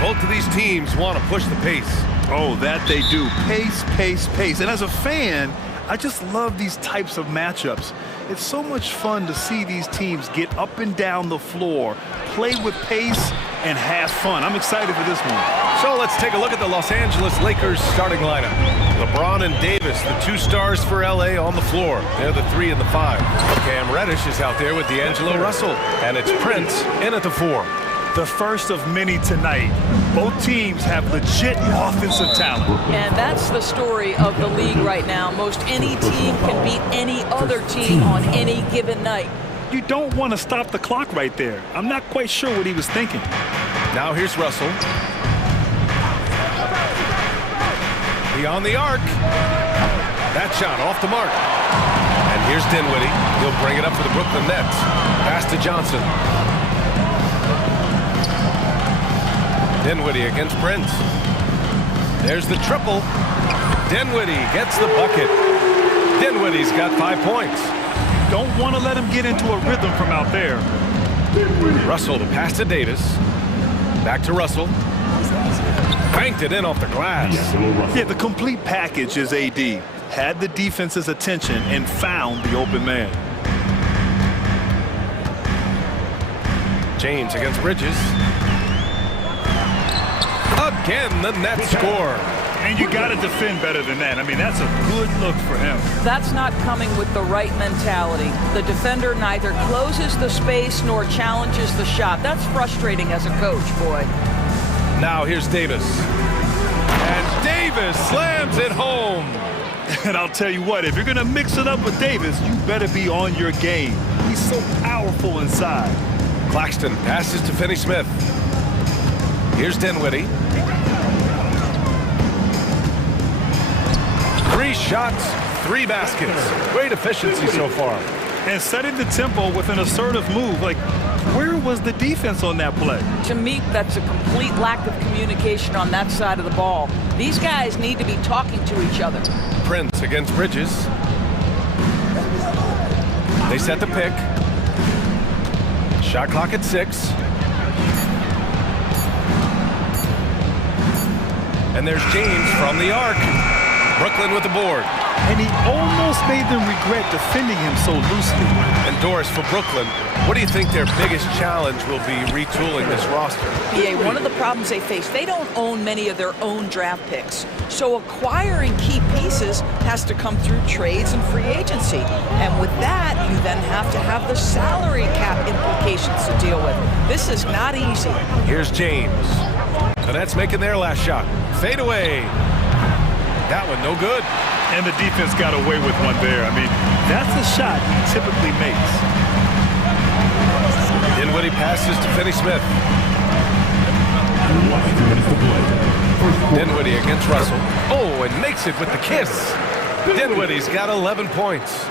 Both of these teams want to push the pace. Oh, that they do. Pace, pace, pace. And as a fan, I just love these types of matchups. It's so much fun to see these teams get up and down the floor, play with pace, and have fun. I'm excited for this one. So let's take a look at the Los Angeles Lakers starting lineup. LeBron and Davis, the two stars for LA on the floor. They're the 3 and the 5. Cam Reddish is out there with D'Angelo Russell, and it's Prince in at the 4. The first of many tonight. Both teams have legit offensive talent. And that's the story of the league right now. Most any team can beat any other team on any given night. You don't want to stop the clock right there. I'm not quite sure what he was thinking. Now here's Russell. Beyond the arc. That shot off the mark. And here's Dinwiddie. He'll bring it up for the Brooklyn Nets. Pass to Johnson. Dinwiddie against Prince. There's the triple. Dinwiddie gets the bucket. Dinwiddie's got 5 points. Don't want to let him get into a rhythm from out there. Russell to pass to Davis. Back to Russell. Banked it in off the glass. Yeah, the complete package is AD. Had the defense's attention and found the open man. James against Bridges. Again, the net score. And you got to defend better than that. I mean, that's a good look for him. That's not coming with the right mentality. The defender neither closes the space nor challenges the shot. That's frustrating as a coach, boy. Now here's Davis. And Davis slams it home. And I'll tell you what, if you're going to mix it up with Davis, you better be on your game. He's so powerful inside. Claxton passes to Finney-Smith. Here's Dinwiddie. 3 shots, 3 baskets. Great efficiency so far. And setting the tempo with an assertive move. Like, where was the defense on that play? To me, that's a complete lack of communication on that side of the ball. These guys need to be talking to each other. Prince against Bridges. They set the pick. Shot clock at 6. And there's James from the arc. Brooklyn with the board. And he almost made them regret defending him so loosely. And Doris for Brooklyn, what do you think their biggest challenge will be retooling this roster? Yeah, one of the problems they face, they don't own many of their own draft picks. So acquiring key pieces has to come through trades and free agency. And with that, you then have to have the salary cap implications to deal with. This is not easy. Here's James. The Nets making their last shot. Fade away. That one no good. And the defense got away with one there. I mean, that's a shot he typically makes. Dinwiddie passes to Finney-Smith. Dinwiddie against Russell. Oh, and makes it with the kiss. Dinwiddie's got 11 points.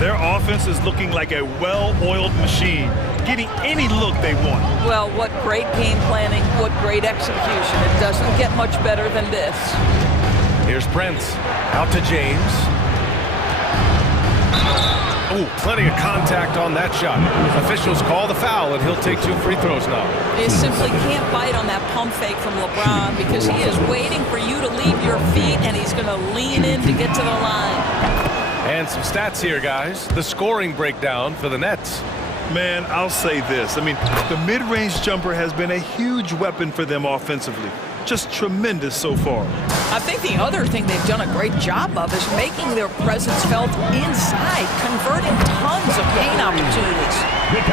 Their offense is looking like a well-oiled machine, getting any look they want. Well, what great game planning, what great execution. It doesn't get much better than this. Here's Prince. Out to James. Ooh, plenty of contact on that shot. Officials call the foul, and he'll take 2 free throws now. You simply can't bite on that pump fake from LeBron because he is waiting for you to leave your feet, and he's going to lean in to get to the line. And some stats here, guys. The scoring breakdown for the Nets. Man, I'll say this. I mean, the mid-range jumper has been a huge weapon for them offensively. Just tremendous so far. I think the other thing they've done a great job of is making their presence felt inside, converting tons of paint opportunities.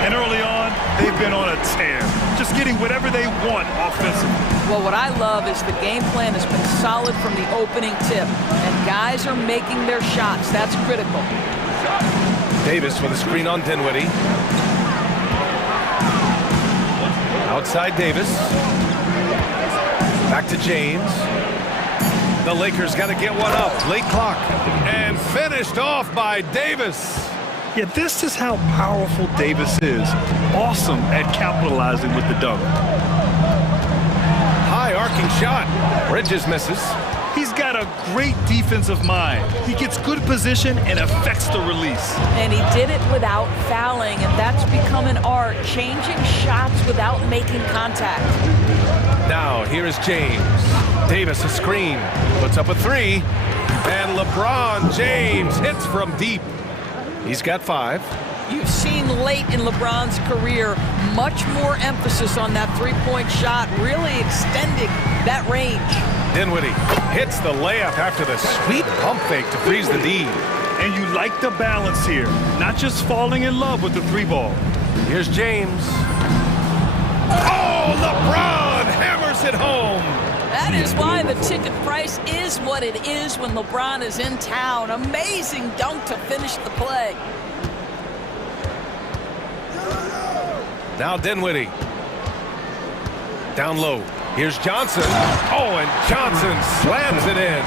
And early on, they've been on a tear, just getting whatever they want offensively. Well, what I love is the game plan has been solid from the opening tip, and guys are making their shots. That's critical. Davis with a screen on Dinwiddie. Outside Davis. Back to James. The Lakers got to get one up. Late clock. And finished off by Davis. Yeah, this is how powerful Davis is. Awesome at capitalizing with the dunk. High arcing shot. Bridges misses. He's got a a great defensive mind. He gets good position and affects the release. And he did it without fouling, and that's become an art, changing shots without making contact. Now, here is James. Davis a screen, puts up a three, and LeBron James hits from deep. He's got 5. You've seen late in LeBron's career much more emphasis on that three-point shot, really extending that range. Dinwiddie hits the layup after the sweet pump fake to freeze the D. And you like the balance here, not just falling in love with the 3-ball. Here's James. Oh, LeBron hammers it home. That is why the ticket price is what it is when LeBron is in town. Amazing dunk to finish the play. Now Dinwiddie. Down low. Here's Johnson. Oh, and Johnson slams it in.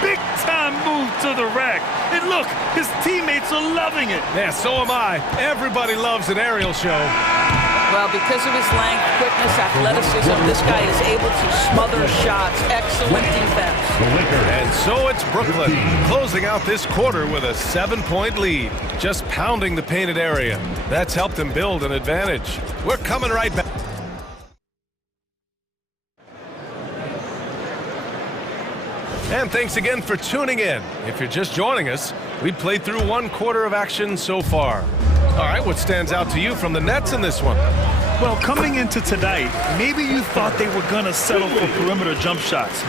Big time move to the rack. And look, his teammates are loving it. Yeah, so am I. Everybody loves an aerial show. Well, because of his length, quickness, athleticism, this guy is able to smother shots. Excellent defense. And so it's Brooklyn closing out this quarter with a 7-point lead. Just pounding the painted area. That's helped them build an advantage. We're coming right back. And thanks again for tuning in. If you're just joining us, we played through 1 quarter of action so far. All right, what stands out to you from the Nets in this one? Well, coming into tonight, maybe you thought they were going to settle for perimeter jump shots.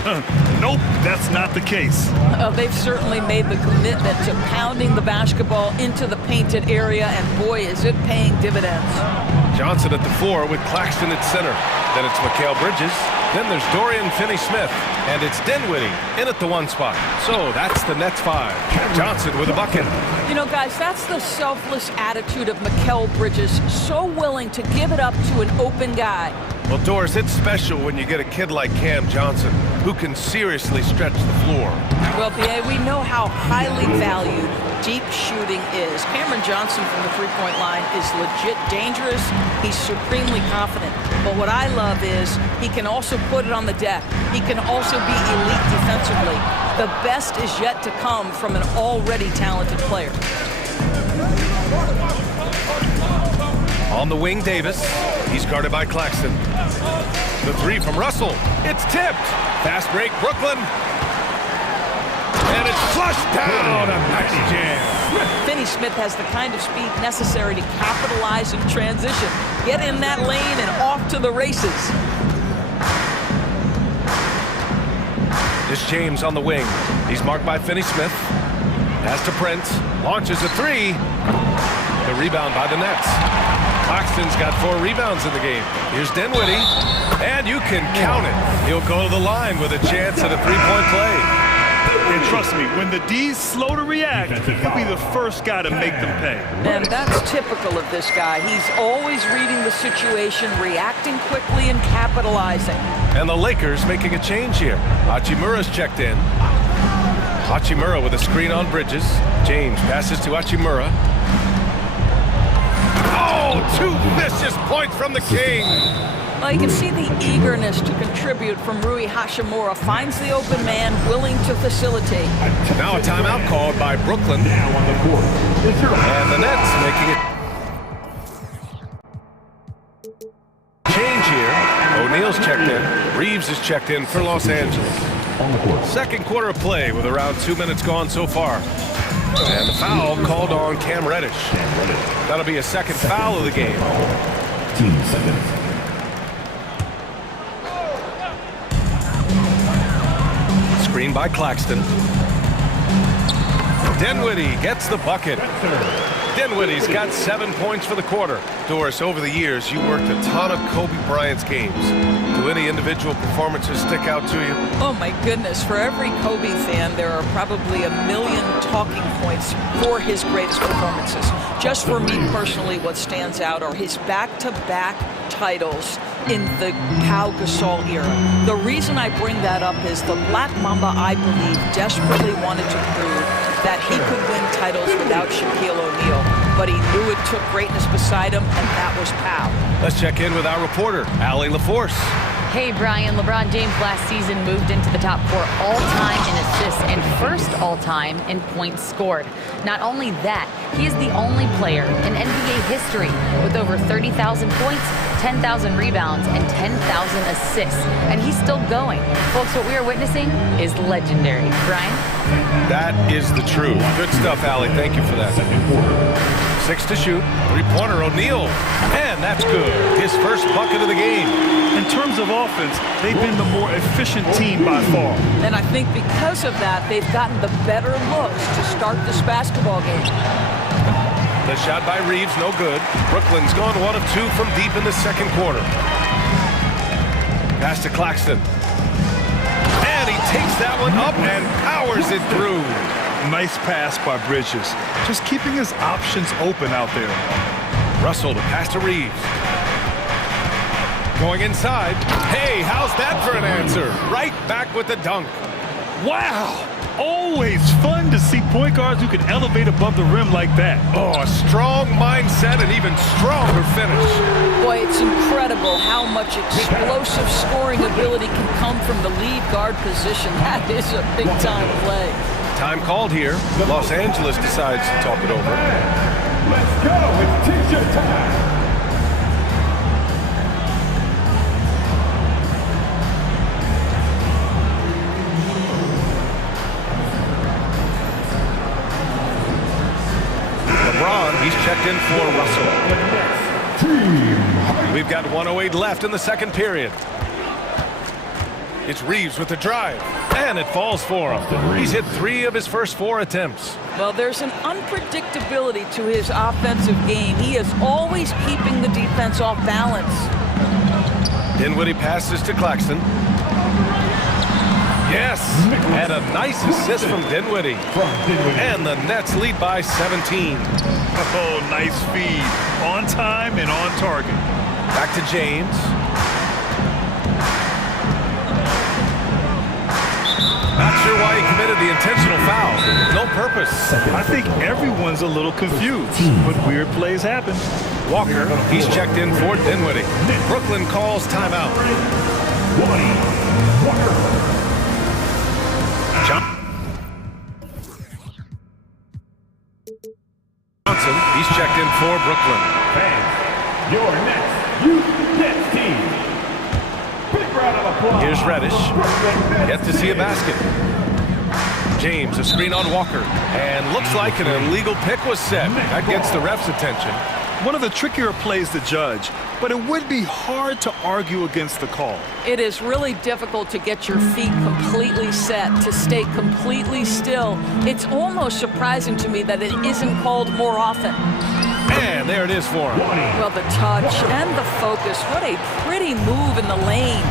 Nope, that's not the case. They've certainly made the commitment to pounding the basketball into the painted area, and boy, is it paying dividends. Johnson at the 4 with Claxton at center. Then it's Mikal Bridges. Then there's Dorian Finney-Smith. And it's Dinwiddie in at the 1 spot. So that's the Nets 5. Johnson with a bucket. You know, guys, that's the selfless attitude of Mikal Bridges. So willing to give it up to an open guy. Well, Doris, it's special when you get a kid like Cam Johnson who can seriously stretch the floor. Well, Pierre, we know how highly valued deep shooting is. Cameron Johnson from the three-point line is legit dangerous. He's supremely confident. But what I love is he can also put it on the deck. He can also be elite defensively. The best is yet to come from an already talented player. On the wing, Davis. He's guarded by Claxton. The 3 from Russell. It's tipped. Fast break, Brooklyn. And it's flushed down. A nice jam. Finney-Smith has the kind of speed necessary to capitalize in transition. Get in that lane and off to the races. This James on the wing. He's marked by Finney-Smith. Pass to Prince. Launches a 3. The rebound by the Nets. Claxton's got 4 rebounds in the game. Here's Dinwiddie. And you can count it. He'll go to the line with a chance at a 3-point play. And trust me, when the D's slow to react, he'll be the first guy to make them pay. And that's typical of this guy. He's always reading the situation, reacting quickly and capitalizing. And the Lakers making a change here. Hachimura's checked in. Hachimura with a screen on Bridges. James passes to Hachimura. Oh, 2 vicious points from the King. Well, you can see the eagerness to contribute from Rui Hachimura. Finds the open man, willing to facilitate. Now a timeout called by Brooklyn. And the Nets making it. Change here. O'Neal's checked in. Reeves is checked in for Los Angeles. Second quarter of play with around 2 minutes gone so far. And the foul called on Cam Reddish. That'll be a second foul of the game. Team second. Screen by Claxton. Dinwiddie gets the bucket. Dinwiddie's got 7 points for the quarter. Doris, over the years, you worked a ton of Kobe Bryant's games. Do any individual performances stick out to you? Oh my goodness, for every Kobe fan, there are probably 1 million talking points for his greatest performances. Just for me personally, what stands out are his back-to-back titles in the Pau Gasol era. The reason I bring that up is the Black Mamba, I believe, desperately wanted to prove that he could win titles without Shaquille O'Neal, but he knew it took greatness beside him, and that was Pau. Let's check in with our reporter, Allie LaForce. Hey, Brian, LeBron James last season moved into the top 4 all-time in assists and first all-time in points scored. Not only that, he is the only player in NBA history with over 30,000 points, 10,000 rebounds, and 10,000 assists. And he's still going. Folks, what we are witnessing is legendary. Brian? That is the truth. Good stuff, Allie. Thank you for that. 6 to shoot. Three-pointer, O'Neal. And that's good. His first bucket of the game. In terms of offense, they've been the more efficient team by far. And I think because of that, they've gotten the better looks to start this basketball game. The shot by Reeves, no good. Brooklyn's gone 1 of 2 from deep in the second quarter. Pass to Claxton. And he takes that one up and powers it through. Nice pass by Bridges. Just keeping his options open out there. Russell to pass to Reeves. Going inside. Hey, how's that for an answer? Right back with the dunk. Wow! Always fun to see point guards who can elevate above the rim like that. Oh, a strong mindset and even stronger finish. Boy, it's incredible how much explosive scoring ability can come from the lead guard position. That is a big-time play. Time called here. Los Angeles decides to talk it over. Let's go. It's teacher time. LeBron, he's checked in for Russell. We've got 1:08 left in the second period. It's Reeves with the drive, and it falls for him. He's hit 3 of his first 4 attempts. Well, there's an unpredictability to his offensive game. He is always keeping the defense off balance. Dinwiddie passes to Claxton. Yes, and a nice assist from Dinwiddie. And the Nets lead by 17. Oh, nice feed. On time and on target. Back to James. Not sure why he committed the intentional foul. No purpose. I think everyone's a little confused, but weird plays happen. Walker, he's checked in for Dinwiddie. Brooklyn calls timeout. Johnson, he's checked in for Brooklyn. Fans, your next youth Nets team. Big round of applause. Here's Reddish. Yet to see a basket. James, a screen on Walker. And looks like an illegal pick was set. That gets the ref's attention. One of the trickier plays to judge, but it would be hard to argue against the call. It is really difficult to get your feet completely set, to stay completely still. It's almost surprising to me that it isn't called more often. And there it is for him. Well, the touch and the focus. What a pretty move in the lane.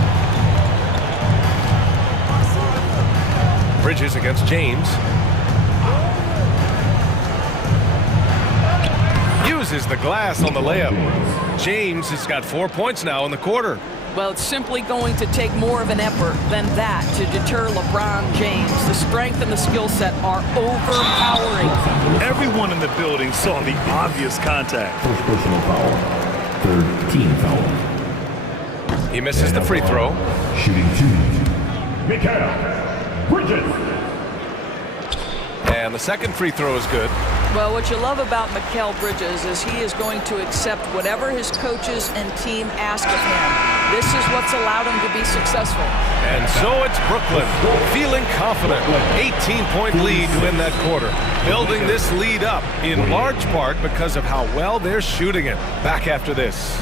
Bridges against James. Uses the glass on the layup. James has got 4 points now in the quarter. Well, it's simply going to take more of an effort than that to deter LeBron James. The strength and the skill set are overpowering. Everyone in the building saw the obvious contact. First personal foul. Third team foul. He misses the free throw. Shooting 2. Mikal Bridges. And the second free throw is good. Well, what you love about Mikal Bridges is he is going to accept whatever his coaches and team ask of him. This is what's allowed him to be successful. And so it's Brooklyn, feeling confident. 18-point lead to win that quarter. Building this lead up in large part because of how well they're shooting it. Back after this.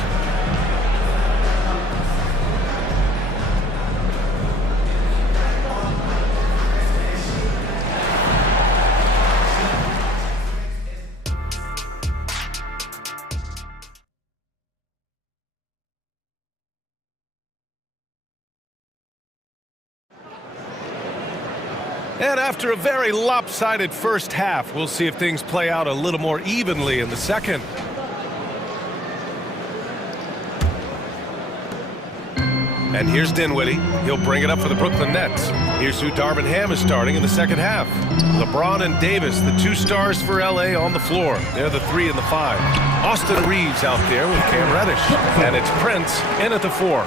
And after a very lopsided first half, we'll see if things play out a little more evenly in the second. And here's Dinwiddie. He'll bring it up for the Brooklyn Nets. Here's who Darvin Ham is starting in the second half. LeBron and Davis, the 2 stars for LA on the floor. They're the 3 and the 5. Austin Reeves out there with Cam Reddish. And it's Prince in at the 4.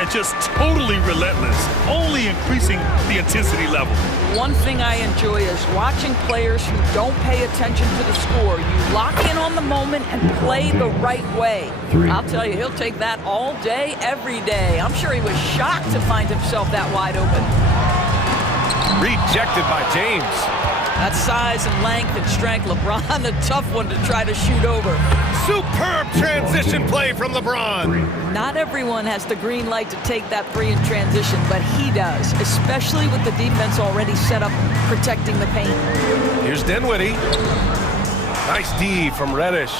and just totally relentless, only increasing the intensity level. One thing I enjoy is watching players who don't pay attention to the score. You lock in on the moment and play the right way. I'll tell you, he'll take that all day, every day. I'm sure he was shocked to find himself that wide open. Rejected by James. That size and length and strength, LeBron, a tough one to try to shoot over. Superb transition play from LeBron. Not everyone has the green light to take that three in transition, but he does, especially with the defense already set up protecting the paint. Here's Dinwiddie. Nice D from Reddish.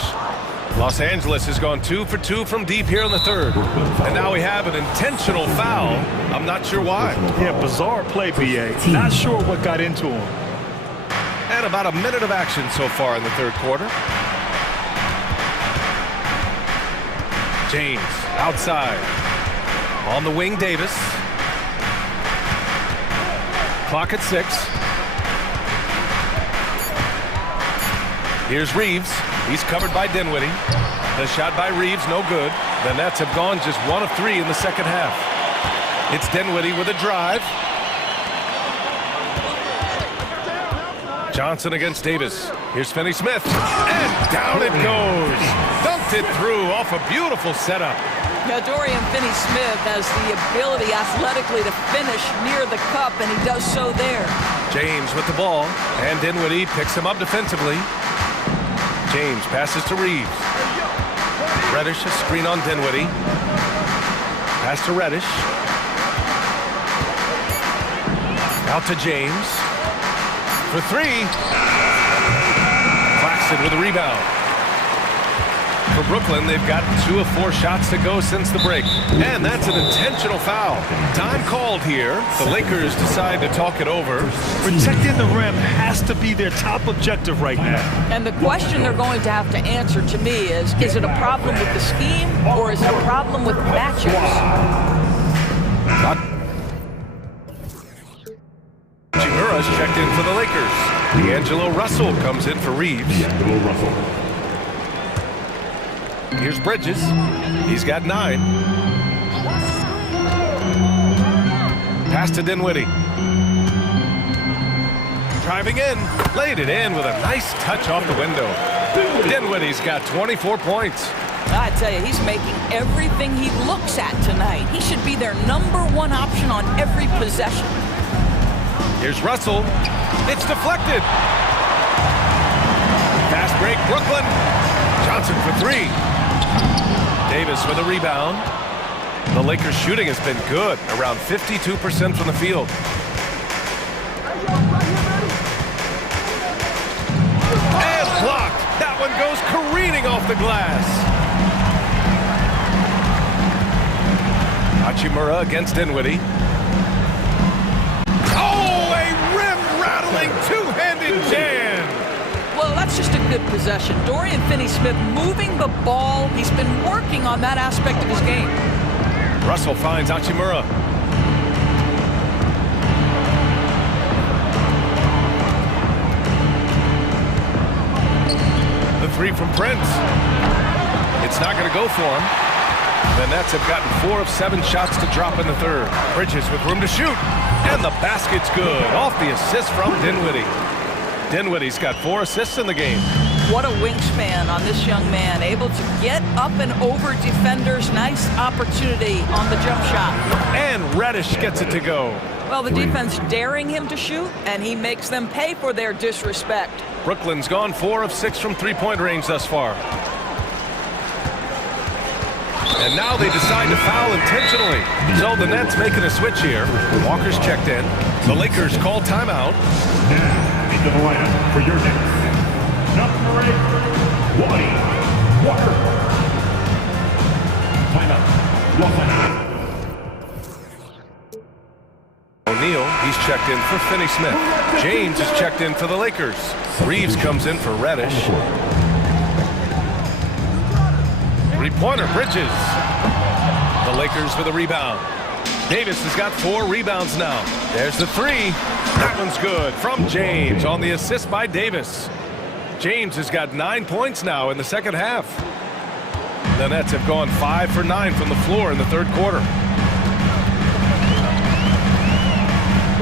Los Angeles has gone 2 for 2 from deep here in the third. And now we have an intentional foul. I'm not sure why. Yeah, bizarre play, BA. Not sure what got into him. And about a minute of action so far in the third quarter. James outside. On the wing, Davis. Clock at 6. Here's Reeves. He's covered by Dinwiddie. The shot by Reeves, no good. The Nets have gone just 1 of 3 in the second half. It's Dinwiddie with a drive. Johnson against Davis. Here's Finney-Smith. And down it goes. Dunked it through off a beautiful setup. Now, Dorian Finney-Smith has the ability athletically to finish near the cup, and he does so there. James with the ball. And Dinwiddie picks him up defensively. James passes to Reeves. Reddish, a screen on Dinwiddie. Pass to Reddish. Out to James. For 3. Claxton with a rebound. For Brooklyn, they've got 2 of 4 shots to go since the break. And that's an intentional foul. Time called here. The Lakers decide to talk it over. Protecting the rim has to be their top objective right now. And the question they're going to have to answer to me is it a problem with the scheme or is it a problem with matchups? Chimura's checked in for the Lakers. D'Angelo Russell comes in for Reeves. Here's Bridges. He's got 9. Pass to Dinwiddie. Driving in. Laid it in with a nice touch off the window. Dinwiddie's got 24 points. I tell you, he's making everything he looks at tonight. He should be their #1 option on every possession. Here's Russell. It's deflected. Fast break, Brooklyn. Johnson for 3. Davis with a rebound. The Lakers' shooting has been good, around 52% from the field. And blocked. That one goes careening off the glass. Hachimura against Dinwiddie. Oh, a rim-rattling two-handed jam. Well, that's just a good possession. Dorian Finney-Smith moving the ball. He's been working on that aspect of his game. Russell finds Hachimura. The 3 from Prince. It's not going to go for him. The Nets have gotten 4 of 7 shots to drop in the third. Bridges with room to shoot. And the basket's good. Off the assist from Dinwiddie. Dinwiddie's got 4 assists in the game. What a wingspan on this young man. Able to get up and over defenders. Nice opportunity on the jump shot. And Reddish gets it to go. Well, the defense daring him to shoot, and he makes them pay for their disrespect. Brooklyn's gone 4 of 6 from three-point range thus far. And now they decide to foul intentionally. So the Nets making a switch here. Walker's checked in. The Lakers call timeout. Now into the lineup for your next. Number 8, Wally Walker. Timeout. Los Angeles. O'Neal, he's checked in for Finney-Smith. James is checked in for the Lakers. Reeves comes in for Reddish. Three-pointer, Bridges. The Lakers for the rebound. Davis has got 4 rebounds now. There's the 3. That one's good from James on the assist by Davis. James has got 9 points now in the second half. The Nets have gone 5 for 9 from the floor in the third quarter.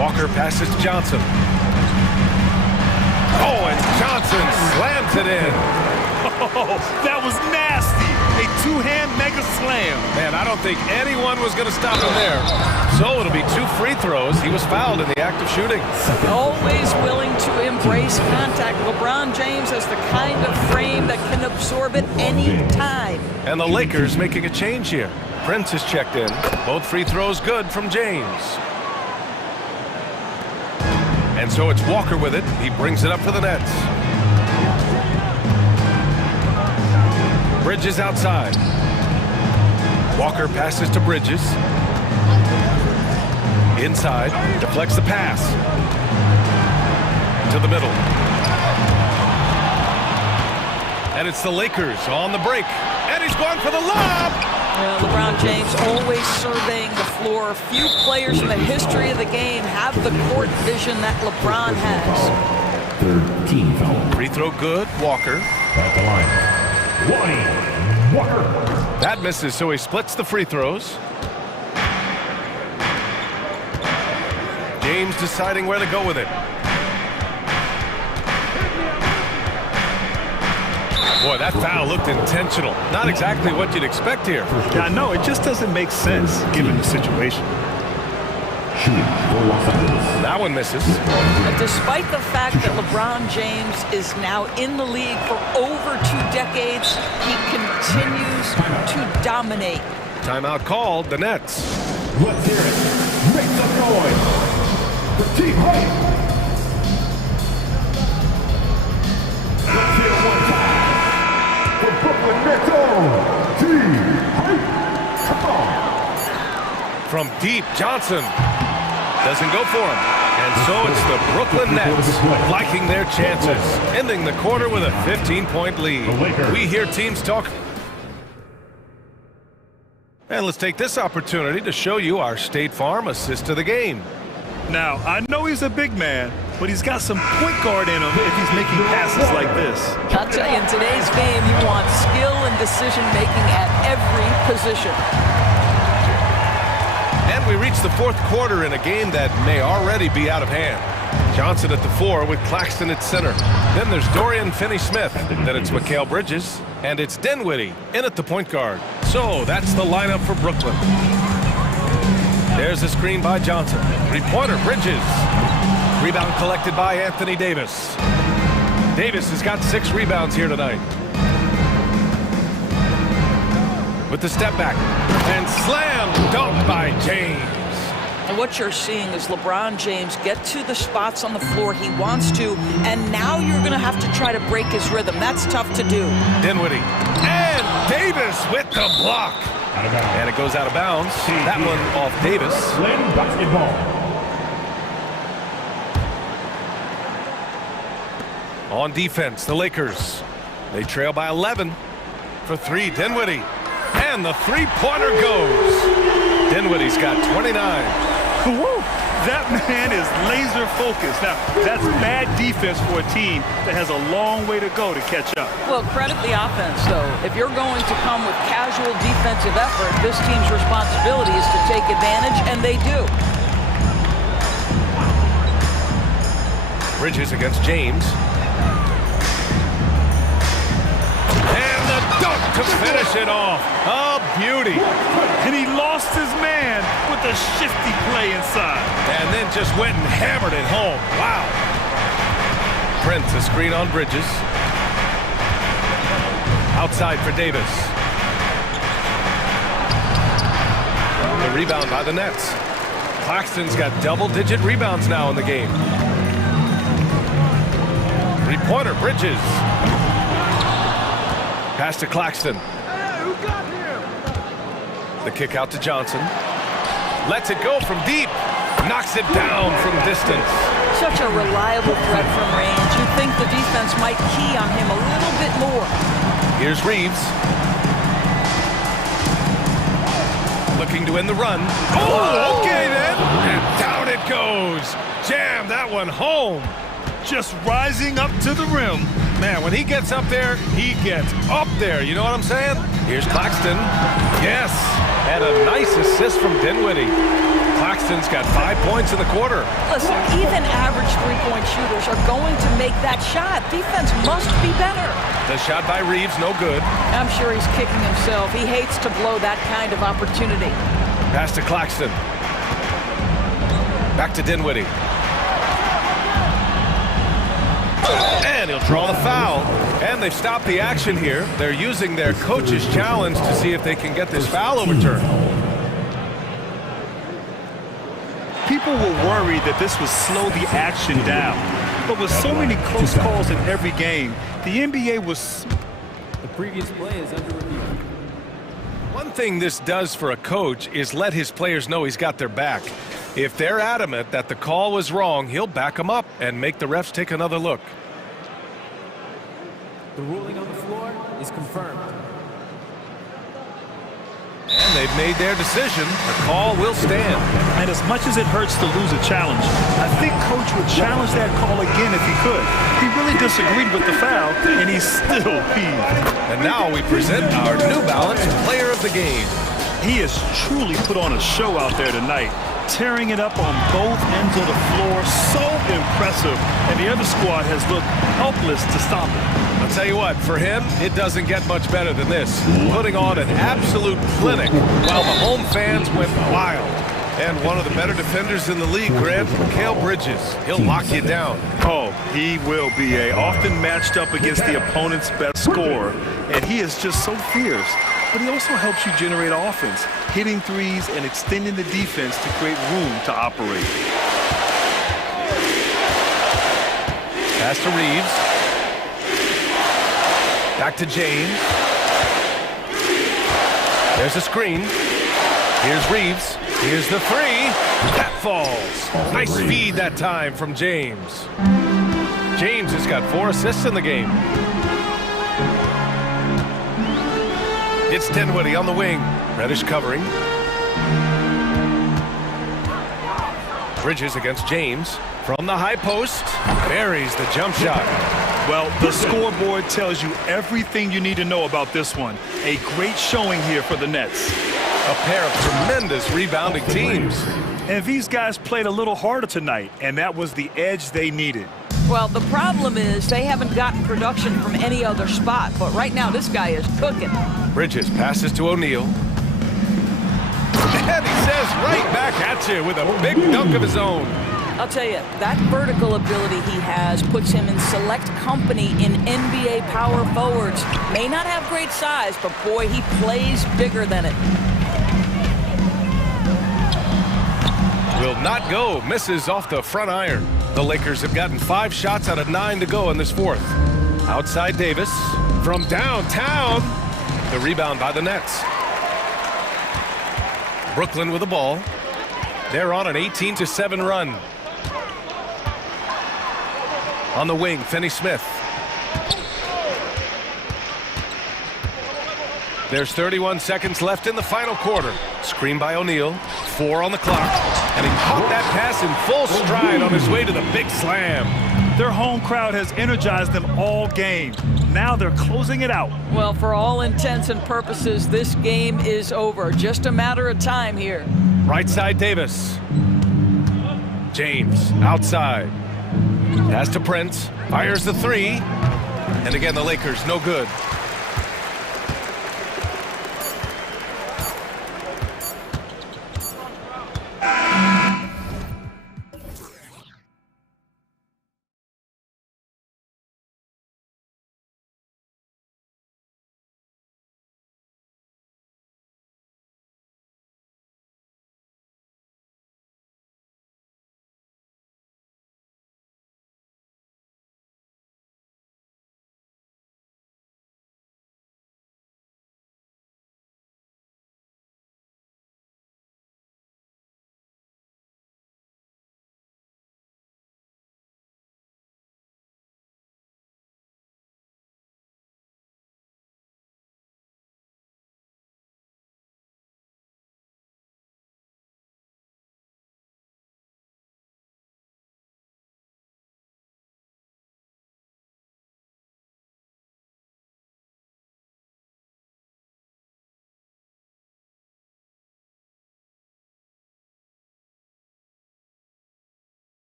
Walker passes to Johnson. Oh, and Johnson slams it in. Oh, that was nasty. A two-hand mega slam. Man, I don't think anyone was going to stop him there. So it'll be 2 free throws. He was fouled in the act of shooting. Always willing to embrace contact. LeBron James has the kind of frame that can absorb it any time. And the Lakers making a change here. Prince is checked in. Both free throws good from James. And so it's Walker with it. He brings it up for the Nets. Bridges outside. Walker passes to Bridges. Inside, deflects the pass. To the middle. And it's the Lakers on the break. And he's going for the lob! LeBron James always surveying the floor. Few players in the history of the game have the court vision that LeBron has. Third team foul. Free throw good, Walker. At the line, Lonnie Walker. That misses, so he splits the free throws. James deciding where to go with it. Boy, that foul looked intentional. Not exactly what you'd expect here. Yeah, I know, it just doesn't make sense given the situation. That one misses. Despite the fact that LeBron James is now in the league for over 2 decades, he continues to dominate. Timeout called, the Nets. Let's hear it. Make some noise for Team Hype. Let's hear it one time for Brooklyn Nets own Team Hype. Come on. From deep, Johnson doesn't go for him. And so it's the Brooklyn Nets liking their chances, ending the quarter with a 15-point lead. We hear teams talk. And let's take this opportunity to show you our State Farm assist of the game. Now, I know he's a big man, but he's got some point guard in him if he's making passes like this. I'll tell you, in today's game, you want skill and decision-making at every position. And we reach the 4th quarter in a game that may already be out of hand. Johnson at the 4 with Claxton at center. Then there's Dorian Finney-Smith. Then it's Mikal Bridges. And it's Dinwiddie in at the point guard. So that's the lineup for Brooklyn. There's a screen by Johnson. 3-pointer, Bridges. Rebound collected by Anthony Davis. Davis has got 6 rebounds here tonight. With the step back. And slam dunk by James. And what you're seeing is LeBron James get to the spots on the floor he wants to, and now you're going to have to try to break his rhythm. That's tough to do. Dinwiddie. And Davis with the block. And it goes out of bounds. That one off Davis. Basketball. On defense, the Lakers. They trail by 11. For 3, Dinwiddie. And the 3-pointer goes. Dinwiddie's got 29. Woo! That man is laser focused. Now, that's bad defense for a team that has a long way to go to catch up. Well, credit the offense, though. If you're going to come with casual defensive effort, this team's responsibility is to take advantage, and they do. Bridges against James. And the dunk to finish it off. A beauty. And he lost his man with a shifty play inside. And then just went and hammered it home. Wow. Prince, a screen on Bridges. Outside for Davis. The rebound by the Nets. Claxton's got double-digit rebounds now in the game. 3-pointer, Bridges. Pass to Claxton. The kick out to Johnson. Lets it go from deep. Knocks it down from distance. Such a reliable threat from range. You'd think the defense might key on him a little bit more. Here's Reeves. Looking to end the run. Oh, okay then. And down it goes. Jam that one home. Just rising up to the rim. Man, when he gets up there, he gets up there. You know what I'm saying? Here's Claxton. Yes. And a nice assist from Dinwiddie. Claxton's got 5 points in the quarter. Listen, even average three-point shooters are going to make that shot. Defense must be better. The shot by Reeves, no good. I'm sure he's kicking himself. He hates to blow that kind of opportunity. Pass to Claxton. Back to Dinwiddie. And he'll draw the foul. And they've stopped the action here. They're using their coach's challenge to see if they can get this foul overturned. People were worried that this would slow the action down. But with so many close calls in every game, the NBA was... The previous play is under review. One thing this does for a coach is let his players know he's got their back. If they're adamant that the call was wrong, he'll back them up and make the refs take another look. The ruling on the floor is confirmed. And they've made their decision. The call will stand. And as much as it hurts to lose a challenge, I think Coach would challenge that call again if he could. He really disagreed with the foul, and he still heaved. And now we present our New Balance Player of the Game. He has truly put on a show out there tonight, tearing it up on both ends of the floor. So impressive. And the other squad has looked helpless to stop him. I'll tell you what, for him, it doesn't get much better than this. Putting on an absolute clinic while the home fans went wild. And one of the better defenders in the league, Grant, Mikal Bridges. He'll lock you down. Oh, he will be often matched up against the opponent's best scorer. And he is just so fierce. But he also helps you generate offense, hitting threes and extending the defense to create room to operate. Pass to Reeves. Back to James. There's a screen. Here's Reeves. Here's the three. That falls. Nice feed that time from James. James has got 4 assists in the game. It's Dinwiddie on the wing. Reddish covering. Bridges against James. From the high post. Buries the jump shot. Well, the scoreboard tells you everything you need to know about this one. A great showing here for the Nets. A pair of tremendous rebounding teams. And these guys played a little harder tonight, and that was the edge they needed. Well, the problem is they haven't gotten production from any other spot, but right now this guy is cooking. Bridges passes to O'Neal. And he says right back at you with a big dunk of his own. I'll tell you, that vertical ability he has puts him in select company in NBA power forwards. May not have great size, but boy, he plays bigger than it. Will not go. Misses off the front iron. The Lakers have gotten 5 shots out of 9 to go in this fourth. Outside Davis. From downtown. The rebound by the Nets. Brooklyn with the ball. They're on an 18-7 run. On the wing, Finney-Smith. There's 31 seconds left in the final quarter. Screen by O'Neal. 4 on the clock. And he caught that pass in full stride on his way to the big slam. Their home crowd has energized them all game. Now they're closing it out. Well, for all intents and purposes, this game is over. Just a matter of time here. Right side, Davis. James, outside. Pass to Prince. Fires the 3. And again, the Lakers, no good.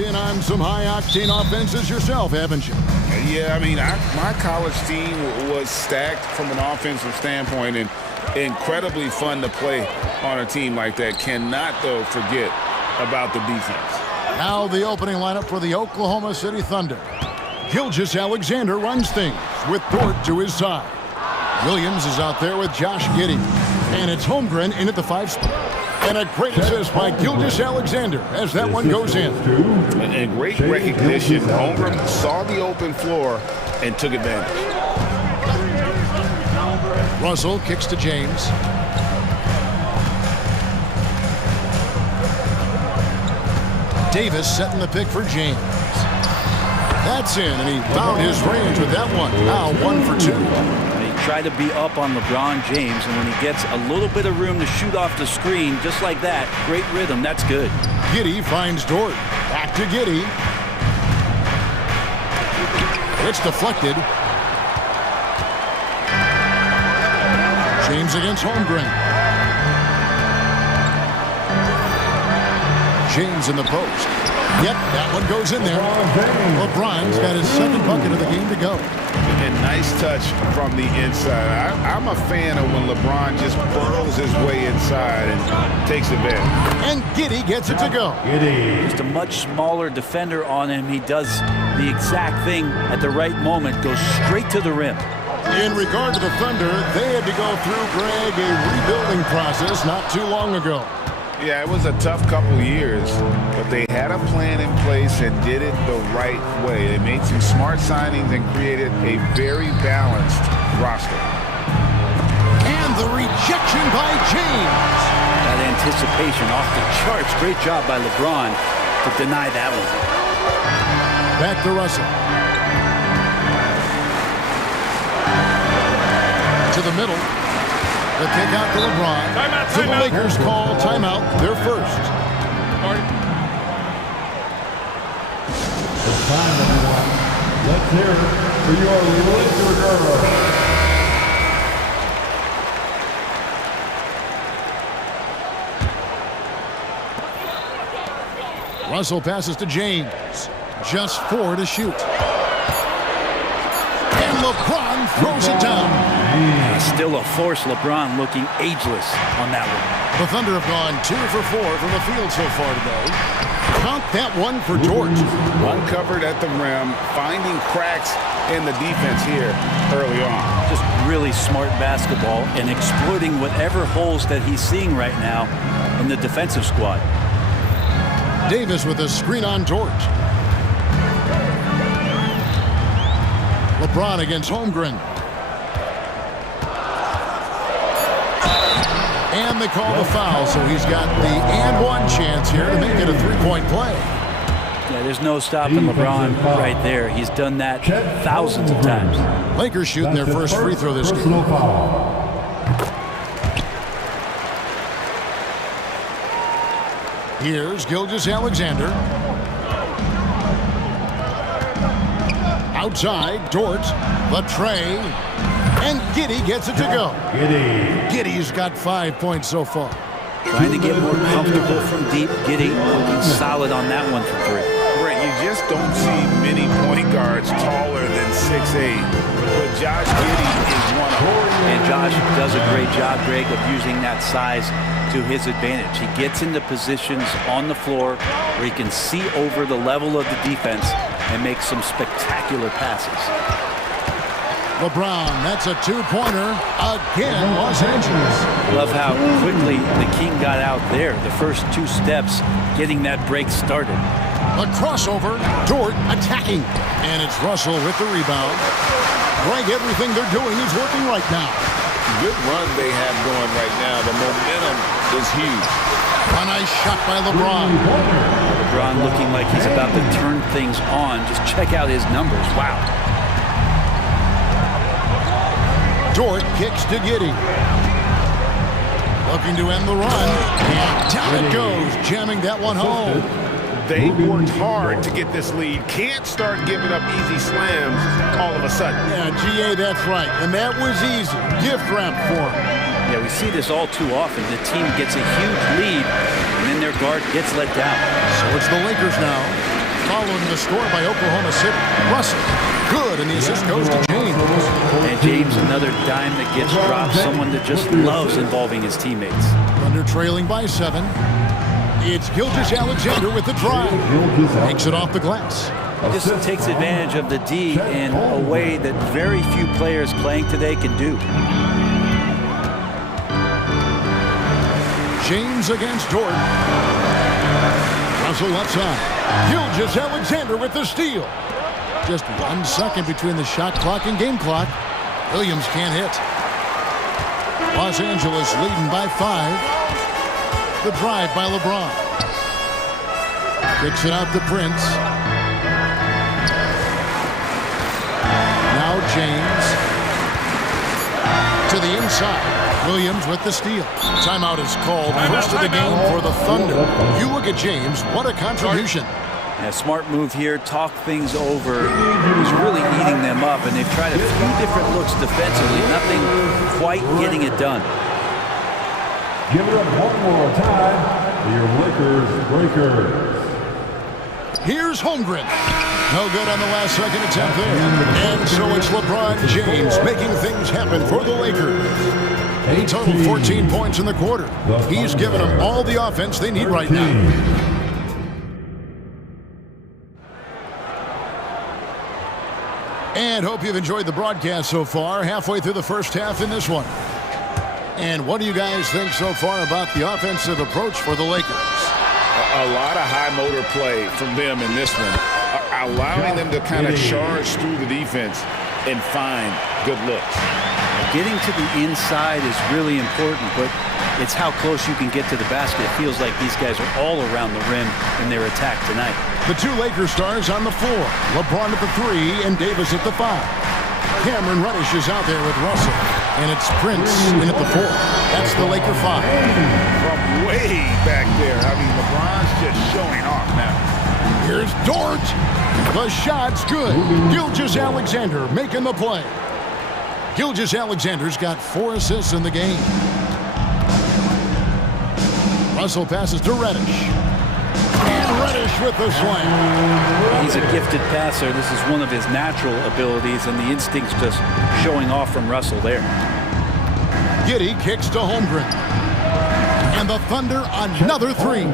been on some high-octane offenses yourself, haven't you? Yeah, I mean, my college team was stacked from an offensive standpoint and incredibly fun to play on a team like that. Cannot, though, forget about the defense. Now the opening lineup for the Oklahoma City Thunder. Gilgeous-Alexander runs things with Dort to his side. Williams is out there with Josh Giddey. And it's Holmgren in at the 5 spot. And a great assist by Gilgeous-Alexander as that one goes in. And great recognition. Holmgren saw the open floor and took advantage. Russell kicks to James. Davis setting the pick for James. That's in, and he found his range with that one. Now 1 for 2. He tried to be up on LeBron James, and when he gets a little bit of room to shoot off the screen, just like that, great rhythm, that's good. Giddey finds Dort. Back to Giddey. It's deflected. James against Holmgren. James in the post. Yep, that one goes in there. LeBron's got his second bucket of the game to go. And nice touch from the inside. I'm a fan of when LeBron just burrows his way inside and takes advantage. And Giddey gets it to go. Just a much smaller defender on him. He does the exact thing at the right moment, goes straight to the rim. In regard to the Thunder, they had to go through, Greg, a rebuilding process not too long ago. Yeah, it was a tough couple years, but they had a plan in place and did it the right way. They made some smart signings and created a very balanced roster. And the rejection by James. That anticipation off the charts. Great job by LeBron to deny that one. Back to Russell. To the middle. The kick out to LeBron. Timeout, So the Lakers call timeout, their first. It's time, everyone. Let's hear it for your Laker girls. Russell passes to James. Just 4 to shoot. And LeBron throws it down. Still a force. LeBron looking ageless on that one. The Thunder have gone 2 for 4 from the field so far today. Count that one for Dort. Uncovered at the rim, finding cracks in the defense here early on. Just really smart basketball and exploiting whatever holes that he's seeing right now in the defensive squad. Davis with a screen on Dort. LeBron against Holmgren. And they call the foul, so he's got the and one chance here to make it a 3-point play. Yeah, there's no stopping LeBron right there. He's done that thousands of times. Lakers shooting their first free throw this game. Here's Gilgeous-Alexander. Outside, Dort, the tray, and Giddey gets it to go. Giddey's got 5 points so far. Trying to get more comfortable from deep. Giddey looking solid on that one for 3. Brett, you just don't see many point guards taller than 6'8", but Josh Giddey is one of them. And Josh does a great job, Greg, of using that size to his advantage. He gets into positions on the floor where he can see over the level of the defense and make some spectacular passes. LeBron, that's a 2-pointer again, Los Angeles. Love how quickly the King got out there. The first 2 steps getting that break started. A crossover, Dort attacking. And it's Russell with the rebound. Greg, everything they're doing is working right now. Good run they have going right now. The momentum is huge. A nice shot by LeBron. LeBron looking like he's about to turn things on. Just check out his numbers. Wow. Dort kicks to Giddey. Looking to end the run. And down it goes, jamming that one home. They worked hard to get this lead. Can't start giving up easy slams all of a sudden. Yeah, GA, that's right. And that was easy. Gift wrap for him. Yeah, we see this all too often. The team gets a huge lead, and then their guard gets let down. So it's the Lakers now. following the score by Oklahoma City. Russell, good, and the assist goes to James. And James, another dime that gets dropped, someone that just loves involving his teammates. Thunder trailing by 7. It's Gilgeous-Alexander with the drive. Makes it off the glass. Just takes advantage of the D in a way that very few players playing today can do. James against Dort. Russell left side. Gilgeous-Alexander with the steal. Just 1 second between the shot clock and game clock. Williams can't hit. Los Angeles leading by 5. The drive by LeBron. Kicks it out to Prince. Now James. To the inside. Williams with the steal. Timeout is called. First of the game for the Thunder. You look at James. What a contribution. A smart move here. Talk things over. He's really eating them up, and they've tried a few different looks defensively. Nothing quite getting it done. Give it up one more time for your Lakers breakers. Here's Holmgren. No good on the last second attempt there. And so it's LeBron James making things happen for the Lakers. He totaled 14 points in the quarter. He's given them all the offense they need right now. And hope you've enjoyed the broadcast so far. Halfway through the first half in this one. And what do you guys think so far about the offensive approach for the Lakers? A lot of high motor play from them in this one, allowing them to kind of charge through the defense and find good looks. Getting to the inside is really important, but it's how close you can get to the basket. It feels like these guys are all around the rim in their attack tonight. The 2 Lakers stars on the floor. LeBron at the 3 and Davis at the 5. Cameron Reddish is out there with Russell. And it's Prince in at the 4. That's the Laker 5. From way back there. I mean, LeBron's just showing off now. Here's Dort. The shot's good. Gilgeous-Alexander making the play. Gilgeous-Alexander's got 4 assists in the game. Russell passes to Reddish. And Reddish with the slam. He's a gifted passer. This is one of his natural abilities, and the instinct's just showing off from Russell there. Giddey kicks to Holmgren. And the Thunder another 3.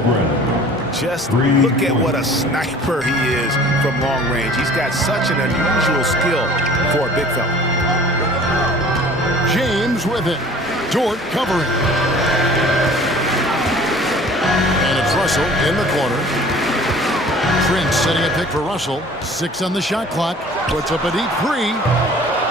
Just look at what a sniper he is from long range. He's got such an unusual skill for a big fella. James with it. Dort covering. And it's Russell in the corner. Prince setting a pick for Russell. 6 on the shot clock. Puts up a deep 3.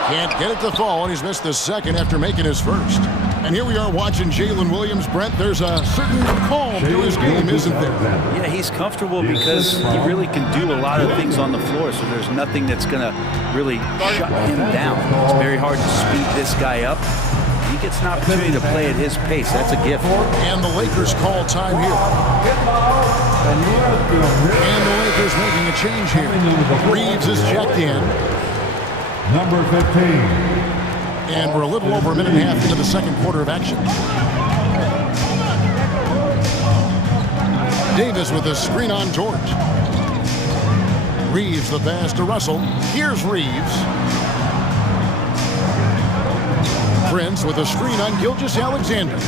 Can't get it to fall, and he's missed the second after making his first. And here we are watching Jalen Williams. Brent, there's a certain calm to his game, isn't there? Yeah, he's comfortable because he really can do a lot of things on the floor, so there's nothing that's going to really shut him down. It's very hard to speed this guy up. He gets an opportunity to play at his pace. That's a gift. And the Lakers call time here. And the Lakers making a change here. Reeves is checked in. Number 15. And we're a little over a minute and a half into the second quarter of action. Davis with a screen on Dort. Reeves the pass to Russell. Here's Reeves. Prince with a screen on Gilgeous-Alexander.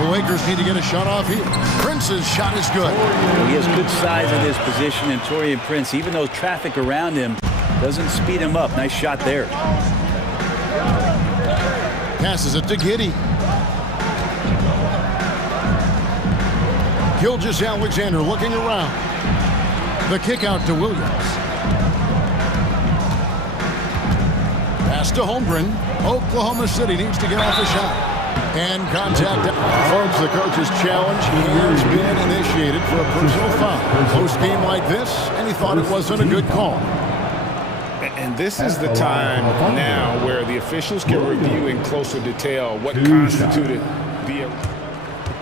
The Lakers need to get a shot off here. Prince's shot is good. He has good size in his position, and Taurean Prince, even though traffic around him doesn't speed him up. Nice shot there. Passes it to Giddey. Gilgeous-Alexander looking around. The kick out to Williams. Pass to Holmgren. Oklahoma City needs to get off the shot. And contact. Folks, the coach's challenge has been initiated for a personal foul. Close game like this, and he thought it wasn't a good call. And this is the time now where the officials can review in closer detail what constituted the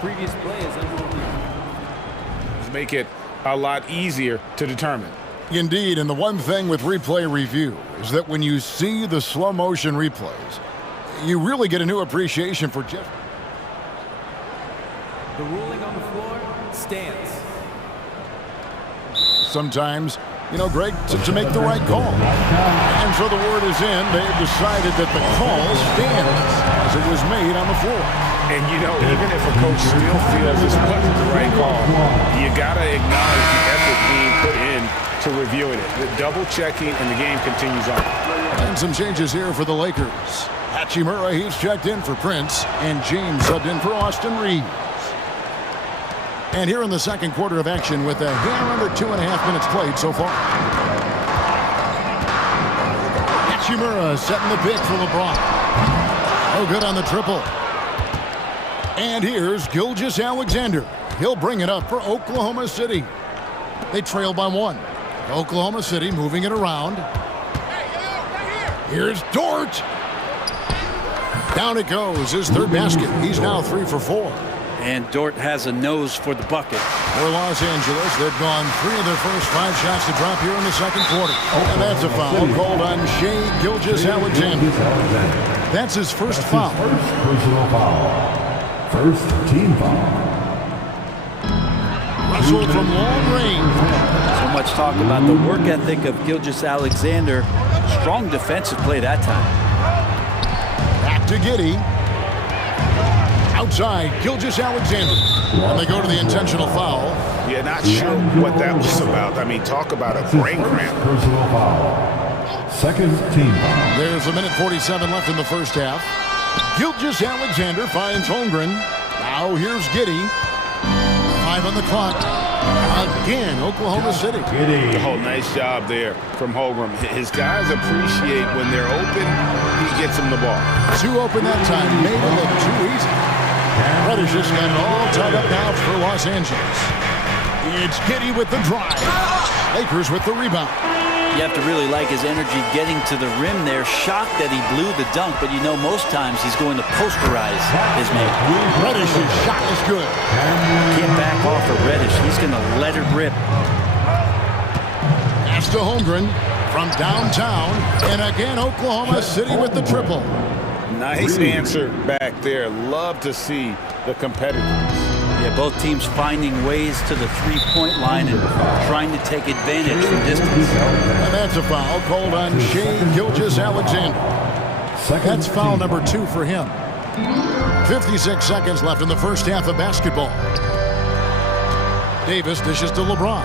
previous play is under review. Make it a lot easier to determine. Indeed, and the one thing with replay review is that when you see the slow motion replays, you really get a new appreciation for Jeff. The ruling on the floor stands. sometimes, Greg, to make the right call. And so the word is in. They've decided that the call stands as it was made on the floor. And, even if a coach still feels this wasn't the right call, you got to acknowledge the effort being put in to reviewing it. The double-checking, and the game continues on. And some changes here for the Lakers. Hachimura, he's checked in for Prince, and James subbed in for Austin Reeves. And here in the second quarter of action with a hair under 2.5 minutes played so far. Hachimura setting the pick for LeBron. Oh, good on the triple. And here's Gilgeous-Alexander. He'll bring it up for Oklahoma City. They trail by 1. Oklahoma City moving it around. Here's Dort. Down it goes, his third basket. He's now 3 for 4. And Dort has a nose for the bucket. For Los Angeles, they've gone 3 of their first 5 shots to drop here in the second quarter. And that's a foul called on Shai Gilgeous-Alexander. That's his first foul. First personal foul. First team foul. Russell from long range. So much talk about the work ethic of Gilgeous-Alexander. Strong defensive play that time. Back to Giddey. Outside, Gilgeous-Alexander. And they go to the intentional foul. Yeah, not sure what that was about. I mean, talk about a brain cramp. Personal foul. Second team foul. There's 1:47 left in the first half. Gilgeous-Alexander finds Holmgren. Now here's Giddey. 5 on the clock. Again, Oklahoma City. Oh, nice job there from Holmgren. His guys appreciate when they're open, he gets them the ball. 2 open that time. Made it look too easy. Reddish has got it all tied up now for Los Angeles. It's Giddey with the drive. Lakers with the rebound. You have to really like his energy getting to the rim there. Shocked that he blew the dunk, but most times he's going to posterize his mate. Reddish's shot is good. Can't back off of Reddish. He's going to let it rip. Pass to Holmgren from downtown. And again, Oklahoma City with the triple. Nice answer back there. Love to see the competitiveness. Yeah, both teams finding ways to the three-point line and trying to take advantage from distance. And that's a foul called on Shai Gilgeous-Alexander. That's foul number 2 for him. 56 seconds left in the first half of basketball. Davis dishes to LeBron.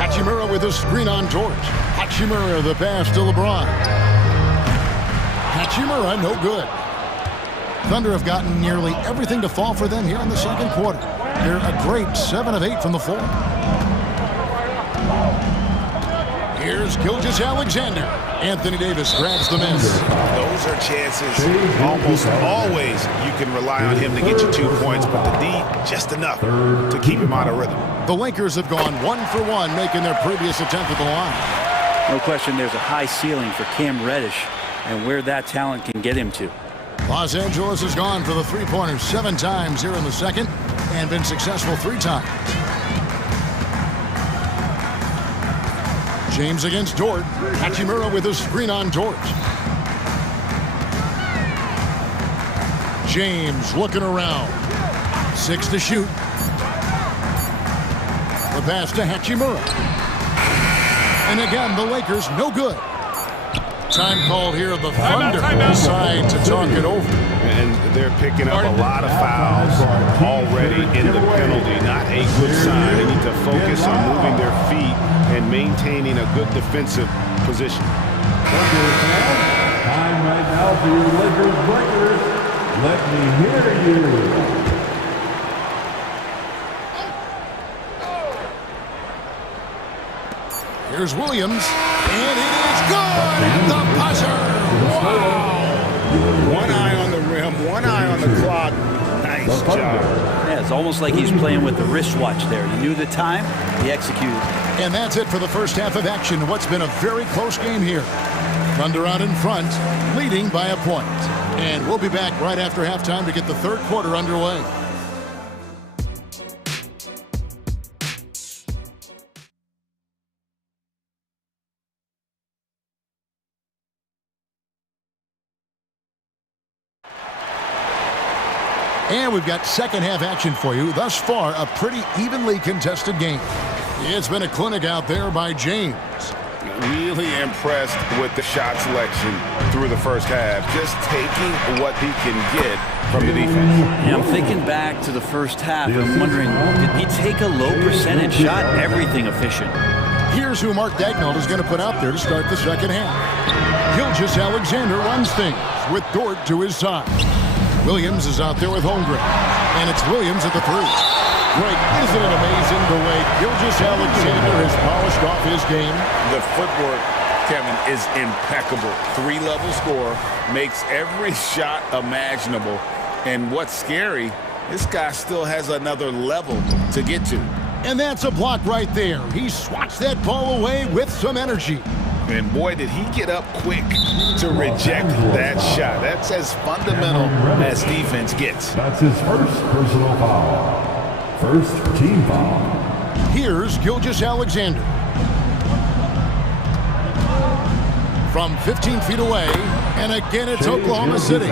Hachimura with a screen on George. Hachimura the pass to LeBron. Hachimura no good. Thunder have gotten nearly everything to fall for them here in the second quarter. They're a great 7 of 8 from the floor. Here's Gilgeous-Alexander. Anthony Davis grabs the miss. Those are chances almost always you can rely on him to get you 2 points, but the D just enough to keep him out of rhythm. The Lakers have gone 1 for 1, making their previous attempt at the line. No question there's a high ceiling for Cam Reddish and where that talent can get him to. Los Angeles has gone for the three-pointers 7 times here in the second and been successful 3 times. James against Dort. Hachimura with a screen on Dort. James looking around. 6 to shoot. The pass to Hachimura. And again, the Lakers no good. Time called here. The Thunder decide to talk it over. And they're picking up a lot of fouls already in the penalty. Not a good sign. They need to focus on moving their feet and maintaining a good defensive position. Time right now for your Lakers breakers. Let me hear you. Here's Williams, and it is good! The buzzer! Wow! 1 eye on the rim, 1 eye on the clock. Nice job. Yeah, it's almost like he's playing with the wristwatch there. He knew the time, he executed. And that's it for the first half of action. What's been a very close game here. Thunder out in front, leading by a point. And we'll be back right after halftime to get the third quarter underway. And we've got second half action for you. Thus far, a pretty evenly contested game. It's been a clinic out there by James. Really impressed with the shot selection through the first half. Just taking what he can get from the defense. Yeah, I'm thinking back to the first half. I'm wondering, did he take a low percentage shot? Everything efficient. Here's who Mark Dagnall is going to put out there to start the second half. Gilgeous Alexander runs things with Dort to his side. Williams is out there with Holmgren. And it's Williams at the three. Greg, isn't it amazing the way Gilgeous Alexander has polished off his game? The footwork, Kevin, is impeccable. Three-level scorer, makes every shot imaginable. And what's scary, this guy still has another level to get to. And that's a block right there. He swats that ball away with some energy. And boy, did he get up quick to reject that shot. That's as fundamental as defense gets. That's his first personal foul. First team foul. Here's Gilgeous Alexander. From 15 feet away, and again it's Oklahoma City.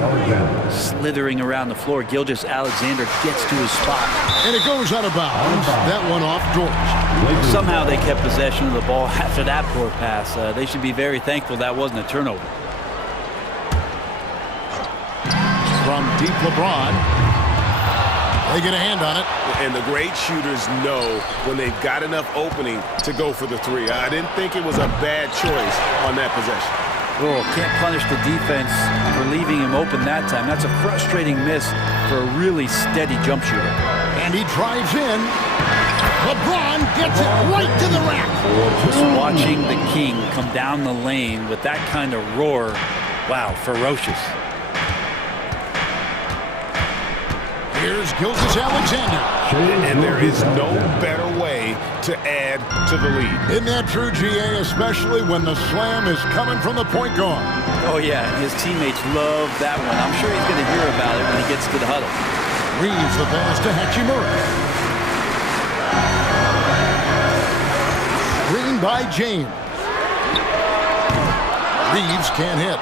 Slithering around the floor, Gilgeous Alexander gets to his spot. And it goes out of bounds. That one off George. Somehow they kept possession of the ball after that poor pass. They should be very thankful that wasn't a turnover. From deep LeBron. They get a hand on it. And the great shooters know when they've got enough opening to go for the three. I didn't think it was a bad choice on that possession. Oh, can't punish the defense for leaving him open that time. That's a frustrating miss for a really steady jump shooter. And he drives in. LeBron gets it right to the rack. Just watching the King come down the lane with that kind of roar, wow, ferocious. Here's Gilgeous Alexander. And there is no better way to add to the lead. Isn't that true, GA, especially when the slam is coming from the point guard? Oh, yeah, his teammates love that one. I'm sure he's going to hear about it when he gets to the huddle. Reeves the pass to Hachimura. Screen by James. Reeves can't hit.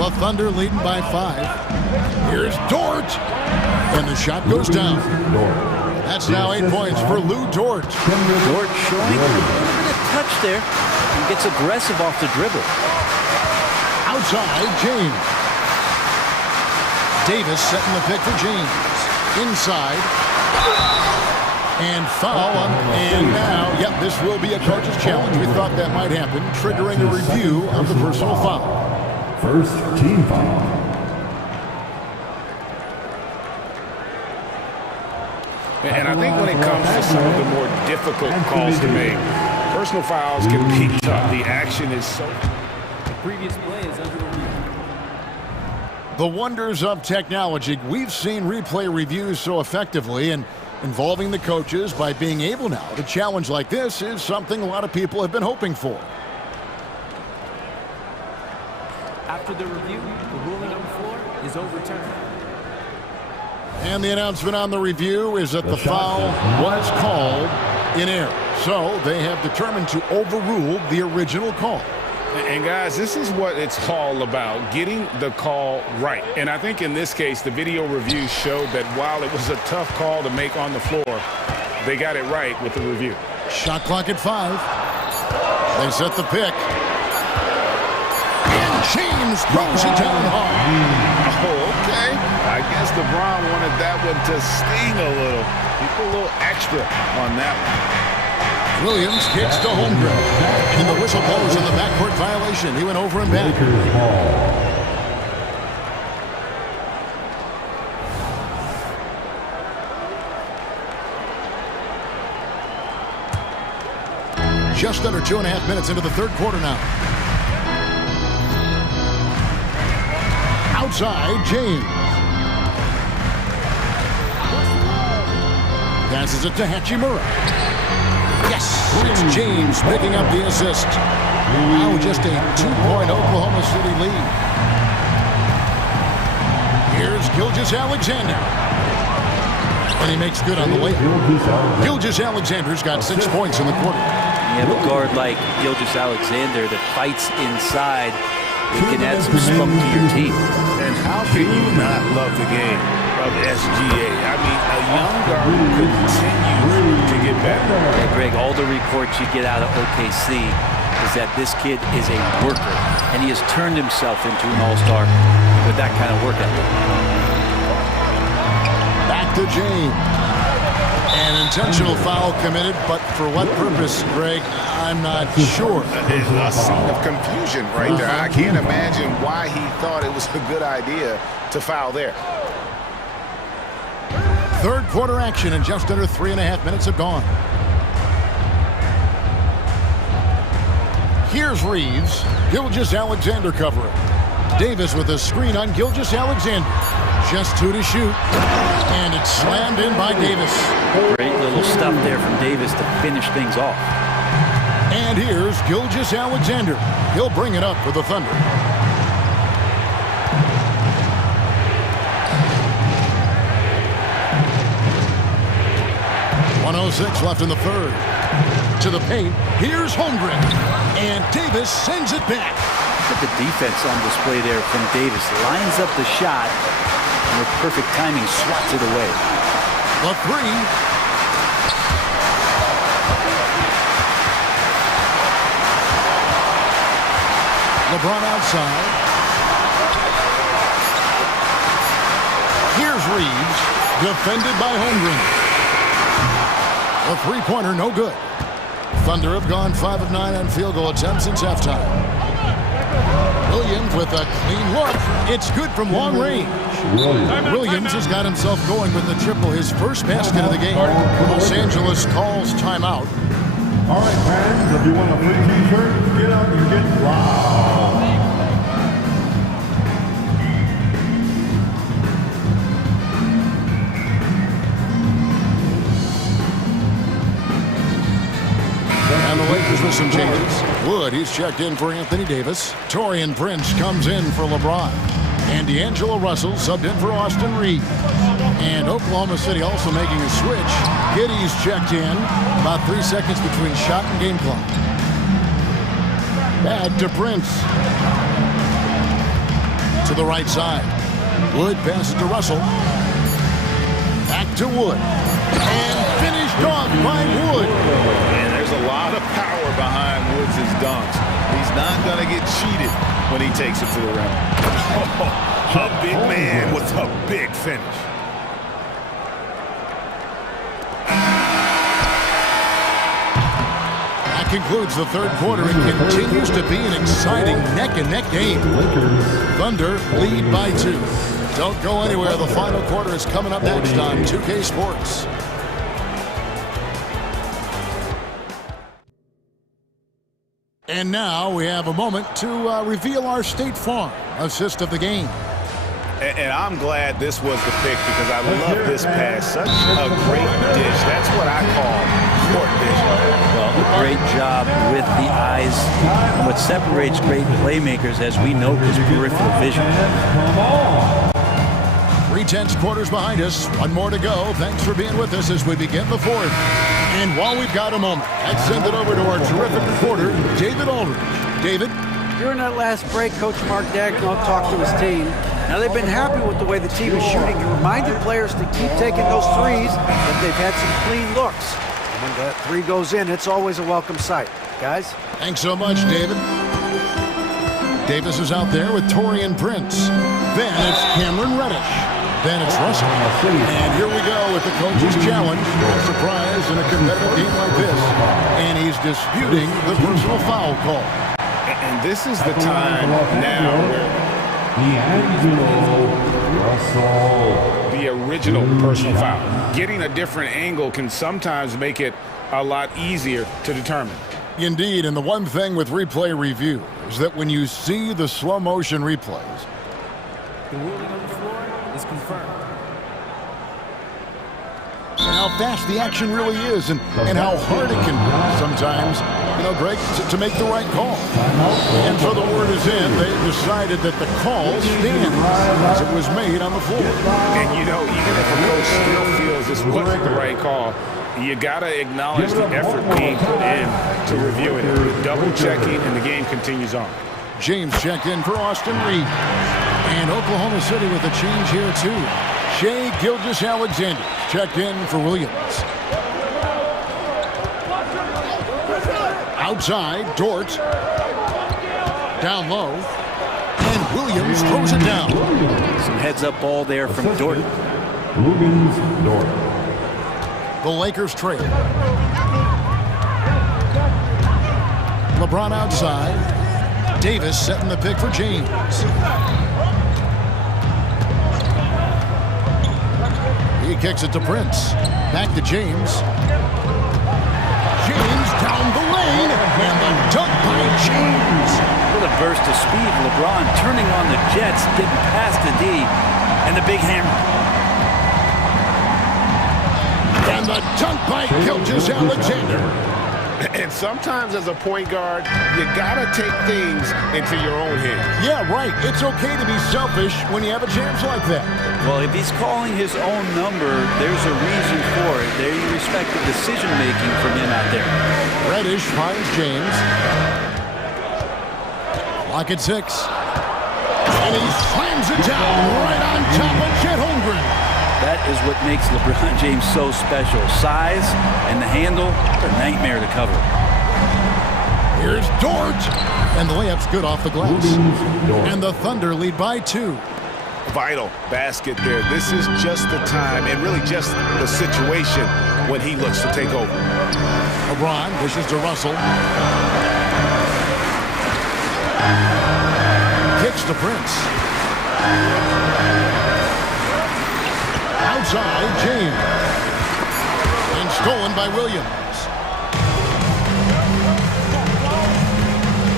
The Thunder leading by 5. Here's Dort. And the shot goes down. That's now 8 points for Lou Dort. Dort showing a little bit of touch there. He gets aggressive off the dribble. Outside, James. Davis setting the pick for James. Inside. And foul. And now, yep, this will be a coach's challenge. We thought that might happen, triggering a review of the personal foul. First team foul. And I think when it comes to some of the more difficult calls to make, personal fouls can be tough. The action is so... The previous play is under review. The wonders of technology. We've seen replay reviews so effectively, and involving the coaches by being able now to challenge like this is something a lot of people have been hoping for. After the review, the ruling on the floor is overturned. And the announcement on the review is that the foul was called in error. So they have determined to overrule the original call. And guys, this is what it's all about, getting the call right. And I think in this case, the video review showed that while it was a tough call to make on the floor, they got it right with the review. Shot clock at 5. They set the pick. And James throws it down hard. Oh, okay. I guess LeBron wanted that one to sting a little. He put a little extra on that one. Williams kicks to Holmgren. And the whistle blows on the backcourt violation. He went over and back. Just under 2.5 minutes into the third quarter now. Outside, James. Passes it to Hachimura. Yes, it's James picking up the assist. Now just a 2-point Oklahoma City lead. Here's Gilgeous Alexander. And he makes good on the layup. Gilgeous Alexander's got 6 points in the quarter. You have a guard like Gilgeous Alexander that fights inside. It can add some spunk to your team. And how can you not love the game of SGA. I mean, a young guard who continues to get better. Yeah, Greg, all the reports you get out of OKC is that this kid is a worker, and he has turned himself into an all-star with that kind of work ethic. Back to James. An intentional foul committed, but for what purpose, Greg? I'm not sure. There's a scene of confusion right there. I can't imagine why he thought it was a good idea to foul there. Third quarter action, and just under 3.5 minutes have gone. Here's Reeves. Gilgeous-Alexander covering. Davis with a screen on Gilgeous-Alexander. Just 2 to shoot. And it's slammed in by Davis. Great little stuff there from Davis to finish things off. And here's Gilgeous-Alexander. He'll bring it up for the Thunder. .106 left in the third. To the paint. Here's Holmgren. And Davis sends it back. Look at the defense on display there from Davis. Lines up the shot, and with perfect timing, swats it away. The three. LeBron outside. Here's Reeves. Defended by Holmgren. A three-pointer, no good. Thunder have gone 5 of 9 on field goal attempts since halftime. Williams with a clean look. It's good from long range. Williams has got himself going with the triple, his first basket of the game. Los Angeles calls timeout. All right, fans, if you want a free t-shirt, get out and get loud. And the Lakers with some changes. Wood, he's checked in for Anthony Davis. Taurean Prince comes in for LeBron. And D'Angelo Russell subbed in for Austin Reeves. And Oklahoma City also making a switch. Giddey's checked in. About 3 seconds between shot and game clock. Back to Prince. To the right side. Wood passes to Russell. Back to Wood. And finished off by Wood. And there's a lot of power behind Woods' dunks. He's not going to get cheated when he takes it to the rim. A big man with a big finish. That concludes the third quarter. It continues to be an exciting neck-and-neck game. Thunder lead by 2. Don't go anywhere. The final quarter is coming up next on 2K Sports. And now we have a moment to reveal our State Farm assist of the game. And I'm glad this was the pick because I love this pass. Such a great dish. That's what I call court vision. Well, great job with the eyes. And what separates great playmakers, as we know, is peripheral vision. 3/10 quarters behind us. One more to go. Thanks for being with us as we begin the fourth. And while we've got a moment, let's send it over to our terrific reporter, David Aldridge. David? During that last break, Coach Mark Dagnall talked to his team. Now, they've been happy with the way the team is shooting. He reminded players to keep taking those threes, that they've had some clean looks. And when that three goes in, it's always a welcome sight. Guys? Thanks so much, David. Davis is out there with Taurean Prince. Then it's Cameron Reddish. Then it's Russell. And here we go with the coach's challenge. No surprise in a competitive game like this. And he's disputing the personal foul call. And this is the time now where the original personal foul. Getting a different angle can sometimes make it a lot easier to determine. Indeed, and the one thing with replay review is that when you see the slow motion replays, the ruling on the floor is confirmed. And how fast the action really is and how hard it can be sometimes, you know, Greg, to make the right call. And so the word is in. They decided that the call stands as it was made on the floor. And, you know, even if a coach still feels this wasn't the right call, you got to acknowledge the effort being put in to reviewing it. Double-checking, and the game continues on. James checked in for Austin Reeves. And Oklahoma City with a change here, too. Shai Gilgeous-Alexander checked in for Williams. Outside, Dort. Down low. And Williams throws it down. Some heads-up ball there from Dort. Dort. The Lakers trail. LeBron outside. Davis setting the pick for James. He kicks it to Prince. Back to James. James down the lane. And the dunk by James. What a burst of speed. LeBron turning on the Jets, getting past the D. And the big hammer. And the dunk by Gilgeous-Alexander. And sometimes as a point guard, you gotta take things into your own hands. Yeah, right. It's okay to be selfish when you have a chance like that. Well, if he's calling his own number, there's a reason for it. There you respect the decision-making from him out there. Reddish finds James. Lock at 6. And he slams it down right on top of Chet Holmgren. That is what makes LeBron James so special. Size and the handle, a nightmare to cover. Here's Dort. And the layup's good off the glass. And the Thunder lead by 2. Vital basket there. This is just the time and really just the situation when he looks to take over. LeBron dishes to Russell. Kicks to Prince. Outside, James. And stolen by Williams.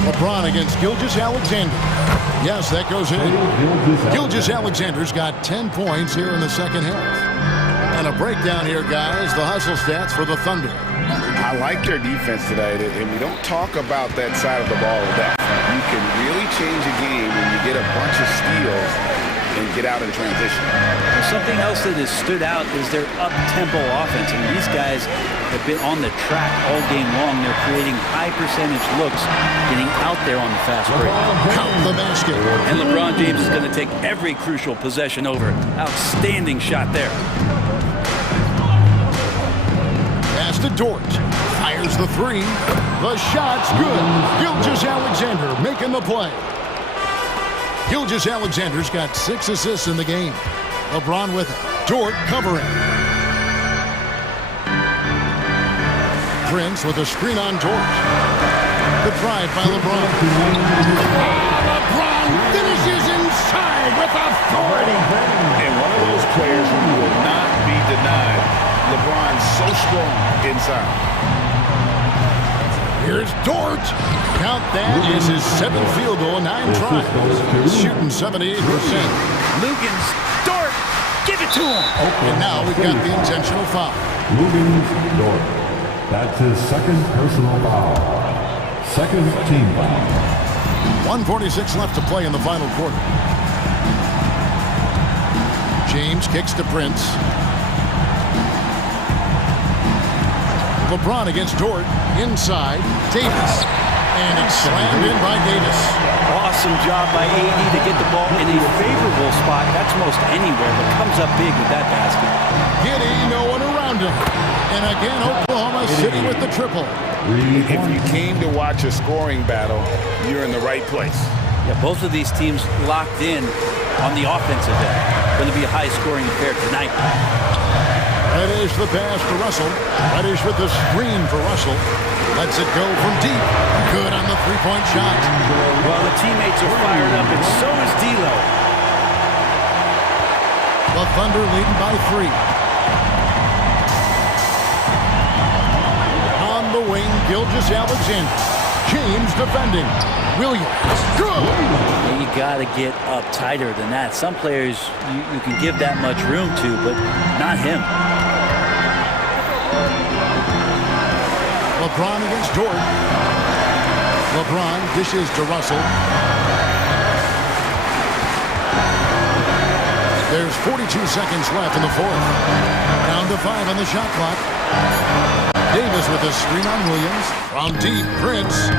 LeBron against Gilgeous-Alexander. Yes, that goes in. Gilgeous-Alexander's got 10 points here in the second half. And a breakdown here, guys. The hustle stats for the Thunder. I like their defense tonight, and we don't talk about that side of the ball enough. You can really change a game when you get a bunch of steals and get out in transition. Well, something else that has stood out is their up-tempo offense. And these guys have been on the track all game long. They're creating high-percentage looks, getting out there on the fast break. Count the basket. And LeBron James is going to take every crucial possession over. Outstanding shot there. Pass to Dort. Fires the 3. The shot's good. Gilgeous-Alexander making the play. Gilgeous-Alexander's got 6 assists in the game. LeBron with it. Dort covering. Prince with a screen on Dort. The drive by LeBron. LeBron finishes inside with authority. And one of those players who will not be denied. LeBron's so strong inside. Here's Dort. Count that is his 7th field goal, 9 tries. Shooting 78%. Lugans, Dort, give it to him. And now we've got the intentional foul. Dort. That's his second personal foul. Second team foul. 1:46 left to play in the final quarter. James kicks to Prince. LeBron against Dort. Inside, Davis. And it's slammed in by Davis. Awesome job by AD to get the ball in a favorable spot. That's most anywhere, but comes up big with that basket. Giddy, no one around him. And again, Oklahoma City with the triple. If you came to watch a scoring battle, you're in the right place. Yeah, both of these teams locked in on the offensive end. Going to be a high-scoring affair tonight. Reddish the pass to Russell. Reddish with the screen for Russell. Lets it go from deep. Good on the three-point shot. Well, the teammates are fired up, and so is D'Lo. The Thunder leading by 3. On the wing, Gilgeous-Alexander. James defending. Williams. Good. You got to get up tighter than that. Some players you can give that much room to, but not him. LeBron against Dort. LeBron dishes to Russell. There's 42 seconds left in the fourth. Down to 5 on the shot clock. Davis with a screen on Williams. From deep, Prince.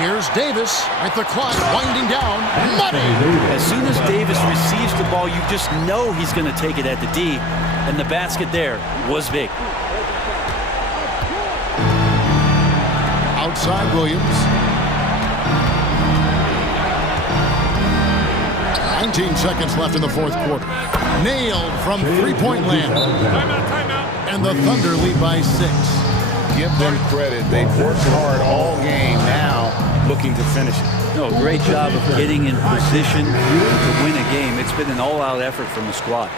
Here's Davis with the clock winding down. Money! As soon as Davis receives the ball, you just know he's going to take it at the D, and the basket there was big. Outside Williams. 19 seconds left in the fourth quarter. Nailed from three-point land. And the Thunder lead by 6. Give them credit. They've worked hard all game, now looking to finish it. No, great job of getting in position to win a game. It's been an all-out effort from the squad.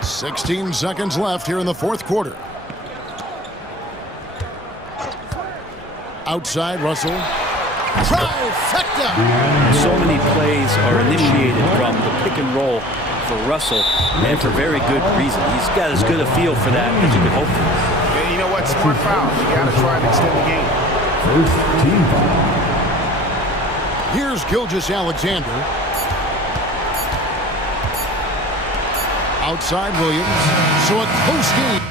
"16 seconds left here in the fourth quarter. Outside Russell. Trifecta! So many plays are initiated from the pick and roll for Russell, and for very good reason. He's got as good a feel for that as you could hope for. And you know what? Smart fouls. You got to try and extend the game. First team foul. Here's Gilgeous-Alexander. Outside Williams. So a close game.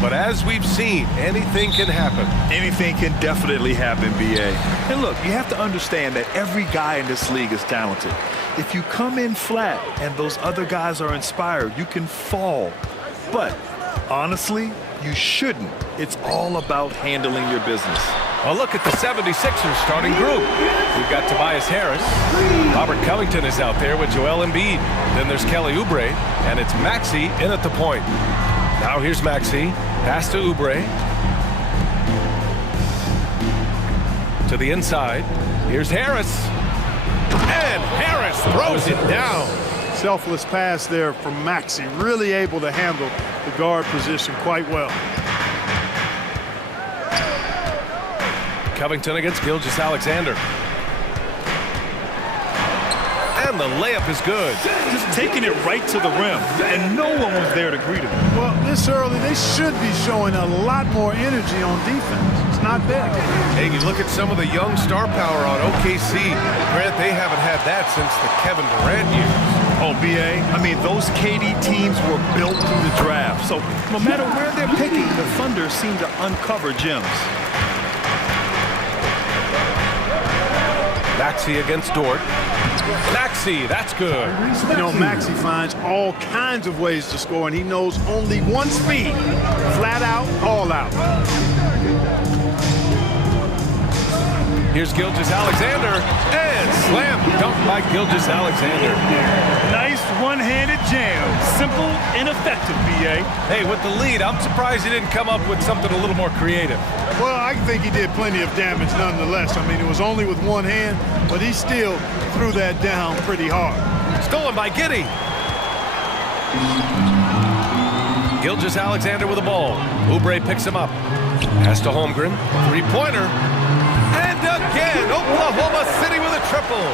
But as we've seen, anything can happen. Anything can definitely happen, BA. And look, you have to understand that every guy in this league is talented. If you come in flat and those other guys are inspired, you can fall. But honestly, you shouldn't. It's all about handling your business. A look at the 76ers starting group. We've got Tobias Harris. Robert Covington is out there with Joel Embiid. Then there's Kelly Oubre, and it's Maxey in at the point. Now here's Maxey. Pass to Oubre. To the inside. Here's Harris. And Harris throws it down. Selfless pass there from Maxey. Really able to handle the guard position quite well. Covington against Gilgeous-Alexander. And the layup is good. Just taking it right to the rim, and no one was there to greet him. Well, this early, they should be showing a lot more energy on defense. It's not there. Hey, you look at some of the young star power on OKC. Grant, they haven't had that since the Kevin Durant years. Oh, BA, I mean, those KD teams were built through the draft. So no matter where they're picking, the Thunder seem to uncover gems. Maxey against Dort. Maxey, that's good. You know, Maxey finds all kinds of ways to score, and he knows only one speed. Flat out, all out. Here's Gilgeous-Alexander, and slam dunk by Gilgeous-Alexander. Nice one-handed jam. Simple and effective, BA. Hey, with the lead, I'm surprised he didn't come up with something a little more creative. Well, I think he did plenty of damage nonetheless. I mean, it was only with one hand, but he still threw that down pretty hard. Stolen by Giddey. Gilgeous-Alexander with the ball. Oubre picks him up. Pass to Holmgren. Three-pointer. And again, Oklahoma City with a triple.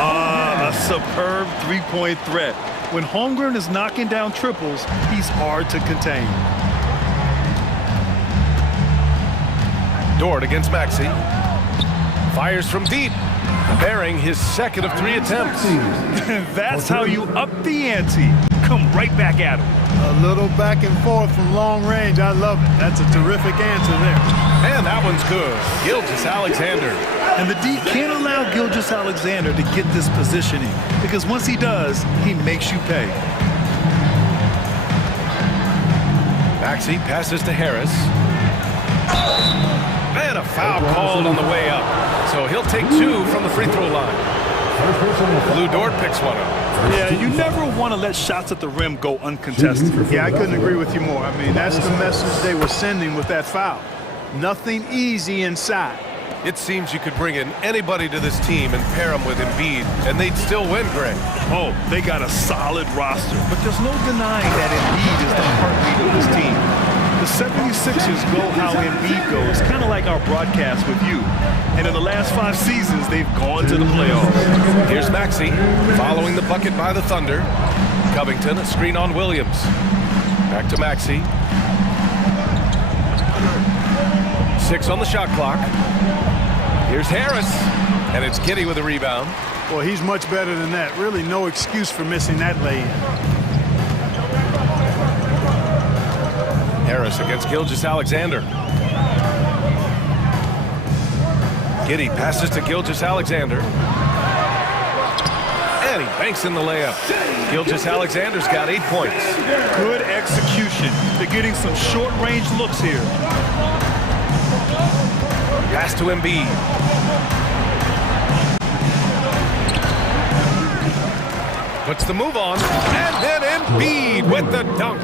A superb three-point threat. When Holmgren is knocking down triples, he's hard to contain. Dort against Maxey. Fires from deep. Bearing his second of 3 attempts. That's how you up the ante. Come right back at him. A little back and forth from long range. I love it. That's a terrific answer there. And that one's good. Gilgeous-Alexander. And the D can't allow Gilgeous-Alexander to get this positioning, because once he does, he makes you pay. Maxey passes to Harris. And a foul called on the way up. So he'll take 2 from the free throw line. Lou Dort picks one up. Yeah, you never want to let shots at the rim go uncontested. Yeah, I couldn't agree with you more. I mean, that's the message they were sending with that foul. Nothing easy inside. It seems you could bring in anybody to this team and pair them with Embiid, and they'd still win, Greg. Oh, they got a solid roster, but there's no denying that Embiid is the heartbeat of this team. The 76ers go how Embiid goes, kind of like our broadcast with you. And in the last 5 seasons, they've gone to the playoffs. Here's Maxey, following the bucket by the Thunder. Covington, a screen on Williams. Back to Maxey. 6 on the shot clock. Here's Harris, and it's Giddey with a rebound. Well, he's much better than that. Really no excuse for missing that lay-in. Harris against Gilgeous-Alexander. Giddey passes to Gilgeous-Alexander. And he banks in the layup. Gilgeous-Alexander's got 8 points. Good execution. They're getting some short-range looks here. Pass to Embiid. Puts the move on. And then Embiid with the dunk.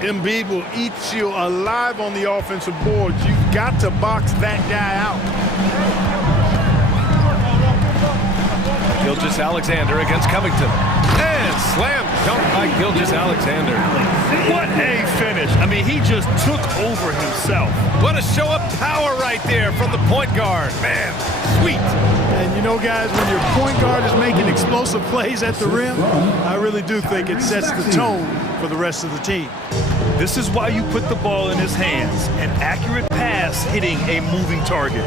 Embiid will eat you alive on the offensive boards. You've got to box that guy out. Gilgeous-Alexander against Covington. And slam dunk by Gilgeous-Alexander. What a finish. I mean, he just took over himself. What a show of power right there from the point guard. Man, sweet. And you know, guys, when your point guard is making explosive plays at the rim, I really do think it sets the tone for the rest of the team. This is why you put the ball in his hands. An accurate pass hitting a moving target.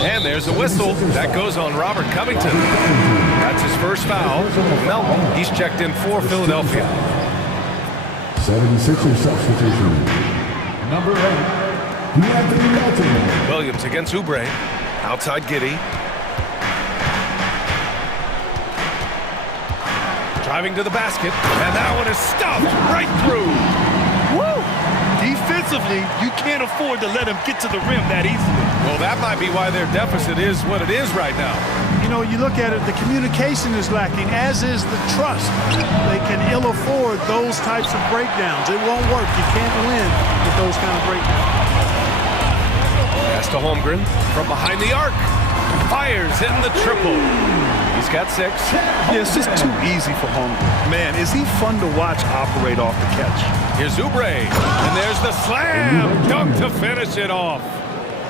And there's a whistle. That goes on Robert Covington. That's his first foul. Melton, he's checked in for Philadelphia. 76er substitution. Number 8, Anthony Melton. Williams against Oubre. Outside Giddey. Driving to the basket. And that one is stuffed right through. Woo! Defensively, you can't afford to let him get to the rim that easily. Well, that might be why their deficit is what it is right now. You know, you look at it, the communication is lacking, as is the trust. They can ill afford those types of breakdowns. It won't work. You can't win with those kind of breakdowns. Pass to Holmgren from behind the arc. Fires in the triple. He's got 6. Yeah, it's just too easy for Holmgren. Man, is he fun to watch operate off the catch. Here's Oubre. And there's the slam dunk to finish it off.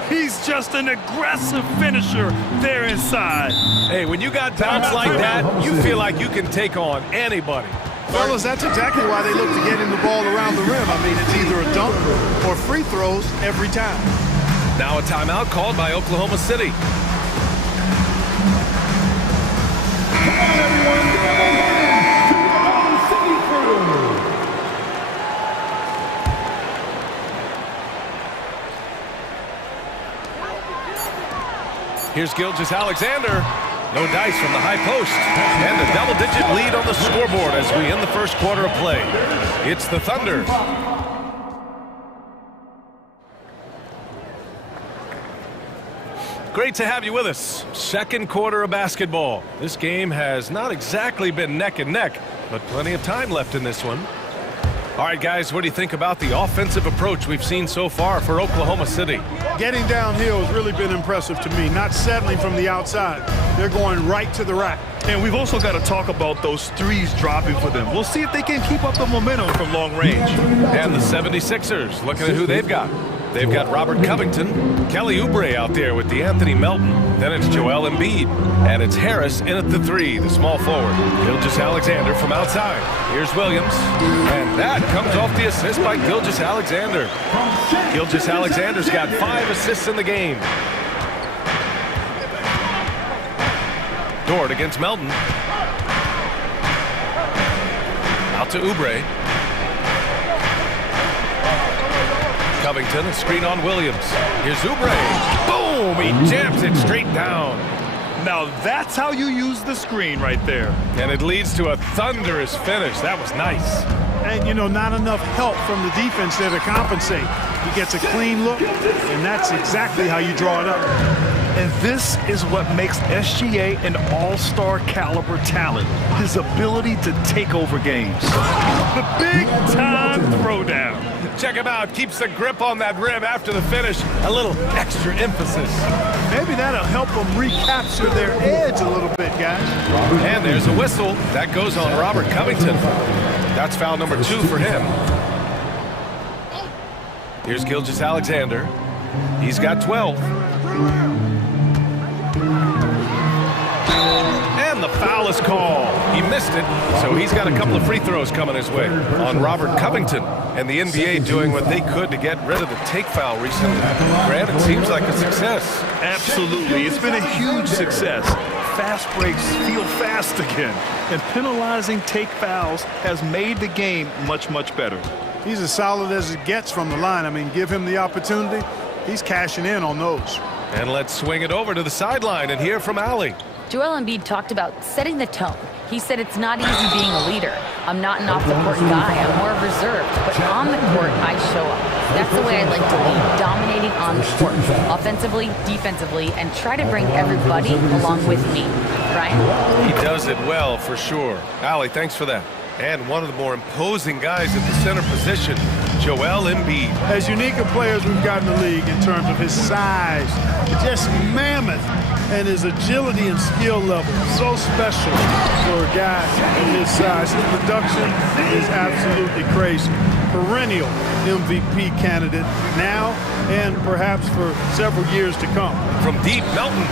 He's just an aggressive finisher there inside. Hey, when you got dunks like that, you feel like you can take on anybody. Fellas, that's exactly why they look to get him the ball around the rim. I mean, it's either a dunk or free throws every time. Now a timeout called by Oklahoma City. Here's Gilgeous-Alexander. No dice from the high post. And a double-digit lead on the scoreboard as we end the first quarter of play. It's the Thunder. Great to have you with us. Second quarter of basketball. This game has not exactly been neck and neck, but plenty of time left in this one. All right, guys, what do you think about the offensive approach we've seen so far for Oklahoma City? Getting downhill has really been impressive to me, not settling from the outside. They're going right to the rack. And we've also got to talk about those threes dropping for them. We'll see if they can keep up the momentum from long range. And the 76ers, looking at who they've got. They've got Robert Covington, Kelly Oubre out there with DeAnthony Melton. Then it's Joel Embiid. And it's Harris in at the 3, the small forward. Gilgeous-Alexander from outside. Here's Williams. And that comes off the assist by Gilgeous-Alexander. Gilgeous-Alexander's got 5 assists in the game. Dort against Melton. Out to Oubre. Covington, a screen on Williams. Here's Oubre. Boom! He jams it straight down. Now that's how you use the screen right there. And it leads to a thunderous finish. That was nice. And, you know, not enough help from the defense there to compensate. He gets a clean look, and that's exactly how you draw it up. And this is what makes SGA an all-star caliber talent. His ability to take over games. The big-time throwdown. Check him out. Keeps the grip on that rim after the finish. A little extra emphasis. Maybe that'll help them recapture their edge a little bit, guys. And there's a whistle. That goes on Robert Covington. That's foul number 2 for him. Here's Gilgeous-Alexander. He's got 12. And the foul is called. He missed it, so he's got a couple of free throws coming his way on Robert Covington. And the NBA doing what they could to get rid of the take foul recently. Grant, it seems like a success. Absolutely. It's been a huge success. Fast breaks feel fast again. And penalizing take fouls has made the game much, much better. He's as solid as it gets from the line. I mean, give him the opportunity. He's cashing in on those. And let's swing it over to the sideline and hear from Allie. Joel Embiid talked about setting the tone. He said it's not easy being a leader. I'm not an off-the-court guy. I'm more reserved. But on the court, I show up. That's the way I like to lead, dominating on the court. Offensively, defensively, and try to bring everybody along with me. Ryan? He does it well, for sure. Allie, thanks for that. And one of the more imposing guys at the center position, Joel Embiid. As unique a player as we've got in the league in terms of his size, just mammoth, and his agility and skill level, so special for a guy of his size. His production is absolutely crazy. Perennial MVP candidate now and perhaps for several years to come. From deep, Melton.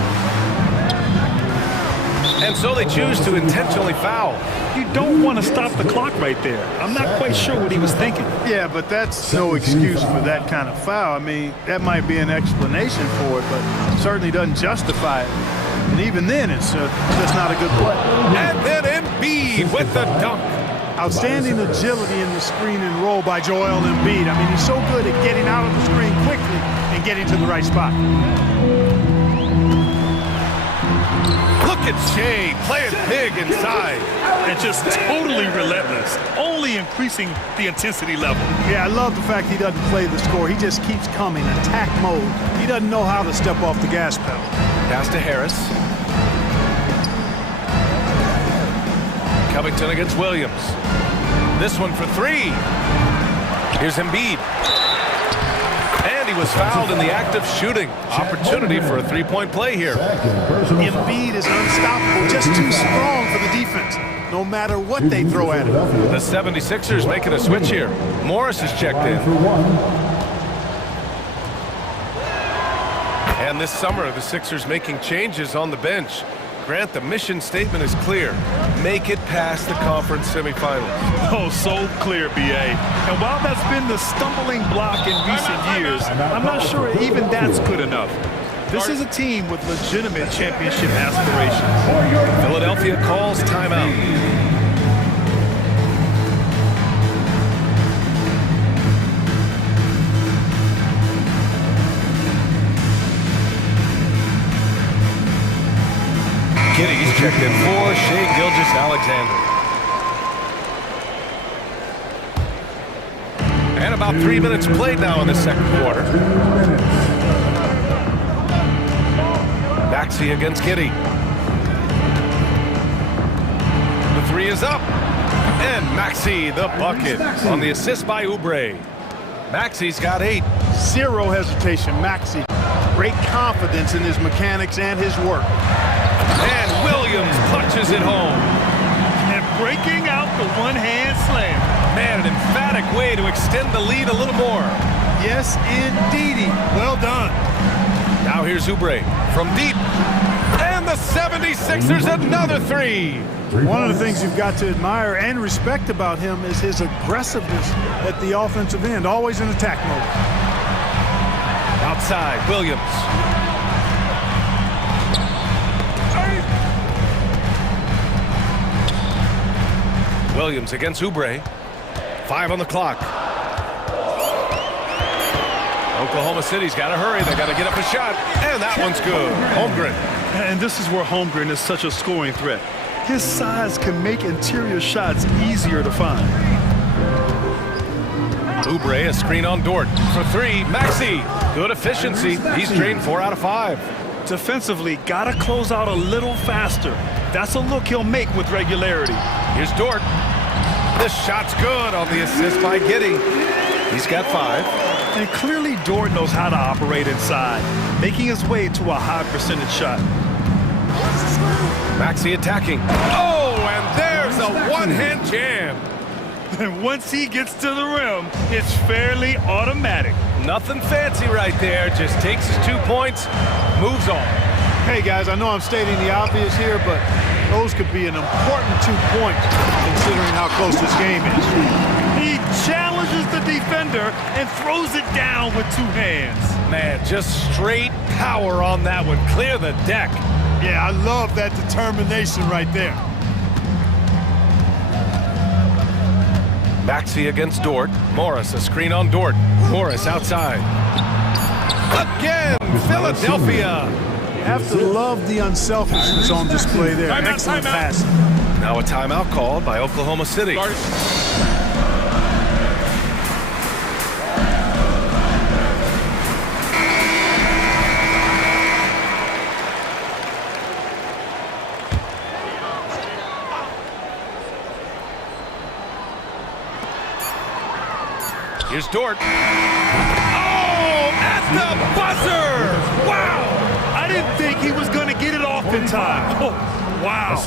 And so they choose to intentionally foul. You don't want to stop the clock right there. I'm not quite sure what he was thinking. Yeah, but that's no excuse for that kind of foul. I mean, that might be an explanation for it, but certainly doesn't justify it. And even then, it's just not a good play. And then Embiid with the dunk. Outstanding agility in the screen and roll by Joel Embiid. I mean, he's so good at getting out of the screen quickly and getting to the right spot. Look at Shea playing big inside. And just totally relentless, only increasing the intensity level. Yeah, I love the fact he doesn't play the score. He just keeps coming, attack mode. He doesn't know how to step off the gas pedal. Pass to Harris. Covington against Williams. This one for 3. Here's Embiid. And he was fouled in the act of shooting. Opportunity for a 3-point play here. Embiid is unstoppable, just too strong for the defense, no matter what they throw at him. The 76ers making a switch here. Morris is checked in. And this summer, the Sixers making changes on the bench. Grant, the mission statement is clear. Make it past the conference semifinals. Oh, so clear, BA. And while that's been the stumbling block in recent years, I'm not sure even that's good enough. This is a team with legitimate championship aspirations. Philadelphia calls timeout. Giddy's checked in for Shai Gilgeous-Alexander. And about 3 minutes played now in the second quarter. Maxey against Giddy. The three is up. And Maxey the bucket on the assist by Oubre. Maxey's got 8. Zero hesitation, Maxey. Great confidence in his mechanics and his work. And Williams punches it home. And breaking out the one-hand slam. Man, an emphatic way to extend the lead a little more. Yes, indeedy. Well done. Now here's Oubre from deep. And the 76ers another 3. One of the things you've got to admire and respect about him is his aggressiveness at the offensive end, always in attack mode. Outside, Williams. Williams against Oubre. 5 on the clock. Oklahoma City's got to hurry. They got to get up a shot. And that one's good. Holmgren. And this is where Holmgren is such a scoring threat. His size can make interior shots easier to find. Oubre, a screen on Dort. For 3, Maxey. Good efficiency. He's drained 4 out of 5. Defensively, got to close out a little faster. That's a look he'll make with regularity. Here's Dort. This shot's good on the assist by Giddy. He's got 5. And clearly Dort knows how to operate inside, making his way to a high percentage shot. Maxey attacking. Oh, and there's a one-hand jam. And once he gets to the rim, it's fairly automatic. Nothing fancy right there. Just takes his 2 points, moves on. Hey, guys, I know I'm stating the obvious here, but those could be an important 2 points considering how close this game is. He challenges the defender and throws it down with 2 hands. Man, just straight power on that one. Clear the deck. Yeah, I love that determination right there. Maxey against Dort. Morris, a screen on Dort. Morris outside. Again, Philadelphia. You have to love the unselfishness on display there. Excellent pass. Now a timeout called by Oklahoma City. Here's Dort. Oh, at the buzzer! Wow! I didn't think he was going to get it off in time. Oh, wow.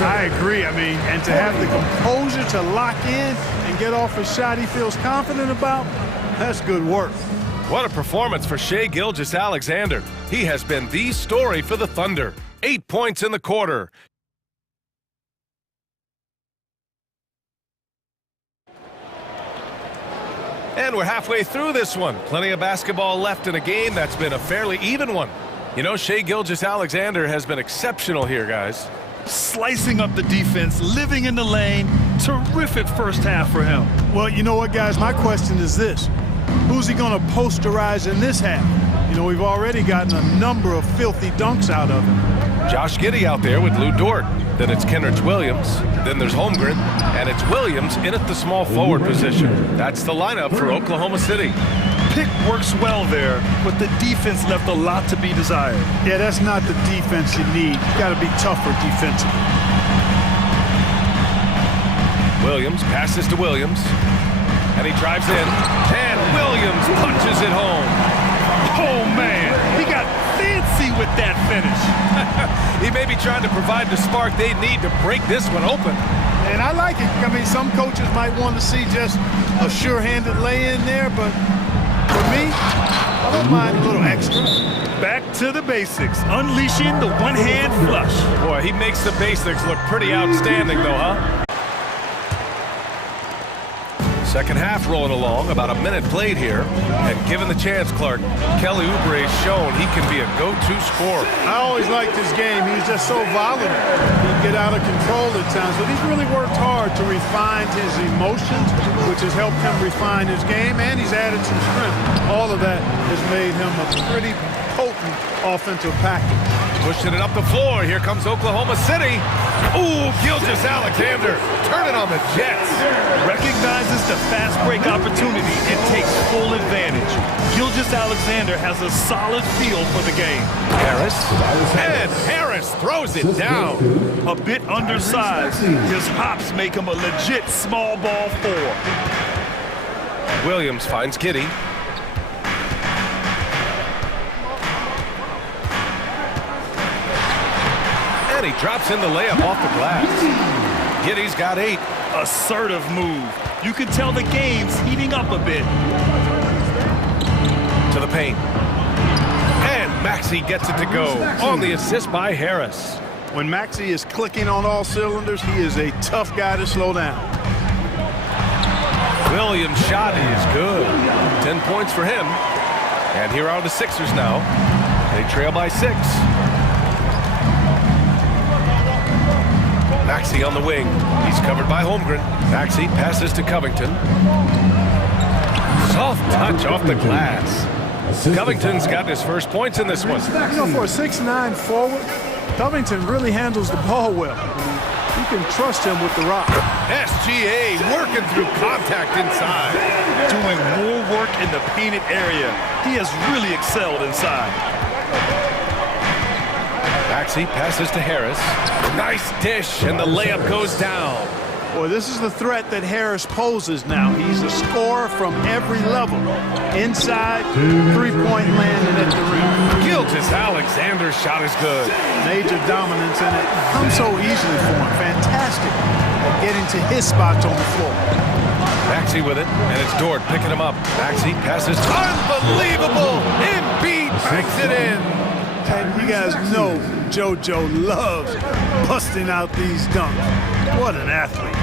I agree. I mean, and to have the composure to lock in and get off a shot he feels confident about, that's good work. What a performance for Shai Gilgeous-Alexander. He has been the story for the Thunder. 8 points in the quarter. And we're halfway through this one. Plenty of basketball left in a game that's been a fairly even one. You know, Shai Gilgeous-Alexander has been exceptional here, guys. Slicing up the defense, living in the lane. Terrific first half for him. Well, you know what, guys? My question is this. Who's he going to posterize in this half? You know, we've already gotten a number of filthy dunks out of him. Josh Giddey out there with Lou Dort. Then it's Kenrich Williams. Then there's Holmgren. And it's Williams in at the small forward position. That's the lineup for Oklahoma City. Pick works well there, but the defense left a lot to be desired. Yeah, that's not the defense you need. You got to be tougher defensively. Williams passes to Williams. And he drives in. And Williams punches it home. Oh, man. He got fancy with that finish. He may be trying to provide the spark they need to break this one open. And I like it. I mean, some coaches might want to see just a sure-handed lay-in there, but for me, I don't mind a little extra. Back to the basics, unleashing the one-hand flush. Boy, he makes the basics look pretty outstanding, though, huh? Second half rolling along, about a minute played here. And given the chance, Clark, Kelly Oubre has shown he can be a go-to scorer. I always liked his game. He was just so volatile. He'd get out of control at times, but he's really worked hard to refine his emotions, which has helped him refine his game, and he's added some strength. All of that has made him a pretty potent offensive package. Pushing it up the floor. Here comes Oklahoma City. Ooh, Gilgeous-Alexander turning on the Jets. Recognizes the fast break opportunity and takes full advantage. Gilgeous-Alexander has a solid feel for the game. Harris. And Harris throws it down. A bit undersized. His hops make him a legit small ball four. Williams finds Giddy. And he drops in the layup off the glass. Giddy's got 8. Assertive move. You can tell the game's heating up a bit. To the paint. And Maxey gets it to go on the assist by Harris. When Maxey is clicking on all cylinders, he is a tough guy to slow down. Williams' shot is good. 10 points for him. And here are the Sixers now. They trail by 6. Maxey on the wing. He's covered by Holmgren. Maxey passes to Covington. Soft touch off the glass. Covington's got his first points in this one. You know, for a 6'9" forward, Covington really handles the ball well. You can trust him with the rock. SGA working through contact inside. Doing more work in the painted area. He has really excelled inside. Maxey passes to Harris. Nice dish, and the layup goes down. Boy, this is the threat that Harris poses now. He's a scorer from every level. Inside, three-point landing at the rim. Gilgeous-Alexander's shot is good. Major dominance, and it comes so easily for him. Fantastic at getting to his spots on the floor. Maxey with it, and it's Dort picking him up. Maxey passes. Unbelievable! Embiid banks it in. And you guys know JoJo loves busting out these dunks. What an athlete.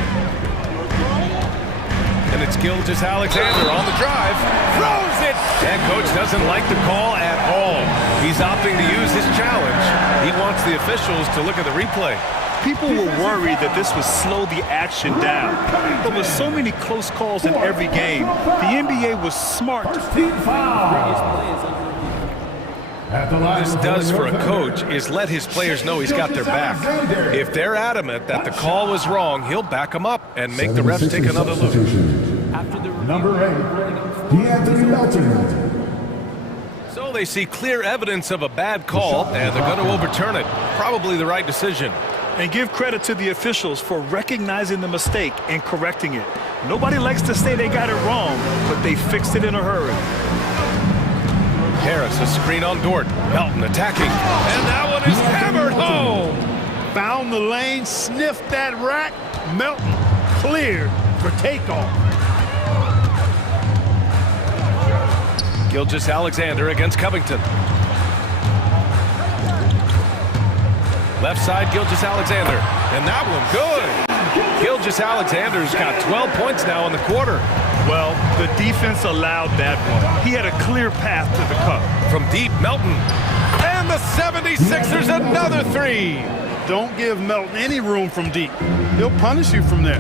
And it's Gilgeous-Alexander on the drive. Throws it! And coach doesn't like the call at all. He's opting to use his challenge. He wants the officials to look at the replay. People were worried that this would slow the action down. There were so many close calls in every game. The NBA was smart. What this does for a coach is let his players know he's got their back. If they're adamant that the call was wrong, he'll back them up and make the refs take another look. Number 8, D'Anthony Melton. So they see clear evidence of a bad call, and they're going to overturn it. Probably the right decision. And give credit to the officials for recognizing the mistake and correcting it. Nobody likes to say they got it wrong, but they fixed it in a hurry. Harris, a screen on Dort. Melton attacking. And that one is hammered home. Found the lane, sniffed that rack. Melton cleared for takeoff. Gilgeous-Alexander against Covington. Left side, Gilgeous-Alexander. And that one good. Gilgeous-Alexander's got 12 points now in the quarter. Well, the defense allowed that one. He had a clear path to the cup. From deep, Melton. And the 76ers another 3. Don't give Melton any room from deep. He'll punish you from there.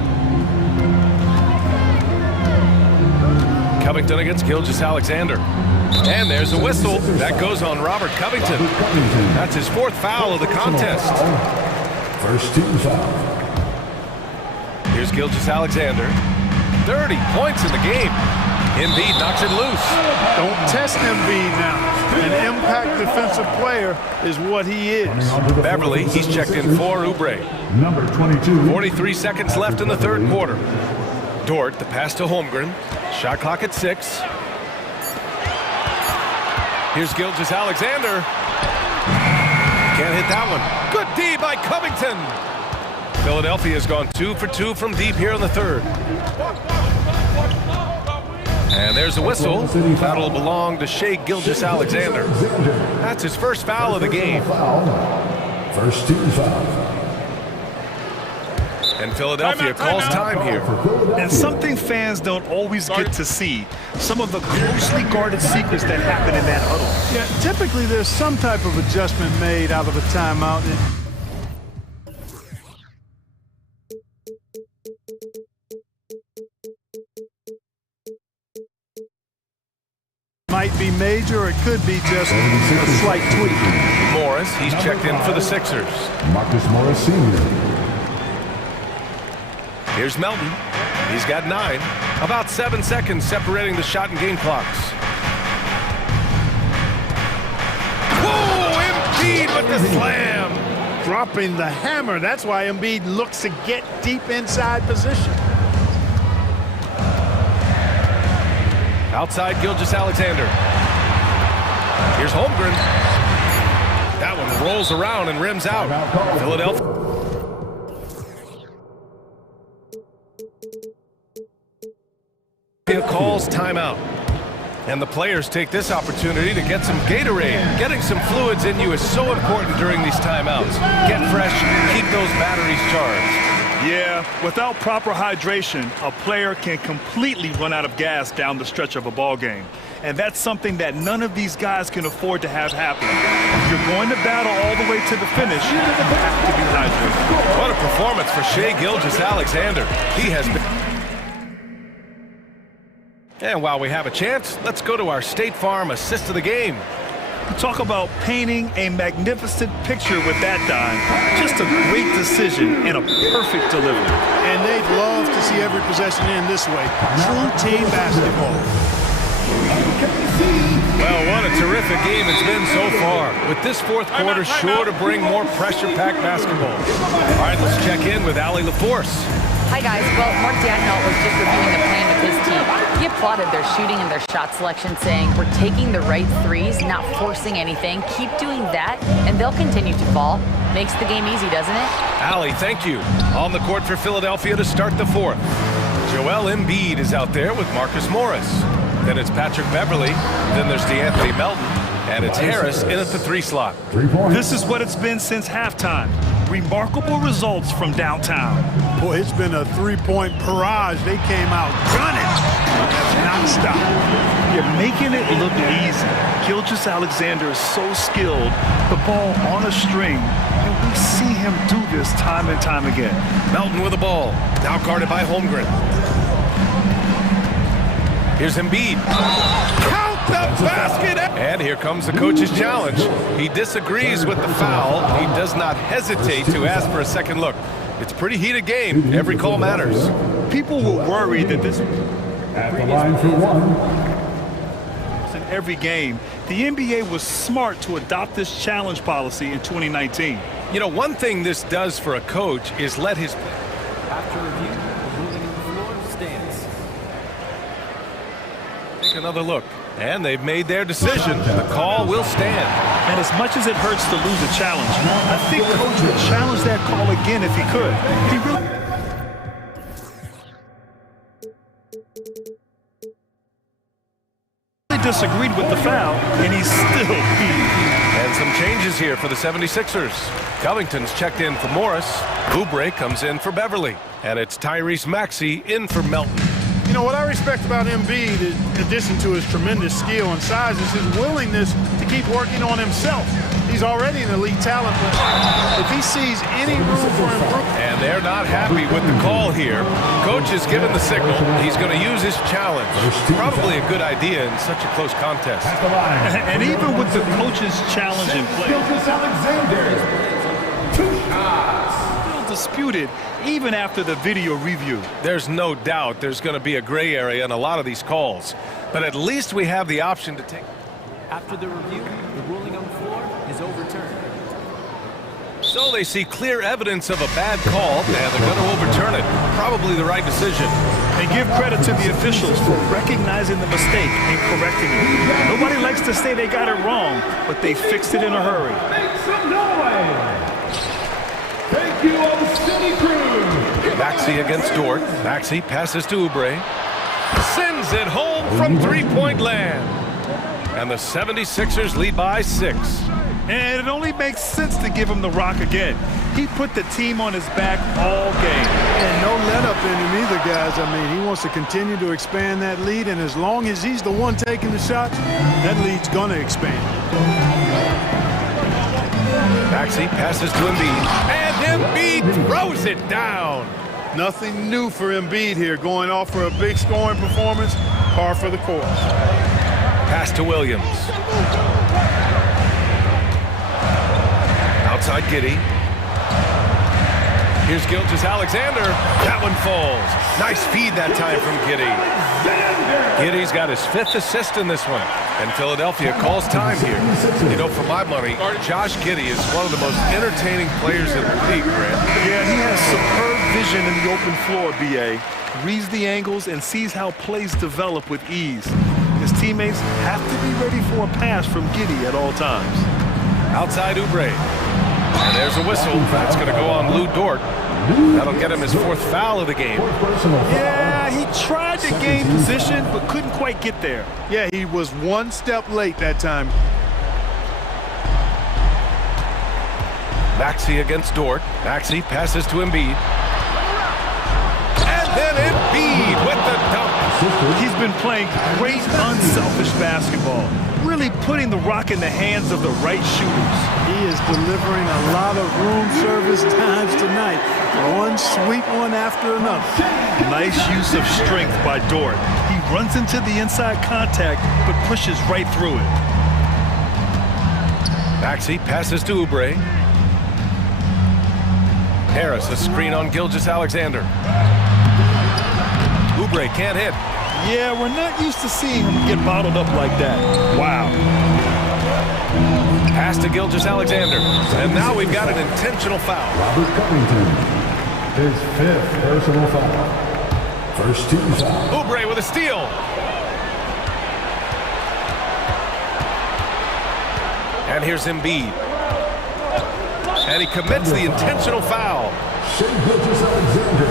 Covington against Gilgeous-Alexander. And there's a whistle. That goes on Robert Covington. That's his 4th foul of the contest. First team foul. Here's Gilgeous-Alexander. 30 points in the game. Embiid knocks it loose. Don't test Embiid now. An impact defensive player is what he is. Beverly, he's checked in for Oubre. Number 22. 43 seconds left in the 3rd quarter. Dort, the pass to Holmgren. Shot clock at 6. Here's Gilgeous-Alexander. Can't hit that one. Good D by Covington. Philadelphia's gone 2 for 2 from deep here in the 3rd. And there's a whistle. That'll belong to Shai Gilgeous-Alexander. That's his 1st foul of the game. First team foul. And Philadelphia calls time here. And something fans don't always get to see. Some of the closely guarded secrets that happen in that huddle. Yeah, typically there's some type of adjustment made out of a timeout. Might be major, or it could be just a slight tweak. Morris Morris. He's checked in for the Sixers. Marcus Morris Sr. Here's Melton. He's got 9. About 7 seconds separating the shot and game clocks. Whoa! Embiid with the slam! Dropping the hammer. That's why Embiid looks to get deep inside position. Outside Gilgeous-Alexander. Here's Holmgren. That one rolls around and rims out. Philadelphia. Calls timeout. And the players take this opportunity to get some Gatorade. Getting some fluids in you is so important during these timeouts. Get fresh, keep those batteries charged. Yeah, without proper hydration, a player can completely run out of gas down the stretch of a ball game. And that's something that none of these guys can afford to have happen. If you're going to battle all the way to the finish, you have to be hydrated. What a performance for Shai Gilgeous-Alexander. He has been... And while we have a chance, let's go to our State Farm assist of the game. Talk about painting a magnificent picture with that dime. Just a great decision and a perfect delivery. And they'd love to see every possession end this way. True team basketball. Well, what a terrific game it's been so far. With this fourth quarter sure to bring more pressure-packed basketball. All right, let's check in with Allie LaForce. Hi, guys. Well, Mark Dagnall was just reviewing the plan with his team. He applauded their shooting and their shot selection, saying, we're taking the right threes, not forcing anything. Keep doing that, and they'll continue to fall. Makes the game easy, doesn't it? Allie, thank you. On the court for Philadelphia to start the fourth. Joel Embiid is out there with Marcus Morris. Then it's Patrick Beverly. Then there's DeAnthony Melton. And it's Harris in at the 3 slot. This is what it's been since halftime. Remarkable results from downtown. Boy, it's been a three-point barrage. They came out gunning. Have not stopped. You're making it look easy. Gilgeous-Alexander is so skilled. The ball on a string. And we see him do this time and time again. Melton with the ball. Now guarded by Holmgren. Here's Embiid. Count the basket! And here comes the coach's challenge. He disagrees with the foul. He does not hesitate to ask for a second look. It's a pretty heated game. Every call matters. People will worry that this... At the line for 1. In every game, the NBA was smart to adopt this challenge policy in 2019. You know, one thing this does for a coach is let his... After review, the ruling on the floor stands. Take another look. And they've made their decision. The call will stand. And as much as it hurts to lose a challenge, I think Coach would challenge that call again if he could. He really disagreed with the foul, and he's still heated. And some changes here for the 76ers. Covington's checked in for Morris. Oubre comes in for Beverly. And it's Tyrese Maxey in for Melton. You know, what I respect about Embiid, in addition to his tremendous skill and size, is his willingness to keep working on himself. He's already an elite talent, but if he sees any room for improvement... And they're not happy with the call here. Coach has given the signal. He's going to use his challenge. Probably a good idea in such a close contest. And even with the coach's challenge in play... disputed even after the video review. There's no doubt there's going to be a gray area in a lot of these calls, but at least we have the option to take. After the review, the ruling on the floor is overturned. So they see clear evidence of a bad call, and they're going to overturn it. Probably the right decision. And give credit to the officials for recognizing the mistake and correcting it. Nobody likes to say they got it wrong, but they fixed it in a hurry. Make some noise! Thank you, City Crew! Maxey against Dort. Maxey passes to Oubre. Sends it home from three-point land. And the 76ers lead by 6. And it only makes sense to give him the rock again. He put the team on his back all game. And no let-up in him either, guys. I mean, he wants to continue to expand that lead, and as long as he's the one taking the shots, that lead's going to expand. Maxey passes to Embiid, and Embiid throws it down. Nothing new for Embiid here, going off for a big scoring performance, par for the course. Pass to Williams. outside Giddy. Here's Gilgeous-Alexander. That one falls. Nice feed that time from Giddy. Giddy's got his 5th assist in this one. And Philadelphia calls time here. You know, for my money, Josh Giddey is one of the most entertaining players in the league, Grant. Yeah, he has superb vision in the open floor, B.A. Reads the angles and sees how plays develop with ease. His teammates have to be ready for a pass from Giddey at all times. Outside Oubre. And there's a whistle. That's going to go on Lou Dort. That'll get him his 4th foul of the game. Yeah, he tried to gain position, but couldn't quite get there. Yeah, he was one step late that time. Maxey against Dort. Maxey passes to Embiid. And then Embiid with the dunk. He's been playing great, unselfish basketball, really putting the rock in the hands of the right shooters. He is delivering a lot of room service times tonight. One sweep one after another. Nice use of strength by Dort. He runs into the inside contact, but pushes right through it. Maxey passes to Oubre. Harris, a screen on Gilgeous-Alexander. Oubre can't hit. Yeah, we're not used to seeing him get bottled up like that. Wow. Pass to Gilgeous-Alexander. And now we've got an intentional foul. Robert Covington, his 5th personal foul. First team foul. Oubre with a steal. And here's Embiid. And he commits the intentional foul. Gilgeous-Alexander,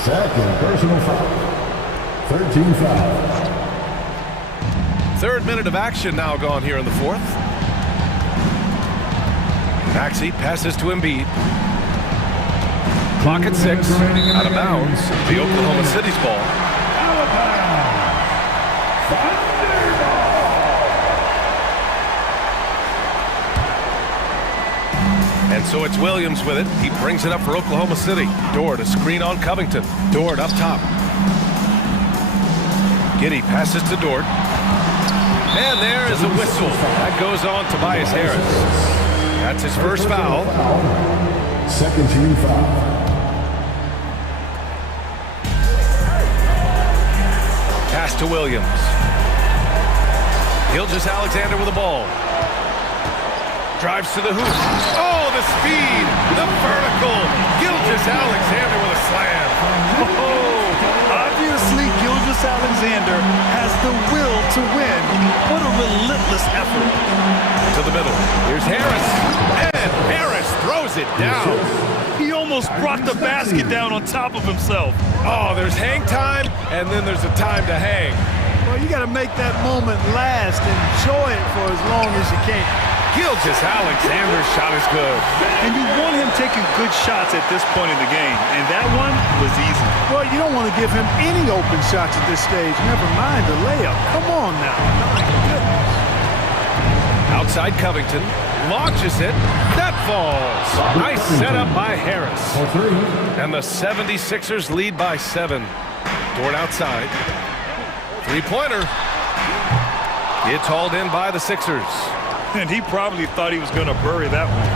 2nd personal foul. 13 foul. 3rd minute of action now gone here in the 4th. Maxey passes to Embiid. Clock at 6. Out of bounds. The Oklahoma City's ball. And so it's Williams with it. He brings it up for Oklahoma City. Dort, a screen on Covington. Dort up top. Giddey passes to Dort. And there is a whistle. That goes on Tobias Harris. That's his 1st foul. 2nd team foul. Pass to Williams. Gilgeous-Alexander with the ball. Drives to the hoop. Oh, the speed, the vertical. Gilgeous-Alexander with a slam. Oh, obviously Gilgeous-Alexander has the will to win. What a relentless effort. To the middle. Here's Harris. And Harris throws it down. He almost brought the basket down on top of himself. Oh, there's hang time, and then there's a time to hang. Well, you got to make that moment last. Enjoy it for as long as you can. Gilgeous-Alexander's shot is good. And you want him taking good shots at this point in the game. And that one was easy. Well, you don't want to give him any open shots at this stage. Never mind the layup. Come on now. My goodness. Outside Covington. Launches it. That falls. Nice setup by Harris. And the 76ers lead by 7. Dort outside. 3-pointer. It's hauled in by the Sixers. And he probably thought he was going to bury that one.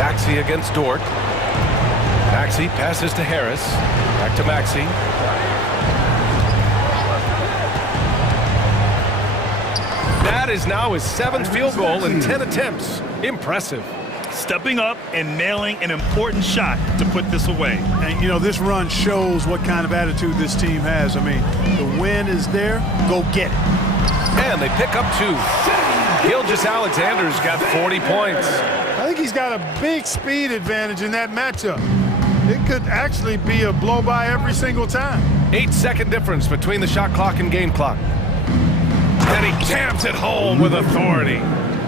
Maxey against Dort. Maxey passes to Harris. Back to Maxey. That is now his 7th field goal in 10 attempts. Impressive. Stepping up and nailing an important shot to put this away. And, you know, this run shows what kind of attitude this team has. I mean, the win is there. Go get it. And they pick up 2. Gilgeous-Alexander's got 40 points. I think he's got a big speed advantage in that matchup. It could actually be a blow-by every single time. 8-second difference between the shot clock and game clock. And he jams it home with authority.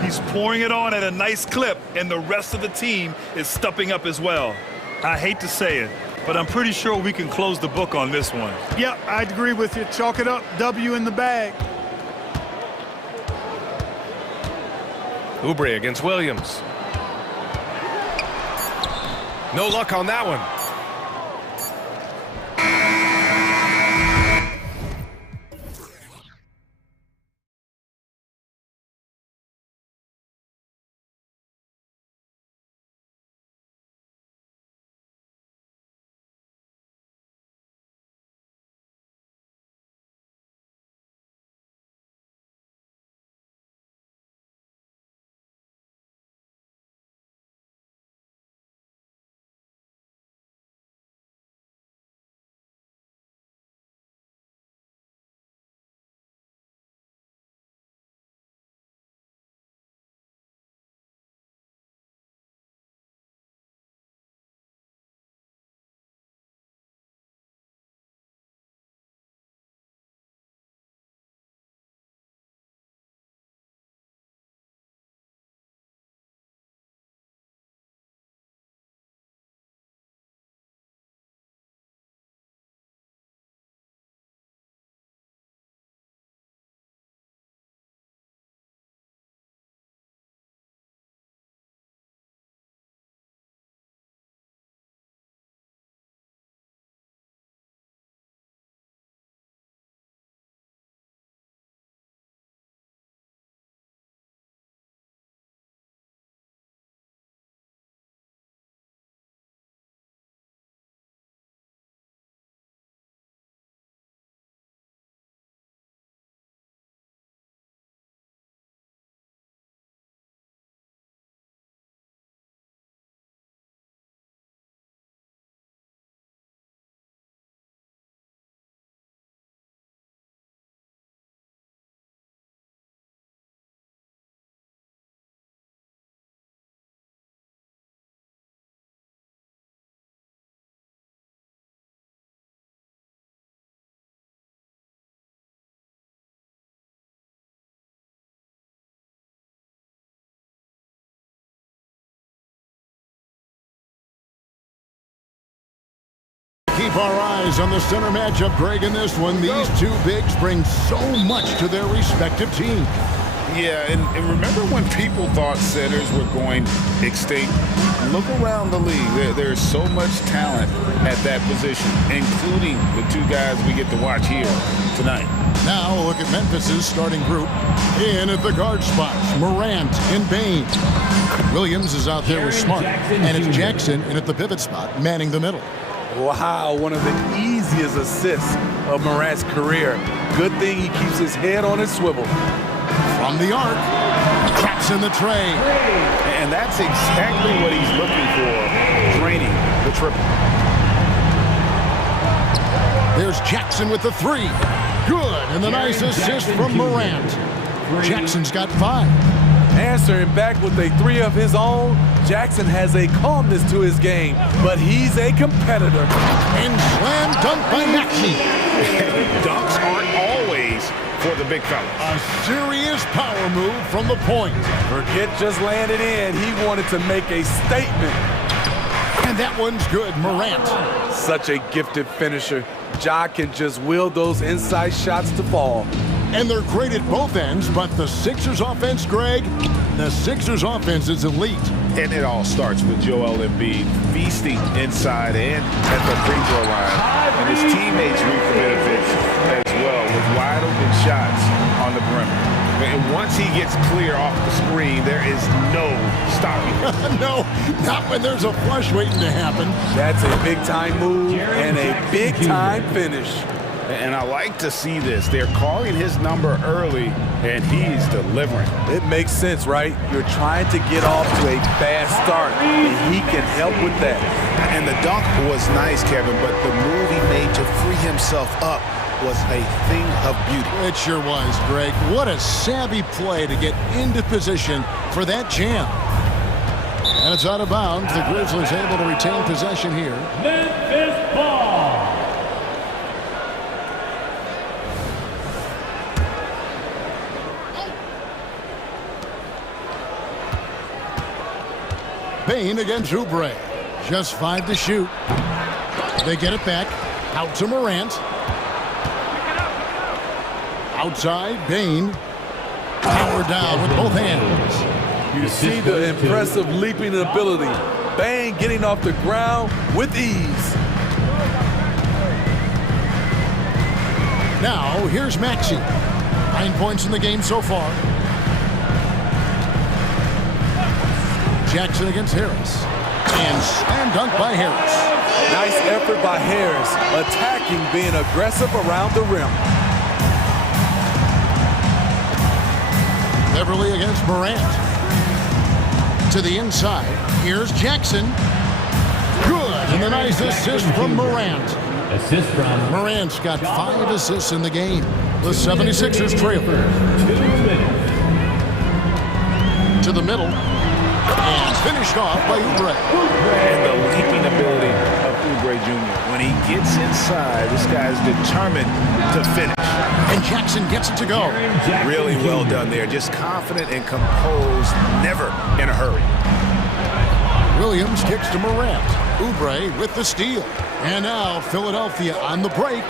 He's pouring it on at a nice clip, and the rest of the team is stepping up as well. I hate to say it, but I'm pretty sure we can close the book on this one. Yep, I'd agree with you. Chalk it up. W in the bag. Oubre against Williams. No luck on that one. keep our eyes on the center matchup, Greg, in this one. These two bigs bring so much to their respective teams. Yeah, and remember when people thought centers were going extinct? Look around the league. There's so much talent at that position, including the two guys we get to watch here tonight. Now look at Memphis's starting group. In at the guard spots, Morant and Bain. Williams is out there with Smart, and it's Jackson in at the pivot spot, manning the middle. Wow, one of the easiest assists of Morant's career. Good thing he keeps his head on his swivel. From the arc, traps in the tray. And that's exactly what he's looking for, draining the triple. There's Jackson with the three. Good, and the nice assist from Morant. Jackson's got 5. Answering back with a 3 of his own, Jackson has a calmness to his game, but he's a competitor. And slam dunk by Maxey. Dunks aren't always for the big fellas. A serious power move from the point. Forget just landed in. He wanted to make a statement. And that one's good, Morant. Such a gifted finisher. Ja can just will those inside shots to fall. And they're great at both ends, but the Sixers offense, Greg, the Sixers offense is elite. And it all starts with Joel Embiid feasting inside and at the free throw line. And his teammates reap the benefits as well with wide open shots on the perimeter. And once he gets clear off the screen, there is no stopping him. No, not when there's a flush waiting to happen. That's a big-time move and a big-time finish. And I like to see this. They're calling his number early, and he's delivering. It makes sense, right? You're trying to get off to a fast start, and he can help with that. And the dunk was nice, Kevin, but the move he made to free himself up was a thing of beauty. It sure was, Greg. What a savvy play to get into position for that jam. And it's out of bounds. The Grizzlies able to retain possession here. Memphis ball. Bain against Oubre. Just 5 to shoot. They get it back. Out to Morant. Outside, Bain. Power down with both hands. You see the impressive leaping ability. Bain getting off the ground with ease. Now, here's Maxey. 9 points in the game so far. Jackson against Harris. And slam dunk by Harris. Nice effort by Harris, attacking, being aggressive around the rim. Beverly against Morant. To the inside. Here's Jackson. Good. And a nice assist from Morant. Assist from Morant's got 5 assists in the game. The 76ers trail. 2 minutes. To the middle. And finished off by Oubre. And the leaping ability of Oubre Jr. When he gets inside, this guy's determined to finish. And Jackson gets it to go. Really well done there. Just confident and composed, never in a hurry. Williams kicks to Morant. Oubre with the steal. And now Philadelphia on the break.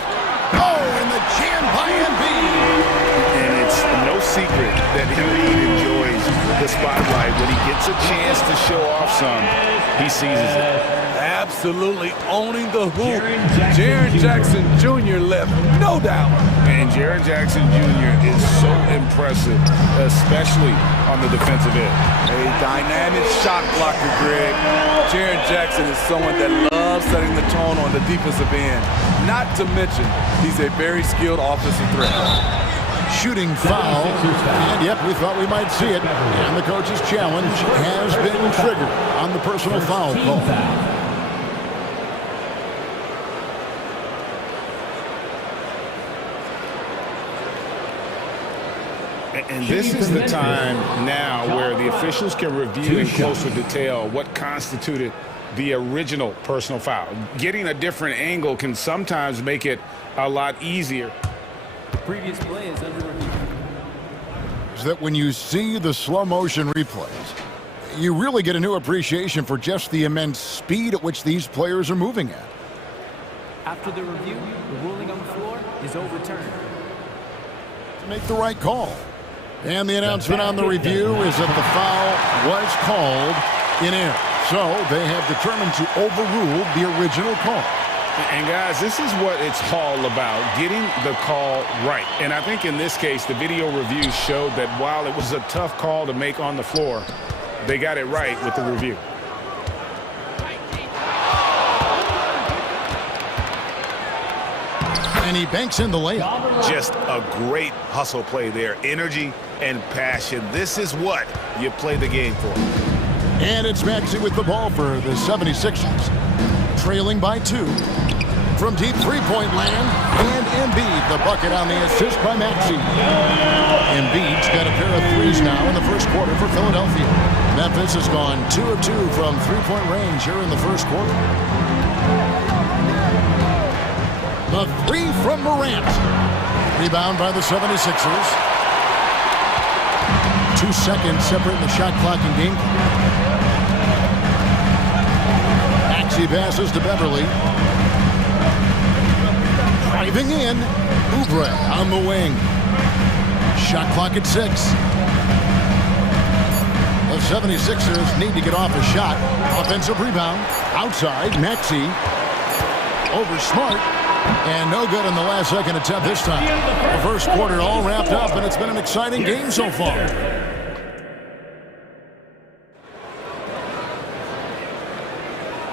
Oh, and the jam by Embiid. And it's no secret that Embiid enjoys the spotlight. When he gets a chance to show off some, he seizes it. Absolutely owning the hoop. Jaren Jackson Jr. left, no doubt. And Jaren Jackson Jr. is so impressive, especially on the defensive end. A dynamic shot blocker, Greg. Jaren Jackson is someone that loves setting the tone on the defensive end. Not to mention, he's a very skilled offensive threat. Shooting foul. And yep, we thought we might see it. And the coach's challenge has been triggered on the personal foul call. And this is the time now where the officials can review in closer detail what constituted the original personal foul. Getting a different angle can sometimes make it a lot easier. The previous play is under review. Is that when you see the slow motion replays, you really get a new appreciation for just the immense speed at which these players are moving at. After the review, the ruling on the floor is overturned. To make the right call. And the announcement on the review is that the foul was called in air. So they have determined to overrule the original call. And guys, this is what it's all about, getting the call right. And I think in this case, the video review showed that while it was a tough call to make on the floor, they got it right with the review. And he banks in the layup. Just a great hustle play there. Energy and passion. This is what you play the game for. And it's Maxey with the ball for the 76ers. Trailing by 2. From deep three-point land. And Embiid, the bucket on the assist by Maxey. Embiid's got a pair of threes now in the first quarter for Philadelphia. Memphis has gone 2 of 2 from three-point range here in the first quarter. The three from Morant. Rebound by the 76ers. 2 seconds separating the shot clock and game clock. Maxey passes to Beverly. Driving in. Oubre on the wing. Shot clock at 6. The 76ers need to get off a shot. Offensive rebound. Outside. Maxey. Over Smart. And no good in the last second attempt this time. The first quarter all wrapped up, and it's been an exciting game so far.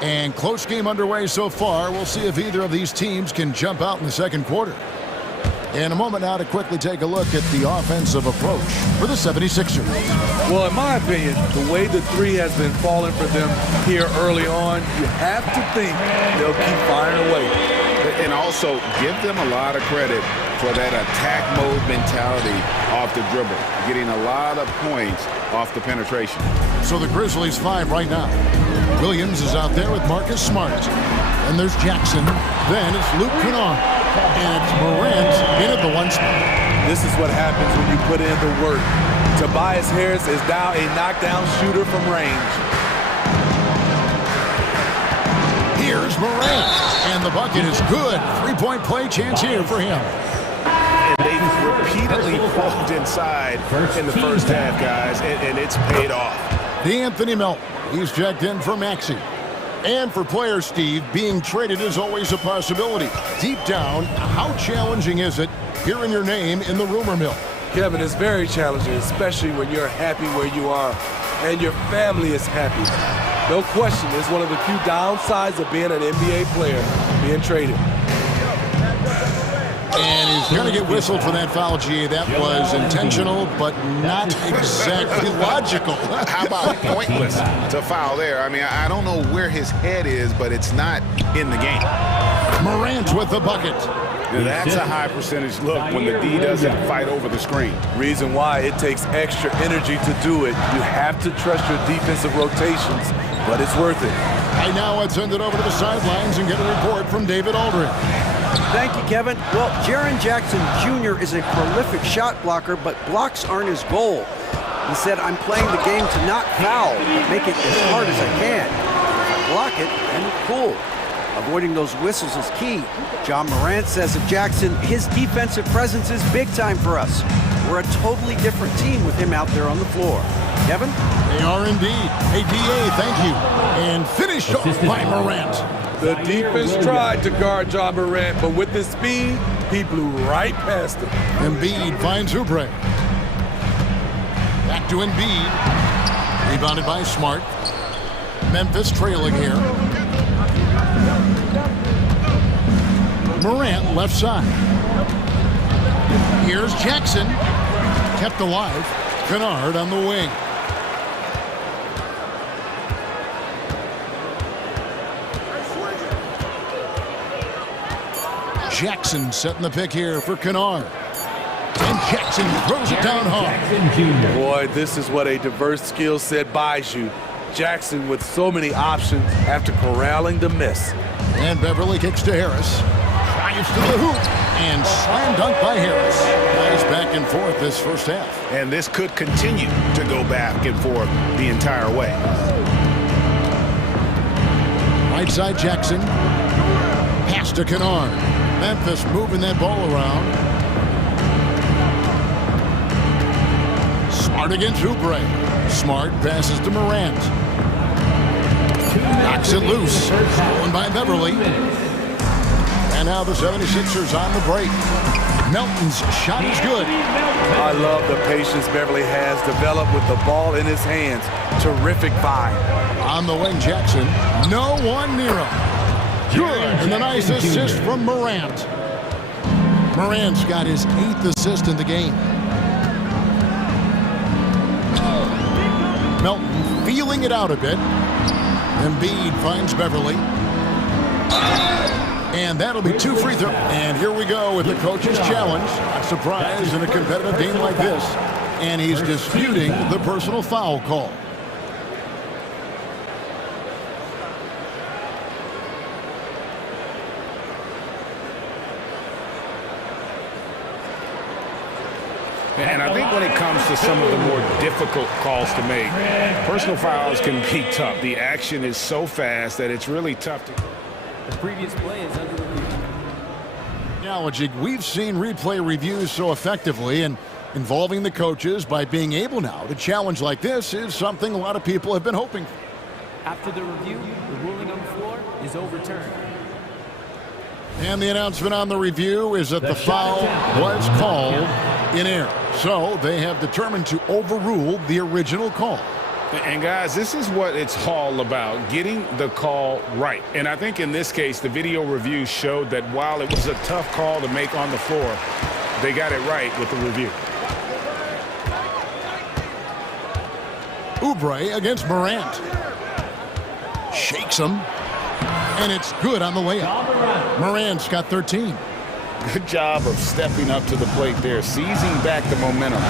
And close game underway so far. We'll see if either of these teams can jump out in the second quarter. In a moment now to quickly take a look at the offensive approach for the 76ers. Well, in my opinion, the way the three has been falling for them here early on, you have to think they'll keep firing away. And also give them a lot of credit for that attack mode mentality off the dribble, getting a lot of points off the penetration. So the Grizzlies 5 right now. Williams is out there with Marcus Smart. And there's Jackson. Then it's Luke Kennard. And it's Morant in at the 1 spot. This is what happens when you put in the work. Tobias Harris is now a knockdown shooter from range. Here's Morant. And the bucket is good. 3-point play chance here for him. And they've repeatedly pulled inside in the first half, guys, and it's paid off. D'Anthony Melton. He's checked in for Maxey. And for players, Steve, being traded is always a possibility. Deep down, how challenging is it hearing your name in the rumor mill? Kevin, it's very challenging, especially when you're happy where you are and your family is happy. No question, it's one of the few downsides of being an NBA player, being traded. And he's going to get whistled for that foul, G. That was intentional, but not exactly logical. How about pointless to foul there? I mean, I don't know where his head is, but it's not in the game. Morant with the bucket. That's a high percentage look when the D doesn't fight over the screen. Reason why it takes extra energy to do it. You have to trust your defensive rotations, but it's worth it. Right now, let's send it over to the sidelines and get a report from David Aldridge. Thank you, Kevin. Well, Jaren Jackson Jr. is a prolific shot blocker, but blocks aren't his goal. He said, I'm playing the game to not foul, but make it as hard as I can. If I block it, then cool. Avoiding those whistles is key. John Morant says of Jackson, his defensive presence is big time for us. We're a totally different team with him out there on the floor. Kevin? They are indeed. Hey, D.A., thank you. And finished off by Morant. The defense tried to guard John Morant, but with his speed, he blew right past him. Embiid finds Oubre. Back to Embiid. Rebounded by Smart. Memphis trailing here. Morant left side. Here's Jackson. Kept alive. Kennard on the wing. Jackson setting the pick here for Kennard. And Jackson throws it down hard. Boy, this is what a diverse skill set buys you. Jackson with so many options after corralling the miss. And Beverly kicks to Harris. Drives to the hoop. And slam dunk by Harris. Nice back and forth this first half. And this could continue to go back and forth the entire way. Right side Jackson. Pass to Kennard. Memphis moving that ball around. Smart against Oubre. Smart passes to Morant. Knocks it loose. Stolen by Beverly. And now the 76ers on the break. Melton's shot is good. I love the patience Beverly has developed with the ball in his hands. Terrific find. On the wing, Jackson. No one near him. Good. And the nice assist from Morant. Morant's got his 8th assist in the game. Melton feeling it out a bit. Embiid finds Beverly. And that'll be 2 free throws. And here we go with the coach's challenge. A surprise in a competitive game like this. And he's disputing the personal foul call. And I think when it comes to some of the more difficult calls to make, personal fouls can be tough. The action is so fast that it's really tough to... The previous play is under review. Analogy, we've seen replay reviews so effectively, and involving the coaches by being able now to challenge like this is something a lot of people have been hoping for. After the review, the ruling on the floor is overturned. And the announcement on the review is that the foul was called in error. So they have determined to overrule the original call. And guys, this is what it's all about, getting the call right. And I think in this case, the video review showed that while it was a tough call to make on the floor, they got it right with the review. Oubre against Morant. Shakes him. And it's good on the layup. Morant's got 13. Good job of stepping up to the plate there, seizing back the momentum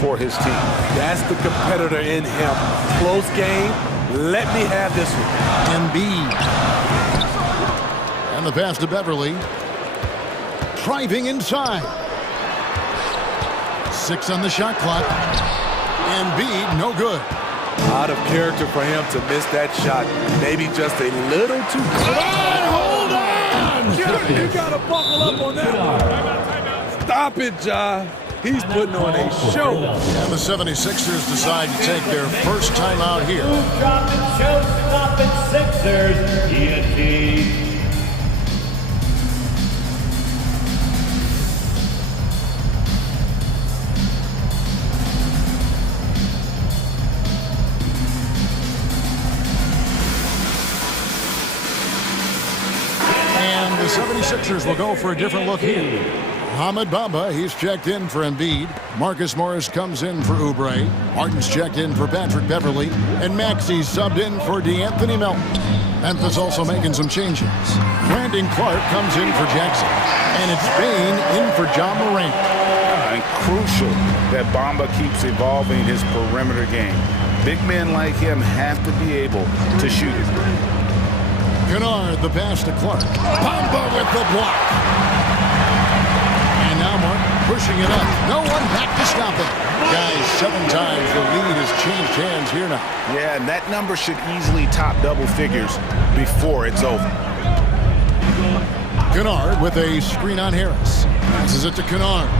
for his team. That's the competitor in him. Close game. Let me have this one. Embiid. And the pass to Beverly. Driving inside. 6 on the shot clock. Embiid, no good. Out of character for him to miss that shot. Maybe just a little too close. Hold on! You gotta buckle up on that one. Stop it, Ja. He's putting on a show. And the 76ers decide to take their first time out here. Show-stopping Sixers, ENT. And the 76ers will go for a different look here. Hamid Bamba, he's checked in for Embiid. Marcus Morris comes in for Oubre. Martin's checked in for Patrick Beverly. And Maxey's subbed in for DeAnthony Melton. Memphis also making some changes. Brandon Clark comes in for Jackson. And it's Bain in for John Morant. And crucial that Bamba keeps evolving his perimeter game. Big men like him have to be able to shoot it. Kennard, the pass to Clark. Bamba with the block. And now Martin pushing it up. No one back to stop it. Guys, 7 times the lead has changed hands here now. Yeah, and that number should easily top double figures before it's over. Kennard with a screen on Harris. Passes it to Kennard.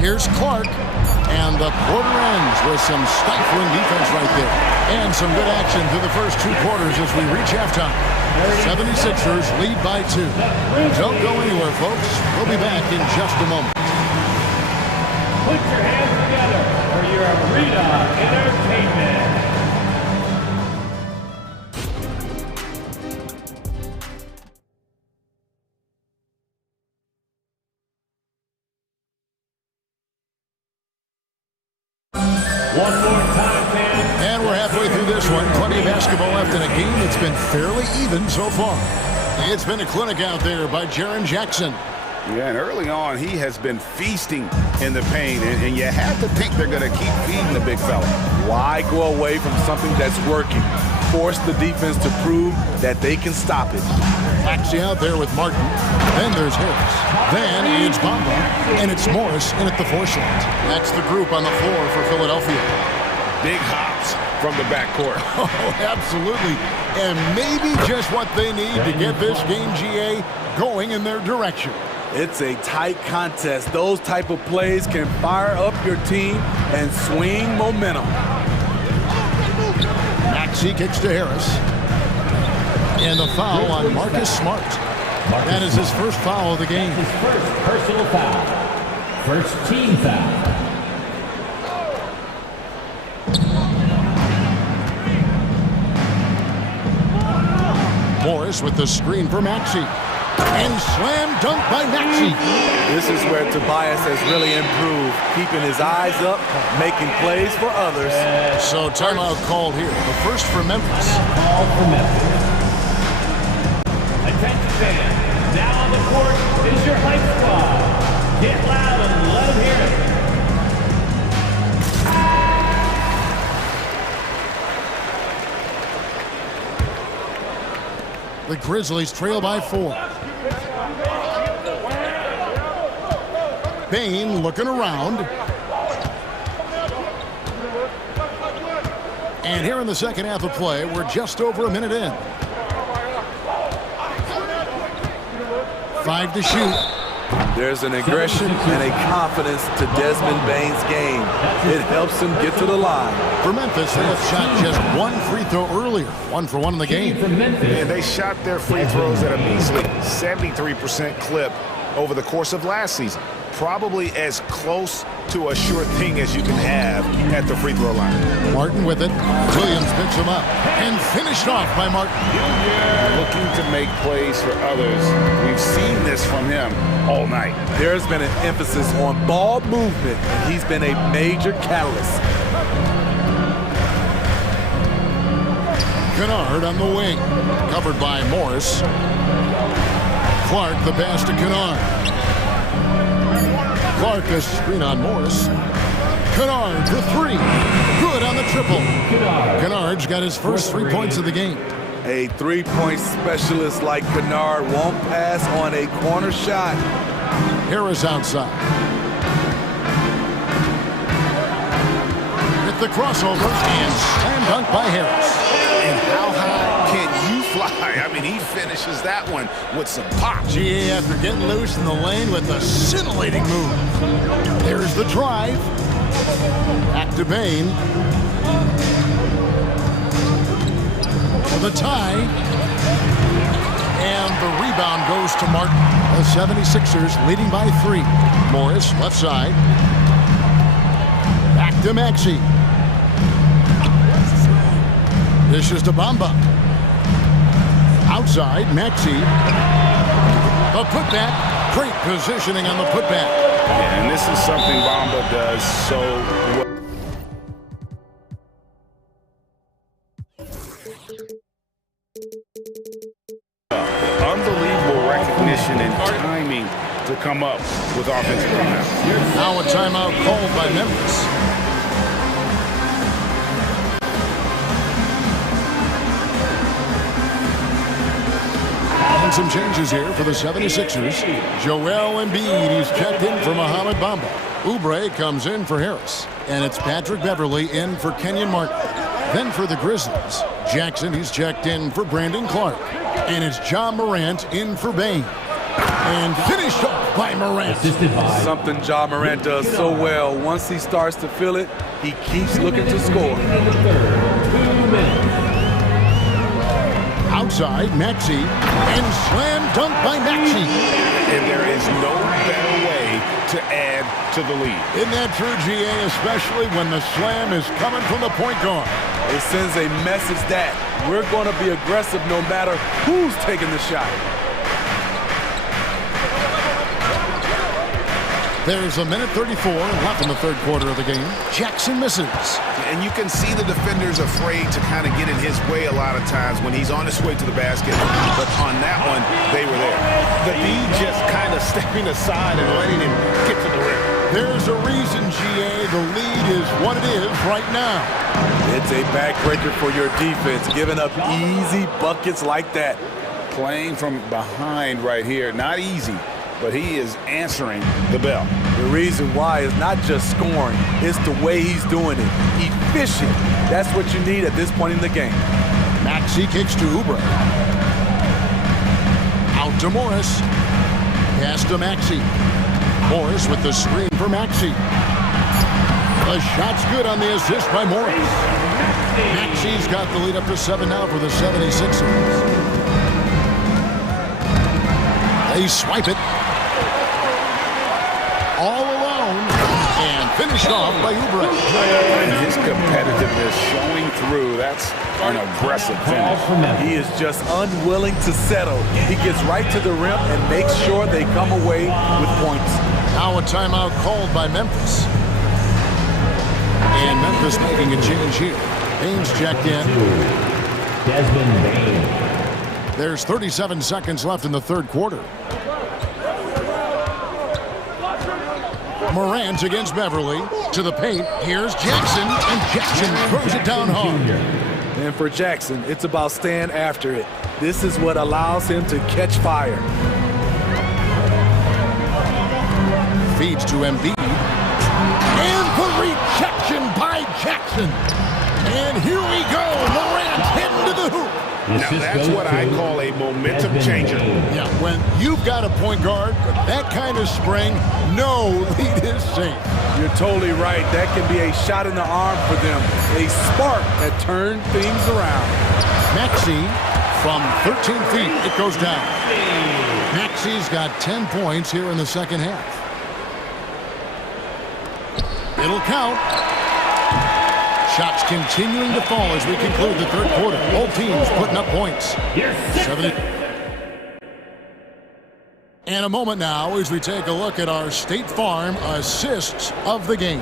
Here's Clark, and the quarter ends with some stifling defense right there. And some good action through the first 2 quarters as we reach halftime. 76ers lead by 2. Don't go anywhere, folks. We'll be back in just a moment. Put your hands together for your arena entertainment. One more time, fans. And we're halfway through this one. Plenty of basketball left in a game that's been fairly even so far. It's been a clinic out there by Jaren Jackson. Yeah, and early on, he has been feasting in the paint, and you have to think they're going to keep feeding the big fella. Why go away from something that's working? force the defense to prove that they can stop it. Maxey out there with Martin. Then there's Harris. Then it's Bamba. And it's Morris in at the foresight. That's the group on the floor for Philadelphia. Big hops from the backcourt. Oh, absolutely. And maybe just what they need to get this game, GA, going in their direction. It's a tight contest. Those type of plays can fire up your team and swing momentum. Maxey kicks to Harris. And the foul on Marcus Smart. That is his first foul of the game. His first personal foul. First team foul. Morris with the screen for Maxey. And slam dunk by Maxey. This is where Tobias has really improved, keeping his eyes up, making plays for others. So timeout called here. The first for Memphis. Call for Memphis. Attention fans, now on the court is your hype squad. Get loud and let them hear it. The Grizzlies trail by 4. Bain looking around. And here in the second half of play, we're just over a minute in. 5 to shoot. There's an aggression and a confidence to Desmond Bain's game. It helps him get to the line. For Memphis, they have shot just one free throw earlier. 1 for 1 in the game. And they shot their free throws at a measly 73% clip over the course of last season. Probably as close to a sure thing as you can have at the free throw line. Martin with it. Williams picks him up. And finished off by Martin. Looking to make plays for others. We've seen this from him all night. There's been an emphasis on ball movement, and he's been a major catalyst. Kennard on the wing. Covered by Morris. Clark the pass to Kennard. Clark a screen on Morris. Kennard for 3. Good on the triple. Kennard's got his first 3 points of the game. A three-point specialist like Kennard won't pass on a corner shot. Harris outside. With the crossover and slam dunk by Harris. And how high can you fly? I mean, he finishes that one with some pop. GA after getting loose in the lane with a scintillating move. There's the drive. Back to Bain. For the tie. And the rebound goes to Martin. The 76ers leading by 3. Morris, left side. Back to Maxey. This is to Bamba. Outside, Maxey. The putback. Great positioning on the putback. Yeah, and this is something Bamba does so well. Unbelievable recognition and timing to come up with offensive rebounds. Now a timeout called by Memphis. And some changes here for the 76ers. Joel Embiid, he's checked in for Mohamed Bamba. Oubre comes in for Harris. And it's Patrick Beverly in for Kenyon Martin. Then for the Grizzlies, Jackson, he's checked in for Brandon Clark. And it's John Morant in for Bain. And finished off by Morant. Something John Morant does so well. Once he starts to feel it, he keeps looking to score. Outside, Maxey. And slam dunk by Maxey. And there is no better way to add to the lead. Isn't that true, GA? Especially when the slam is coming from the point guard. It sends a message that we're going to be aggressive no matter who's taking the shot. There's a minute 34 left in the third quarter of the game. Jackson misses. And you can see the defenders afraid to kind of get in his way a lot of times when he's on his way to the basket. But on that one, they were there. The D just kind of stepping aside and letting him get to the rim. There's a reason, GA, the lead lead is what it is right now. It's a backbreaker for your defense, giving up easy buckets like that. Playing from behind right here, not easy, but he is answering the bell. The reason why is not just scoring, it's the way he's doing it. Efficient. That's what you need at this point in the game. Maxey kicks to Oubre. Out to Morris. Pass to Maxey. Morris with the screen for Maxey. The shot's good on the assist by Morris. Maxey's got the lead up to 7 now for the 76ers. They swipe it. All alone. And finished off by Oubre. And his competitiveness showing through. That's an aggressive finish. He is just unwilling to settle. He gets right to the rim and makes sure they come away with points. Now a timeout called by Memphis. And Memphis making a change here. Baines checked in. Desmond Baines. There's 37 seconds left in the third quarter. Morant against Beverly. To the paint. Here's Jackson. And Jackson throws it down hard. And for Jackson, it's about staying after it. This is what allows him to catch fire. Feeds to Embiid. And the rejection by Jackson. And here we go. Morant heading to the hoop. Now that's what I call a momentum changer. Yeah, when you've got a point guard with that kind of spring, no lead is safe. You're totally right. That can be a shot in the arm for them. A spark that turns things around. Maxey from 13 feet. It goes down. Maxey's got 10 points here in the second half. It'll count. Shots continuing to fall as we conclude the third quarter. Both teams putting up points. 70. And a moment now as we take a look at our State Farm assists of the game.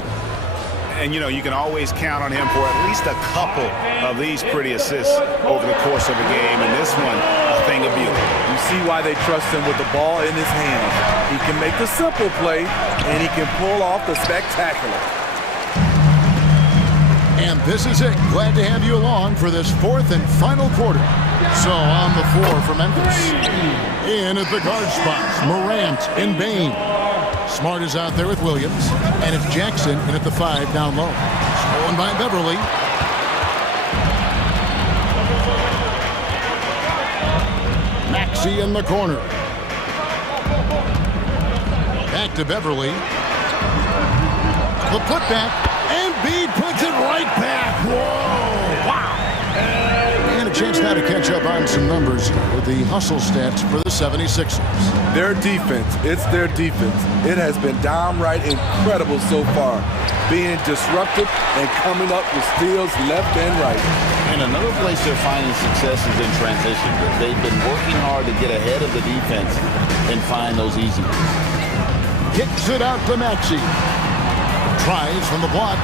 And, you know, you can always count on him for at least a couple of these pretty assists over the course of a game. And this one, a thing of beauty. You see why they trust him with the ball in his hands. He can make the simple play, and he can pull off the spectacular. And this is it. Glad to have you along for this fourth and final quarter. So on the floor for Memphis. In at the guard spots, Morant and Bain. Smart is out there with Williams. And it's Jackson in at the 5 down low. Stolen by Beverly. Maxey in the corner. Back to Beverly. The putback. Embiid puts it right back. Whoa! Wow! And a chance now to catch up on some numbers with the hustle stats for the 76ers. Their defense, it's their defense. It has been downright incredible so far. Being disruptive and coming up with steals left and right. And another place they're finding success is in transition. They've been working hard to get ahead of the defense and find those easy ones. Kicks it out to Maxey. Tries from the block.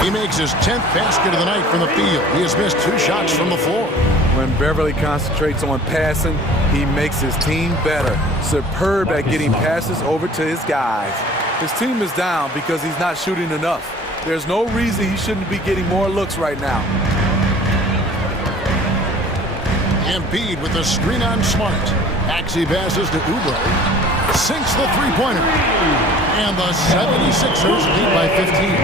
He makes his 10th basket of the night from the field. He has missed 2 shots from the floor. When Beverly concentrates on passing, he makes his team better. Superb at getting passes over to his guys. His team is down because he's not shooting enough. There's no reason he shouldn't be getting more looks right now. Embiid with the screen on Smart. Maxey passes to Oubre. Sinks the three-pointer. And the 76ers lead by 15.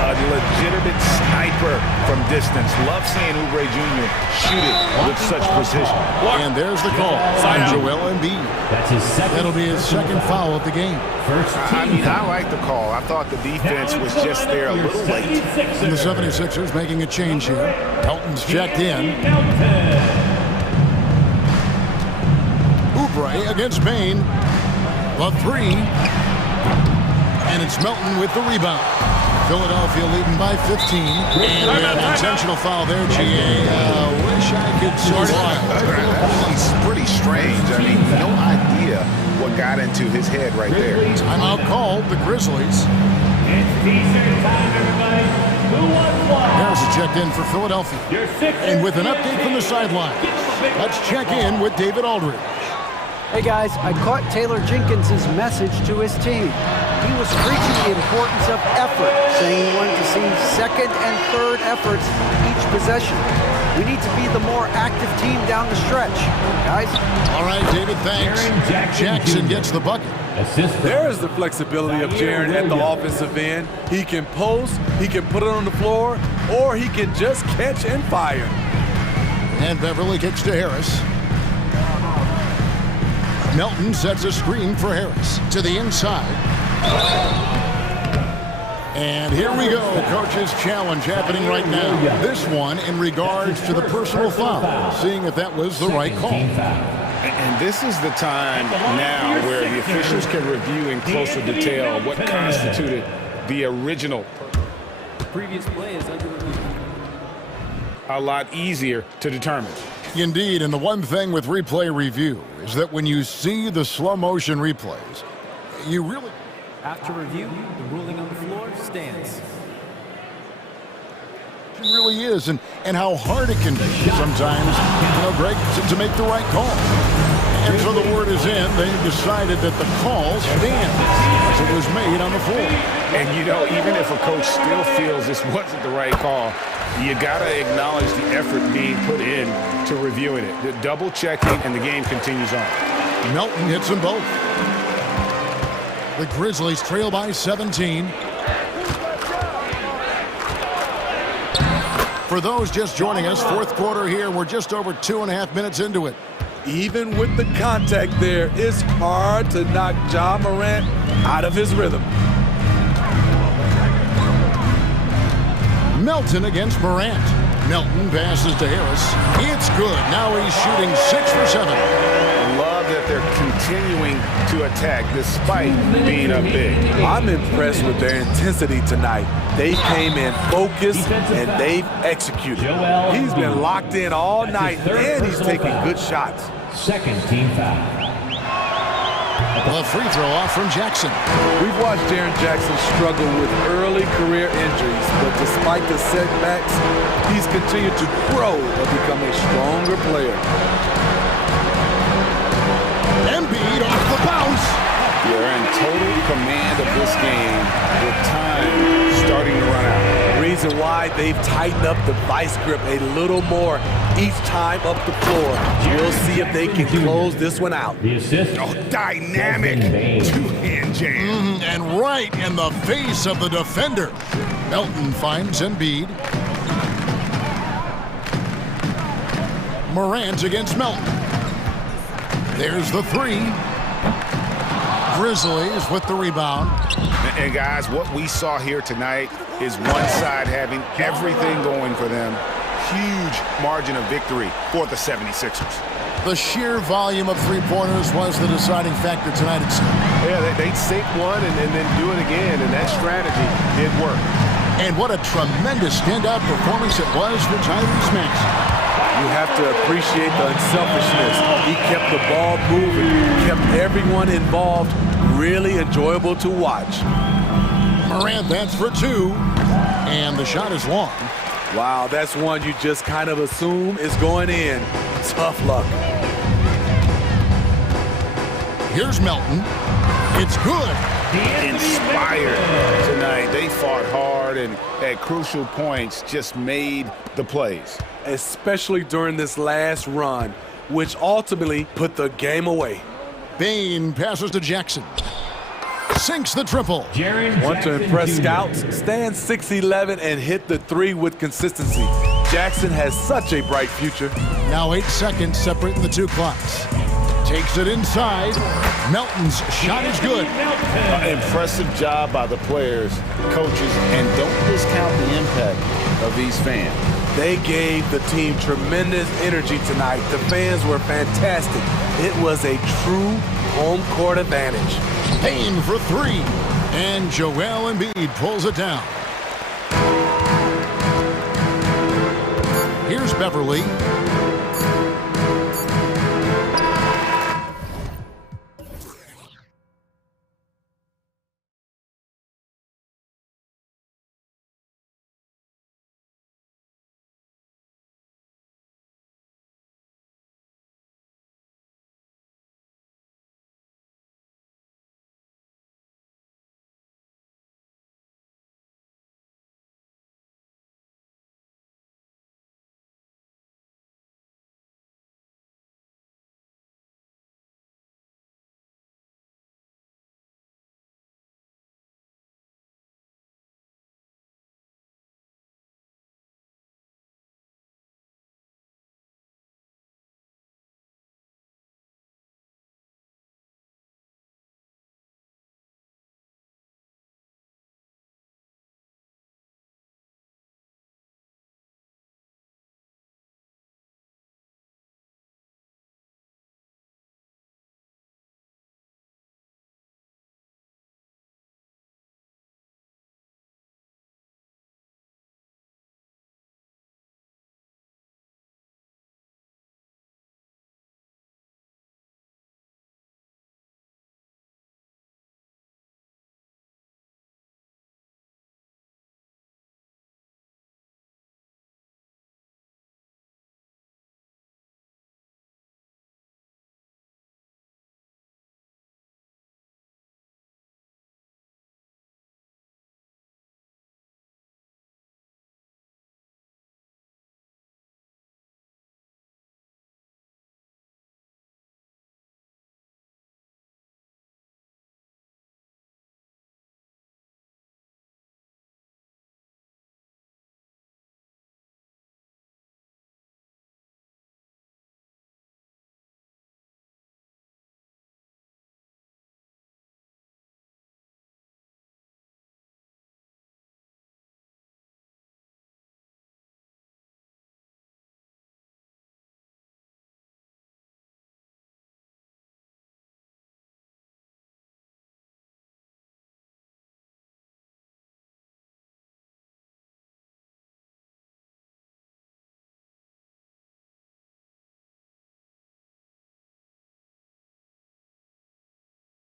A legitimate sniper from distance. Love seeing Oubre Jr. shoot it with such precision. And there's the call on Joel Embiid. That's his second. That'll be his second foul of the game. I mean, I like the call. I thought the defense was just there a little late. And the 76ers making a change here. Elton's checked in. Oubre against Bain. The 3. And it's Melton with the rebound. Philadelphia leading by 15. And an intentional foul there, G.A. Wish I could say why. That's pretty strange. I mean, no idea what got into his head right there. Timeout called, the Grizzlies. Harris is checked in for Philadelphia. And with an update from the sideline, let's check in with David Aldridge. Hey guys, I caught Taylor Jenkins' message to his team. He was preaching the importance of effort, saying he wanted to see second and third efforts each possession. We need to be the more active team down the stretch, guys. All right, David, thanks. Jackson gets the bucket. There is the flexibility of Jaren at the offensive end. He can post, he can put it on the floor, or he can just catch and fire. And Beverly kicks to Harris. Melton sets a screen for Harris to the inside. And here we go, coach's challenge happening right now. This one in regards to the personal foul, seeing if that was the right call. And this is the time now where the officials can review in closer detail what constituted the original. The previous play is under review. A lot easier to determine. Indeed, and the one thing with replay review is that when you see the slow motion replays, you really... After review, the ruling on the floor stands. It really is, and how hard it can be sometimes, Greg, to make the right call. And so the word is in, they've decided that the call stands as it was made on the floor. And even if a coach still feels this wasn't the right call, you gotta acknowledge the effort being put in to reviewing it. The double checking, and the game continues on. Melton hits them both. The Grizzlies trail by 17. For those just joining us, fourth quarter here. We're just over 2.5 minutes into it. Even with the contact there, it's hard to knock Ja Morant out of his rhythm. Melton against Morant. Melton passes to Harris. It's good. Now he's shooting 6 for 7. Love that they're continuing to attack despite being up big. I'm impressed with their intensity tonight. They came in focused and they've executed. He's been locked in all night and he's taking good shots. Second team foul. A free throw off from Jackson. We've watched Jaren Jackson struggle with early career injuries, but despite the setbacks, he's continued to grow and become a stronger player. Embiid off the bounce. They're in total command of this game with time starting to run out. Reason why they've tightened up the vice grip a little more each time up the floor. We'll see if they can close this one out. The assist. Dynamic two-hand jam. And right in the face of the defender. Melton finds Embiid. Morant against Melton. There's the three. Grizzlies with the rebound. And guys, what we saw here tonight is one side having everything going for them. Huge margin of victory for the 76ers. The sheer volume of three-pointers was the deciding factor tonight, it seemed. Yeah, they'd sink one and then do it again, and that strategy did work. And what a tremendous standout performance it was for Tyrese Maxey. You have to appreciate the unselfishness. He kept the ball moving, kept everyone involved, really enjoyable to watch. Morant, that's for 2, and the shot is long. Wow, that's one you just kind of assume is going in. Tough luck. Here's Melton. It's good. Inspired tonight. They fought hard and at crucial points just made the plays. Especially during this last run, which ultimately put the game away. Bain passes to Jackson. Sinks the triple. Want to impress scouts? Stand 6'11" and hit the 3 with consistency. Jackson has such a bright future. Now 8 seconds separating the two clocks. Takes it inside. Melton's shot is good. Impressive job by the players, coaches, and don't discount the impact of these fans. They gave the team tremendous energy tonight. The fans were fantastic. It was a true home court advantage. Payne for 3. And Joel Embiid pulls it down. Here's Beverly.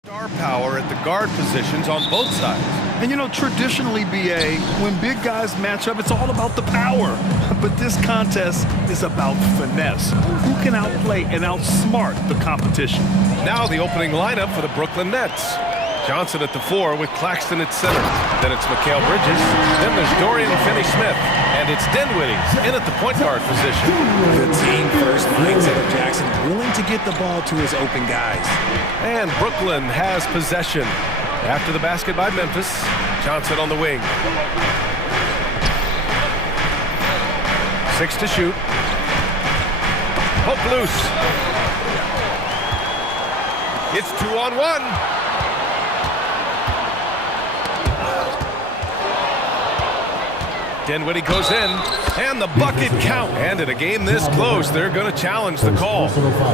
Star power at the guard positions on both sides. And you know, traditionally, BA, when big guys match up, it's all about the power. But this contest is about finesse. Who can outplay and outsmart the competition? Now the opening lineup for the Brooklyn Nets. Johnson at the 4 with Claxton at center. Then it's Mikal Bridges. Then there's Dorian Finney-Smith. And it's Dinwiddie in at the point guard position. The team first mindset of Jackson, willing to get the ball to his open guys. And Brooklyn has possession. After the basket by Memphis, Johnson on the wing. 6 to shoot. Hook loose. It's 2-on-1. Dinwiddie goes in, and the bucket count. And in a game this close, they're going to challenge the call.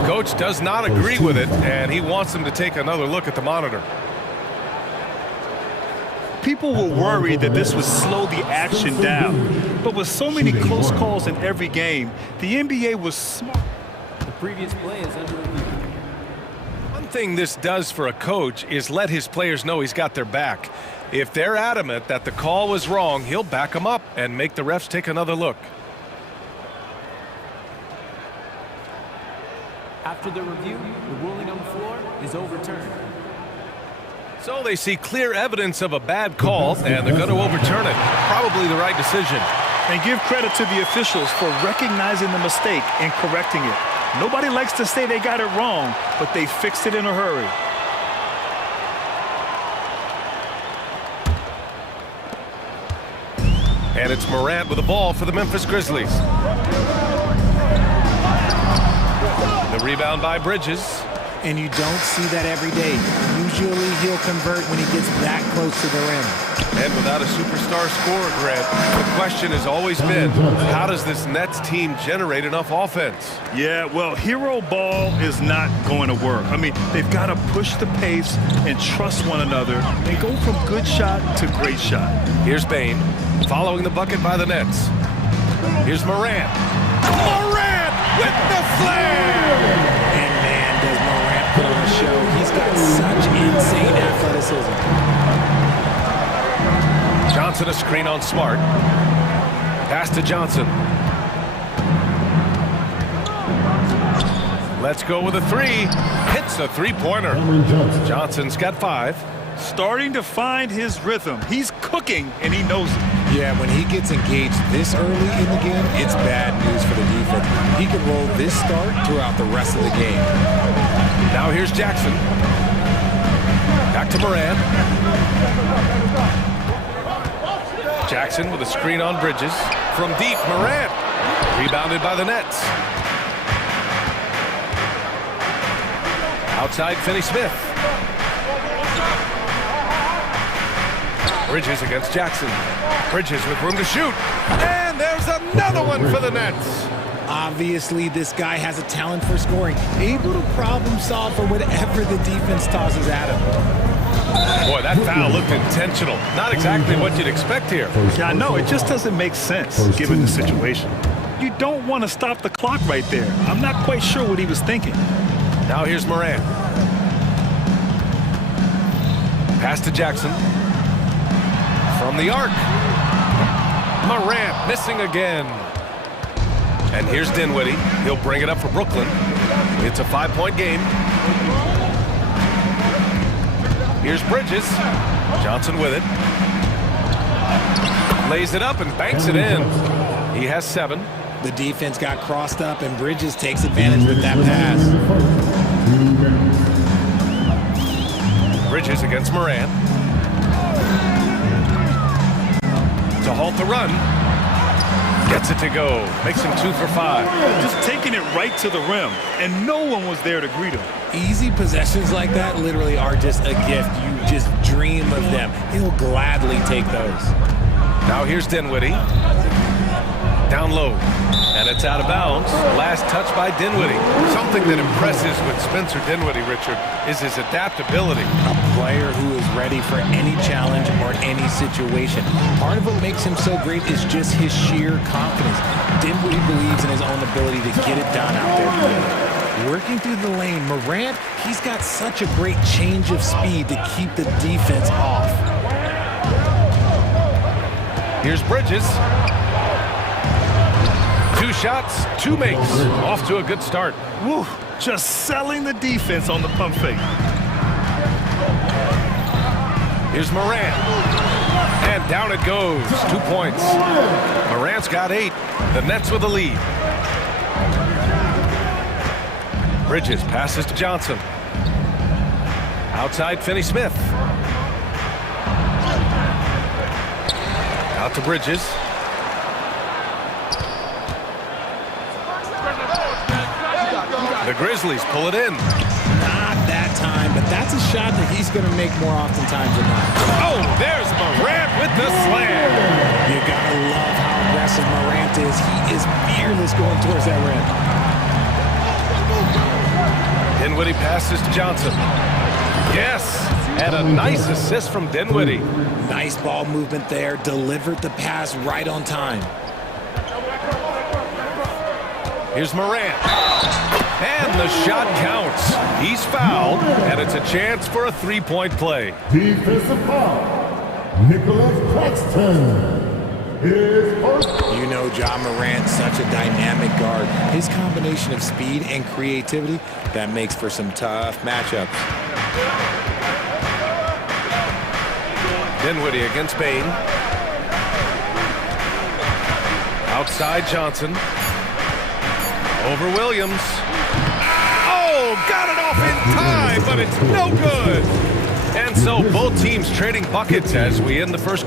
Coach does not agree with it, and he wants them to take another look at the monitor. People were worried that this would slow the action down. But with so many close calls in every game, the NBA was smart. The previous play is under review. One thing this does for a coach is let his players know he's got their back. If they're adamant that the call was wrong, he'll back them up and make the refs take another look. After the review, the ruling on the floor is overturned. So they see clear evidence of a bad call, and they're going to overturn it. Probably the right decision. And give credit to the officials for recognizing the mistake and correcting it. Nobody likes to say they got it wrong, but they fixed it in a hurry. And it's Morant with the ball for the Memphis Grizzlies. The rebound by Bridges. And you don't see that every day. Usually he'll convert when he gets that close to the rim. And without a superstar scorer, Grant, the question has always been, how does this Nets team generate enough offense? Yeah, well, hero ball is not going to work. I mean, they've got to push the pace and trust one another and go from good shot to great shot. Here's Bane, following the bucket by the Nets. Here's Morant. Morant with the flare! And man, does Morant put on a show. He's got such insane athleticism. Johnson a screen on Smart. Pass to Johnson. Let's go with a 3. Hits a three-pointer. Johnson's got 5. Starting to find his rhythm. He's cooking, and he knows it. Yeah, when he gets engaged this early in the game, it's bad news for the defense. He can roll this start throughout the rest of the game. Now here's Jackson. Back to Morant. Jackson with a screen on Bridges. From deep, Morant. Rebounded by the Nets. Outside, Finney-Smith. Bridges against Jackson. Bridges with room to shoot. And there's another one for the Nets. Obviously, this guy has a talent for scoring. Able to problem solve for whatever the defense tosses at him. Boy, that foul looked intentional. Not exactly what you'd expect here. Yeah, I know. It just doesn't make sense given the situation. You don't want to stop the clock right there. I'm not quite sure what he was thinking. Now here's Morant. Pass to Jackson. From the arc. Morant missing again. And here's Dinwiddie. He'll bring it up for Brooklyn. It's a 5-point game. Here's Bridges. Johnson with it. Lays it up and banks it in. He has 7. The defense got crossed up, and Bridges takes advantage with that pass. Bridges against Morant. To halt the run. Gets it to go. Makes him 2 for 5. Just taking it right to the rim, and no one was there to greet him. Easy possessions like that literally are just a gift. You just dream of them. He'll gladly take those. Now here's Dinwiddie. Down low. And it's out of bounds. Last touch by Dinwiddie. Something that impresses with Spencer Dinwiddie, Richard, is his adaptability. A player who is ready for any challenge or any situation. Part of what makes him so great is just his sheer confidence. Dinwiddie believes in his own ability to get it done out there. working through the lane. Morant, he's got such a great change of speed to keep the defense off. Here's Bridges. 2 shots, 2 makes. Off to a good start. Woo, just selling the defense on the pump fake. Here's Morant. And down it goes. 2 points. Morant's got 8. The Nets with the lead. Bridges passes to Johnson. Outside Finney-Smith. Out to Bridges. The Grizzlies pull it in. Not that time, but that's a shot that he's going to make more oftentimes than not. Oh, there's Morant with the slam. You got to love how aggressive Morant is. He is fearless going towards that rim. Dinwiddie passes to Johnson. Yes, and a nice assist from Dinwiddie. Nice ball movement there. Delivered the pass right on time. Here's Morant. And the shot counts. He's fouled, and it's a chance for a 3-point play. Defensive foul. Nicholas Claxton. You know Ja Morant's such a dynamic guard. His combination of speed and creativity, that makes for some tough matchups. Dinwiddie against Bain. Outside Johnson. Over Williams. Oh, got it off in time, but it's no good. And so both teams trading buckets as we end the first.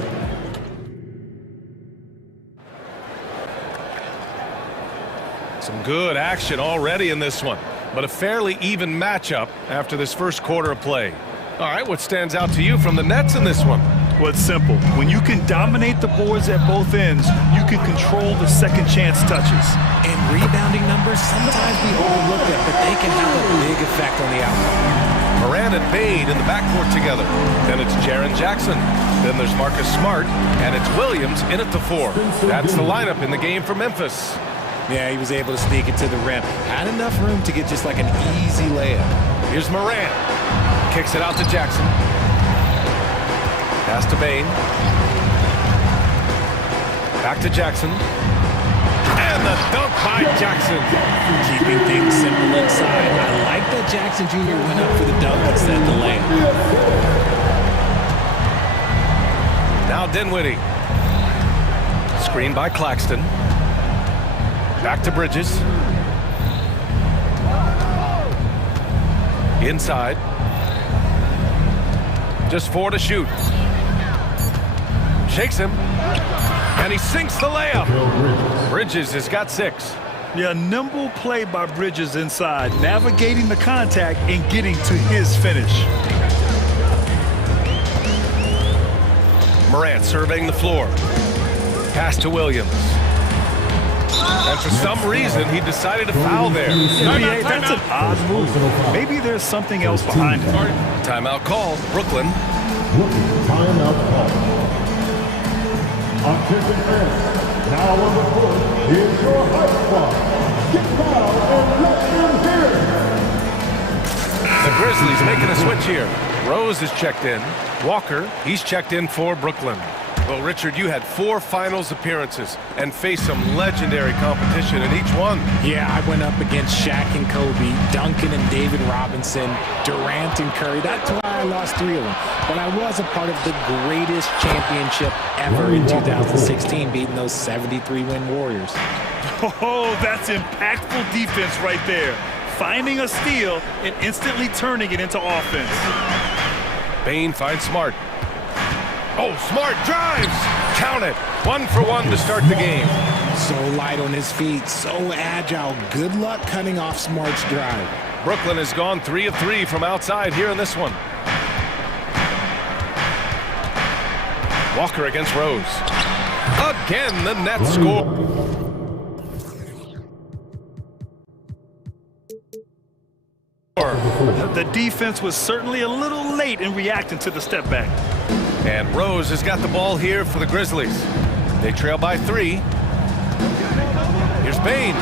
Some good action already in this one, but a fairly even matchup after this first quarter of play. All right, what stands out to you from the Nets in this one? Well, it's simple. When you can dominate the boards at both ends, you can control the second chance touches. And rebounding numbers, sometimes we overlook it, but they can have a big effect on the outcome. Morant and Bain in the backcourt together. Then it's Jaren Jackson. Then there's Marcus Smart, and it's Williams in at the 4. That's the lineup in the game for Memphis. Yeah, he was able to sneak it to the rim. Had enough room to get just like an easy layup. Here's Morant. Kicks it out to Jackson. Pass to Bain. Back to Jackson. And the dunk by Jackson. Keeping things simple inside. I like that Jackson Jr. went up for the dunk instead of the layup. Now Dinwiddie. Screen by Claxton. Back to Bridges. Inside. Just 4 to shoot. Shakes him. And he sinks the layup. Bridges has got 6. Yeah, nimble play by Bridges inside, navigating the contact and getting to his finish. Morant surveying the floor. Pass to Williams. And for some reason, he decided to foul there. NBA, that's an odd move. Maybe there's something else behind it. Timeout call, Brooklyn. Timeout call. Attention fans, now on the court is your hype squad. Get down and let them hear it. The Grizzlies making a switch here. Rose is checked in. Walker, he's checked in for Brooklyn. Well, Richard, you had 4 finals appearances and faced some legendary competition in each one. Yeah, I went up against Shaq and Kobe, Duncan and David Robinson, Durant and Curry. That's why I lost 3 of them. But I was a part of the greatest championship ever in 2016, beating those 73-win Warriors. Oh, that's impactful defense right there. Finding a steal and instantly turning it into offense. Bain finds Smart. Oh, Smart drives. Count it. 1 for 1 to start the game. So light on his feet, so agile. Good luck cutting off Smart's drive. Brooklyn has gone 3 of 3 from outside here in this one. Walker against Rose. Again, the Nets score. The defense was certainly a little late in reacting to the step back. And Rose has got the ball here for the Grizzlies. They trail by 3. Here's Bain.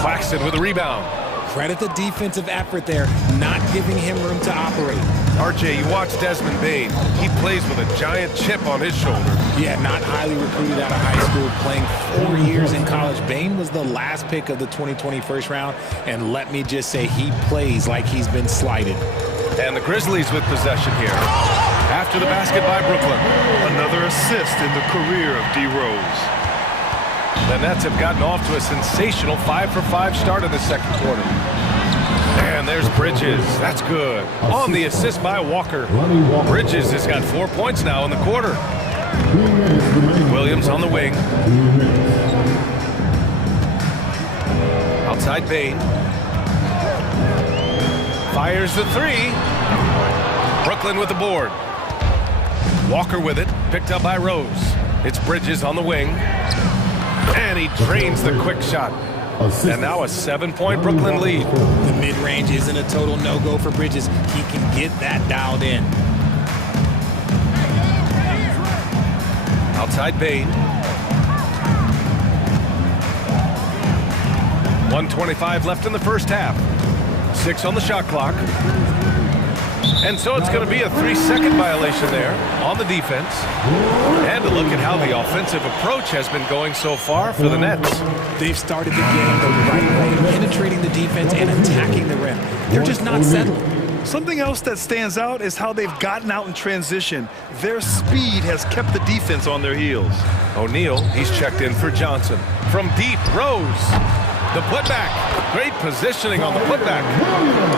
Claxton with a rebound. Credit the defensive effort there, not giving him room to operate. RJ, you watch Desmond Bain. He plays with a giant chip on his shoulder. Yeah, not highly recruited out of high school, playing 4 years in college. Bain was the last pick of the 2020 first round, and let me just say he plays like he's been slighted. And the Grizzlies with possession here. After the basket by Brooklyn. Another assist in the career of D. Rose. The Nets have gotten off to a sensational 5-for-5 start in the second quarter. And there's Bridges. That's good. On the assist by Walker. Bridges has got 4 points now in the quarter. Williams on the wing. Outside Bain. Fires the three. Brooklyn with the board. Walker with it. Picked up by Rose. It's Bridges on the wing. And he drains the quick shot. And now a 7-point Brooklyn lead. The mid-range isn't a total no-go for Bridges. He can get that dialed in. Outside Bain. 1:25 left in the first half. 6 on the shot clock. And so it's going to be a 3-second violation there on the defense. And a look at how the offensive approach has been going so far for the Nets. They've started the game the right way, penetrating the defense and attacking the rim. They're just not settling. Something else that stands out is how they've gotten out in transition. Their speed has kept the defense on their heels. O'Neal, he's checked in for Johnson. From deep, Rose. The putback. Great positioning on the putback.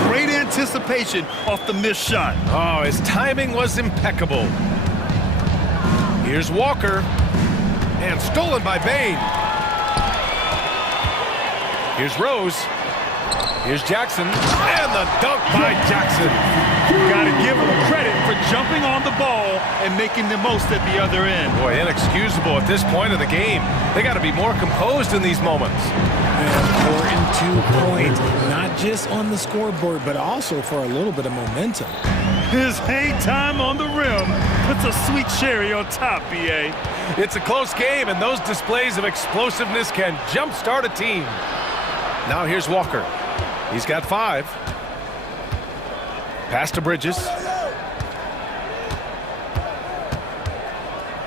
Great anticipation off the missed shot. Oh, his timing was impeccable. Here's Walker. And stolen by Bain. Here's Rose. Here's Jackson. And the dunk by Jackson. Got to give him credit for jumping on the ball and making the most at the other end. Boy, inexcusable at this point of the game. They got to be more composed in these moments. An important 2 points, not just on the scoreboard, but also for a little bit of momentum. His hang time on the rim puts a sweet cherry on top, BA. It's a close game, and those displays of explosiveness can jumpstart a team. Now here's Walker. He's got 5. Pass to Bridges.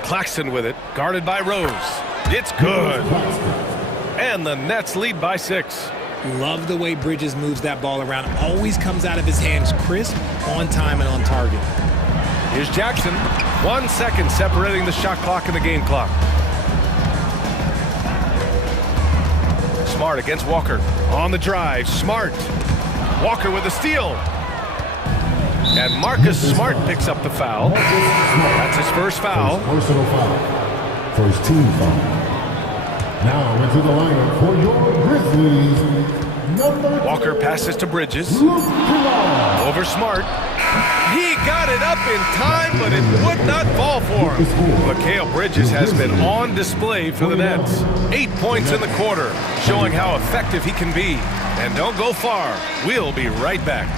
Claxton with it, guarded by Rose. It's good. And the Nets lead by 6. Love the way Bridges moves that ball around. Always comes out of his hands crisp, on time, and on target. Here's Jackson. 1 second separating the shot clock and the game clock. Smart against Walker. On the drive, Smart. Walker with a steal. And Marcus Smart picks up the foul. That's his first foul. Personal foul. First team foul. Now into the lineup for your Grizzlies. Number Walker passes to Bridges. Over Smart. He got it up in time, but it would not fall for him. Mikal Bridges has been on display for the Nets. 8 points in the quarter, showing how effective he can be. And don't go far. We'll be right back.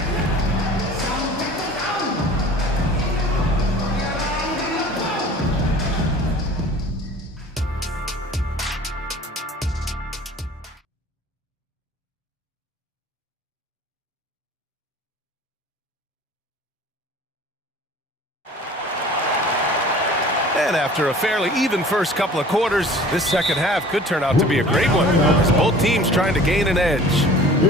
And after a fairly even first couple of quarters, this second half could turn out to be a great one, as both teams trying to gain an edge.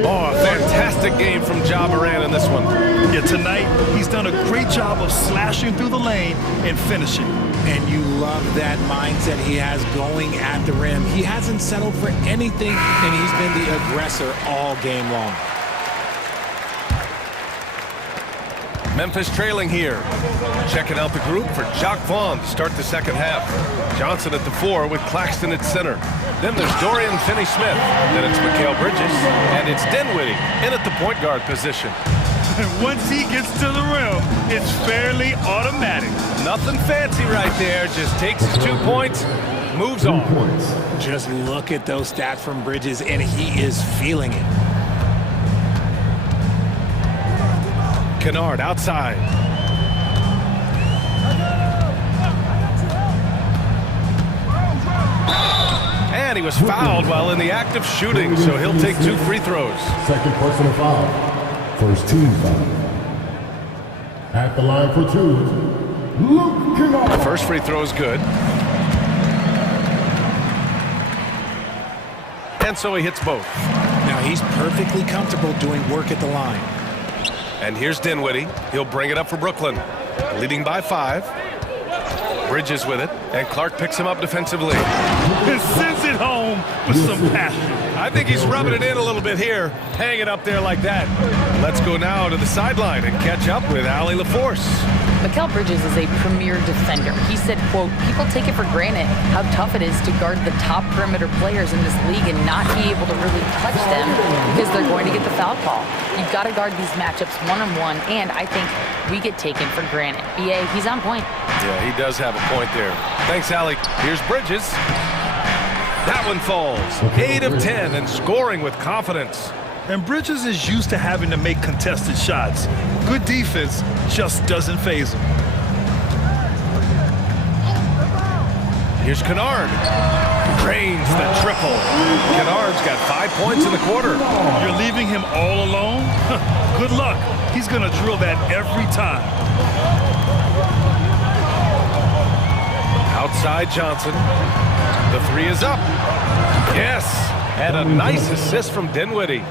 Oh, a fantastic game from Ja Morant in this one. Yeah, tonight, he's done a great job of slashing through the lane and finishing. And you love that mindset he has going at the rim. He hasn't settled for anything, and he's been the aggressor all game long. Memphis trailing here. Checking out the group for Jock Vaughn to start the second half. Johnson at the 4 with Claxton at center. Then there's Dorian Finney-Smith. Then it's Mikal Bridges. And it's Dinwiddie in at the point guard position. Once he gets to the rim, it's fairly automatic. Nothing fancy right there. Just takes his 2 points, moves on. Just look at those stats from Bridges, and he is feeling it. Kennard outside. And he was fouled while in the act of shooting, so he'll take 2 free throws. Second personal foul. First team foul. At the line for 2, Luke Kennard. The first free throw is good. And so he hits both. Now he's perfectly comfortable doing work at the line. And here's Dinwiddie. He'll bring it up for Brooklyn. Leading by 5. Bridges with it, and Clark picks him up defensively. And sends it home with some passion. I think he's rubbing it in a little bit here, hanging up there like that. Let's go now to the sideline and catch up with Allie LaForce. Mikal Bridges is a premier defender. He said, quote, people take it for granted how tough it is to guard the top perimeter players in this league and not be able to really touch them because they're going to get the foul call. You've got to guard these matchups one-on-one, and I think we get taken for granted. BA, he's on point. Yeah, he does have a point there. Thanks, Allie. Here's Bridges. That one falls. 8 of 10 and scoring with confidence. And Bridges is used to having to make contested shots. Good defense just doesn't faze him. Here's Kennard. Drains the triple. Kennard's got 5 points in the quarter. You're leaving him all alone? Good luck. He's going to drill that every time. Outside Johnson. The 3 is up. Yes. And a nice assist from Dinwiddie.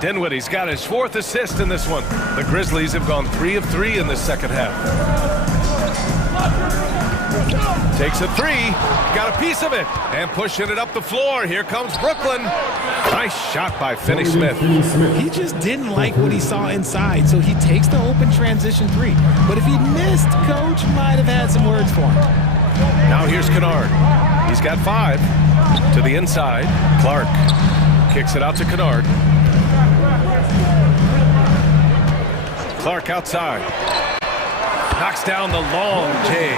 Dinwiddie's got his 4th assist in this one. The Grizzlies have gone 3 of 3 in this second half. Takes a 3, got a piece of it, and pushing it up the floor. Here comes Brooklyn. Nice shot by Finney-Smith. He just didn't like what he saw inside, so he takes the open transition 3. But if he missed, Coach might have had some words for him. Now here's Kennard. He's got 5. To the inside, Clark kicks it out to Kennard. Clark outside. Knocks down the long J.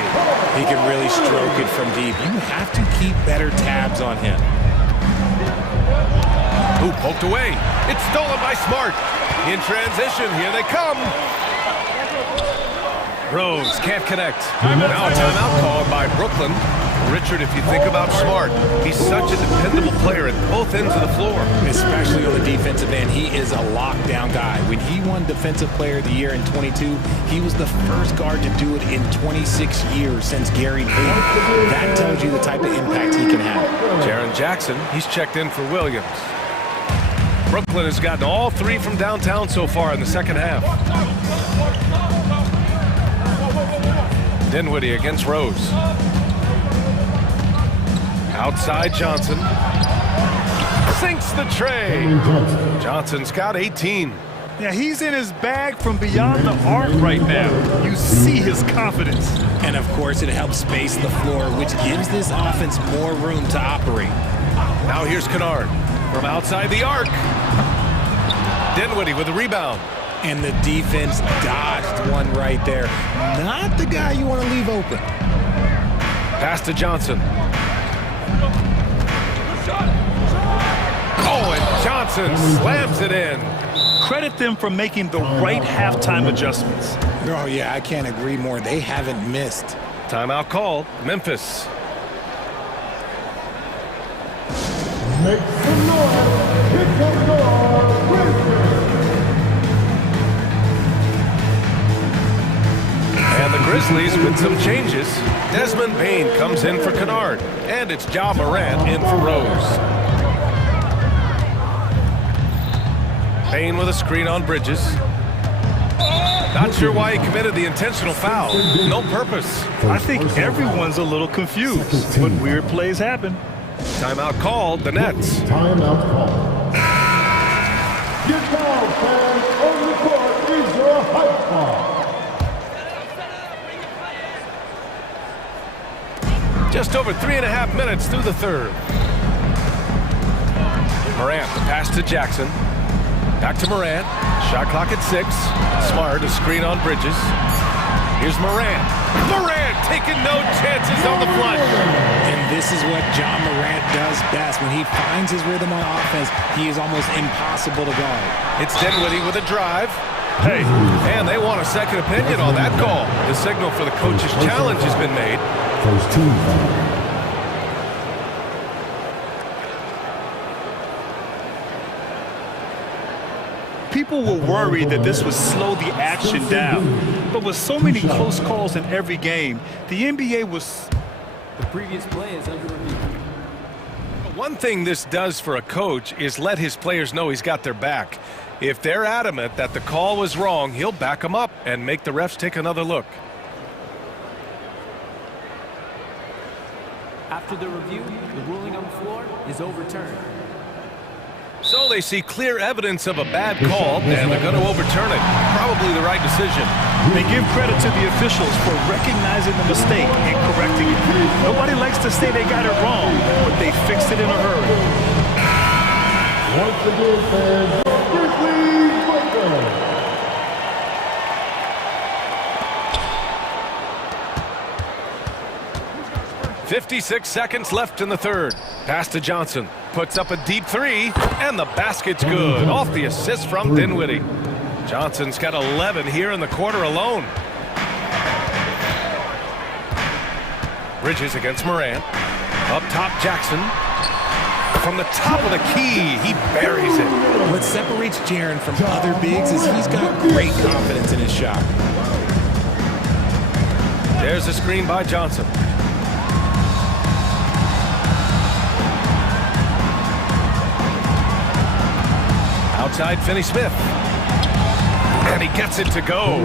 He can really stroke it from deep. You have to keep better tabs on him. Ooh, poked away. It's stolen by Smart. In transition, here they come. Rose can't connect. Now a timeout called by Brooklyn. Richard, if you think about Smart, he's such a dependable player at both ends of the floor. Especially on the defensive end, he is a lockdown guy. When he won Defensive Player of the Year in 22, he was the first guard to do it in 26 years since Gary Payton. That tells you the type of impact he can have. Jaren Jackson, he's checked in for Williams. Brooklyn has gotten all 3 from downtown so far in the second half. Dinwiddie against Rose. Outside Johnson. Sinks the tray. Johnson's got 18. Yeah, he's in his bag from beyond the arc right now. You see his confidence. And of course, it helps space the floor, which gives this offense more room to operate. Now here's Kennard from outside the arc. Dinwiddie with the rebound. And the defense dodged one right there. Not the guy you want to leave open. Pass to Johnson. Oh, and Johnson slams it in. Credit them for making the right halftime adjustments. Oh, yeah, I can't agree more. They haven't missed. Timeout called. Memphis. Make some noise. Here comes the Grizzlies. And the Grizzlies with some changes. Desmond Bane comes in for Kennard. And it's Ja Morant in for Rose. Bane with a screen on Bridges. Not sure why he committed the intentional foul. No purpose. I think everyone's a little confused, but weird plays happen. Timeout called, the Nets. Timeout called. Get down, fans. On the court is your hype ball. Just over 3.5 minutes through the third. Morant, the pass to Jackson. Back to Morant. Shot clock at 6. Smart, a screen on Bridges. Here's Morant. Morant taking no chances on the flush. And this is what Ja Morant does best. When he finds his rhythm on offense, he is almost impossible to guard. It's Dinwiddie with a drive. Hey, and they want a second opinion on that call. The signal for the coach's challenge has been made. First team foul. people were worried that this would slow the action down. But with so many close calls in every game, the NBA was... The previous play is under review. One thing this does for a coach is let his players know he's got their back. If they're adamant that the call was wrong, he'll back them up and make the refs take another look. After the review, the ruling on the floor is overturned. So they see clear evidence of a bad call, and they're going to overturn it. Probably the right decision. They give credit to the officials for recognizing the mistake and correcting it. Nobody likes to say they got it wrong, but they fixed it in a hurry. Once again, fans, Grizzlies Lakers. 56 seconds left in the third. Pass to Johnson. Puts up a deep three, and the basket's good. Off the assist from Dinwiddie. Johnson's got 11 here in the quarter alone. Bridges against Morant. Up top, Jackson. From the top of the key, he buries it. What separates Jaren from other bigs is he's got great confidence in his shot. There's a screen by Johnson. Outside Finney-Smith. And he gets it to go.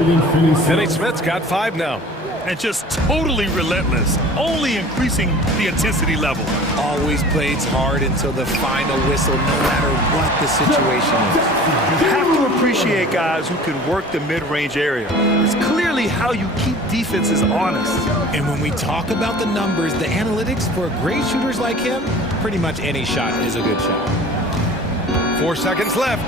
Finney-Smith's got 5 now. And just totally relentless, only increasing the intensity level. Always plays hard until the final whistle, no matter what the situation is. You have to appreciate guys who can work the mid-range area. It's clearly how you keep defenses honest. And when we talk about the numbers, the analytics for great shooters like him, pretty much any shot is a good shot. 4 seconds left.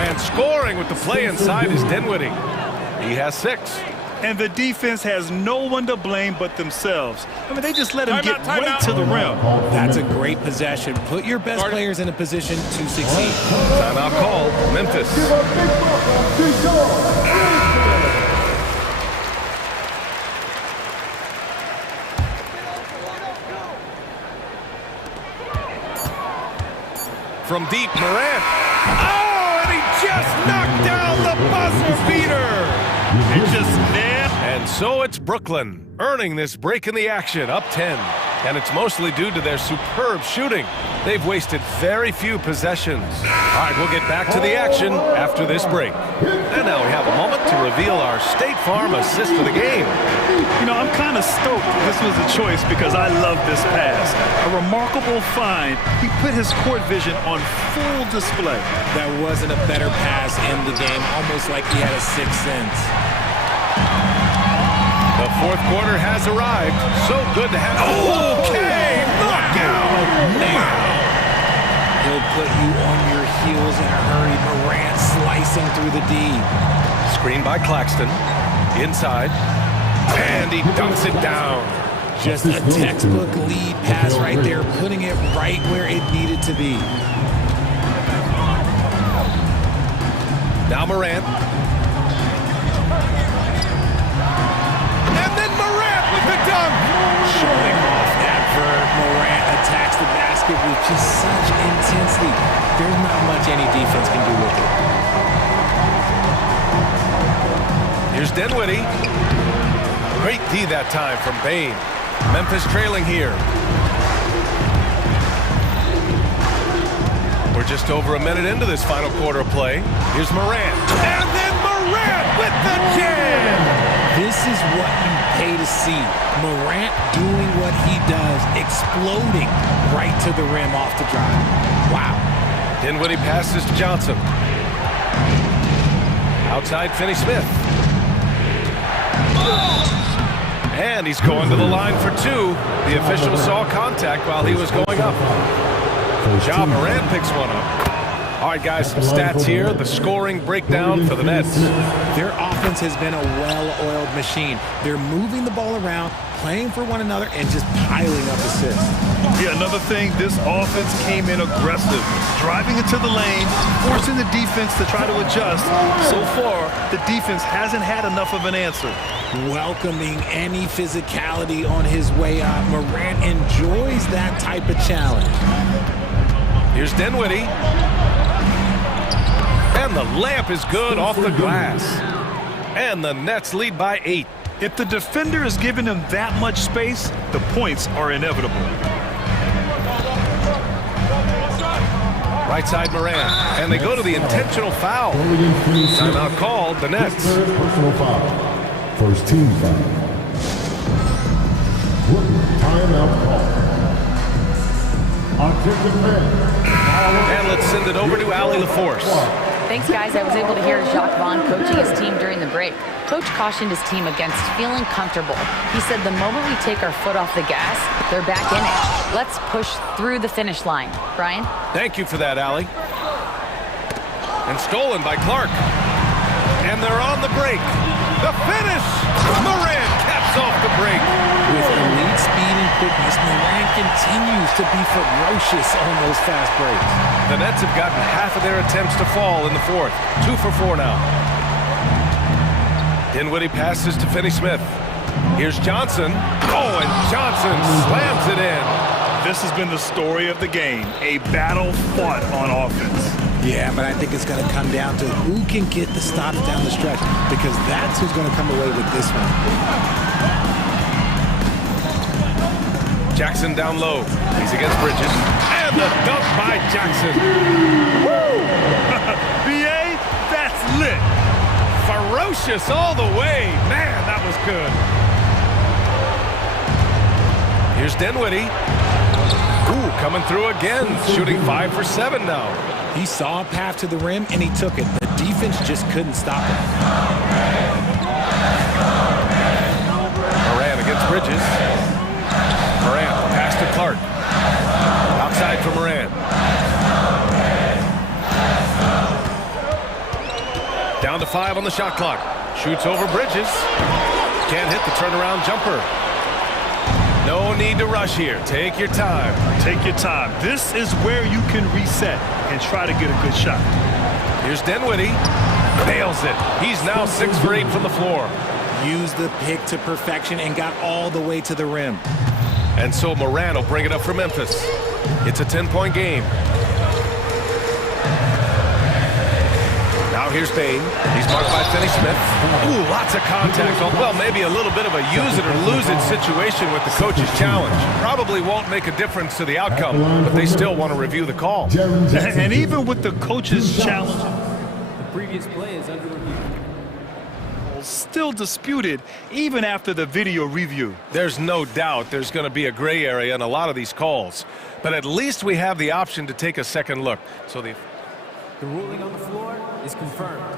And scoring with the play inside is Dinwiddie. He has 6. And the defense has no one to blame but themselves. I mean, they just let him get right to the rim. That's a great possession. Put your best players in a position to succeed. Timeout called. Memphis. From deep, Morant. Oh, and he just knocked down the buzzer beater. It just nailed. And so it's Brooklyn earning this break in the action, up 10. And it's mostly due to their superb shooting. They've wasted very few possessions. All right, we'll get back to the action after this break. And now we have a moment to reveal our State Farm assist of the game. You know, I'm kind of stoked this was a choice because I love this pass. A remarkable find. He put his court vision on full display. That wasn't a better pass in the game, almost like he had a sixth sense. The fourth quarter has arrived. So good to have. Okay, knockout. He'll put you on your heels in a hurry. Morant slicing through the D. Screen by Claxton. Inside. And he dunks it down. Just a textbook lead pass right there, putting it right where it needed to be. Now Morant. And then Morant with the dunk. Showing off that verb. Morant attacks the basket with just such intensity. There's not much any defense can do with it. Here's Dinwiddie. Great D that time from Bane. Memphis trailing here. We're just over a minute into this final quarter play. Here's Morant. And then Morant with the jam! This is what you pay to see. Morant doing what he does, exploding right to the rim off the drive. Wow. Dinwiddie passes to Johnson. Outside Finney-Smith. And he's going to the line for 2. The official saw contact while he was going up. Ja Morant picks one up. All right, guys, some stats here. The scoring breakdown for the Nets. Their offense has been a well-oiled machine. They're moving the ball around, playing for one another, and just piling up assists. Yeah, another thing, this offense came in aggressive, driving into the lane, forcing the defense to try to adjust. So far, the defense hasn't had enough of an answer. Welcoming any physicality on his way out. Morant enjoys that type of challenge. Here's Dinwiddie. And And the layup is good off the glass. And the Nets lead by 8. If the defender is giving him that much space, the points are inevitable. Right side Moran, and they go to the intentional foul. Timeout called, the Nets. Personal foul. First team foul. Timeout call. And let's send it over to Allie LaForce. Thanks, guys. I was able to hear Jacques Vaughn coaching his team during the break. Coach cautioned his team against feeling comfortable. He said the moment we take our foot off the gas, they're back in it. Let's push through the finish line. Brian? Thank you for that, Allie. And stolen by Clark. And they're on the break. The finish! Moran caps off the break. With elite speed and quickness, Moran continues to be ferocious on those fast breaks. The Nets have gotten half of their attempts to fall in the fourth. 2 for 4 now. Dinwiddie passes to Finney-Smith. Here's Johnson. Oh, and Johnson slams it in. This has been the story of the game, a battle fought on offense. Yeah, but I think it's going to come down to who can get the stops down the stretch, because that's who's going to come away with this one. Jackson down low. He's against Bridges. And the dunk by Jackson. Woo! BA, that's lit. Ferocious all the way. Man, that was good. Here's Dinwiddie. Ooh, coming through again. Shooting 5 for 7 now. He saw a path to the rim, and he took it. The defense just couldn't stop it. Moran against Bridges. Moran, pass to Clark. Outside for Moran. Down to 5 on the shot clock. Shoots over Bridges. Can't hit the turnaround jumper. No need to rush here. Take your time. Take your time. This is where you can reset and try to get a good shot. Here's Dinwiddie. Nails it. He's now 6 for 8 from the floor. Used the pick to perfection and got all the way to the rim. And so Moran will bring it up for Memphis. It's a 10-point game. Now here's Bain. He's marked by Finney-Smith. Ooh, lots of contact. Well, maybe a little bit of a use it or lose it situation with the coach's challenge. Probably won't make a difference to the outcome, but they still want to review the call. And even with the coach's challenge, The previous play is under review. still disputed even after the video review. There's no doubt there's going to be a gray area in a lot of these calls, but at least we have the option to take a second look. So the ruling on the floor is confirmed.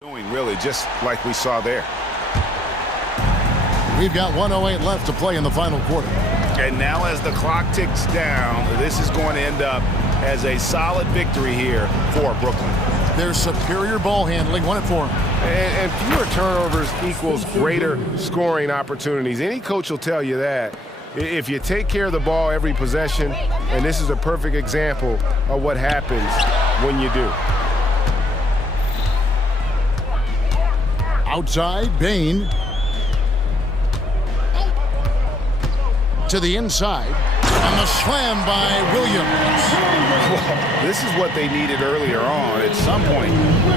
Doing really just like we saw there. We've got 1:08 left to play in the final quarter. And now as the clock ticks down, this is going to end up as a solid victory here for Brooklyn. Their superior ball handling won it for them. And fewer turnovers equals greater scoring opportunities. Any coach will tell you that. If you take care of the ball every possession, and this is a perfect example of what happens when you do. Outside, Bain. To the inside. And the slam by Williams. Well, this is what they needed earlier on. At some point,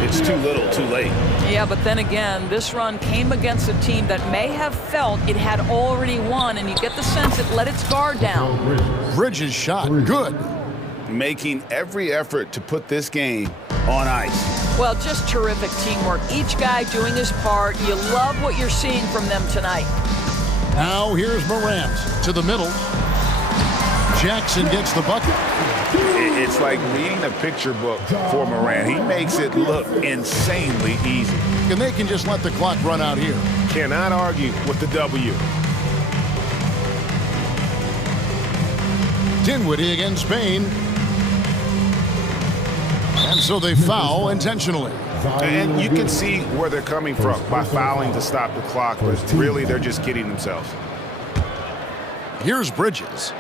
it's too little, too late. Yeah, but then again, this run came against a team that may have felt it had already won, and you get the sense it let its guard down. Bridges shot, good. Making every effort to put this game on ice. Well, just terrific teamwork. Each guy doing his part. You love what you're seeing from them tonight. Now here's Morant to the middle. Jackson gets the bucket. It's like reading a picture book for Morant. He makes it look insanely easy. And they can just let the clock run out here. Cannot argue with the W. Dinwiddie against Bain. And so they foul intentionally. And you can see where they're coming from by fouling to stop the clock, but really they're just kidding themselves. Here's Bridges.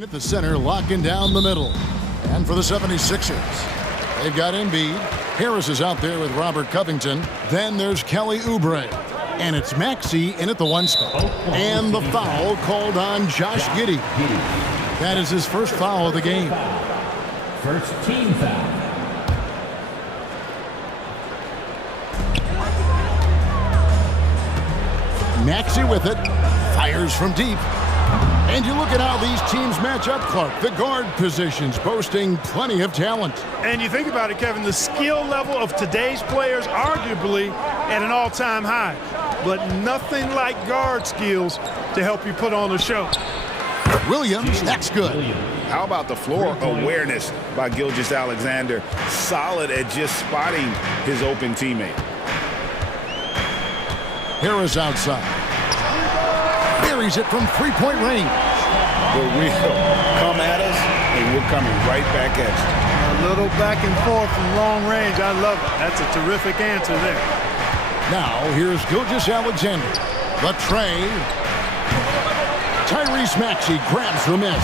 In at the center, locking down the middle. And for the 76ers, they've got Embiid. Harris is out there with Robert Covington. Then there's Kelly Oubre. And it's Maxey in at the 1 spot. And the foul called on Josh Giddey. That is his first foul of the game. First team foul. Maxey with it. Fires from deep. And you look at how these teams match up, Clark. The guard positions boasting plenty of talent. And you think about it, Kevin, the skill level of today's players arguably at an all-time high. But nothing like guard skills to help you put on a show. Williams, that's good. How about the floor awareness by Gilgeous-Alexander? Solid at just spotting his open teammate. Harris outside. Buries it from three-point range. The wheel come at us, and we're coming right back at you. A little back and forth from long range. I love it. That's a terrific answer there. Now, here's Gilgeous-Alexander. The tray. Tyrese Maxey grabs the miss.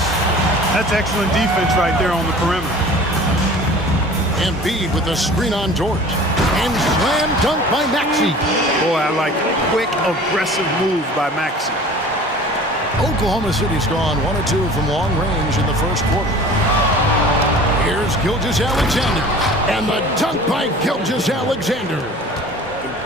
That's excellent defense right there on the perimeter. Embiid with the screen on Dort. And slam dunk by Maxey. Boy, I like it. Quick, aggressive move by Maxey. Oklahoma City's gone 1 of 2 from long range in the first quarter. Here's Gilgeous-Alexander. And the dunk by Gilgeous-Alexander.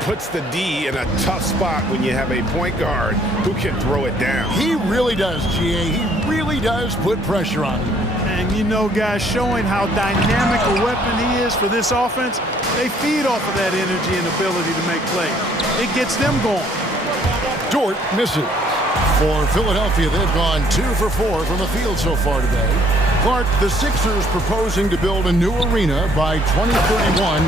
Puts the D in a tough spot when you have a point guard who can throw it down. He really does, GA. He really does put pressure on him. And you know, guys, showing how dynamic a weapon he is for this offense, they feed off of that energy and ability to make plays. It gets them going. Dort misses. For Philadelphia, they've gone 2 for 4 from the field so far today. Clark, the Sixers proposing to build a new arena by 2031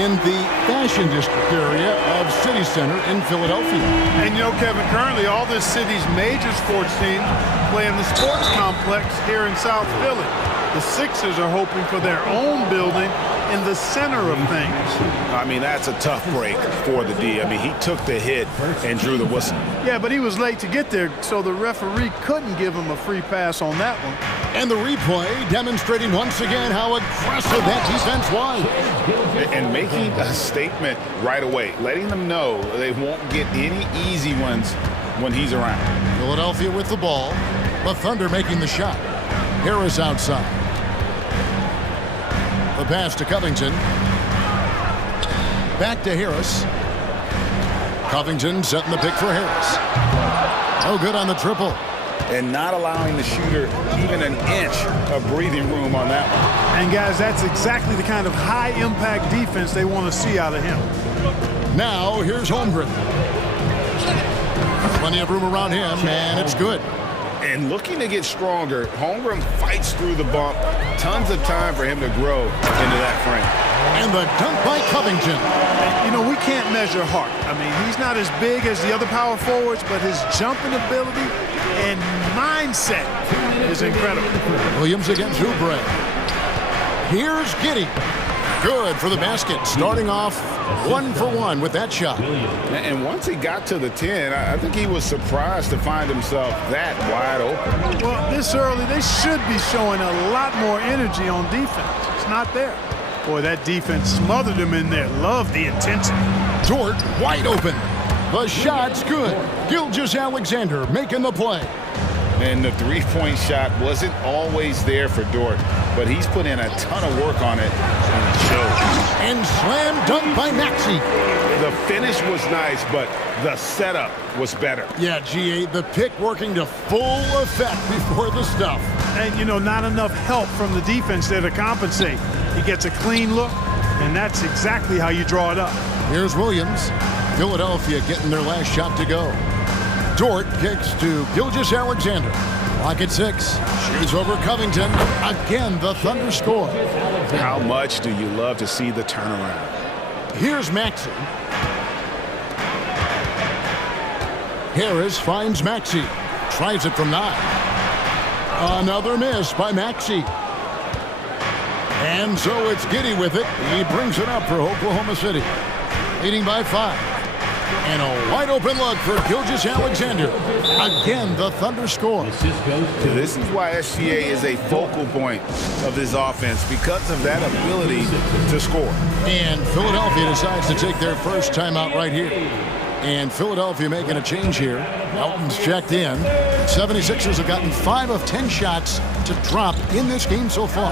in the Fashion District area of City Center in Philadelphia. And you know, Kevin, currently all this city's major sports teams play in the sports complex here in South Philly. The Sixers are hoping for their own building in the center of things. I mean, that's a tough break for the D. I mean, he took the hit and drew the whistle. Yeah, but he was late to get there, so the referee couldn't give him a free pass on that one. And the replay demonstrating once again how aggressive that defense was. And making a statement right away, letting them know they won't get any easy ones when he's around. Philadelphia with the ball. The Thunder making the shot. Harris outside. The pass to Covington. Back to Harris. Covington setting the pick for Harris. No good on the triple. And not allowing the shooter even an inch of breathing room on that one. And guys, that's exactly the kind of high-impact defense they want to see out of him. Now, here's Holmgren. Plenty of room around him, and it's good. And looking to get stronger, Holmgren fights through the bump. Tons of time for him to grow into that frame. And the dunk by Covington. You know, we can't measure heart. I mean, he's not as big as the other power forwards, but his jumping ability and mindset is incredible. Williams against Oubre. Here's Giddey. Good for the basket. Starting off 1 for 1 with that shot. And once he got to the 10, I think he was surprised to find himself that wide open. Well, this early, they should be showing a lot more energy on defense. It's not there. Boy, that defense smothered him in there. Love the intensity. Dort wide open. The shot's good. Gilgeous-Alexander making the play. And the three-point shot wasn't always there for Dort, but he's put in a ton of work on it, and it shows. And slam dunk by Maxey. The finish was nice, but the setup was better. Yeah, GA, the pick working to full effect before the stuff. And, you know, not enough help from the defense there to compensate. He gets a clean look, and that's exactly how you draw it up. Here's Williams. Philadelphia getting their last shot to go. Dort kicks to Gilgeous-Alexander. Clock at 6. Shoots over Covington. Again, the Thunder score. How much do you love to see the turnaround? Here's Maxey. Harris finds Maxey. Tries it from 9. Another miss by Maxey. And so it's Giddey with it. He brings it up for Oklahoma City. Leading by 5. And a wide open look for Gilgeous-Alexander. Again, the Thunder score. This is why SGA is a focal point of this offense, because of that ability to score. And Philadelphia decides to take their first timeout right here. And Philadelphia making a change here. Melton's checked in. 76ers have gotten 5 of 10 shots to drop in this game so far.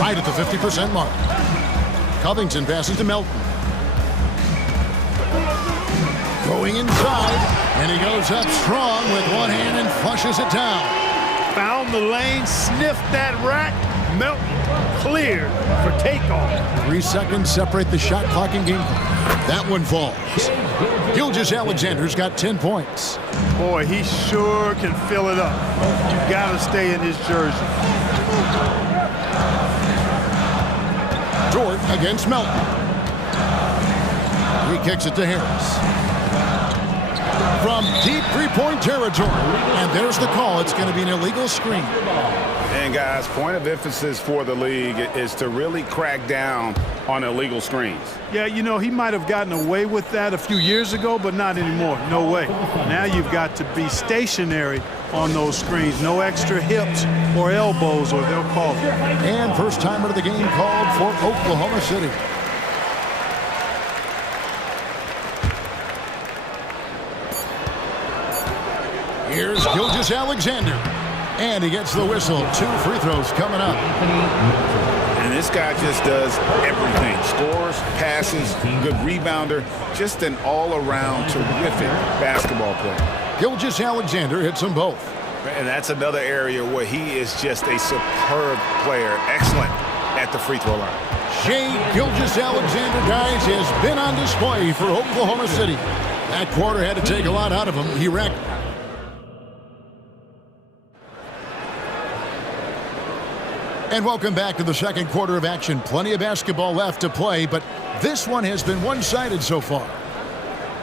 Right at the 50% mark. Covington passes to Melton. Going inside, and he goes up strong with one hand and flushes it down. Found the lane, sniffed that rack. Melton cleared for takeoff. 3 seconds separate the shot clock and game clock. That one falls. Gilgeous-Alexander's got 10 points. Boy, he sure can fill it up. You gotta stay in his jersey. Dort against Melton. He kicks it to Harris. From deep three-point territory. And there's the call. It's going to be an illegal screen. And guys, point of emphasis for the league is to really crack down on illegal screens. Yeah, you know, he might have gotten away with that a few years ago, but not anymore. No way. Now you've got to be stationary on those screens. No extra hips or elbows, or they'll call it. And first timer of the game called for Oklahoma City. Here's Gilgeous-Alexander. And he gets the whistle. 2 free throws coming up. And this guy just does everything. Scores, passes, good rebounder. Just an all-around terrific basketball player. Gilgeous-Alexander hits them both. And that's another area where he is just a superb player. Excellent at the free throw line. Shai Gilgeous-Alexander, guys, has been on display for Oklahoma City. That quarter had to take a lot out of him. He wrecked. And welcome back to the second quarter of action. Plenty of basketball left to play, but this one has been one-sided so far.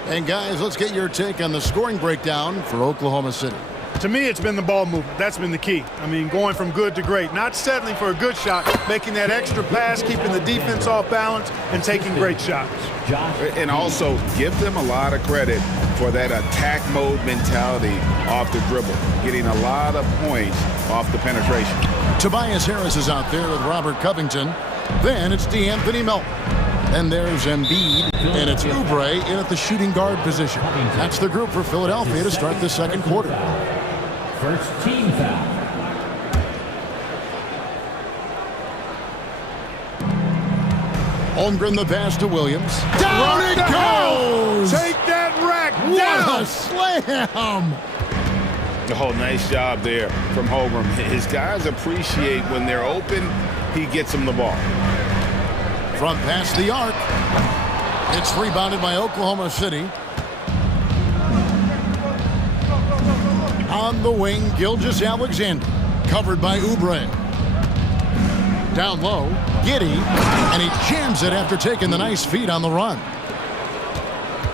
And guys, let's get your take on the scoring breakdown for Oklahoma City. To me, it's been the ball movement. That's been the key. I mean, going from good to great. Not settling for a good shot, making that extra pass, keeping the defense off balance, and taking great shots. And also, give them a lot of credit for that attack mode mentality off the dribble. Getting a lot of points off the penetration. Tobias Harris is out there with Robert Covington. Then it's DeAnthony Melton. And there's Embiid, and it's Oubre in at the shooting guard position. That's the group for Philadelphia to start the second quarter. First team foul. Holmgren the pass to Williams. Down it goes! Take that rack down! down! What a slam! Oh, nice job there from Holmgren. His guys appreciate when they're open, he gets them the ball. Front past the arc. It's rebounded by Oklahoma City. On the wing, Gilgeous-Alexander. Covered by Oubre. Down low, Giddey. And he jams it after taking the nice feed on the run.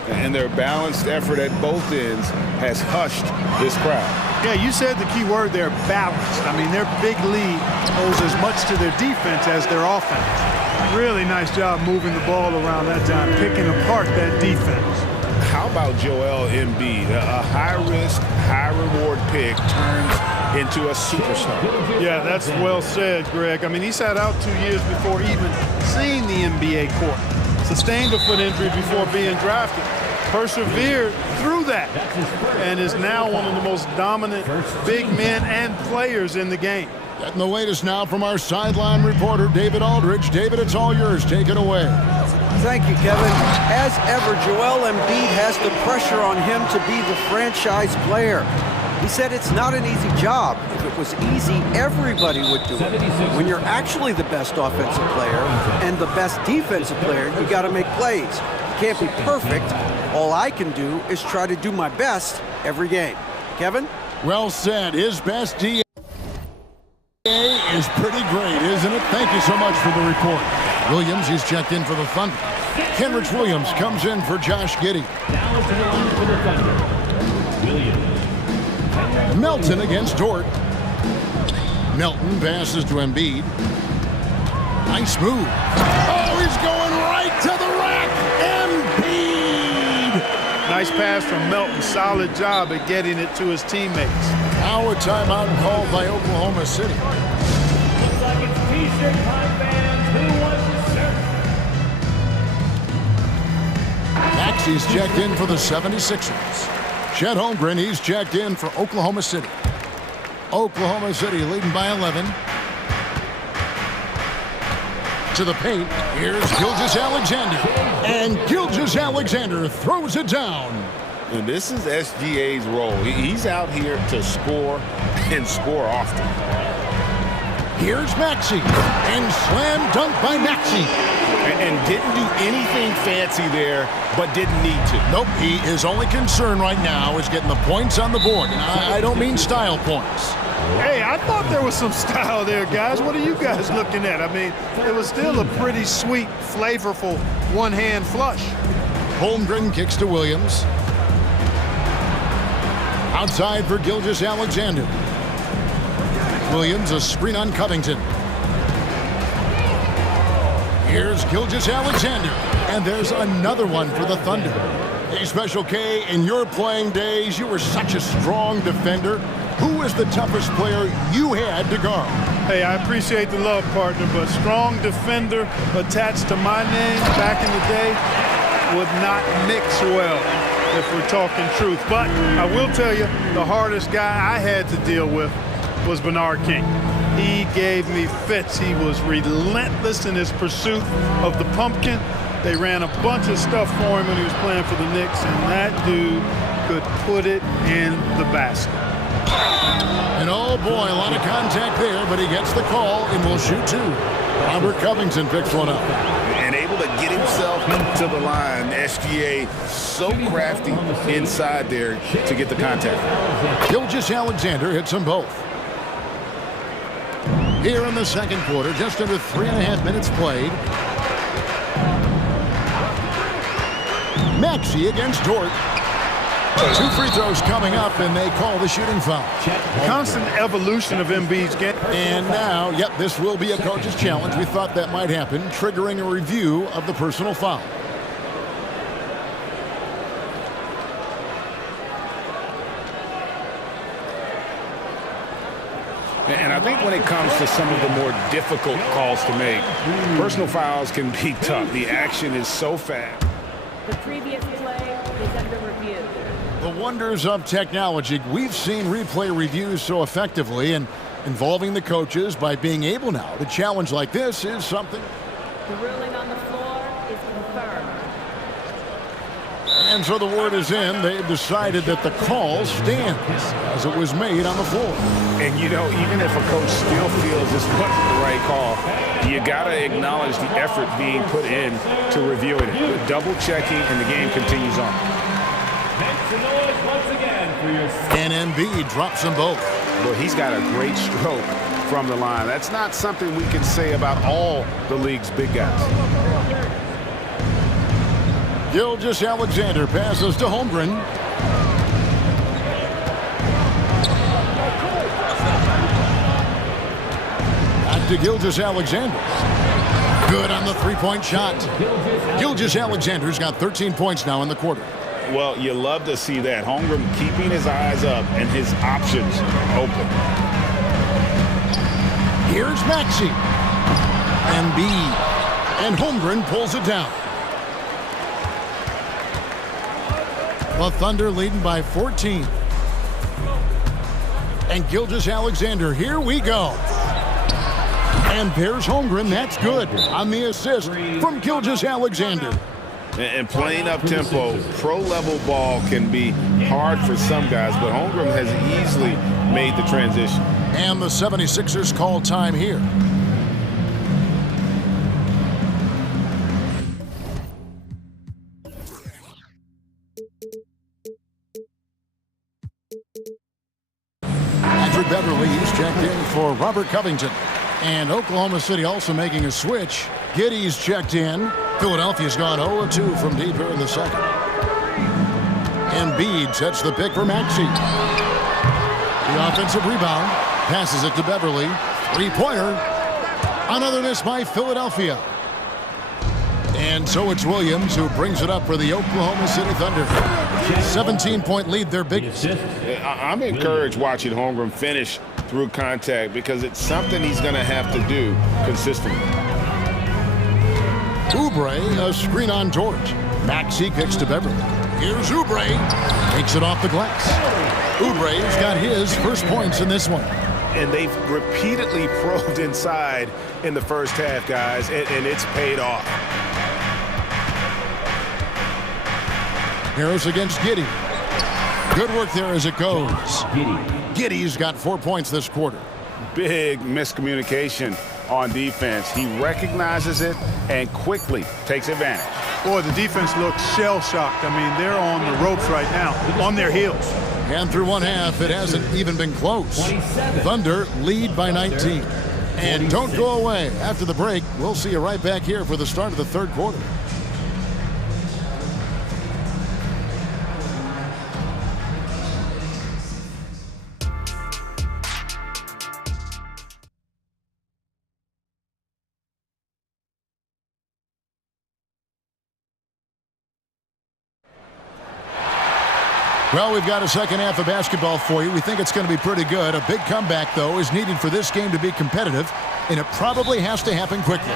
And their balanced effort at both ends has hushed this crowd. Yeah, you said the key word there, balanced. I mean, their big lead owes as much to their defense as their offense. Really nice job moving the ball around that time, picking apart that defense. How about Joel Embiid? A high-risk, high-reward pick turns into a superstar. Yeah, that's well said, Greg. I mean, he sat out 2 years before even seeing the NBA court. Sustained a foot injury before being drafted. Persevered through that and is now one of the most dominant big men and players in the game. Getting the latest now from our sideline reporter, David Aldridge. David, it's all yours. Take it away. Thank you, Kevin. As ever, Joel Embiid has the pressure on him to be the franchise player. He said it's not an easy job. If it was easy, everybody would do it. When you're actually the best offensive player and the best defensive player, you got to make plays. You can't be perfect. All I can do is try to do my best every game. Kevin? Well said. His best DA is pretty great, isn't it? Thank you so much for the report. Williams is checked in for the Thunder. Kenrich Williams comes in for Josh Giddey. Down to the line for the Thunder. Williams. Melton against Dort. Melton passes to Embiid. Nice move. Oh, he's going right to the rack. Embiid! pass from Melton. Solid job at getting it to his teammates. Now a timeout called by Oklahoma City. Looks like it's T-shirt time, fans. Who wants to serve? Maxi's checked in for the 76ers. Chet Holmgren, he's checked in for Oklahoma City. Oklahoma City leading by 11. To the paint, here's Gilgeous-Alexander. And Gilgeous-Alexander throws it down. And this is SGA's role. He's out here to score and score often. Here's Maxey. And slam dunk by Maxey. And didn't do anything fancy there, but didn't need to. Nope, his only concern right now is getting the points on the board. And I don't mean style points. Hey, I thought there was some style there, guys. What are you guys looking at? I mean, it was still a pretty sweet, flavorful one-hand flush. Holmgren kicks to Williams. Outside for Gilgeous-Alexander. Williams, a screen on Covington. Here's Gilgeous-Alexander. And there's another one for the Thunder. Hey, Special K, in your playing days, you were such a strong defender. Who was the toughest player you had to guard? Hey, I appreciate the love, partner, but strong defender attached to my name back in the day would not mix well, if we're talking truth. But I will tell you, the hardest guy I had to deal with was Bernard King. He gave me fits. He was relentless in his pursuit of the pumpkin. They ran a bunch of stuff for him when he was playing for the Knicks, and that dude could put it in the basket. And oh boy, a lot of contact there, but he gets the call and will shoot two. Robert Covington picks one up. And able to get himself to the line. SGA so crafty inside there to get the contact. Gilgeous-Alexander hits them both. Here in the second quarter, just under 3.5 minutes played. Maxey against Dort. 2 free throws coming up, and they call the shooting foul. Constant evolution of Embiid's game. And now, yep, this will be a coach's challenge. We thought that might happen, triggering a review of the personal foul. And I think when it comes to some of the more difficult calls to make, personal fouls can be tough. The action is so fast. The previous play is under review. The wonders of technology. We've seen replay reviews so effectively, and involving the coaches by being able now to challenge like this is something. The ruling on the floor is confirmed. And so the word is in. They've decided that the call stands as it was made on the floor. And, you know, even if a coach still feels this wasn't the right call, you got to acknowledge the effort being put in to reviewing it. Double checking, and the game continues on. Make some noise once again for your... And Embiid drops them both. Well, he's got a great stroke from the line. That's not something we can say about all the league's big guys. Gilgeous-Alexander passes to Holmgren. Back to Gilgeous-Alexander. Good on the three-point shot. Gilgeous-Alexander's got 13 points now in the quarter. Well, you love to see that. Holmgren keeping his eyes up and his options open. Here's Maxey. Embiid. And Holmgren pulls it down. The Thunder leading by 14. And Gilgeous-Alexander, here we go. And there's Holmgren, that's good on the assist from Gilgeous-Alexander. And playing up tempo, pro-level ball can be hard for some guys, but Holmgren has easily made the transition. And the 76ers call time here. Beverly, he's checked in for Robert Covington. And Oklahoma City also making a switch. Giddey's checked in. Philadelphia's gone 0-2 from deep here in the second. Embiid sets the pick for Maxey. The offensive rebound. Passes it to Beverly. Three-pointer. Another miss by Philadelphia. And so it's Williams who brings it up for the Oklahoma City Thunder. 17-point lead, their biggest. I'm encouraged watching Holmgren finish through contact because it's something he's going to have to do consistently. Oubre, a screen on George. Maxey kicks to Beverly. Here's Oubre. Takes it off the glass. Oubre's got his first points in this one. And they've repeatedly probed inside in the first half, guys, and it's paid off. Harris against Giddey. Good work there as it goes. Giddey's got 4 points this quarter. Big miscommunication on defense. He recognizes it and quickly takes advantage. Boy, the defense looks shell-shocked. I mean, they're on the ropes right now, on their heels. And through one half, it hasn't even been close. Thunder lead by 19. And don't go away. After the break, we'll see you right back here for the start of the third quarter. Well, we've got a second half of basketball for you. We think it's going to be pretty good. A big comeback, though, is needed for this game to be competitive, and it probably has to happen quickly.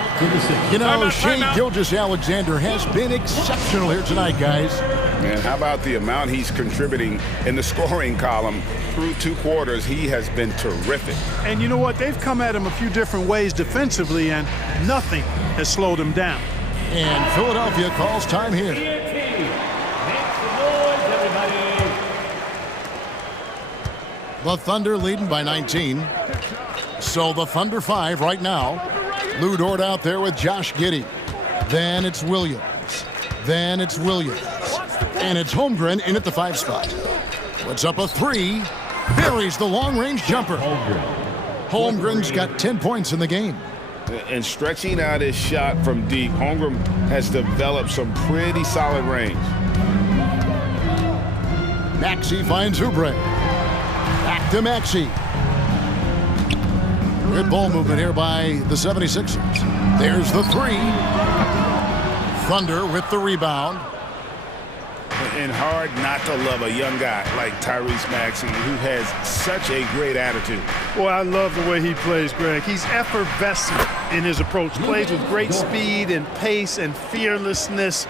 You know, Shea Gilgeous-Alexander has been exceptional here tonight, guys. Man, how about the amount he's contributing in the scoring column through 2 quarters? He has been terrific. And you know what? They've come at him a few different ways defensively, and nothing has slowed him down. And Philadelphia calls time here. The Thunder leading by 19. So the Thunder 5 right now. Lou Dort out there with Josh Giddey. Then it's Williams. Then it's Williams. And it's Holmgren in at the 5 spot. Puts up a 3. Buries the long-range jumper. Holmgren's got 10 points in the game. And stretching out his shot from deep, Holmgren has developed some pretty solid range. Maxey finds Oubre. Back to Maxey. Good ball movement here by the 76ers. There's the 3. Thunder with the rebound. And hard not to love a young guy like Tyrese Maxey, who has such a great attitude. Boy, I love the way he plays, Greg. He's effervescent in his approach. Plays with great speed and pace and fearlessness.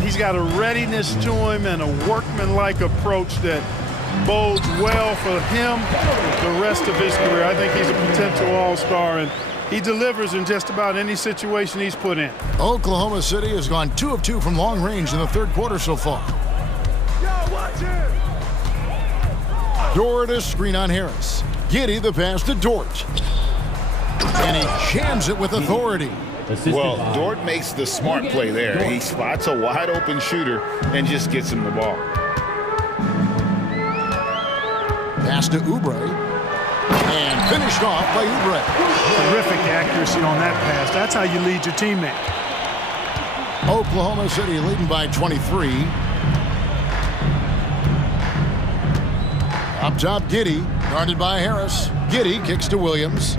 He's got a readiness to him and a workmanlike approach that bodes well for him the rest of his career. I think he's a potential all-star, and he delivers in just about any situation he's put in. Oklahoma City has gone 2 of 2 from long range in the third quarter so far. Dort, a screen on Harris. Giddey the pass to Dort. And he jams it with authority. Well, Dort makes the smart play there. He spots a wide open shooter and just gets him the ball. Pass to Oubre. And finished off by Oubre. Terrific accuracy on that pass. That's how you lead your teammate. Oklahoma City leading by 23. Up top, Giddey, guarded by Harris. Giddey kicks to Williams.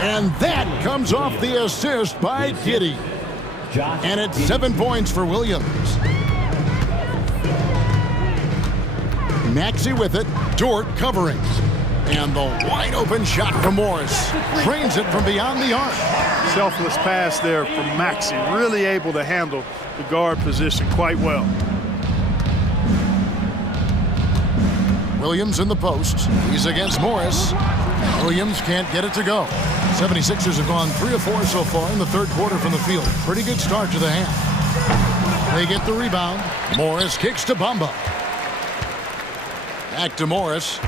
And that comes off the assist by Giddey. And it's 7 points for Williams. Maxey with it. Dort covering. And the wide open shot from Morris. Drains it from beyond the arc. Selfless pass there from Maxey. Really able to handle the guard position quite well. Williams in the post. He's against Morris. Williams can't get it to go. 76ers have gone 3 of 4 so far in the third quarter from the field. Pretty good start to the half. They get the rebound. Morris kicks to Bamba. Back to Morris.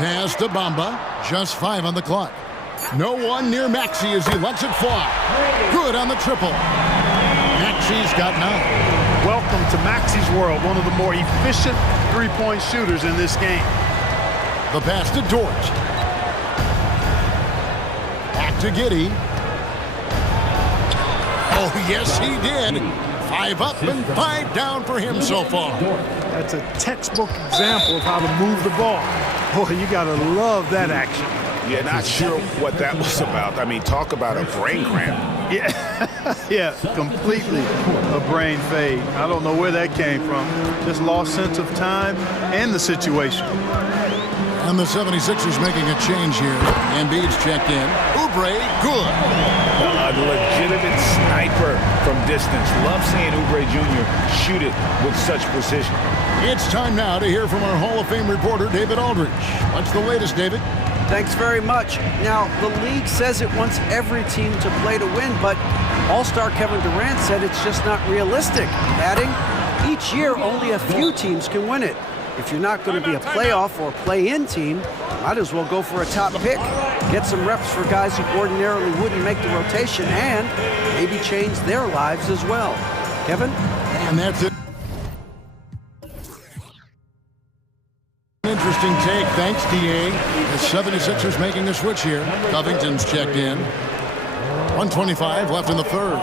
Pass to Bamba. Just 5 on the clock. No one near Maxey as he lets it fly. Good on the triple. Maxey's got 9. Welcome to Maxey's world. One of the more efficient three-point shooters in this game. The pass to Dort. Back to Giddey. Oh, yes, he did. 5 up and 5 down for him so far. That's a textbook example of how to move the ball. Boy, you got to love that action. Yeah, not sure what that was about. I mean, talk about a brain cramp. Yeah, completely a brain fade. I don't know where that came from. Just lost sense of time and the situation. And the 76ers making a change here. Embiid's checked in. Oubre, good. A legitimate sniper from distance. Love seeing Oubre Jr. shoot it with such precision. It's time now to hear from our Hall of Fame reporter, David Aldridge. What's the latest, David? Thanks very much. Now, the league says it wants every team to play to win, but All-Star Kevin Durant said it's just not realistic, adding, each year only a few teams can win it. If you're not going to be a playoff or play-in team, might as well go for a top pick. Get some reps for guys who ordinarily wouldn't make the rotation and maybe change their lives as well. Kevin? And that's it. Interesting take. Thanks, DA. The 76ers making a switch here. Covington's checked in. 1:25 left in the third.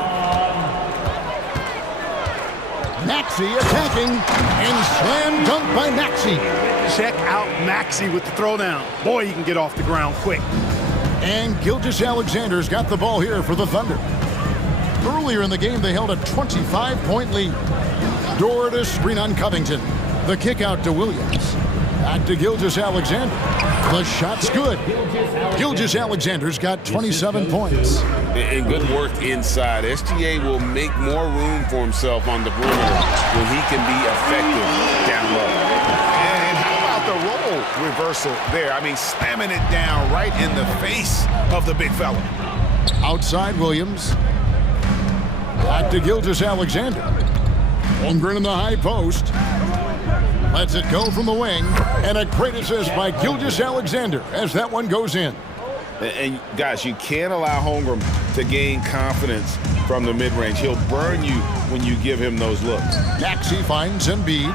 Maxey attacking and slam dunk by Maxey. Check out Maxey with the throwdown. Boy, he can get off the ground quick. And Gilgeous-Alexander's got the ball here for the Thunder. Earlier in the game, they held a 25-point lead. Dort to screen on Covington. The kick out to Williams. Back to Gilgeous-Alexander. The shot's good. Gilgeous-Alexander's got 27 points. And good work inside. SGA will make more room for himself on the perimeter when he can be effective down low. And how about the role reversal there? I mean, slamming it down right in the face of the big fella. Outside Williams. Back to Gilgeous-Alexander. Holmgren in the high post. Lets it go from the wing. And a great assist by Gilgeous-Alexander as that one goes in. And guys, you can't allow Holmgren to gain confidence from the mid-range. He'll burn you when you give him those looks. Maxey finds Embiid.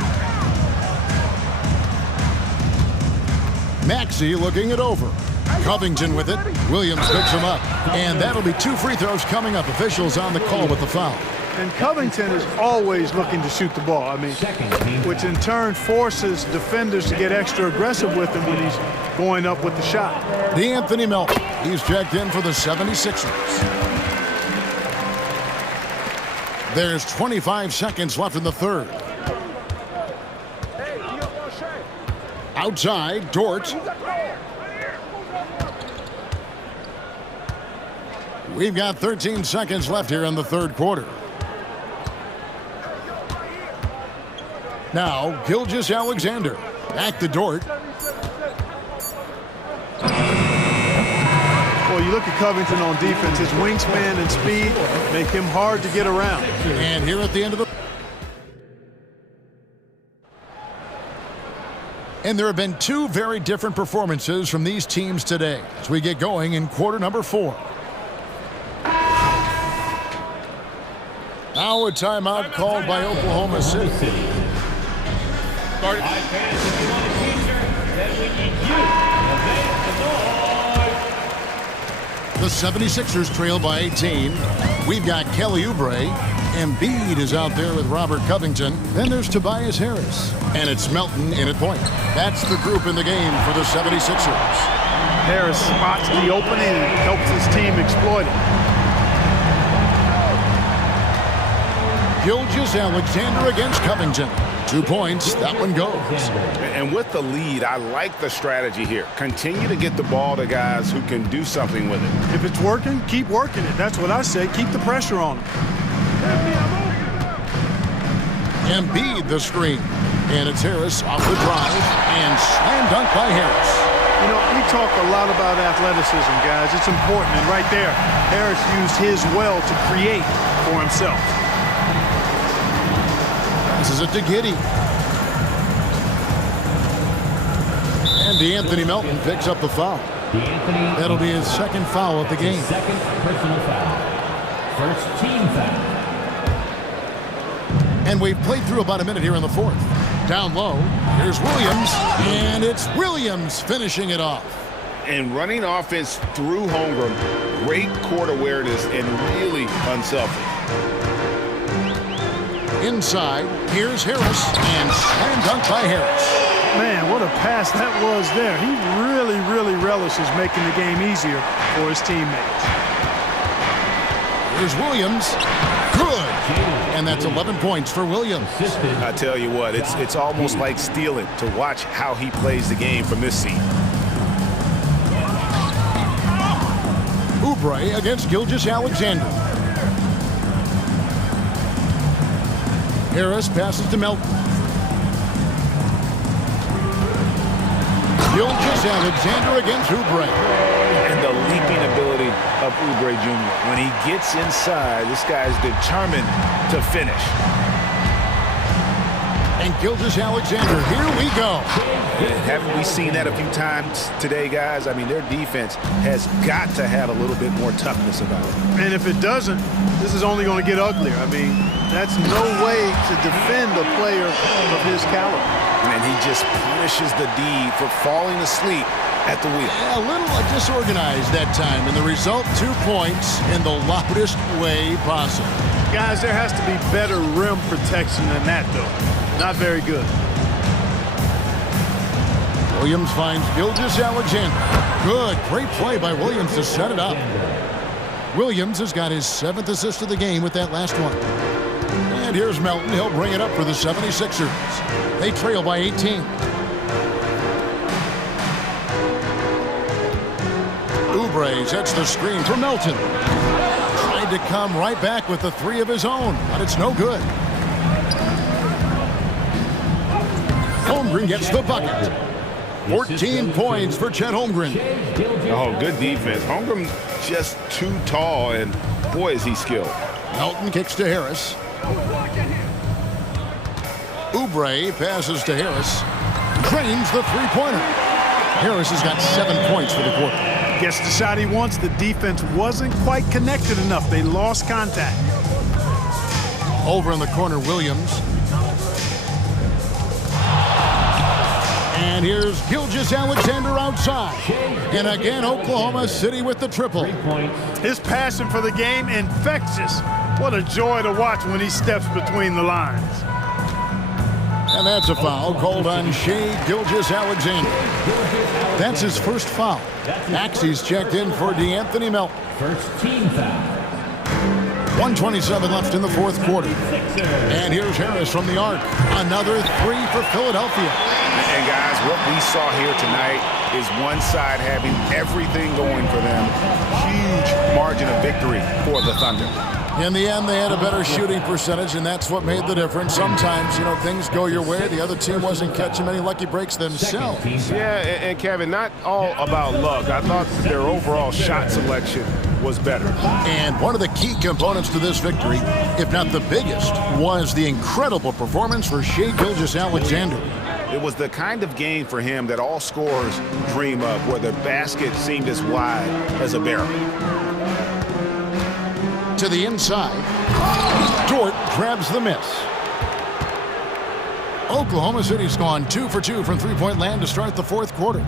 Maxey looking it over. Covington with it. Williams picks him up. And that'll be 2 free throws coming up. Officials on the call with the foul. And Covington is always looking to shoot the ball. I mean, which in turn forces defenders to get extra aggressive with him when he's going up with the shot. D'Anthony Melton. He's checked in for the 76ers. There's 25 seconds left in the third. Outside, Dort. We've got 13 seconds left here in the third quarter. Now, Gilgeous-Alexander. Back to Dort. Well, you look at Covington on defense, his wingspan and speed make him hard to get around. And here at the end of the... And there have been 2 very different performances from these teams today as we get going in quarter number 4. Now a timeout called by Oklahoma City. Started. The 76ers trail by 18. We've got Kelly Oubre. Embiid is out there with Robert Covington. Then there's Tobias Harris. And it's Melton in at point. That's the group in the game for the 76ers. Harris spots the opening and helps his team exploit it. Gilgeous-Alexander against Covington. 2 points. That one goes. And with the lead, I like the strategy here. Continue to get the ball to guys who can do something with it. If it's working, keep working it. That's what I say. Keep the pressure on him. Embiid the screen. And it's Harris off the drive. And slam dunk by Harris. You know, we talk a lot about athleticism, guys. It's important. And right there, Harris used his well to create for himself. This is it to Giddey. And D'Anthony Melton picks up the foul. That'll be his second foul of the game. Second personal foul. First team foul. And we've played through about a minute here in the fourth. Down low, here's Williams. And it's Williams finishing it off. And running offense through Holmgren, great court awareness and really unselfish. Inside, here's Harris, and slam dunk by Harris. Man, what a pass that was there. He really relishes making the game easier for his teammates. Here's Williams. Good. And that's 11 points for Williams. I tell you what, it's almost like stealing to watch how he plays the game from this seat. Oubre against Gilgeous-Alexander. Harris passes to Melton. Gilgeous-Alexander against Oubre. And the leaping ability of Oubre Jr. When he gets inside, this guy's determined to finish. And Gilgeous-Alexander, here we go. Haven't we seen that a few times today, guys? I mean, their defense has got to have a little bit more toughness about it. And if it doesn't, this is only going to get uglier. I mean, that's no way to defend a player of his caliber. And he just punishes the D for falling asleep at the wheel. Yeah, a little disorganized that time, and the result, 2 points in the loudest way possible. Guys, there has to be better rim protection than that, though. Not very good. Williams finds Gilgeous-Alexander. Good, great play by Williams to set it up. Williams has got his 7th assist of the game with that last one. And here's Melton. He'll bring it up for the 76ers. They trail by 18. Oubre sets the screen for Melton. Tried to come right back with the 3 of his own, but it's no good. Holmgren gets the bucket. 14 points for Chet Holmgren. Oh, good defense. Holmgren just too tall, and boy, is he skilled. Melton kicks to Harris. Oubre passes to Harris. Drains the three-pointer. Harris has got 7 points for the quarter. Gets the shot he wants. The defense wasn't quite connected enough. They lost contact. Over in the corner, Williams. And here's Gilgeous-Alexander outside. And again, Oklahoma City with the triple. His passion for the game, infectious. What a joy to watch when he steps between the lines. And that's a foul called on Shai Gilgeous-Alexander. That's his first foul. Maxey's checked in for DeAnthony Melton. First team foul. 1:27 left in the fourth quarter. And here's Harris from the arc. Another 3 for Philadelphia. And guys, what we saw here tonight is one side having everything going for them. Huge margin of victory for the Thunder. In the end, they had a better shooting percentage, and that's what made the difference. Sometimes, you know, things go your way. The other team wasn't catching many lucky breaks themselves. Yeah, and Kevin, not all about luck. I thought their overall shot selection was better. And one of the key components to this victory, if not the biggest, was the incredible performance for Shai Gilgeous-Alexander. It was the kind of game for him that all scorers dream of, where the basket seemed as wide as a barrel. To the inside. Dort grabs the miss. Oklahoma City's gone 2 for 2 from three-point land to start the fourth quarter.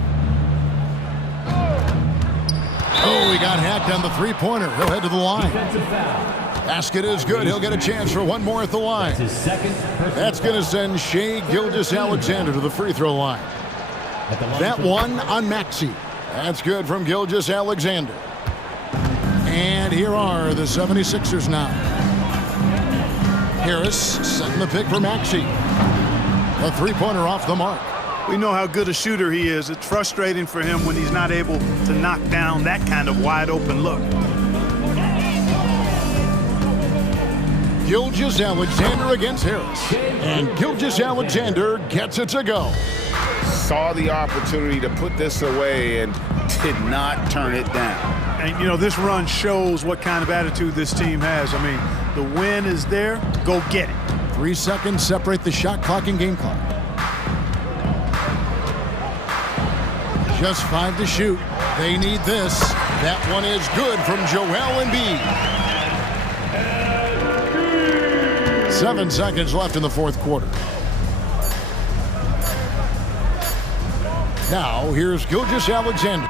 Oh, he got hacked on the three-pointer. He'll head to the line. Basket is good. He'll get a chance for one more at the line. That's going to send Shai Gilgeous-Alexander to the free throw line. That one on Maxey. That's good from Gilgeous-Alexander. And here are the 76ers now. Harris setting the pick for Maxey. A three-pointer off the mark. We know how good a shooter he is. It's frustrating for him when he's not able to knock down that kind of wide-open look. Gilgeous-Alexander against Harris. And Gilgeous-Alexander gets it to go. Saw the opportunity to put this away and did not turn it down. And, you know, this run shows what kind of attitude this team has. I mean, the win is there. Go get it. 3 seconds separate the shot clock and game clock. Just 5 to shoot. They need this. That one is good from Joel Embiid. 7 seconds left in the fourth quarter. Now, here's Gilgeous-Alexander.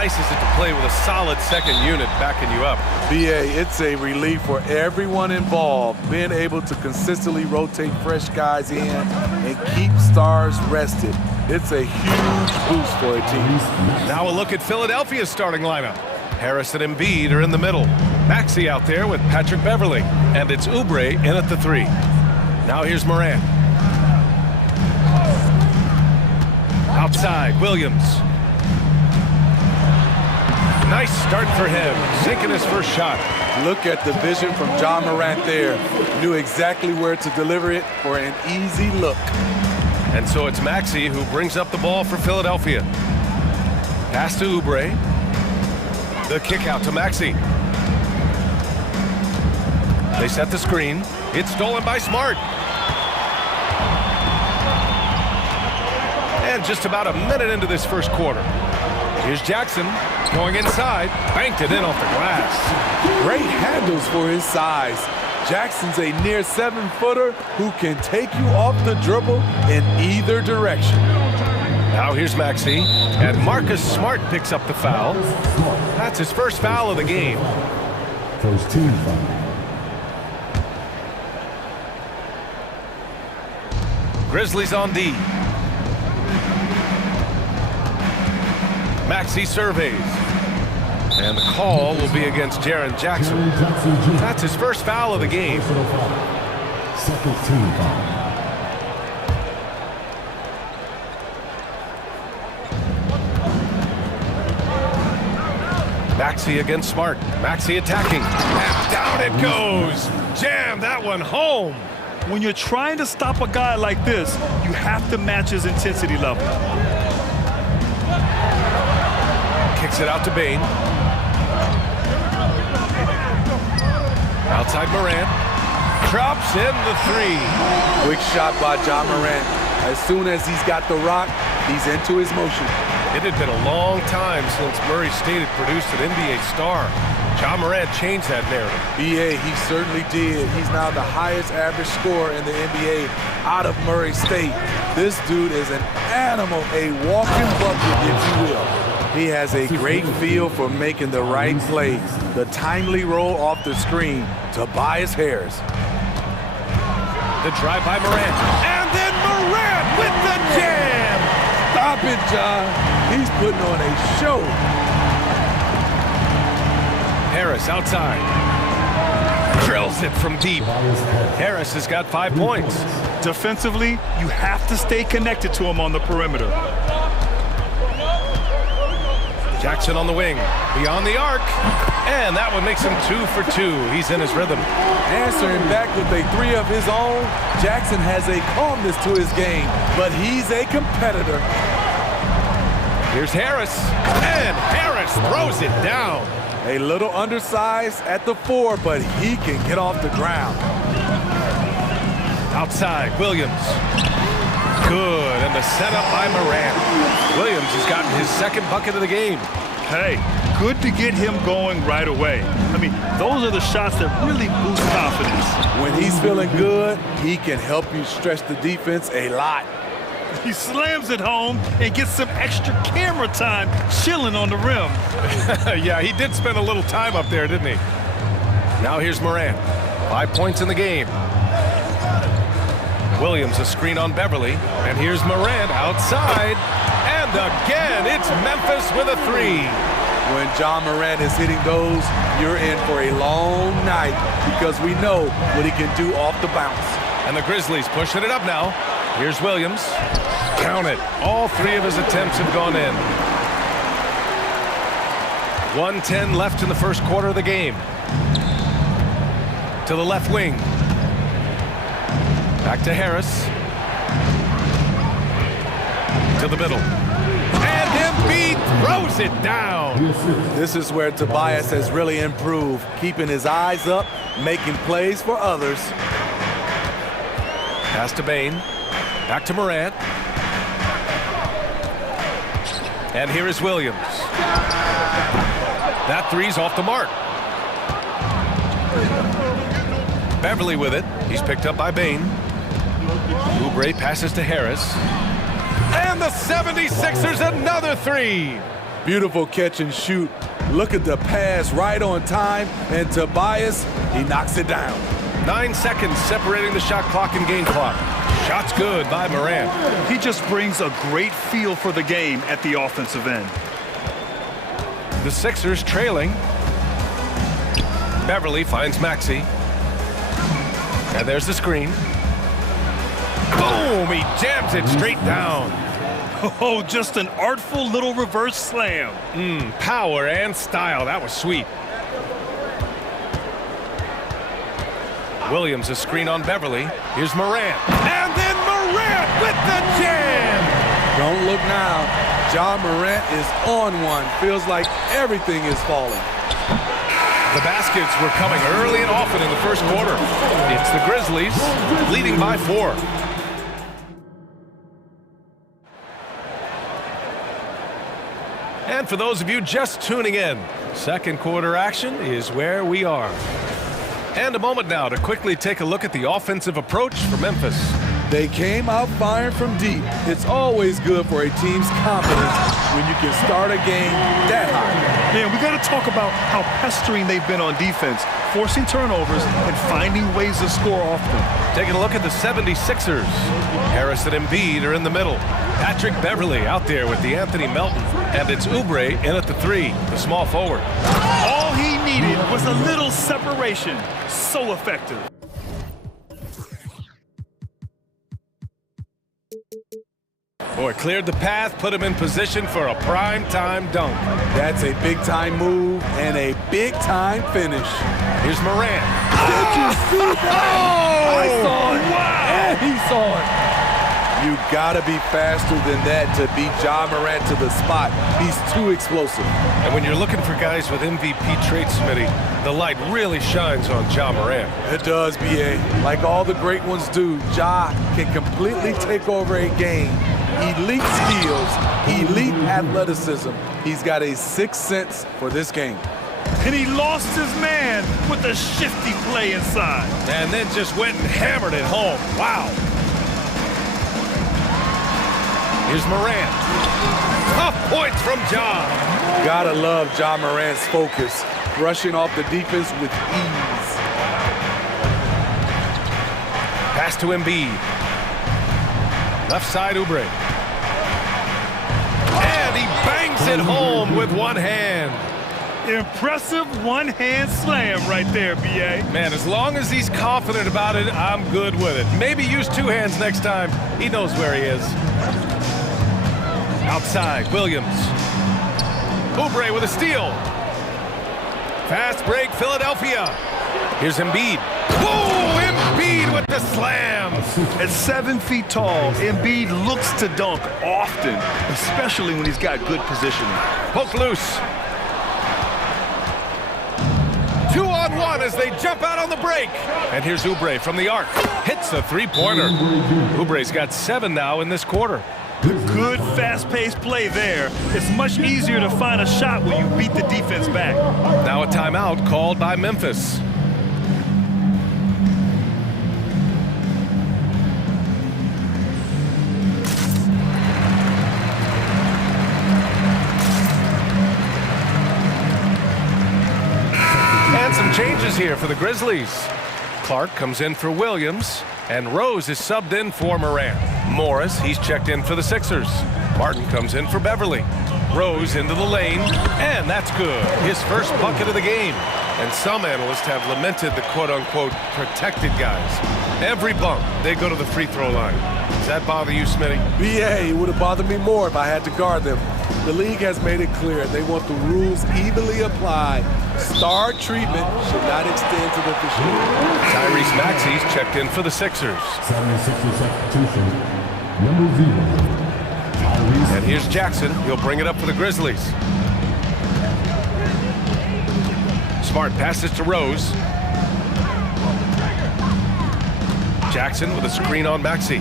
nice is it to play with a solid second unit backing you up? BA, it's a relief for everyone involved, being able to consistently rotate fresh guys in and keep stars rested. It's a huge boost for a team. Now a look at Philadelphia's starting lineup. Harris and Embiid are in the middle. Maxey out there with Patrick Beverley. And it's Oubre in at the 3. Now here's Morant. Outside, Williams. Nice start for him, sinking his first shot. Look at the vision from John Morant there. Knew exactly where to deliver it for an easy look. And so it's Maxey who brings up the ball for Philadelphia. Pass to Oubre. The kick out to Maxey. They set the screen. It's stolen by Smart. And just about a minute into this first quarter. Here's Jackson going inside. Banked it in off the glass. Great handles for his size. Jackson's a near 7-footer who can take you off the dribble in either direction. Now here's Maxey. And Marcus Smart picks up the foul. That's his first foul of the game. First team foul. Grizzlies on D. Maxey surveys. And the call will be against Jaren Jackson. That's his first foul of the game. Second team foul. Maxey against Smart. Maxey attacking. And down it goes. Jam that one home. When you're trying to stop a guy like this, you have to match his intensity level. Kicks it out to Bane. Outside Morant. Drops in the 3. Quick shot by John Morant. As soon as he's got the rock, he's into his motion. It had been a long time since Murray State had produced an NBA star. John Morant changed that narrative. BA, he certainly did. He's now the highest average scorer in the NBA out of Murray State. This dude is an animal, a walking bucket, if you will. He has a great feel for making the right plays. The timely roll off the screen. Tobias Harris. The drive by Morant. And then Morant with the jam! Stop it, John. He's putting on a show. Harris outside. Drills it from deep. Harris has got 5 points. Defensively, you have to stay connected to him on the perimeter. Jackson on the wing, beyond the arc, and that one makes him 2 for 2. He's in his rhythm. Answering back with a 3 of his own, Jackson has a calmness to his game, but he's a competitor. Here's Harris, and Harris throws it down. A little undersized at the 4, but he can get off the ground. Outside, Williams. Good, and the setup by Morant. Williams has gotten his second bucket of the game. Hey, good to get him going right away. I mean, those are the shots that really boost confidence. When he's feeling good, he can help you stretch the defense a lot. He slams it home and gets some extra camera time chilling on the rim. Yeah, he did spend a little time up there, didn't he? Now here's Morant. 5 points in the game. Williams a screen on Beverly, and here's Morant outside, and again it's Memphis with a 3. When John Morant is hitting those, you're in for a long night because we know what he can do off the bounce. And the Grizzlies pushing it up now. Here's Williams. Count it. All 3 of his attempts have gone in. 1:10 left in the first quarter of the game. To the left wing. Back to Harris. To the middle. And Embiid throws it down. This is where Tobias has really improved, keeping his eyes up, making plays for others. Pass to Bane. Back to Morant. And here is Williams. That 3's off the mark. Beverly with it. He's picked up by Bane. Oubre passes to Harris. And the 76ers another 3. Beautiful catch and shoot. Look at the pass right on time, and Tobias, he knocks it down. 9 seconds separating the shot clock and game clock. Shot's good by Morant. He just brings a great feel for the game at the offensive end. The Sixers trailing. Beverly finds Maxey. And there's the screen. Boom! He jams it straight down. Oh, just an artful little reverse slam. Power and style. That was sweet. Williams a screen on Beverly. Here's Morant. And then Morant with the jam! Don't look now. Ja Morant is on one. Feels like everything is falling. The baskets were coming early and often in the first quarter. It's the Grizzlies leading by 4. And for those of you just tuning in, second quarter action is where we are. And a moment now to quickly take a look at the offensive approach for Memphis. They came out firing from deep. It's always good for a team's confidence when you can start a game that high. Man, we got to talk about how pestering they've been on defense, forcing turnovers and finding ways to score often. Taking a look at the 76ers. Harris and Embiid are in the middle. Patrick Beverly out there with the Anthony Melton. And it's Oubre in at the 3, the small forward. All he needed was a little separation. So effective. Boy, cleared the path, put him in position for a prime-time dunk. That's a big-time move and a big-time finish. Here's Morant. Did you see that? I saw it. Wow! And he saw it. You gotta be faster than that to beat Ja Morant to the spot. He's too explosive. And when you're looking for guys with MVP traits, Smitty, the light really shines on Ja Morant. It does, B.A. Like all the great ones do, Ja can completely take over a game. Elite skills, elite athleticism. He's got a sixth sense for this game. And he lost his man with a shifty play inside. And then just went and hammered it home. Wow. Here's Morant. Tough points from Ja. Gotta love Ja Morant's focus. Rushing off the defense with ease. Pass to Embiid. Left side, Oubre. And he bangs it home with one hand. Impressive one-hand slam right there, B.A. Man, as long as he's confident about it, I'm good with it. Maybe use 2 hands next time. He knows where he is. Outside, Williams. Oubre with a steal. Fast break, Philadelphia. Here's Embiid. Whoa, Embiid with the slam. At 7 feet tall, Embiid looks to dunk often, especially when he's got good positioning. Poke loose. 2-on-1 as they jump out on the break. And here's Oubre from the arc. Hits the three-pointer. Oubre's got 7 now in this quarter. Good fast-paced play there. It's much easier to find a shot when you beat the defense back. Now a timeout called by Memphis. And some changes here for the Grizzlies. Clark comes in for Williams, and Rose is subbed in for Morant. Morris, he's checked in for the Sixers. Martin comes in for Beverly. Rose into the lane, and that's good. His first bucket of the game. And some analysts have lamented the quote-unquote protected guys. Every bump, they go to the free throw line. Does that bother you, Smitty? B.A., it would have bothered me more if I had to guard them. The league has made it clear they want the rules evenly applied. Star treatment should not extend to the official. Tyrese Maxey's checked in for the Sixers. 76er substitution, number 0. And here's Jackson. He'll bring it up for the Grizzlies. Smart passes to Rose. Jackson with a screen on Maxey.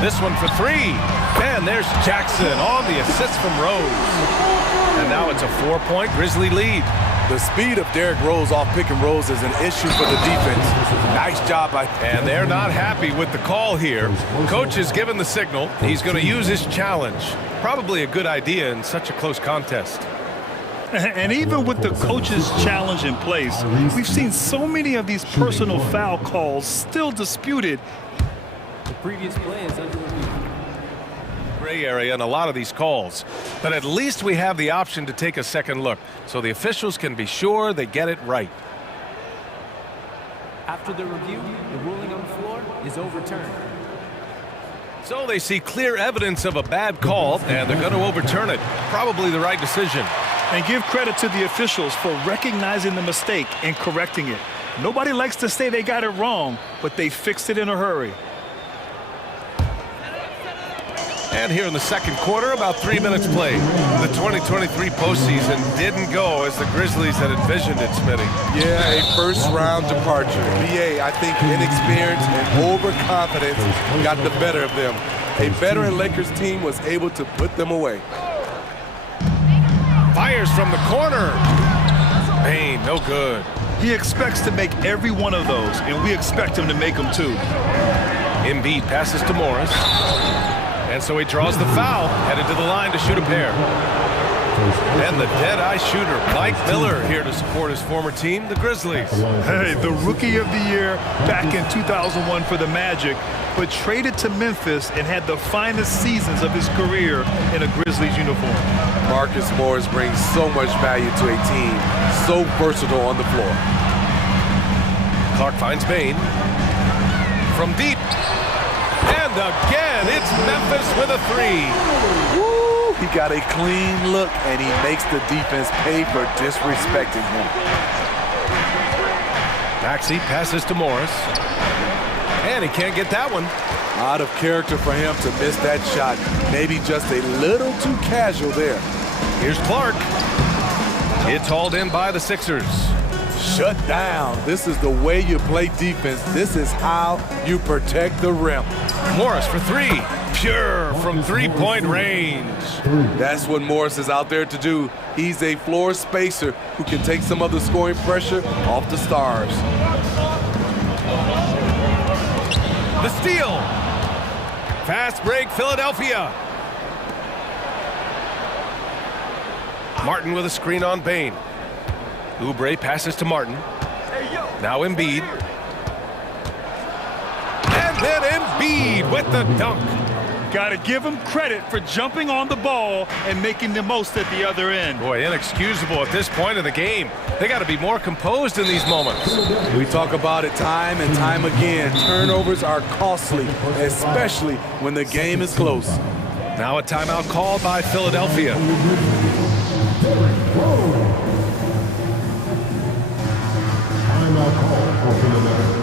This one for 3. And there's Jackson on the assist from Rose. And now it's a 4-point Grizzly lead. The speed of Derrick Rose off pick and rolls is an issue for the defense. Nice job by... And they're not happy with the call here. Coach has given the signal. He's going to use his challenge. Probably a good idea in such a close contest. And even with the coach's challenge in place, we've seen so many of these personal foul calls still disputed. The previous play is under review. Gray area in a lot of these calls, but at least we have the option to take a second look so the officials can be sure they get it right. After the review, the ruling on the floor is overturned. So they see clear evidence of a bad call, and they're going to overturn it. Probably the right decision. And give credit to the officials for recognizing the mistake and correcting it. Nobody likes to say they got it wrong, but they fixed it in a hurry. And here in the second quarter, about 3 minutes played. The 2023 postseason didn't go as the Grizzlies had envisioned it, Smitty. Yeah, a first-round departure. BA, I think inexperience and overconfidence got the better of them. A veteran Lakers team was able to put them away. Fires from the corner. Payne, no good. He expects to make every one of those, and we expect him to make them too. Embiid passes to Morris. And so he draws the foul, headed to the line to shoot a pair. And the dead-eye shooter, Mike Miller, here to support his former team, the Grizzlies. Hey, the Rookie of the Year back in 2001 for the Magic, but traded to Memphis and had the finest seasons of his career in a Grizzlies uniform. Marcus Morris brings so much value to a team, so versatile on the floor. Clark finds Bane. From deep. And again, it's Memphis with a three. Woo! He got a clean look, and he makes the defense pay for disrespecting him. Maxey passes to Morris. And he can't get that one. Out of character for him to miss that shot. Maybe just a little too casual there. Here's Clark. It's hauled in by the Sixers. Shut down. This is the way you play defense. This is how you protect the rim. Morris for three. Pure from three-point range. That's what Morris is out there to do. He's a floor spacer who can take some of the scoring pressure off the stars. The steal. Fast break, Philadelphia. Martin with a screen on Bane. Oubre passes to Martin. Now Embiid. And then Embiid with the dunk. Got to give him credit for jumping on the ball and making the most at the other end. Boy, inexcusable at this point of the game. They got to be more composed in these moments. We talk about it time and time again. Turnovers are costly, especially when the game is close. Now a timeout called by Philadelphia. Timeout call for Philadelphia.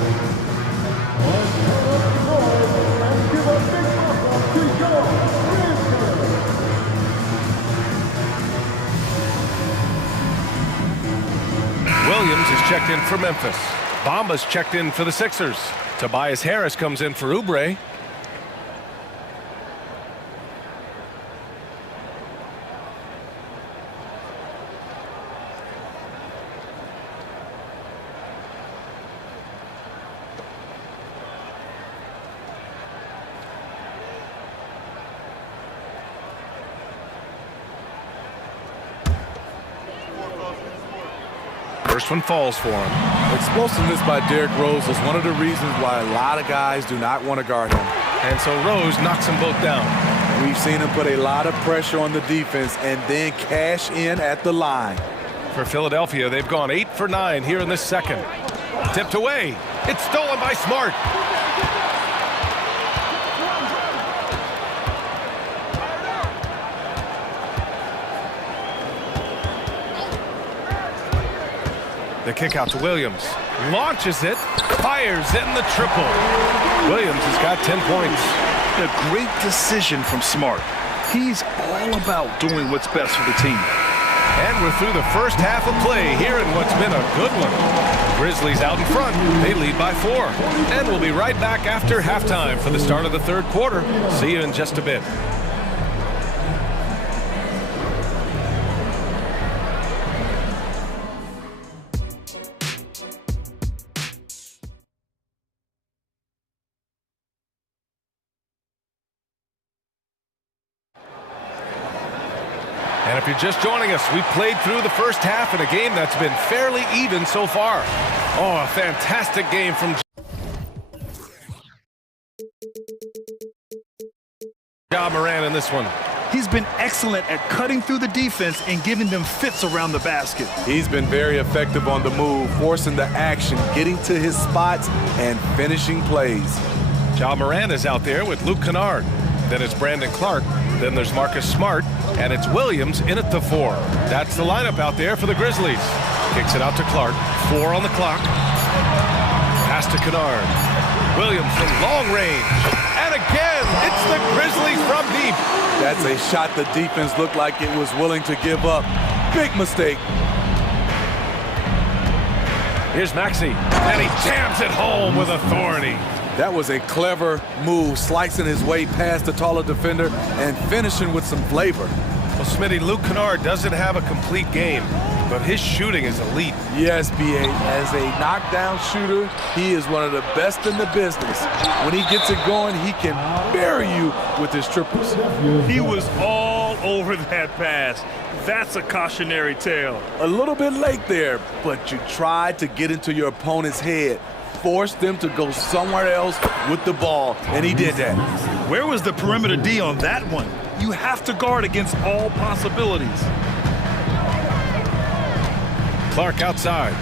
Williams is checked in for Memphis. Bamba's checked in for the Sixers. Tobias Harris comes in for Oubre. First one falls for him. Explosiveness by Derrick Rose is one of the reasons why a lot of guys do not want to guard him. And so Rose knocks them both down. We've seen him put a lot of pressure on the defense and then cash in at the line. For Philadelphia, they've gone 8 for 9 here in this second. Tipped away. It's stolen by Smart. The kick out to Williams. Launches it. Fires in the triple. Williams has got 10 points. A great decision from Smart. He's all about doing what's best for the team. And we're through the first half of play here in what's been a good one. Grizzlies out in front. They lead by 4. And we'll be right back after halftime for the start of the third quarter. See you in just a bit. if you're just joining us, we've played through the first half in a game that's been fairly even so far. Oh, a fantastic game from Ja Morant in this one. He's been excellent at cutting through the defense and giving them fits around the basket. He's been very effective on the move, forcing the action, getting to his spots, and finishing plays. Ja Morant is out there with Luke Kennard. Then it's Brandon Clark. Then there's Marcus Smart. And it's Williams in at the 4. That's the lineup out there for the Grizzlies. Kicks it out to Clark. 4 on the clock. Pass to Kennard. Williams from long range. And again, it's the Grizzlies from deep. That's a shot the defense looked like it was willing to give up. Big mistake. Here's Maxey. And he jams it home with authority. That was a clever move, slicing his way past the taller defender and finishing with some flavor. Well, Smitty, Luke Kennard doesn't have a complete game, but his shooting is elite. Yes, B.A. As a knockdown shooter, he is one of the best in the business. When he gets it going, he can bury you with his triples. He was all over that pass. That's a cautionary tale. A little bit late there, but you tried to get into your opponent's head. Forced them to go somewhere else with the ball, and he did that. Where was the perimeter D on that one? You have to guard against all possibilities. Clark outside.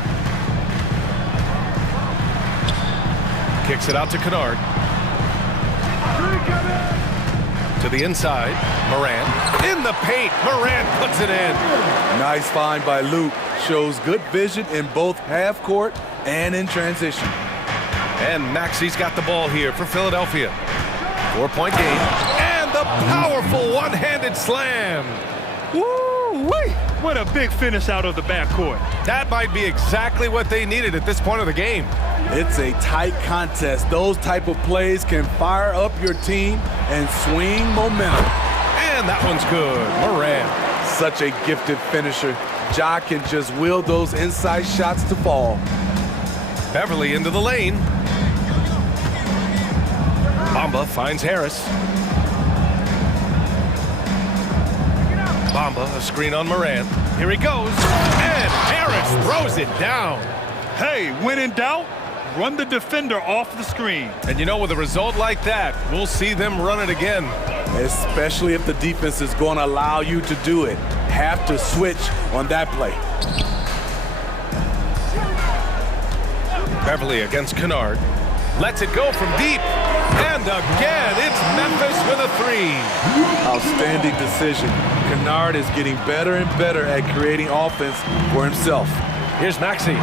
Kicks it out to Kennard. To the inside, Morant. In the paint, Morant puts it in. Nice find by Luke. Shows good vision in both half court and in transition. And Maxey's got the ball here for Philadelphia. 4-point game. And the powerful one-handed slam. Woo-wee! What a big finish out of the backcourt. That might be exactly what they needed at this point of the game. It's a tight contest. Those type of plays can fire up your team and swing momentum. And that one's good. Morant. Such a gifted finisher. Ja can just will those inside shots to fall. Beverly into the lane. Bamba finds Harris. Bamba, a screen on Morant. Here he goes. And Harris throws it down. Hey, when in doubt, run the defender off the screen. And you know, with a result like that, we'll see them run it again. Especially if the defense is going to allow you to do it. Have to switch on that play. Beverly against Kennard. Lets it go from deep. And again, it's Memphis with a 3. Outstanding decision. Kennard is getting better and better at creating offense for himself. Here's Maxey.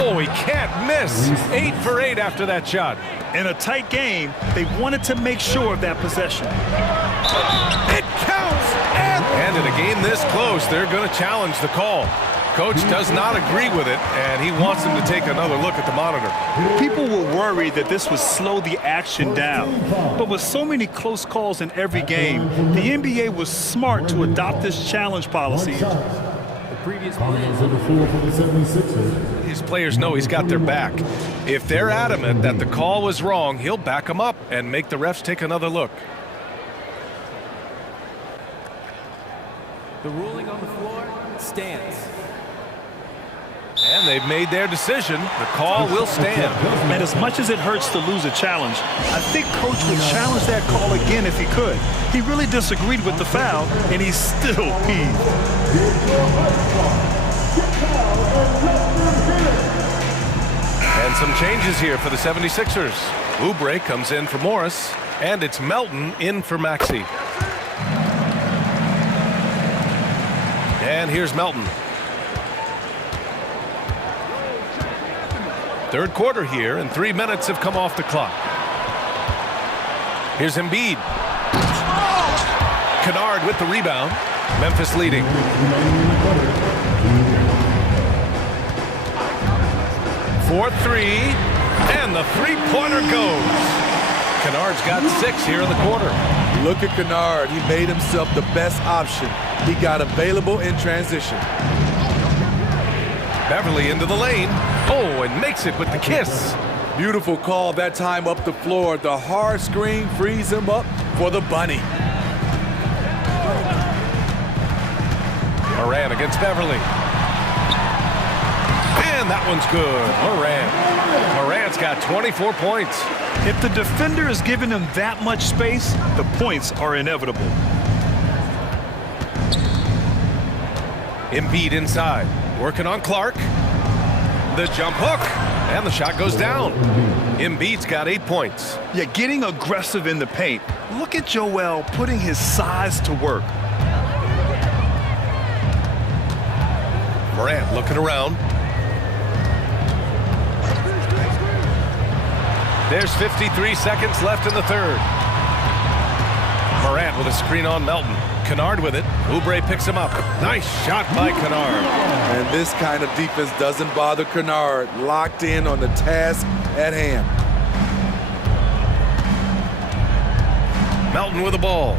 Oh, he can't miss. 8 for 8 after that shot. In a tight game, they wanted to make sure of that possession. It counts! And in a game this close, they're going to challenge the call. Coach does not agree with it, and he wants them to take another look at the monitor. People were worried that this would slow the action down. But with so many close calls in every game, the NBA was smart to adopt this challenge policy. His players know he's got their back. If they're adamant that the call was wrong, he'll back them up and make the refs take another look. The ruling on the floor stands. And they've made their decision. The call will stand. And as much as it hurts to lose a challenge, I think Coach would challenge that call again if he could. He really disagreed with the foul, and he's still peeved. And some changes here for the 76ers. Oubre comes in for Morris, and it's Melton in for Maxey. And here's Melton. Third quarter here, and 3 minutes have come off the clock. Here's Embiid. Kennard with the rebound. Memphis leading. For 3, and the three-pointer goes. Kennard's got 6 here in the quarter. Look at Kennard. He made himself the best option. He got available in transition. Beverly into the lane. Oh, and makes it with the kiss. Beautiful call that time up the floor. The hard screen frees him up for the bunny. Moran against Beverly. And that one's good. Moran's got 24 points. If the defender is giving him that much space, the points are inevitable. Embiid inside, working on Clark. The jump hook, and the shot goes down. Embiid's got 8 points. Yeah, getting aggressive in the paint. Look at Joel putting his size to work. Morant looking around. There's 53 seconds left in the third. Morant with a screen on Melton. Kennard with it. Oubre picks him up. Nice shot by Kennard. And this kind of defense doesn't bother Kennard. Locked in on the task at hand. Melton with the ball.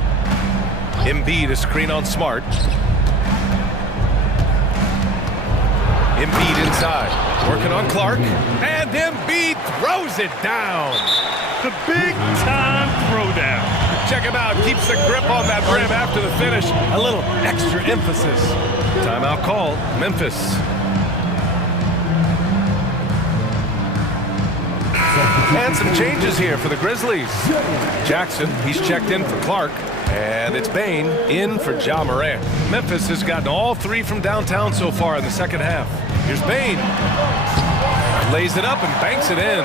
Embiid a screen on Smart. Embiid inside. Working on Clark. And Embiid throws it down. The big-time throwdown. Check him out. Keeps the grip on that rim after the finish. A little extra emphasis. Timeout call. Memphis. And some changes here for the Grizzlies. Jackson, he's checked in for Clark. And it's Bane in for Ja Morant. Memphis has gotten all 3 from downtown so far in the second half. Here's Bane. Lays it up and banks it in.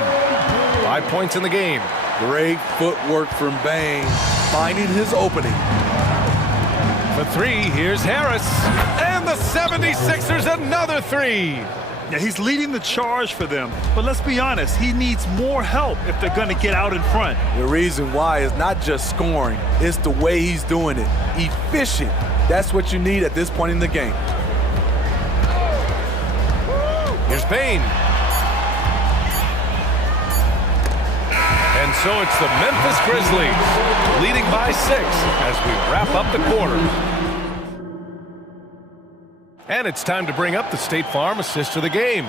5 points in the game. Great footwork from Bane, finding his opening. For 3, here's Harris. And the 76ers another 3. Yeah, he's leading the charge for them. But let's be honest, he needs more help if they're going to get out in front. The reason why is not just scoring, it's the way he's doing it. Efficient. That's what you need at this point in the game. Here's Bane. And so it's the Memphis Grizzlies leading by 6 as we wrap up the quarter. And it's time to bring up the State Farm assist of the game.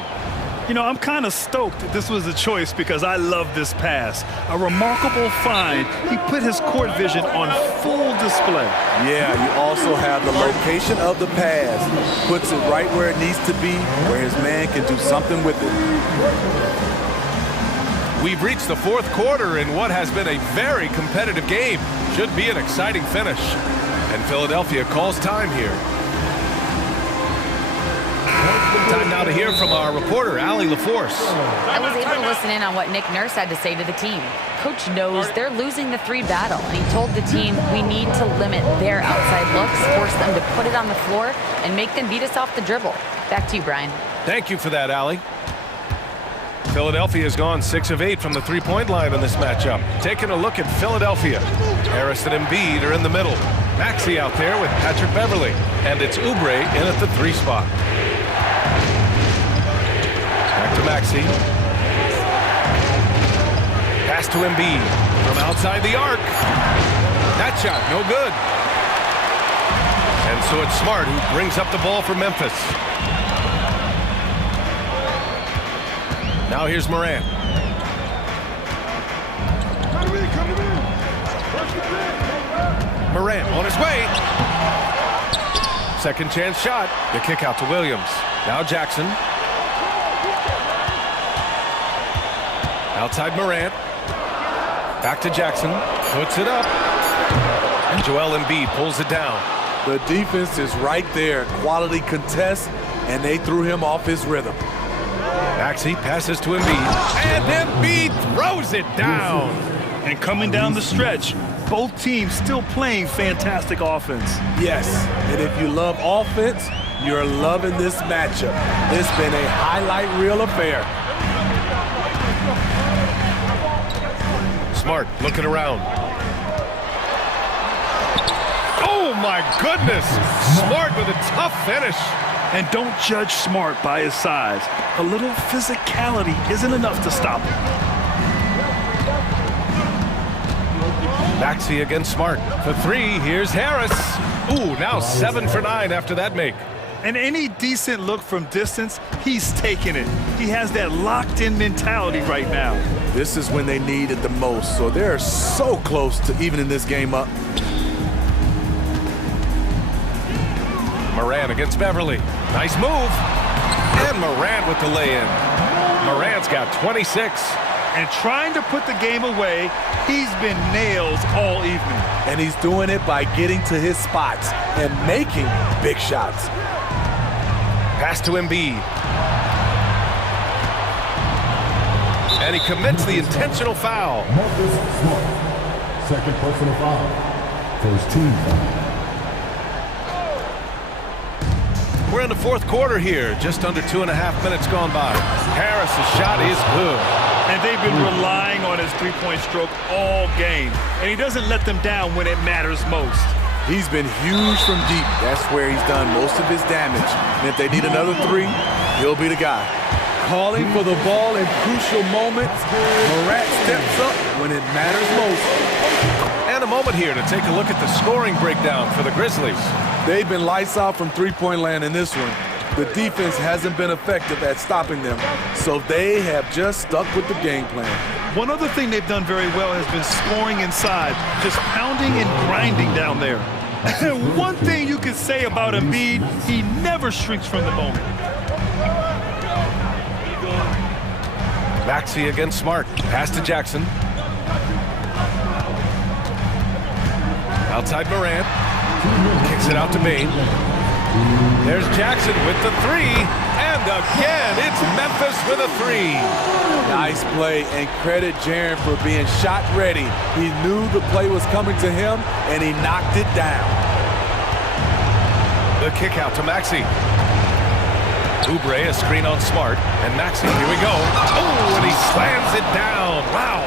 You know, I'm kind of stoked that this was a choice because I love this pass. A remarkable find. He put his court vision on full display. Yeah, you also have the location of the pass. Puts it right where it needs to be, where his man can do something with it. We've reached the 4th quarter in what has been a very competitive game. Should be an exciting finish. And Philadelphia calls time here. Time now to hear from our reporter, Allie LaForce. I was able to listen in on what Nick Nurse had to say to the team. Coach knows they're losing the 3 battle, and he told the team we need to limit their outside looks, force them to put it on the floor, and make them beat us off the dribble. Back to you, Brian. Thank you for that, Allie. Philadelphia has gone 6 of 8 from the 3-point line in this matchup. Taking a look at Philadelphia. Harris and Embiid are in the middle. Maxey out there with Patrick Beverly. And it's Oubre in at the 3 spot. Back to Maxey. Pass to Embiid from outside the arc. That shot, no good. And so it's Smart who brings up the ball for Memphis. Now here's Morant. Morant on his way. Second chance shot. The kick out to Williams. Now Jackson. Outside Morant. Back to Jackson. Puts it up. And Joel Embiid pulls it down. The defense is right there. Quality contest, and they threw him off his rhythm. Maxey passes to Embiid. And Embiid throws it down. And coming down the stretch, both teams still playing fantastic offense. Yes, and if you love offense, you're loving this matchup. It's been a highlight reel affair. Smart looking around. Oh my goodness! Smart with a tough finish. And don't judge Smart by his size. A little physicality isn't enough to stop him. Maxey against Smart. For 3, here's Harris. Ooh, now 7 for 9 after that make. And any decent look from distance, he's taking it. He has that locked-in mentality right now. This is when they need it the most, so they're so close to evening this game up. Morant against Beverly. Nice move. And Morant with the lay-in. Morant's got 26. And trying to put the game away, he's been nails all evening. And he's doing it by getting to his spots and making big shots. Pass to Embiid. And he commits the intentional foul. Second personal foul. First team foul. We're in the fourth quarter here. Just under 2.5 minutes gone by. Harris's shot is good. And they've been relying on his three-point stroke all game. And he doesn't let them down when it matters most. He's been huge from deep. That's where he's done most of his damage. And if they need another three, he'll be the guy. Calling for the ball in crucial moments. Morant steps up when it matters most. And a moment here to take a look at the scoring breakdown for the Grizzlies. They've been lights out from three-point land in this one. The defense hasn't been effective at stopping them, so they have just stuck with the game plan. One other thing they've done very well has been scoring inside, just pounding and grinding down there. One thing you can say about Embiid, he never shrinks from the moment. Maxey against Smart. Pass to Jackson. Outside Morant. Kicks it out to Bain. There's Jackson with the three. And again, it's Memphis with a three. Nice play, and credit Jaren for being shot ready. He knew the play was coming to him, and he knocked it down. The kick out to Maxey. Oubre, a screen on Smart. And Maxey, here we go. Oh, and he slams it down. Wow.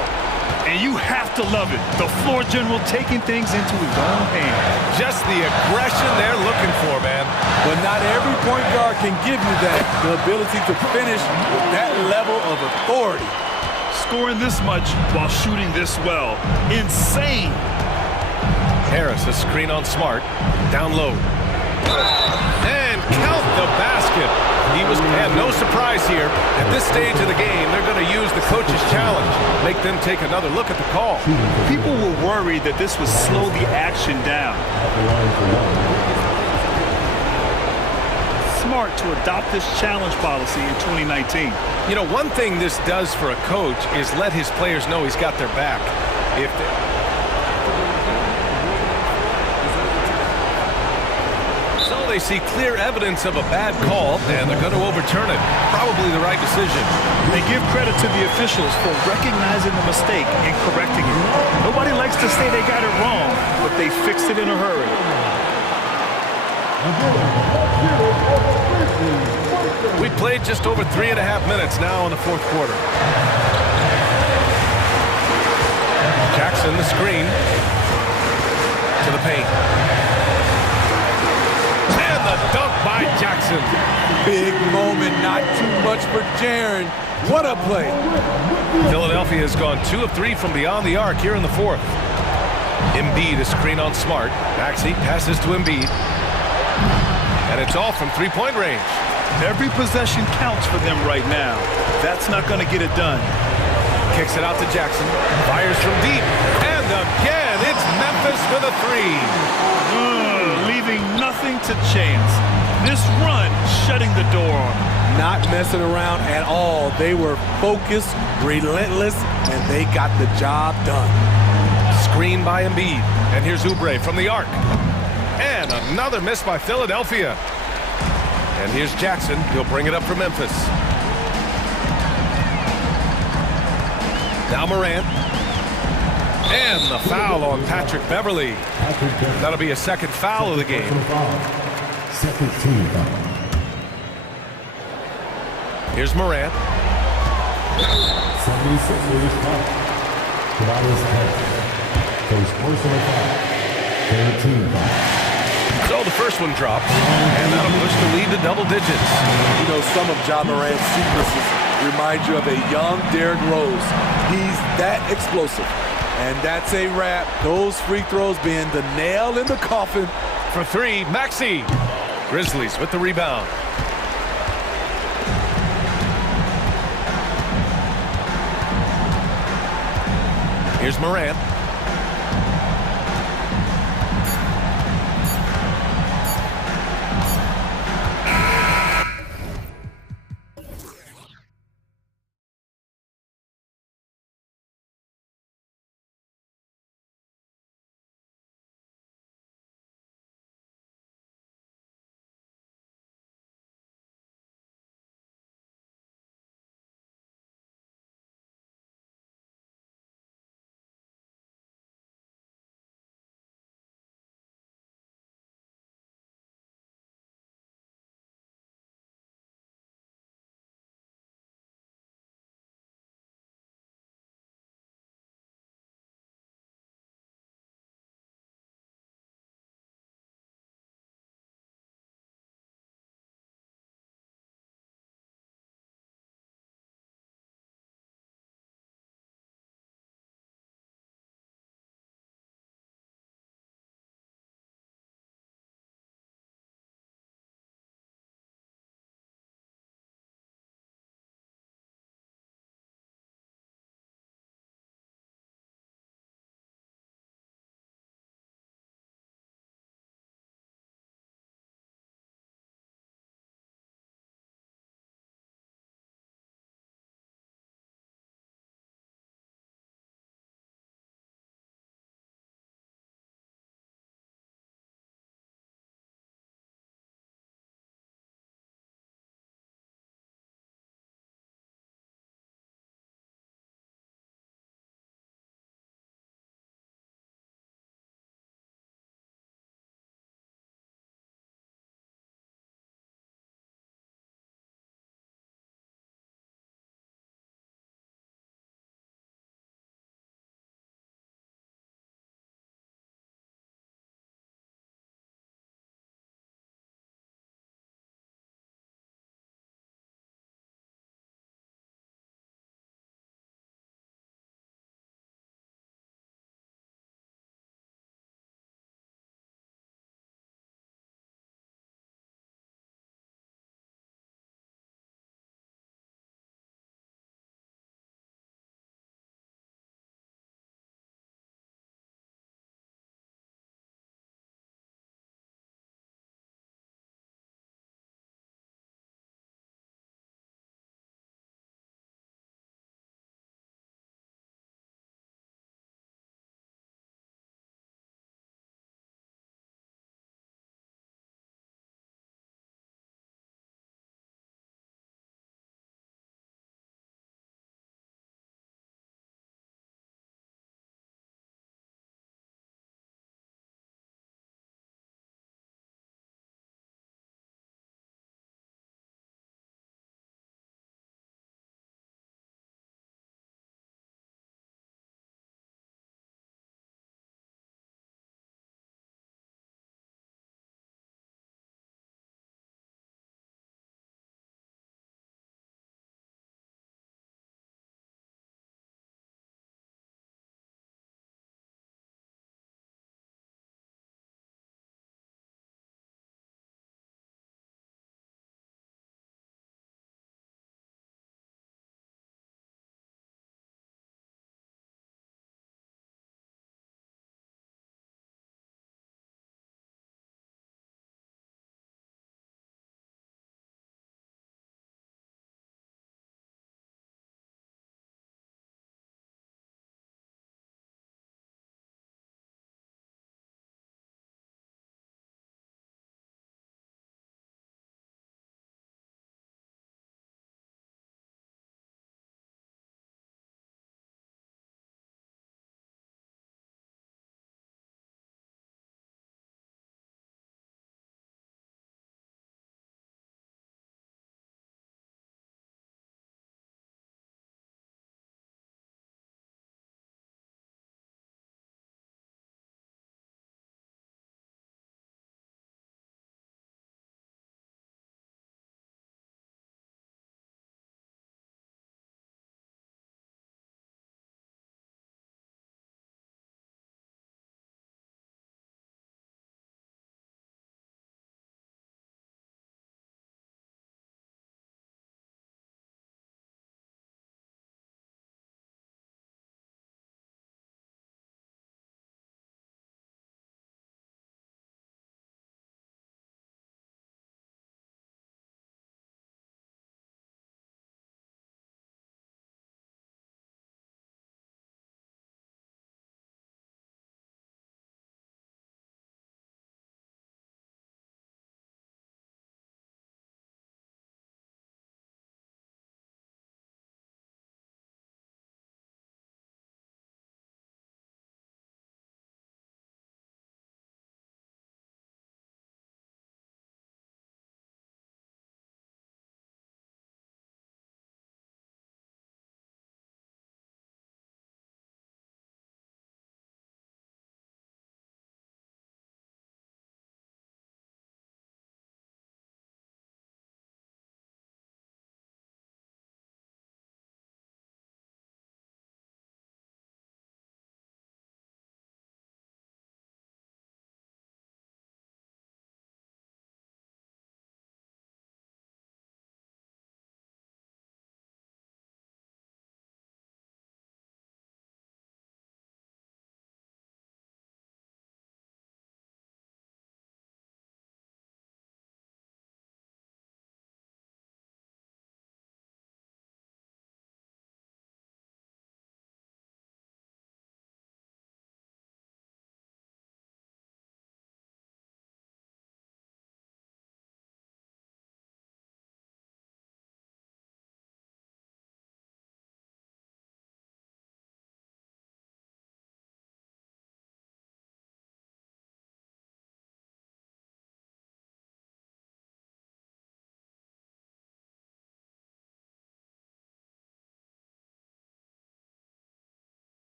And you have to love it. The floor general taking things into his own hands. Just the aggression they're looking for, man. But not every point guard can give you that. The ability to finish with that level of authority. Scoring this much while shooting this well. Insane. Harris, a screen on Smart. Down low. And count the basket. He was had no surprise here. At this stage of the game, they're going to use the coach's challenge. Make them take another look at the call. People were worried that this would slow the action down. Smart to adopt this challenge policy in 2019. You know, one thing this does for a coach is let his players know he's got their back. So they see clear evidence of a bad call, and they're going to overturn it. Probably the right decision. They give credit to the officials for recognizing the mistake and correcting it. Nobody likes to say they got it wrong, but they fixed it in a hurry. We played just over 3.5 minutes now in the fourth quarter. Jackson, the screen. To the paint. And the dunk by Jackson. Big moment, not too much for Jaren. What a play. Philadelphia has gone 2 of 3 from beyond the arc here in the fourth. Embiid, a screen on Smart. Maxey passes to Embiid. And it's all from three-point range. Every possession counts for them right now. That's not going to get it done. Kicks it out to Jackson. Fires from deep. And again, it's Memphis with a three. Leaving nothing to chance. This run shutting the door on them. Not messing around at all. They were focused, relentless, and they got the job done. Screen by Embiid. And here's Oubre from the arc. And another miss by Philadelphia. And here's Jackson. He'll bring it up for Memphis. Now Morant. And the foul on Patrick Beverly. That'll be a second foul of the game. Second team foul. Here's Morant. 76ers foul. Tobias Harris. First personal foul. Third team foul. So the first one drops, and that'll push the lead to double digits. You know, some of Ja Morant's sequences remind you of a young Derrick Rose. He's that explosive. And that's a wrap. Those free throws being the nail in the coffin. For three, Maxey. Grizzlies with the rebound. Here's Morant.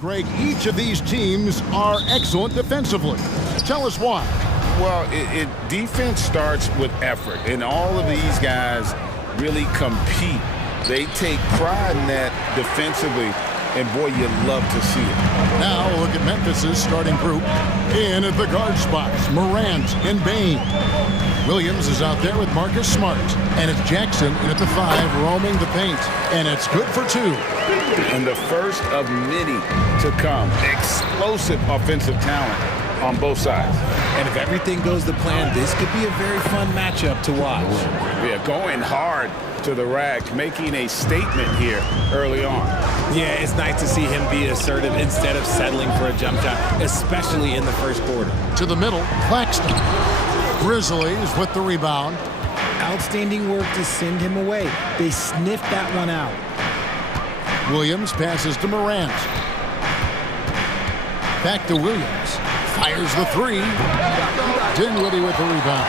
Greg, each of these teams are excellent defensively. Tell us why. Well, defense starts with effort, and all of these guys really compete. They take pride in that defensively, and boy, you love to see it. Now look at Memphis's starting group. In at the guard spots, Morant and Bain. Williams is out there with Marcus Smart, and it's Jackson in at the 5 roaming the paint, and it's good for 2. And the first of many to come. Explosive offensive talent on both sides. And if everything goes to plan, this could be a very fun matchup to watch. Yeah, going hard to the rack, making a statement here early on. Yeah, it's nice to see him be assertive instead of settling for a jump shot, especially in the first quarter. To the middle, Claxton. Grizzlies with the rebound. Outstanding work to send him away. They sniffed that one out. Williams passes to Morant. Back to Williams. Fires the 3. Dinwiddie with the rebound.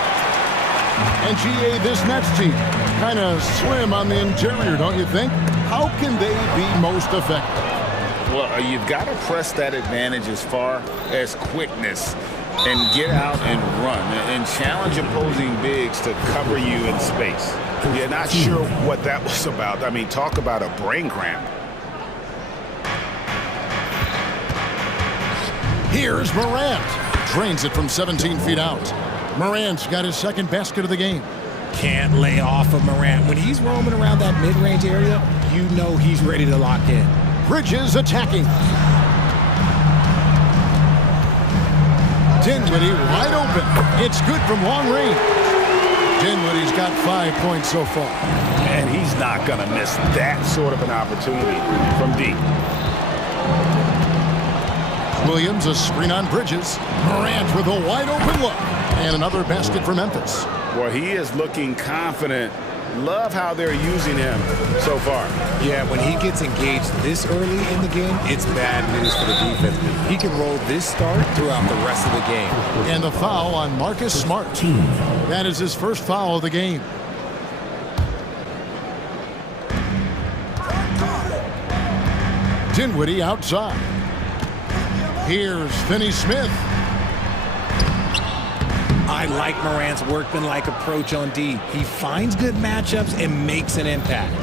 And GA, this Nets team, kind of slim on the interior, don't you think? How can they be most effective? Well, you've got to press that advantage as far as quickness and get out and run and challenge opposing bigs to cover you in space. You're not sure what that was about. I mean, talk about a brain cramp. Here's Morant. Drains it from 17 feet out. Morant's got his second basket of the game. Can't lay off of Morant. When he's roaming around that mid-range area, you know he's ready to lock in. Bridges attacking. Dinwiddie wide open. It's good from long range. Dinwiddie's got 5 points so far. And he's not going to miss that sort of an opportunity from deep. Williams, a screen on Bridges. Morant with a wide open look. And another basket for Memphis. Well, he is looking confident. Love how they're using him so far. Yeah, when he gets engaged this early in the game, it's bad news for the defense. He can roll this start throughout the rest of the game. And the foul on Marcus Smart. That is his first foul of the game. Dinwiddie outside. Here's Finney-Smith. I like Morant's workmanlike approach on D. He finds good matchups and makes an impact.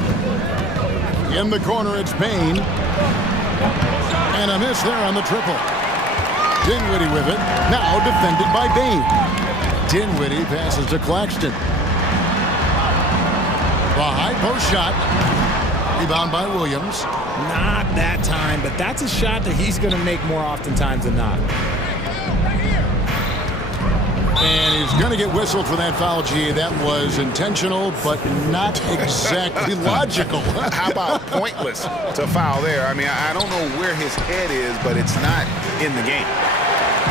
In the corner, it's Bain. And a miss there on the triple. Dinwiddie with it. Now defended by Bain. Dinwiddie passes to Claxton. The high post shot. Rebound by Williams. Not that time, but that's a shot that he's going to make more oftentimes than not. And he's going to get whistled for that foul, G. That was intentional, but not exactly logical. How about pointless to foul there? I mean, I don't know where his head is, but it's not in the game.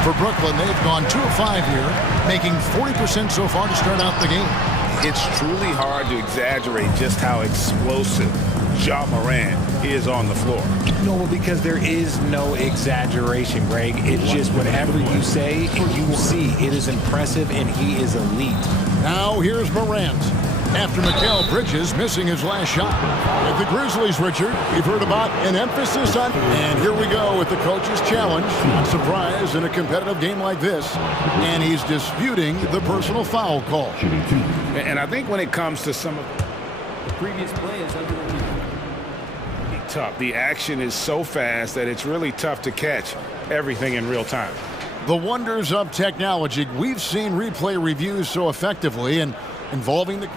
For Brooklyn, they've gone 2 of 5 here, making 40% so far to start out the game. It's truly hard to exaggerate just how explosive Ja Morant is on the floor. No, because there is no exaggeration, Greg. It's just whatever you say and you will see. It is impressive, and he is elite. Now here's Morant. After Mikal Bridges missing his last shot. With the Grizzlies, Richard, you've heard about an emphasis on... And here we go with the coach's challenge. Not surprised in a competitive game like this. And he's disputing the personal foul call. And I think when it comes to some of The previous play is under the tough. The action is so fast that it's really tough to catch everything in real time. The wonders of technology. We've seen replay reviews so effectively and involving the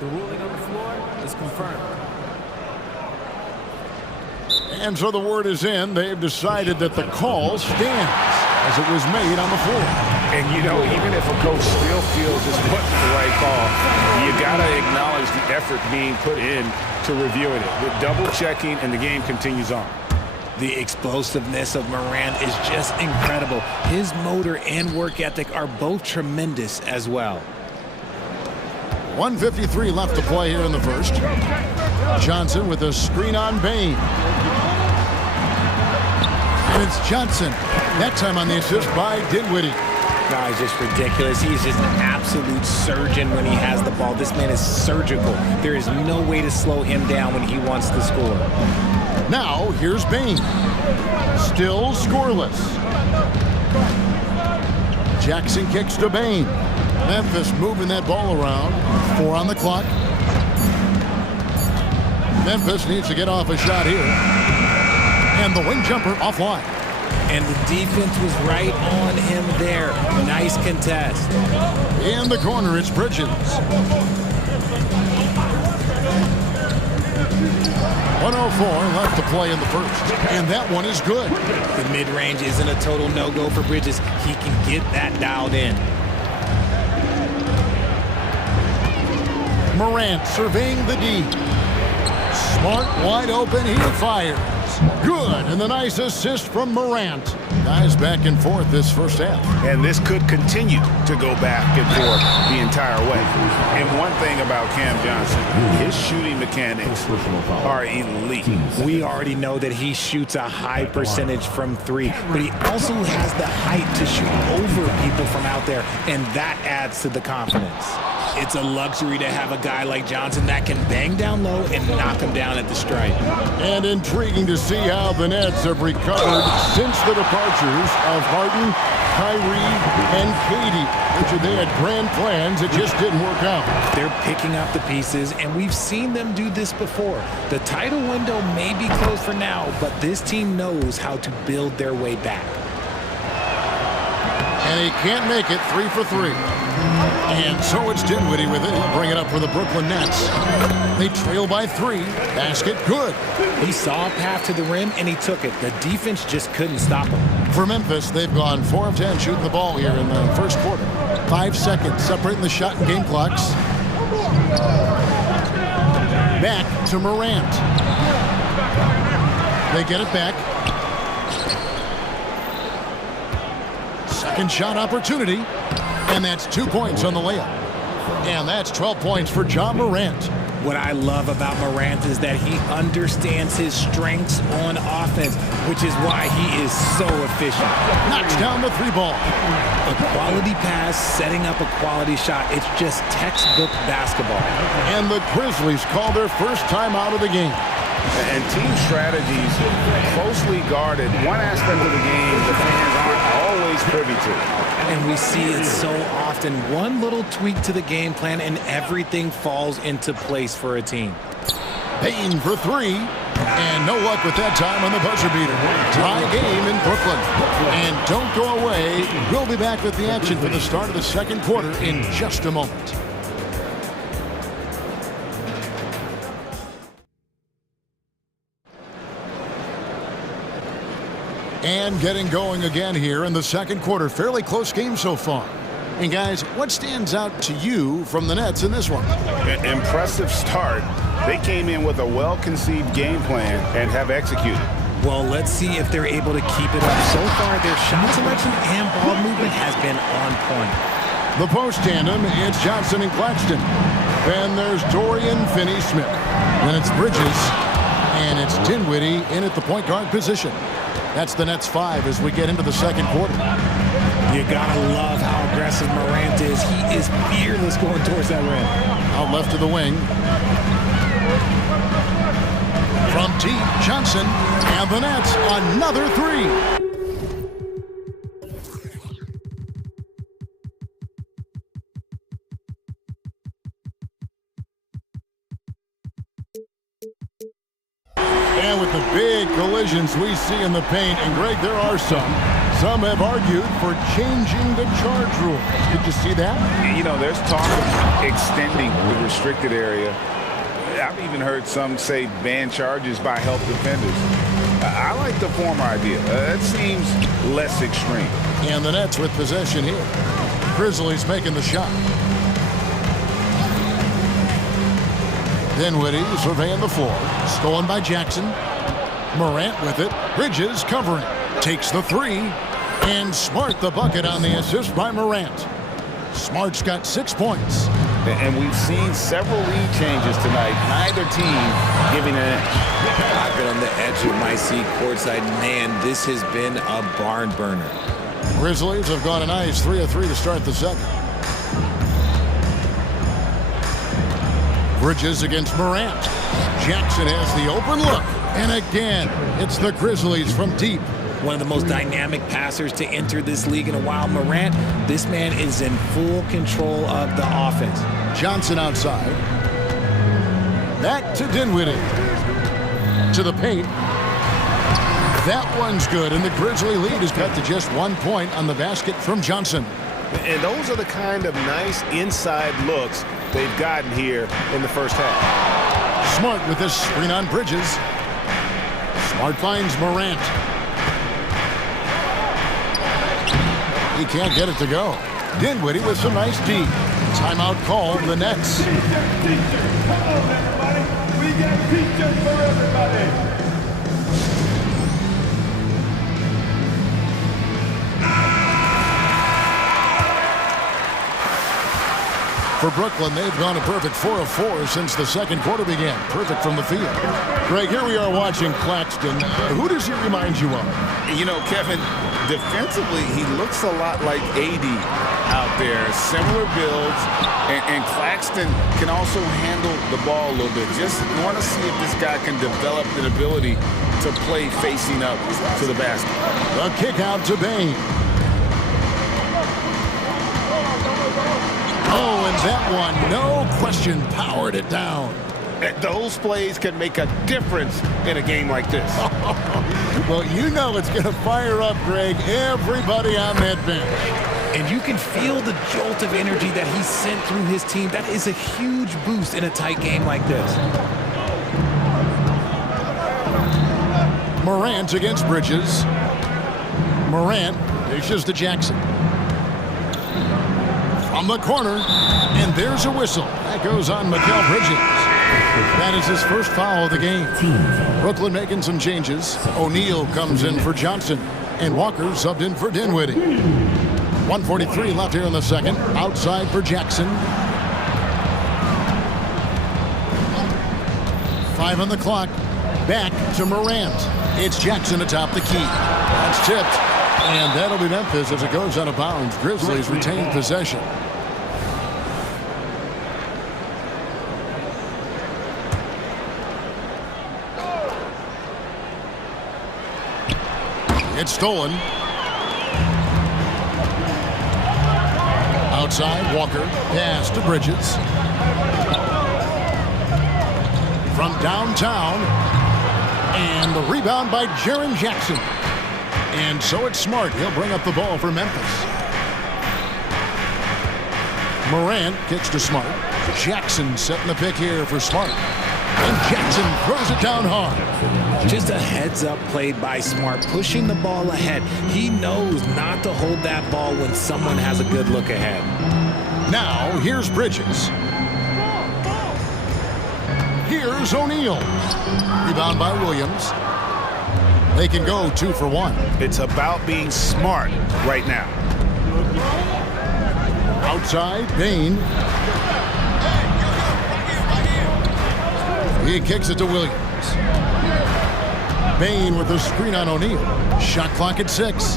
ruling on the floor is confirmed. And so the word is in. They've decided that the call stands as it was made on the floor. And, you know, even if a coach still feels this wasn't the right call, you got to acknowledge the effort being put in to reviewing it. With double checking, and the game continues on. The explosiveness of Morant is just incredible. His motor and work ethic are both tremendous as well. 1:53 left to play here in the first. Johnson with a screen on Bain. And it's Johnson. That time on the assist by Dinwiddie. Guys, just ridiculous. He's just an absolute surgeon when he has the ball. This man is surgical. There is no way to slow him down when he wants to score. Now, here's Bain. Still scoreless. Jackson kicks to Bain. Memphis moving that ball around. 4 on the clock. Memphis needs to get off a shot here. And the wing jumper offline. And the defense was right on him there. Nice contest. In the corner, it's Bridges. 104 left to play in the first. And that one is good. The mid-range isn't a total no-go for Bridges. He can get that dialed in. Morant surveying the D. Smart, wide open, he fires. Good, and the nice assist from Morant. Guys back and forth this first half. And this could continue to go back and forth the entire way. And one thing about Cam Johnson, his shooting mechanics are elite. We already know that he shoots a high percentage from 3, but he also has the height to shoot over people from out there, and that adds to the confidence. It's a luxury to have a guy like Johnson that can bang down low and knock him down at the stripe. And intriguing to see how the Nets have recovered since the departures of Harden, Kyrie, and KD. Which they had grand plans, it just didn't work out. They're picking up the pieces, and we've seen them do this before. The title window may be closed for now, but this team knows how to build their way back. And he can't make it 3 for 3. And so it's Dinwiddie with it. He'll bring it up for the Brooklyn Nets. They trail by 3. Basket good. He saw a path to the rim, and he took it. The defense just couldn't stop him. For Memphis, they've gone 4 of 10 shooting the ball here in the first quarter. 5 seconds separating the shot and game clocks. Back to Morant. They get it back. Second shot opportunity. And that's 2 points on the layup. And that's 12 points for John Morant. What I love about Morant is that he understands his strengths on offense, which is why he is so efficient. Knocks down the 3 ball. A quality pass, setting up a quality shot. It's just textbook basketball. And the Grizzlies call their first time out of the game. And team strategies closely guarded. One aspect of the game the fans aren't always privy to. And we see it so often. One little tweak to the game plan and everything falls into place for a team. Bain for 3. And no luck with that time on the buzzer beater. Tie game in Brooklyn. And don't go away. We'll be back with the action for the start of the second quarter in just a moment. And getting going again here in the second quarter. Fairly close game so far. And guys, what stands out to you from the Nets in this one? Impressive start. They came in with a well-conceived game plan and have executed. Well, let's see if they're able to keep it up. So far, their shot selection and ball movement has been on point. The post tandem, it's Johnson and Claxton. Then there's Dorian Finney-Smith. Then it's Bridges. And it's Dinwiddie in at the point guard position. That's the Nets 5 as we get into the second quarter. You gotta love how aggressive Morant is. He is fearless going towards that rim. Out left to the wing. From deep, Johnson. And the Nets, another 3. And with the big collisions we see in the paint, and Greg, there are some. Some have argued for changing the charge rules. Did you see that? You know, there's talk of extending the restricted area. I've even heard some say ban charges by help defenders. I like the former idea. It seems less extreme. And the Nets with possession here. Grizzlies making the shot. Dinwiddie surveying the floor. Stolen by Jackson. Morant with it. Bridges covering. Takes the 3. And Smart the bucket on the assist by Morant. Smart's got 6 points. And we've seen several lead changes tonight. Neither team giving an inch. I've been on the edge of my seat courtside. Man, this has been a barn burner. Grizzlies have gone a nice 3 of 3 to start the second. Bridges against Morant. Jackson has the open look. And again, it's the Grizzlies from deep. One of the most dynamic passers to enter this league in a while. Morant, this man is in full control of the offense. Johnson outside. Back to Dinwiddie. To the paint. That one's good, and the Grizzly lead is cut to just 1 point on the basket from Johnson. And those are the kind of nice inside looks they've gotten here in the first half. Smart with this screen on Bridges. Smart finds Morant. He can't get it to go. Dinwiddie with some nice D. Timeout call, the Nets. Come on, everybody. We got teachers for everybody. For Brooklyn, they've gone a perfect 4 of 4 since the second quarter began. Perfect from the field. Greg, here we are watching Claxton. Who does he remind you of? You know, Kevin, defensively, he looks a lot like AD out there. Similar builds, and Claxton can also handle the ball a little bit. Just want to see if this guy can develop an ability to play facing up to the basket. A kick out to Bain. Oh, and that one, no question, powered it down. Those plays can make a difference in a game like this. Well, you know it's going to fire up, Greg, everybody on that bench. And you can feel the jolt of energy that he sent through his team. That is a huge boost in a tight game like this. Morant against Bridges. Morant dishes to Jackson. From the corner, and there's a whistle. That goes on Mikal Bridges. That is his first foul of the game. Brooklyn making some changes. O'Neal comes in for Johnson, and Walker subbed in for Dinwiddie. 1:43 left here in the second. Outside for Jackson. 5 on the clock. Back to Morant. It's Jackson atop the key. That's tipped. And that'll be Memphis as it goes out of bounds. Grizzlies retain possession. It's stolen. Outside, Walker. Pass to Bridges. From downtown. And the rebound by Jaren Jackson. And so it's Smart. He'll bring up the ball for Memphis. Morant kicks to Smart. Jackson setting the pick here for Smart. And Jackson throws it down hard. Just a heads-up play by Smart, pushing the ball ahead. He knows not to hold that ball when someone has a good look ahead. Now, here's Bridges. Here's O'Neal. Rebound by Williams. They can go 2 for 1. It's about being smart right now. Outside, Bain. He kicks it to Williams. Bain with the screen on O'Neal. Shot clock at 6.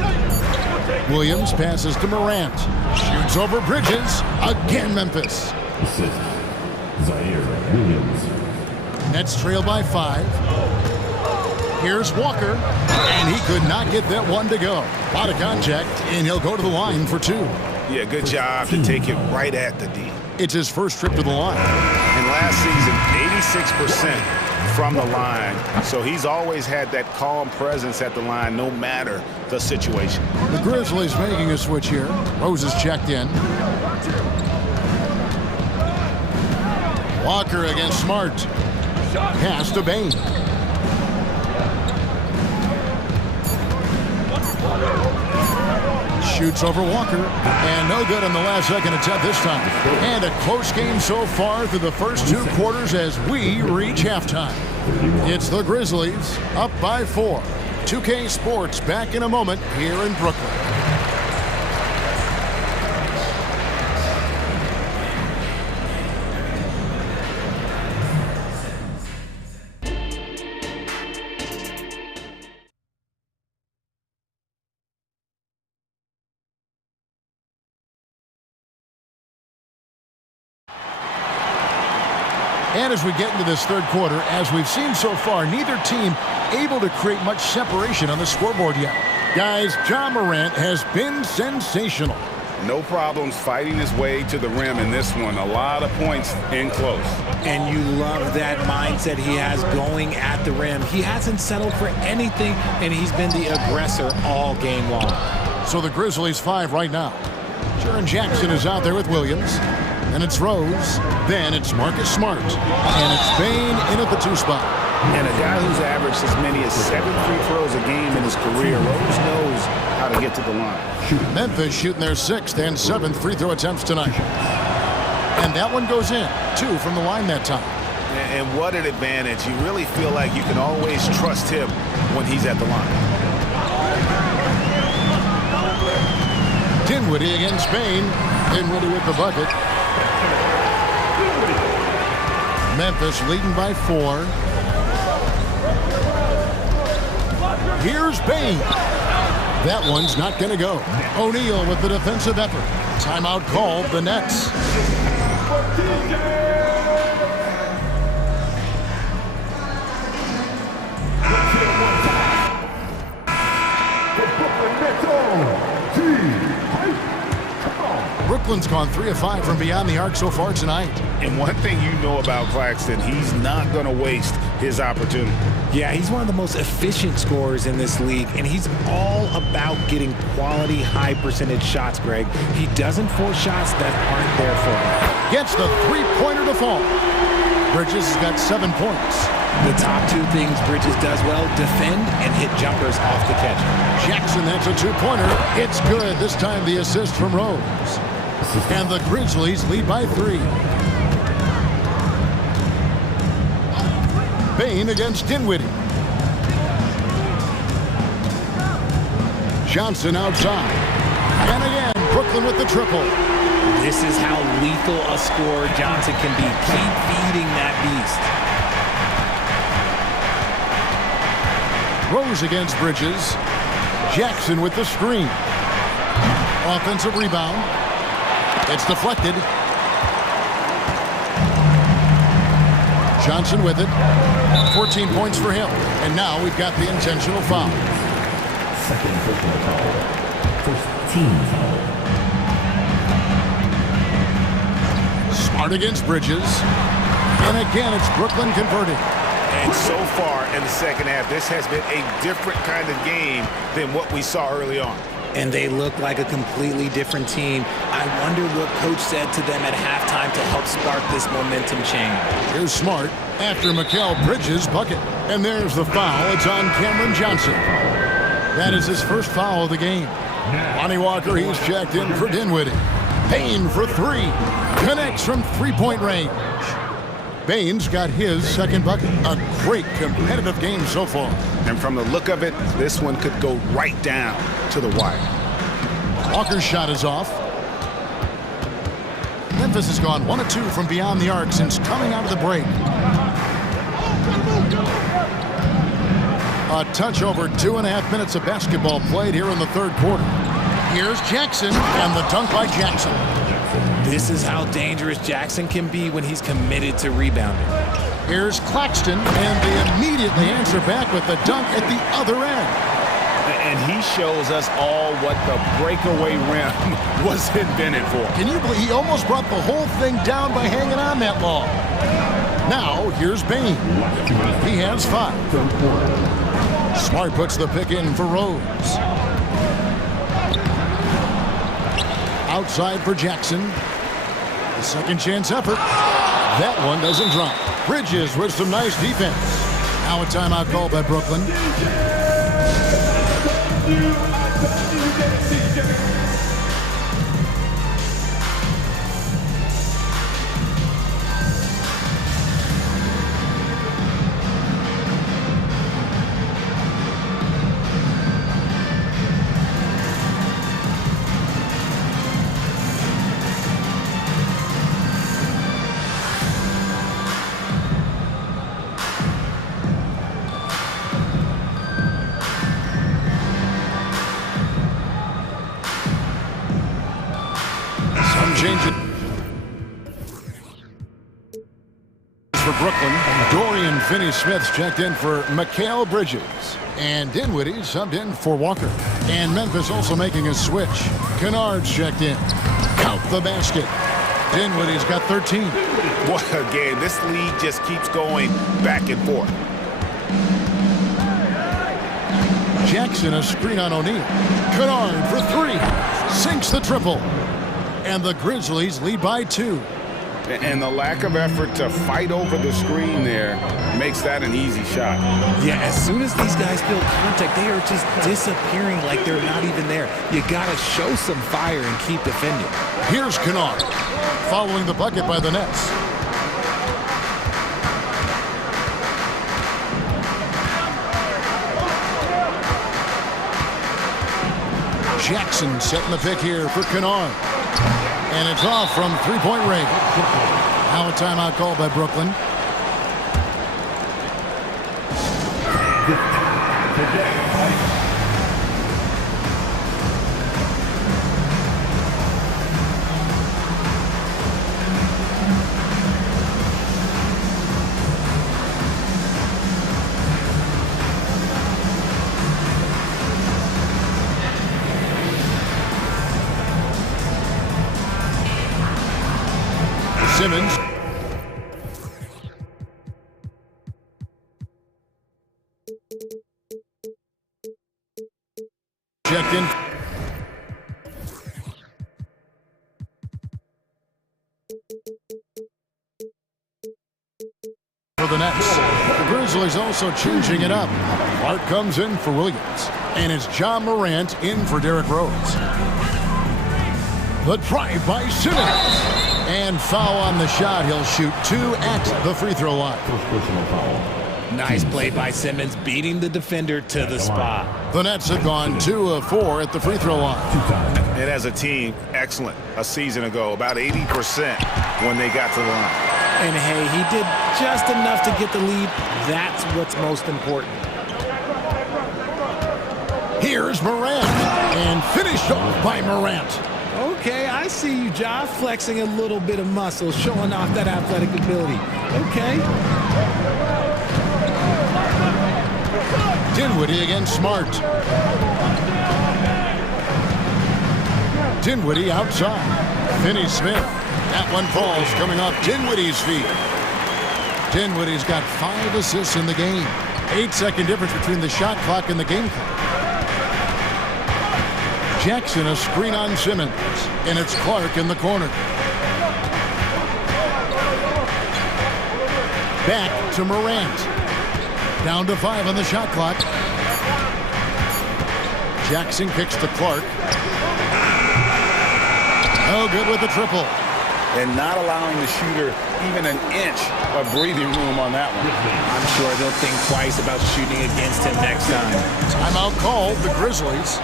Williams passes to Morant. Shoots over Bridges. Again, Memphis. Nets trail by 5. Here's Walker. And he could not get that one to go. A lot of contact, and he'll go to the line for 2. Yeah, good job to take it right at the D. It's his first trip to the line. And last season, 86% from the line. So he's always had that calm presence at the line no matter the situation. The Grizzlies making a switch here. Rose is checked in. Walker against Smart. Pass to Bain. Shoots over Walker, and no good on the last second attempt this time. And a close game so far through the first 2 quarters as we reach halftime. It's the Grizzlies up by 4. 2K Sports back in a moment here in Brooklyn. And as we get into this third quarter, as we've seen so far, neither team able to create much separation on the scoreboard yet. Guys, Ja Morant has been sensational. No problems fighting his way to the rim in this one. A lot of points in close. And you love that mindset he has going at the rim. He hasn't settled for anything, and he's been the aggressor all game long. So the Grizzlies 5 right now. Jaren Jackson is out there with Williams. Then it's Rose. Then it's Marcus Smart. And it's Bane in at the 2 spot. And a guy who's averaged as many as 7 free throws a game in his career, Rose knows how to get to the line. Memphis shooting their 6th and 7th free throw attempts tonight. And that one goes in. 2 from the line that time. And what an advantage. You really feel like you can always trust him when he's at the line. Dinwiddie against Bane. Dinwiddie with the bucket. Memphis leading by 4. Here's Bane. That one's not going to go. O'Neal with the defensive effort. Timeout called, the Nets. Brooklyn's gone 3 of 5 from beyond the arc so far tonight. And one thing you know about Claxton, he's not going to waste his opportunity. Yeah, he's one of the most efficient scorers in this league, and he's all about getting quality, high-percentage shots, Greg. He doesn't force shots that aren't there for him. Gets the three-pointer to fall. Bridges has got 7 points. The top 2 things Bridges does well, defend and hit jumpers off the catch. Jackson, that's a 2-pointer. It's good. This time the assist from Rose. And the Grizzlies lead by 3. Bane against Dinwiddie. Johnson outside. And again, Brooklyn with the triple. This is how lethal a scorer Johnson can be. Keep feeding that beast. Rose against Bridges. Jackson with the screen. Offensive rebound. It's deflected. Johnson with it. 14 points for him. And now we've got the intentional foul. Second personal foul. First team foul. Smart against Bridges. And again, it's Brooklyn converting. And so far in the second half, this has been a different kind of game than what we saw early on. And they look like a completely different team. I wonder what coach said to them at halftime to help spark this momentum change. Here's Smart after Mikal Bridges' bucket. And there's the foul. It's on Cameron Johnson. That is his first foul of the game. Lonnie Walker, he's checked in for Dinwiddie. Bane for 3. Connects from 3-point range. Bane's got his second bucket. A great competitive game so far. And from the look of it, this one could go right down to the wire. Walker's shot is off. Memphis has gone 1 of 2 from beyond the arc since coming out of the break. A touch over 2.5 minutes of basketball played here in the third quarter. Here's Jackson, and the dunk by Jackson. This is how dangerous Jackson can be when he's committed to rebounding. Here's Claxton, and they immediately answer back with the dunk at the other end. And he shows us all what the breakaway rim was invented for. Can you believe he almost brought the whole thing down by hanging on that long? Now, here's Bane. He has 5. Smart puts the pick in for Rose. Outside for Jackson. The second chance effort. That one doesn't drop. Bridges with some nice defense. Now a timeout called by Brooklyn. Brooklyn. Dorian Finney-Smith's checked in for Mikal Bridges. And Dinwiddie subbed in for Walker. And Memphis also making a switch. Kennard's checked in. Count the basket. Dinwiddie's got 13. What a game. This league just keeps going back and forth. Jackson a screen on O'Neal. Kennard for 3. Sinks the triple. And the Grizzlies lead by 2. And the lack of effort to fight over the screen there makes that an easy shot. Yeah, as soon as these guys feel contact, they are just disappearing like they're not even there. You got to show some fire and keep defending. Here's Kennard, following the bucket by the Nets. Jackson setting the pick here for Kennard. And it's off from three-point range. Now a timeout called by Brooklyn. Simmons. Checked in. For the Nets. The Grizzlies also changing it up. Hart comes in for Williams. And it's John Morant in for Derrick Rose. The drive by Simmons. And foul on the shot. He'll shoot 2 at the free throw line. Nice play by Simmons, beating the defender to the spot. The Nets have gone 2 of 4 at the free throw line. And as a team, excellent a season ago, about 80% when they got to the line. And hey, he did just enough to get the lead. That's what's most important. Here's Morant. And finished off by Morant. Okay, I see you, Ja, flexing a little bit of muscle, showing off that athletic ability. Okay. Dinwiddie against Smart. Dinwiddie outside. Finney-Smith. That one falls, coming off Dinwiddie's feet. Dinwiddie's got 5 assists in the game. 8-second difference between the shot clock and the game clock. Jackson a screen on Simmons, and it's Clark in the corner. Back to Morant. Down to 5 on the shot clock. Jackson kicks to Clark. No good with the triple. And not allowing the shooter even an inch of breathing room on that one. I'm sure they'll think twice about shooting against him next time. Timeout called, the Grizzlies.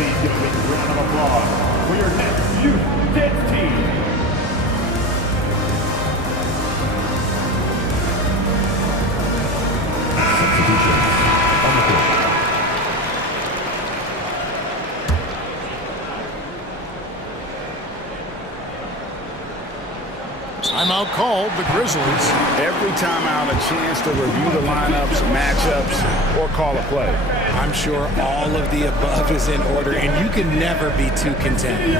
Please give a big round of applause for your next youth dance team. Timeout called, the Grizzlies. Every timeout, a chance to review the lineups, matchups, or call a play. I'm sure all of the above is in order, and you can never be too content.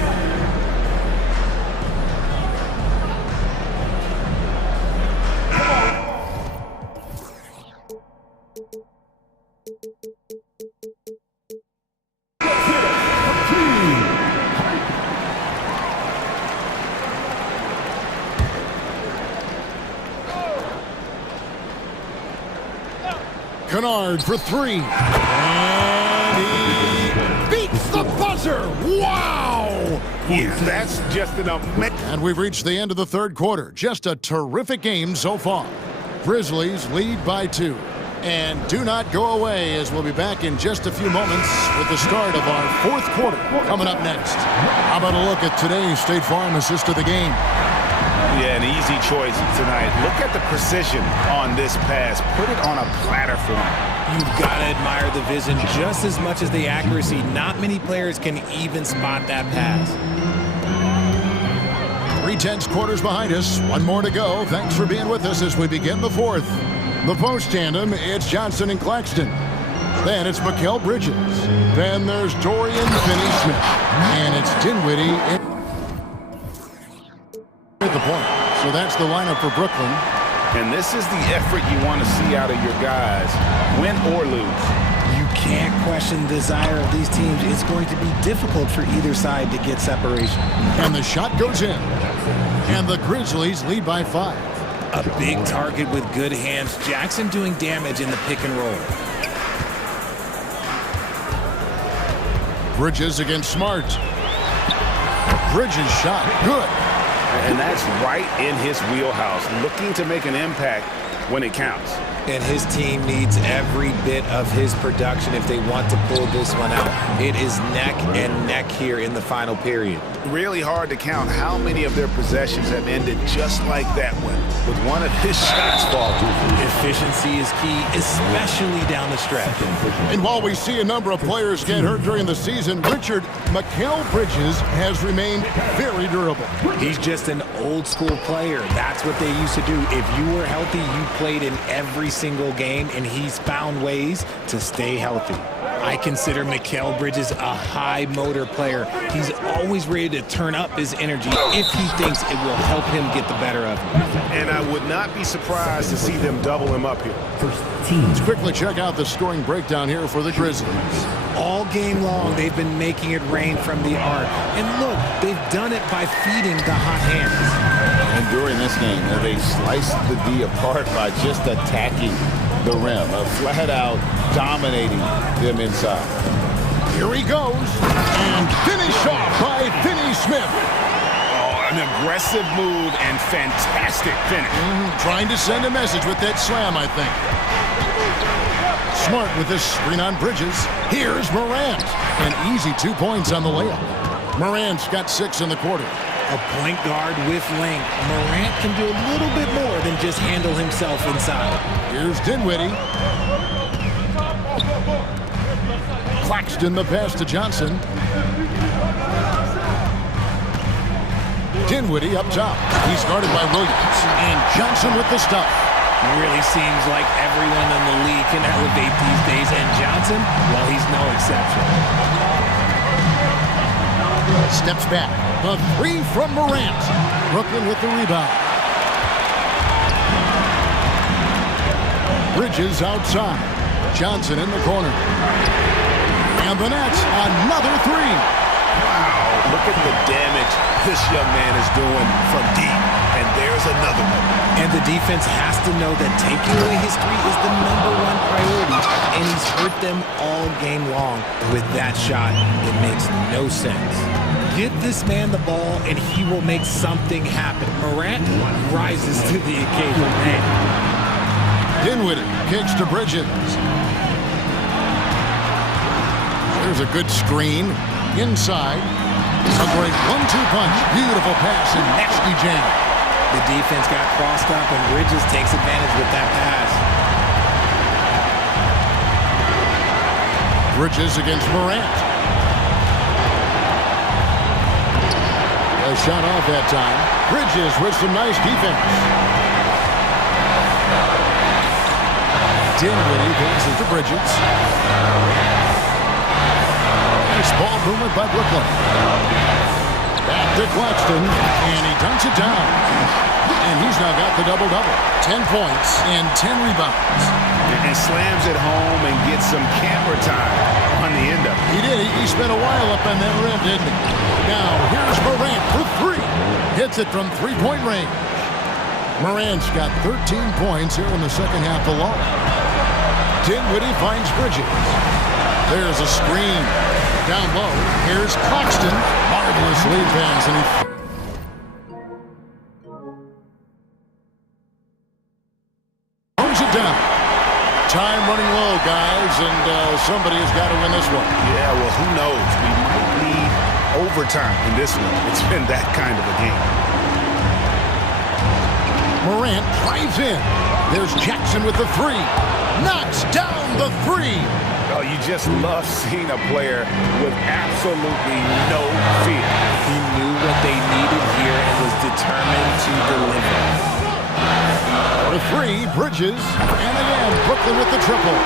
Kennard for 3. And he beats the buzzer. Wow! Yeah, that's just an amazing. And we've reached the end of the third quarter. Just a terrific game so far. Grizzlies lead by 2. And do not go away, as we'll be back in just a few moments with the start of our fourth quarter coming up next. How about a look at today's State Farm assist of the game? Yeah, an easy choice tonight. Look at the precision on this pass. Put it on a platter for him. You've got to admire the vision just as much as the accuracy. Not many players can even spot that pass. 3/10 quarters behind us. One more to go. Thanks for being with us as we begin the fourth. The post tandem, it's Johnson and Claxton. Then it's Mikal Bridges. Then there's Dorian Finney-Smith. And it's Dinwiddie at the point. So that's the lineup for Brooklyn. And this is the effort you want to see out of your guys, win or lose. You can't question the desire of these teams. It's going to be difficult for either side to get separation. And the shot goes in. And the Grizzlies lead by 5. A big target with good hands. Jackson doing damage in the pick and roll. Bridges against Smart. Bridges shot. Good. And that's right in his wheelhouse, looking to make an impact when it counts. And his team needs every bit of his production if they want to pull this one out. It is neck and neck here in the final period. Really hard to count how many of their possessions have ended just like that one, with one of his shots falling. Efficiency is key, especially down the stretch. And while we see a number of players get hurt during the season, Mikal Bridges has remained very durable. He's just an old school player. That's what they used to do. If you were healthy, you played in every single game, and he's found ways to stay healthy. I consider Mikal Bridges a high motor player. He's always ready to turn up his energy if he thinks it will help him get the better of him. And I would not be surprised to see them double him up here. Let's quickly check out the scoring breakdown here for the Grizzlies. All game long, they've been making it rain from the arc. And look, they've done it by feeding the hot hands. And during this game, they sliced the D apart by just attacking the rim, flat out dominating them inside. Here he goes, and finish off by Finney-Smith. Oh, an aggressive move and fantastic finish. Trying to send a message with that slam, I think. Smart with this screen on Bridges. Here's Morant. An easy 2 points on the layup. Morant's got 6 in the quarter. A point guard with length. Morant can do a little bit more than just handle himself inside. Here's Dinwiddie. Claxton the pass to Johnson. Dinwiddie up top. He's guarded by Williams. And Johnson with the stop. Really seems like everyone in the league can elevate these days. And Johnson, well, he's no exception. Steps back. The 3 from Morant. Brooklyn with the rebound. Bridges outside. Johnson in the corner. And the Nets, another 3. Wow, look at the damage this young man is doing from deep. And there's another one. And the defense has to know that taking away his 3 is the #1 priority. And he's hurt them all game long with that shot. It makes no sense. Give this man the ball, and he will make something happen. Morant rises to the occasion. Man. Dinwiddie kicks to Bridges. There's a good screen. Inside. A great 1-2 punch. Beautiful pass and nasty jam. The defense got crossed up, and Bridges takes advantage with that pass. Bridges against Morant. A shot off that time. Bridges with some nice defense. Dinwiddie passes to Bridges. Nice ball movement by Brooklyn. Back to Claxton, and he dunks it down. And he's now got the double-double. 10 points and 10 rebounds. And slams it home and gets some camera time on the end of it. He did. He spent a while up on that rim, didn't he? Now, here's Morant for 3. Hits it from 3-point range. Morant's got 13 points here in the second half alone. Dinwiddie finds Bridges. There's a screen. Down low, here's Claxton. Marvelous lead pass, and he throws it down. Time running low, guys, and somebody has got to win this one. Yeah, well, who knows? We might need overtime in this one. It's been that kind of a game. Morant drives in. There's Jackson with the three. Knocks down the three. Oh, you just love seeing a player with absolutely no fear. He knew what they needed here and was determined to deliver. For three, Bridges. And again, Brooklyn with the triple.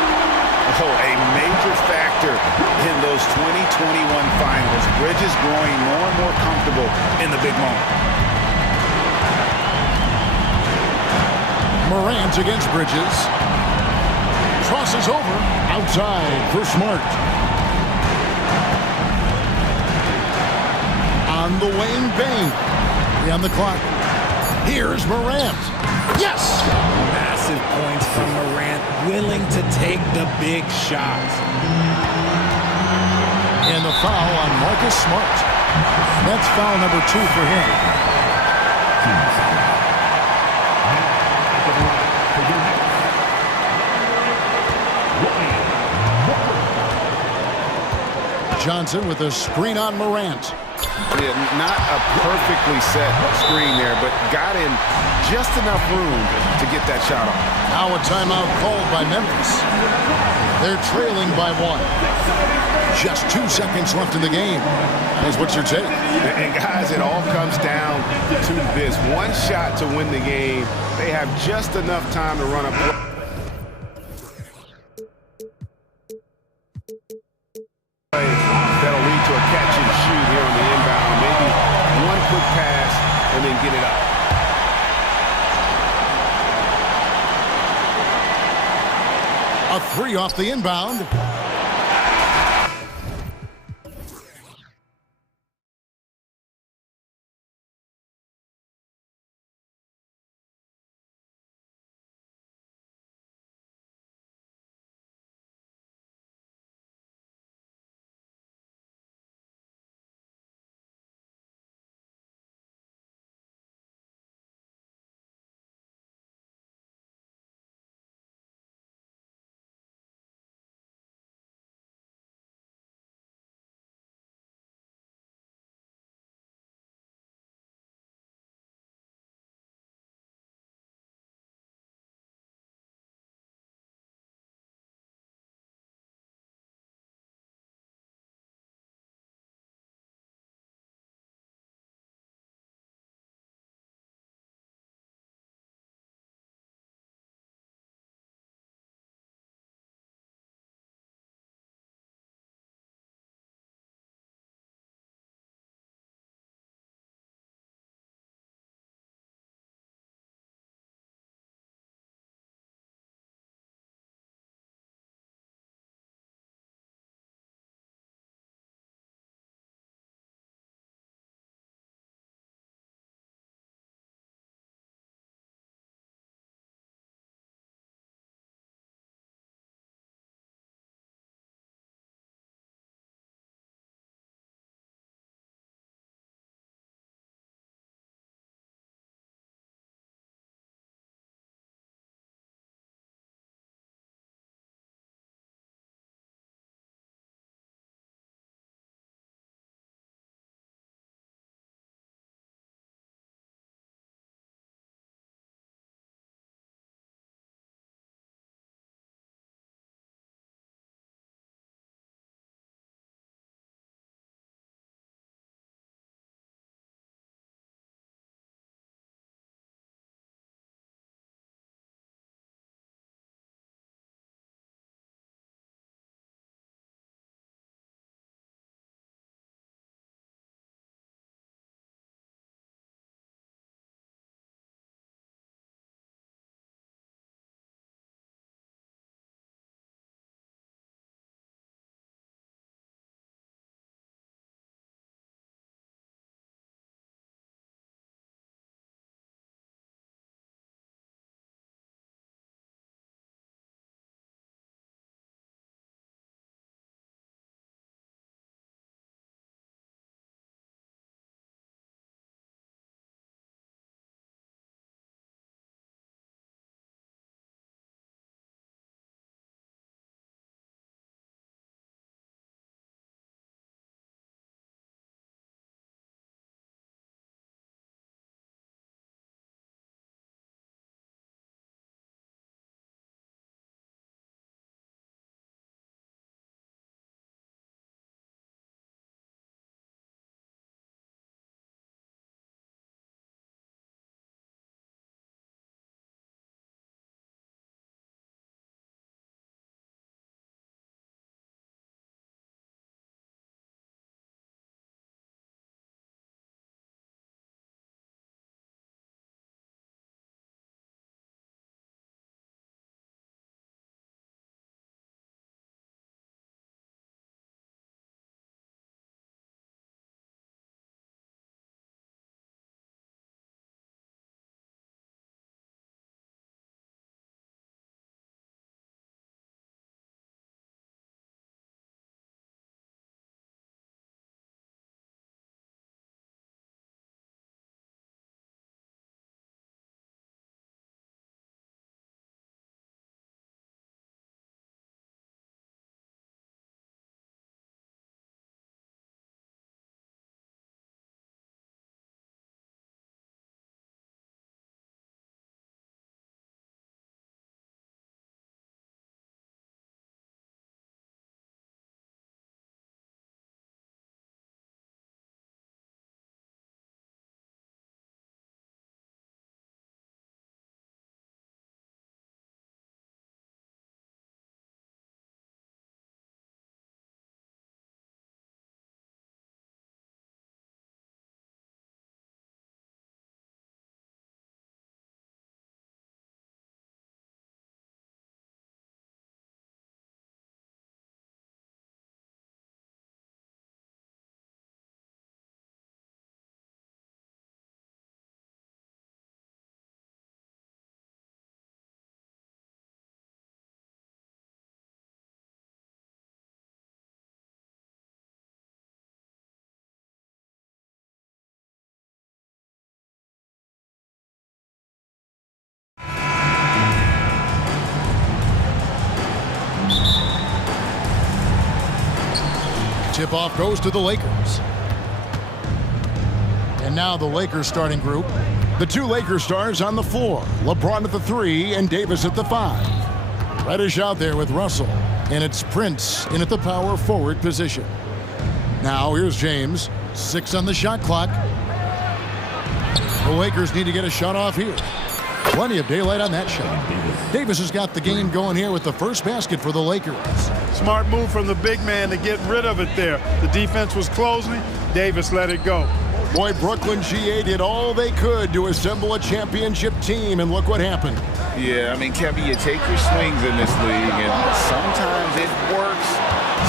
Oh, a major factor in those 2021 finals. Bridges growing more and more comfortable in the big moment. Morant against Bridges. Crosses over. Outside for Smart. On the wing, Bain. 3 on the clock. Here's Morant. Yes! Massive points from Morant, willing to take the big shot. And the foul on Marcus Smart. That's foul number 2 for him. Johnson with a screen on Morant. Yeah, not a perfectly set screen there, but got in just enough room to get that shot off. Now a timeout called by Memphis. They're trailing by 1. Just 2 seconds left in the game. Guys, what's your take? And guys, it all comes down to this. One shot to win the game. They have just enough time to run a play. That'll lead to a catch and shoot here on the inbound. Maybe one quick pass and then get it up. A 3 off the inbound. Tip-off goes to the Lakers. And now the Lakers starting group. The two Lakers stars on the floor. LeBron at the 3 and Davis at the 5. Reddish out there with Russell. And it's Prince in at the power forward position. Now here's James. 6 on the shot clock. The Lakers need to get a shot off here. Plenty of daylight on that shot. Davis has got the game going here with the first basket for the Lakers. Smart move from the big man to get rid of it there. The defense was closing. Davis let it go. Boy, Brooklyn GA did all they could to assemble a championship team, and look what happened. Yeah, I mean, Kevin, you take your swings in this league, and sometimes it works.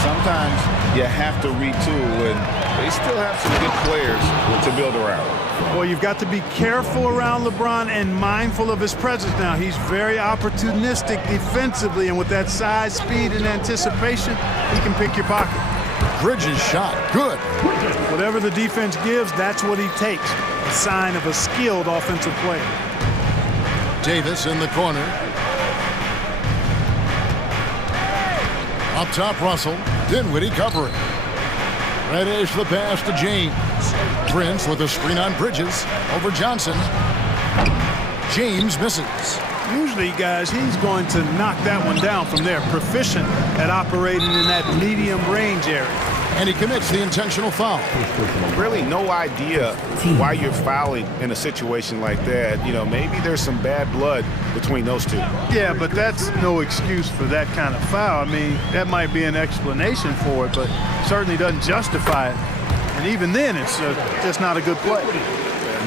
Sometimes you have to retool, and they still have some good players to build around. Well, you've got to be careful around LeBron and mindful of his presence now. He's very opportunistic defensively, and with that size, speed, and anticipation, he can pick your pocket. Bridges shot. Good. Whatever the defense gives, that's what he takes. A sign of a skilled offensive player. Davis in the corner. Up top, Russell. Dinwiddie covering. Reddish the pass to James. Prince with a screen on Bridges. Over Johnson. James misses. Usually, guys, he's going to knock that one down from there. Proficient at operating in that medium range area. And he commits the intentional foul. Really no idea why you're fouling in a situation like that. You know, maybe there's some bad blood between those two. Yeah, but that's no excuse for that kind of foul. I mean, that might be an explanation for it, but certainly doesn't justify it. And even then, it's just not a good play.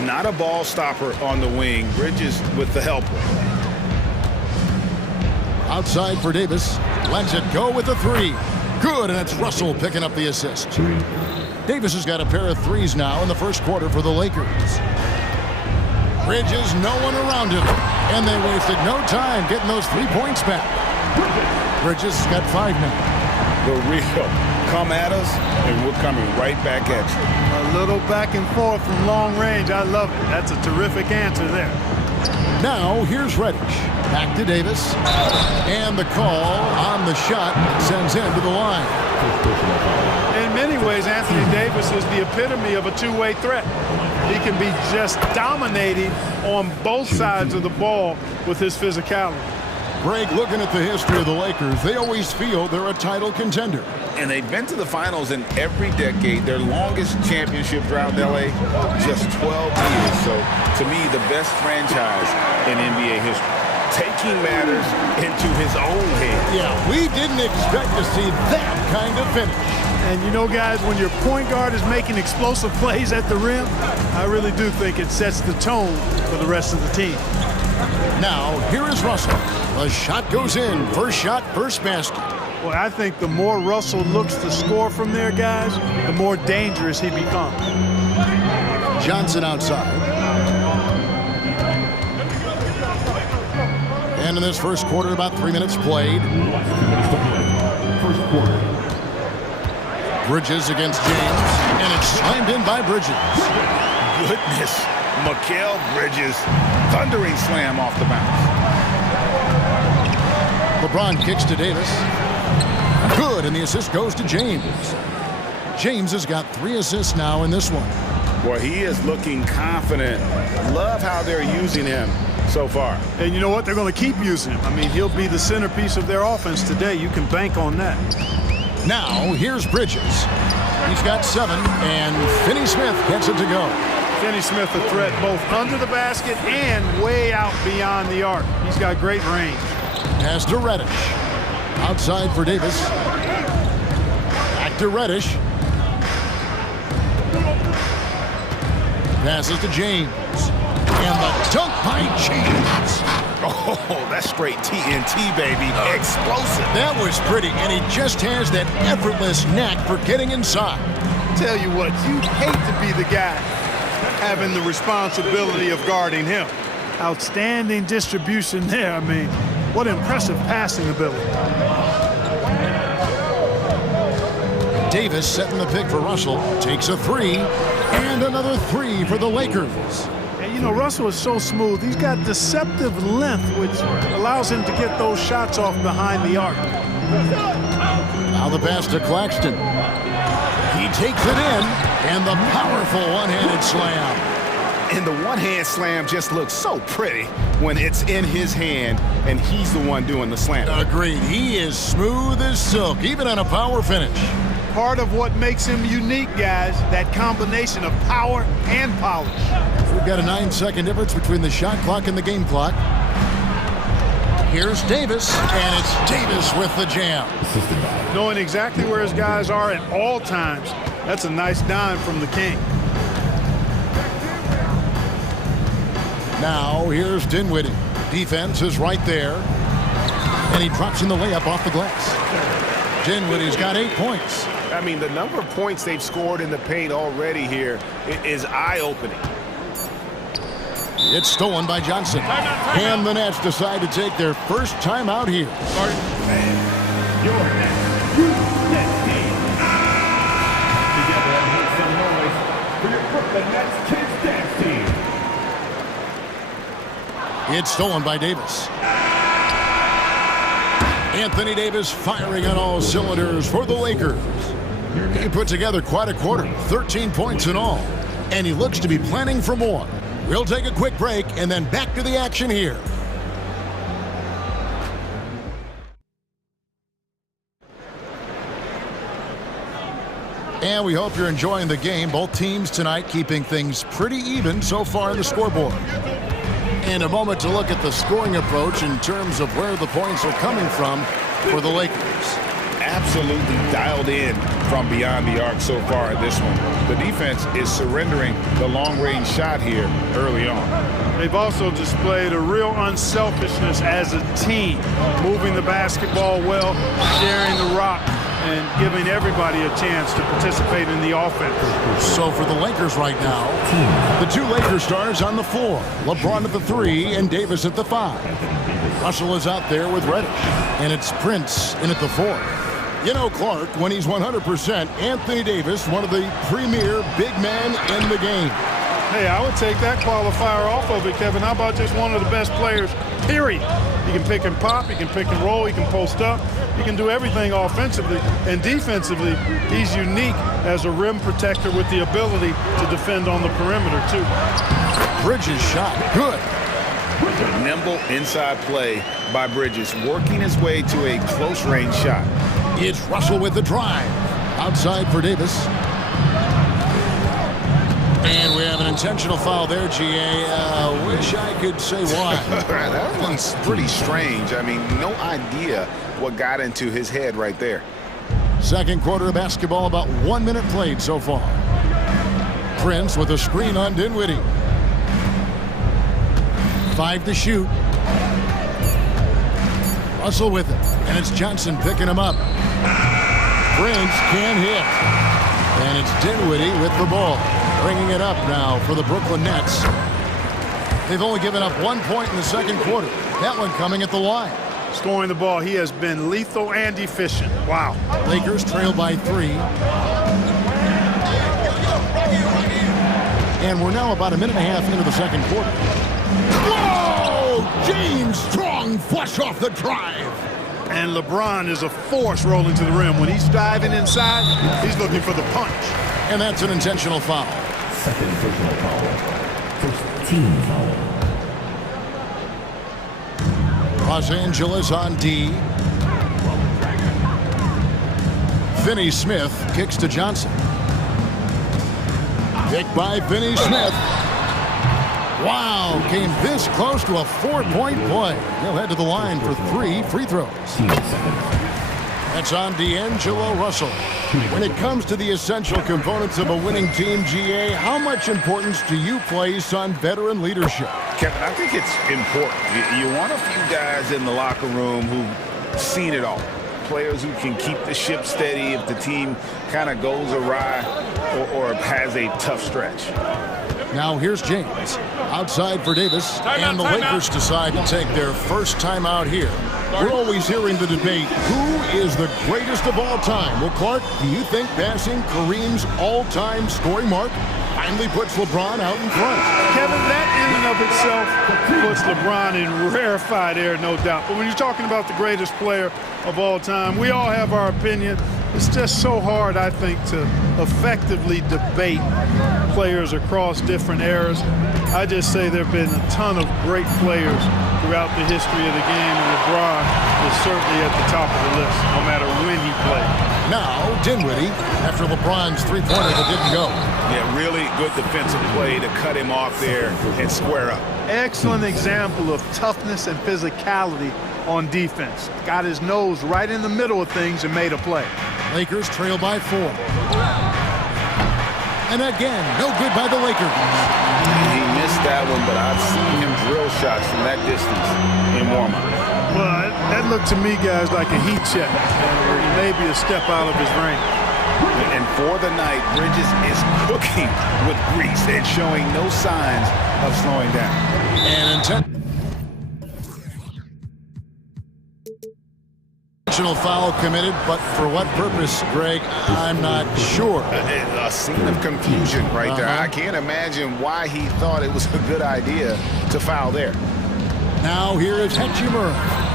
Not a ball stopper on the wing. Bridges with the helper. Outside for Davis. Lets it go with the 3. Good, and it's Russell picking up the assist. Davis has got a pair of 3s now in the first quarter for the Lakers. Bridges, no one around him. And they wasted no time getting those 3 points back. Bridges got 5 now. The real come at us, and we're coming right back at you. A little back and forth from long range. I love it. That's a terrific answer there. Now, here's Reddish. Back to Davis. And the call on the shot sends him to the line. In many ways, Anthony Davis is the epitome of a two-way threat. He can be just dominating on both sides of the ball with his physicality. Greg, looking at the history of the Lakers, they always feel they're a title contender. And they've been to the finals in every decade. Their longest championship drought in LA, just 12 years. So, to me, the best franchise in NBA history. Taking matters into his own hands. Yeah, we didn't expect to see that kind of finish. And you know, guys, when your point guard is making explosive plays at the rim, I really do think it sets the tone for the rest of the team. Now, here is Russell. The shot goes in. First shot, first basket. Well, I think the more Russell looks to score from there, guys, the more dangerous he becomes. Johnson outside. And in this first quarter, about 3 minutes played. First quarter. Bridges against James. And it's slammed in by Bridges. Goodness. Mikal Bridges. Thundering slam off the bounce. LeBron kicks to Davis. Good, and the assist goes to James. James has got 3 assists now in this one. Boy, he is looking confident. Love how they're using him so far. And you know what? They're going to keep using him. I mean, he'll be the centerpiece of their offense today. You can bank on that. Now, here's Bridges. He's got 7, and Finney Smith gets it to go. Finney Smith a threat both under the basket and way out beyond the arc. He's got great range. Pass to Reddish. Outside for Davis. Back to Reddish. Passes to James. And the dunk by James. Oh, that's straight TNT, baby. Explosive. That was pretty, and he just has that effortless knack for getting inside. Tell you what, you'd hate to be the guy having the responsibility of guarding him. Outstanding distribution there. I mean, what impressive passing ability. Davis setting the pick for Russell. Takes a 3, and another 3 for the Lakers. And you know, Russell is so smooth. He's got deceptive length, which allows him to get those shots off behind the arc. Now the pass to Claxton. takes it in, and the powerful one-handed slam. And the one-hand slam just looks so pretty when it's in his hand and he's the one doing the slam. Agreed. He is smooth as silk, even on a power finish. Part of what makes him unique, guys, that combination of power and polish. We've got a 9-second difference between the shot clock and the game clock. Here's Davis, and it's Davis with the jam. Knowing exactly where his guys are at all times, that's a nice dime from the king. Now, here's Dinwiddie. Defense is right there. And he drops in the layup off the glass. Dinwiddie's got 8 points. I mean, the number of points they've scored in the paint already here is eye-opening. It's stolen by Johnson. And the Nets decide to take their first timeout here. Your next Nets team. Together, make some noise for your Brooklyn Nets Kids Dance Team. It's stolen by Davis. Anthony Davis firing on all cylinders for the Lakers. He put together quite a quarter, 13 points in all. And he looks to be planning for more. We'll take a quick break and then back to the action here. And we hope you're enjoying the game. Both teams tonight keeping things pretty even so far in the scoreboard. And a moment to look at the scoring approach in terms of where the points are coming from for the Lakers. Absolutely dialed in from beyond the arc so far in this one. The defense is surrendering the long-range shot here early on. They've also displayed a real unselfishness as a team, moving the basketball well, sharing the rock, and giving everybody a chance to participate in the offense. So for the Lakers right now, the two Lakers stars on the floor. LeBron at the 3 and Davis at the 5. Russell is out there with Reddish, and it's Prince in at the 4. You know, Clark, when he's 100%, Anthony Davis, one of the premier big men in the game. Hey, I would take that qualifier off of it, Kevin. How about just one of the best players, period? He can pick and pop, he can pick and roll, he can post up, he can do everything offensively. And defensively, he's unique as a rim protector with the ability to defend on the perimeter, too. Bridges shot, good. Nimble inside play by Bridges, working his way to a close-range shot. It's Russell with the drive. Outside for Davis. And we have an intentional foul there, GA. Wish I could say why. That one's pretty strange. I mean, no idea what got into his head right there. Second quarter of basketball, about 1 minute played so far. Prince with a screen on Dinwiddie. 5 to shoot. Russell with it, and it's Johnson picking him up. Prince can't hit. And it's Dinwiddie with the ball. Bringing it up now for the Brooklyn Nets. They've only given up 1 point in the second quarter. That one coming at the line. Scoring the ball, he has been lethal and efficient. Wow. Lakers trail by 3. And we're now about a minute and a half into the second quarter. Whoa! James Strong flush off the drive. And LeBron is a force rolling to the rim. When he's diving inside, he's looking for the punch. And that's an intentional foul. Second personal foul. First team foul. Los Angeles on D. Finney-Smith kicks to Johnson. Picked by Finney-Smith. Wow, came this close to a 4-point play. He'll head to the line for 3 free throws. That's on D'Angelo Russell. When it comes to the essential components of a winning team, GA, how much importance do you place on veteran leadership? Kevin, I think it's important. You want a few guys in the locker room who've seen it all. Players who can keep the ship steady if the team kind of goes awry or has a tough stretch. Now here's James. Outside for Davis. And the Lakers decide to take their first timeout here. We're always hearing the debate, who is the greatest of all time? Well, Clark, do you think passing Kareem's all-time scoring mark finally puts LeBron out in front? Kevin, that in and of itself puts LeBron in rarefied air, no doubt. But when you're talking about the greatest player of all time, we all have our opinion. It's just so hard, I think, to effectively debate players across different eras. I just say there have been a ton of great players throughout the history of the game, and LeBron is certainly at the top of the list, no matter when he played. Now, Dinwiddie, after LeBron's three-pointer that didn't go. Yeah, really good defensive play to cut him off there and square up. Excellent example of toughness and physicality on defense. Got his nose right in the middle of things and made a play. Lakers trail by 4. And again, no good by the Lakers. He missed that one, but I've seen him drill shots from that distance in warm-up. Well, that looked to me, guys, like a heat check. Maybe a step out of his range. And for the night, Bridges is cooking with grease and showing no signs of slowing down. And intentional foul committed, but for what purpose, Greg, I'm not sure. A scene of confusion right there. I can't imagine why he thought it was a good idea to foul there. Now here is Hachimura.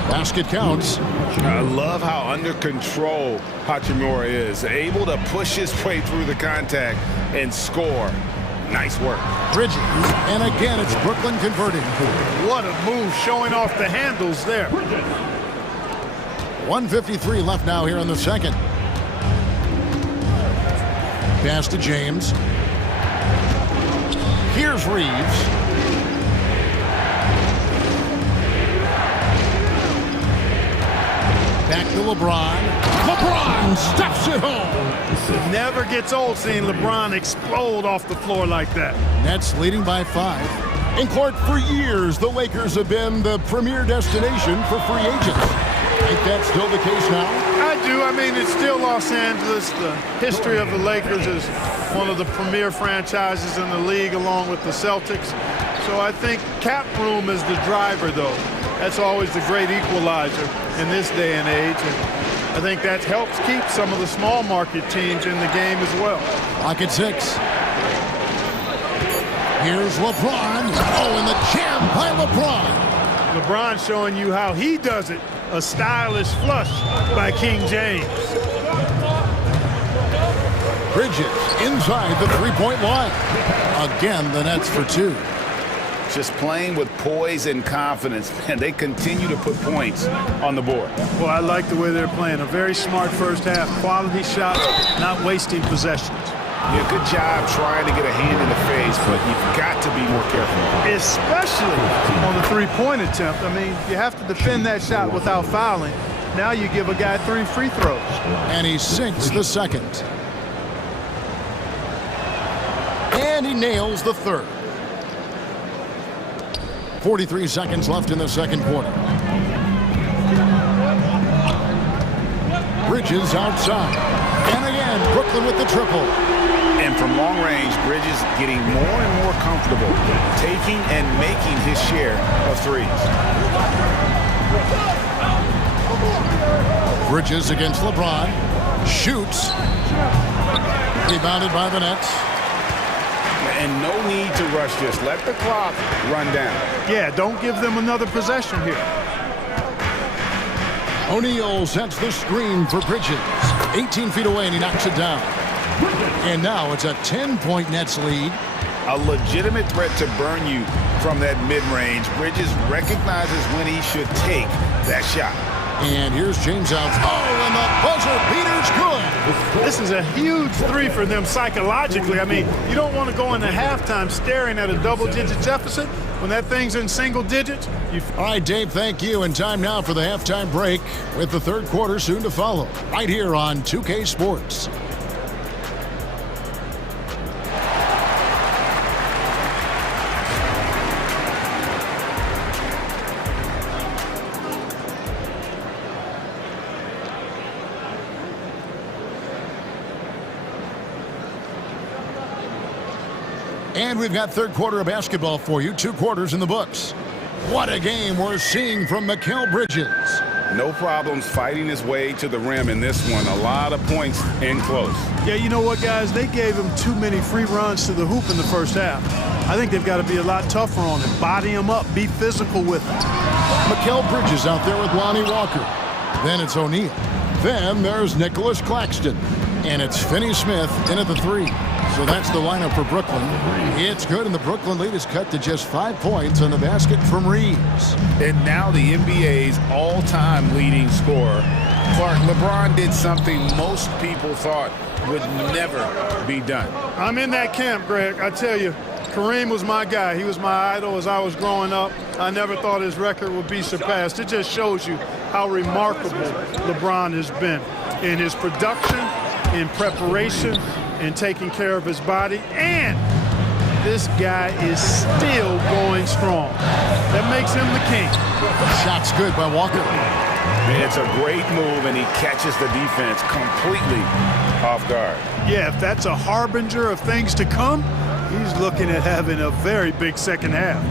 Basket counts. I love how under control Hachimura is. Able to push his way through the contact and score. Nice work. Bridges. And again, it's Brooklyn converting. What a move, showing off the handles there. 1:53 left now here in the second. Pass to James. Here's Reeves. Back to LeBron. LeBron stuffs it home. Never gets old seeing LeBron explode off the floor like that. Nets leading by 5. In court for years, the Lakers have been the premier destination for free agents. Think that's still the case now? I do. I mean, it's still Los Angeles. The history of the Lakers is one of the premier franchises in the league, along with the Celtics. So I think cap room is the driver, though. That's always the great equalizer in this day and age. And I think that helps keep some of the small market teams in the game as well. Lock at 6. Here's LeBron. Oh, and the jam by LeBron. LeBron showing you how he does it. A stylish flush by King James. Bridges inside the three-point line. Again, the Nets for 2. Just playing with poise and confidence, and they continue to put points on the board. Well, I like the way they're playing. A very smart first half. Quality shots, not wasting possessions. Yeah, good job trying to get a hand in the face, but you've got to be more careful. Especially on the three-point attempt. I mean, you have to defend that shot without fouling. Now you give a guy 3 free throws. And he sinks the second. And he nails the third. 43 seconds left in the second quarter. Bridges outside. And again, Brooklyn with the triple. And from long range, Bridges getting more and more comfortable taking and making his share of threes. Bridges against LeBron. Shoots. Rebounded by the Nets. And no need to rush this. Let the clock run down. Yeah, don't give them another possession here. O'Neal sets the screen for Bridges. 18 feet away, and he knocks it down. And now it's a 10-point Nets lead. A legitimate threat to burn you from that mid-range. Bridges recognizes when he should take that shot. And here's James out. Oh, and the buzzer beater's good. This is a huge 3 for them psychologically. I mean, you don't want to go into halftime staring at a double-digit deficit. When that thing's in single digits, All right, Dave, thank you. And time now for the halftime break with the third quarter soon to follow. Right here on 2K Sports. And we've got third quarter of basketball for you. 2 quarters in the books. What a game we're seeing from Mikal Bridges. No problems fighting his way to the rim in this one. A lot of points in close. Yeah, you know what, guys? They gave him too many free runs to the hoop in the first half. I think they've got to be a lot tougher on him. Body him up. Be physical with him. Mikal Bridges out there with Lonnie Walker. Then it's O'Neal. Then there's Nicholas Claxton. And it's Finney Smith in at the 3. So that's the lineup for Brooklyn. It's good, and the Brooklyn lead is cut to just 5 points on the basket from Reeves. And now the NBA's all-time leading scorer. Clark, LeBron did something most people thought would never be done. I'm in that camp, Greg. I tell you, Kareem was my guy. He was my idol as I was growing up. I never thought his record would be surpassed. It just shows you how remarkable LeBron has been in his production, in preparation, in taking care of his body, and this guy is still going strong. That makes him the king. Shot's good by Walker. It's a great move, and he catches the defense completely off guard. Yeah, if that's a harbinger of things to come, he's looking at having a very big second half.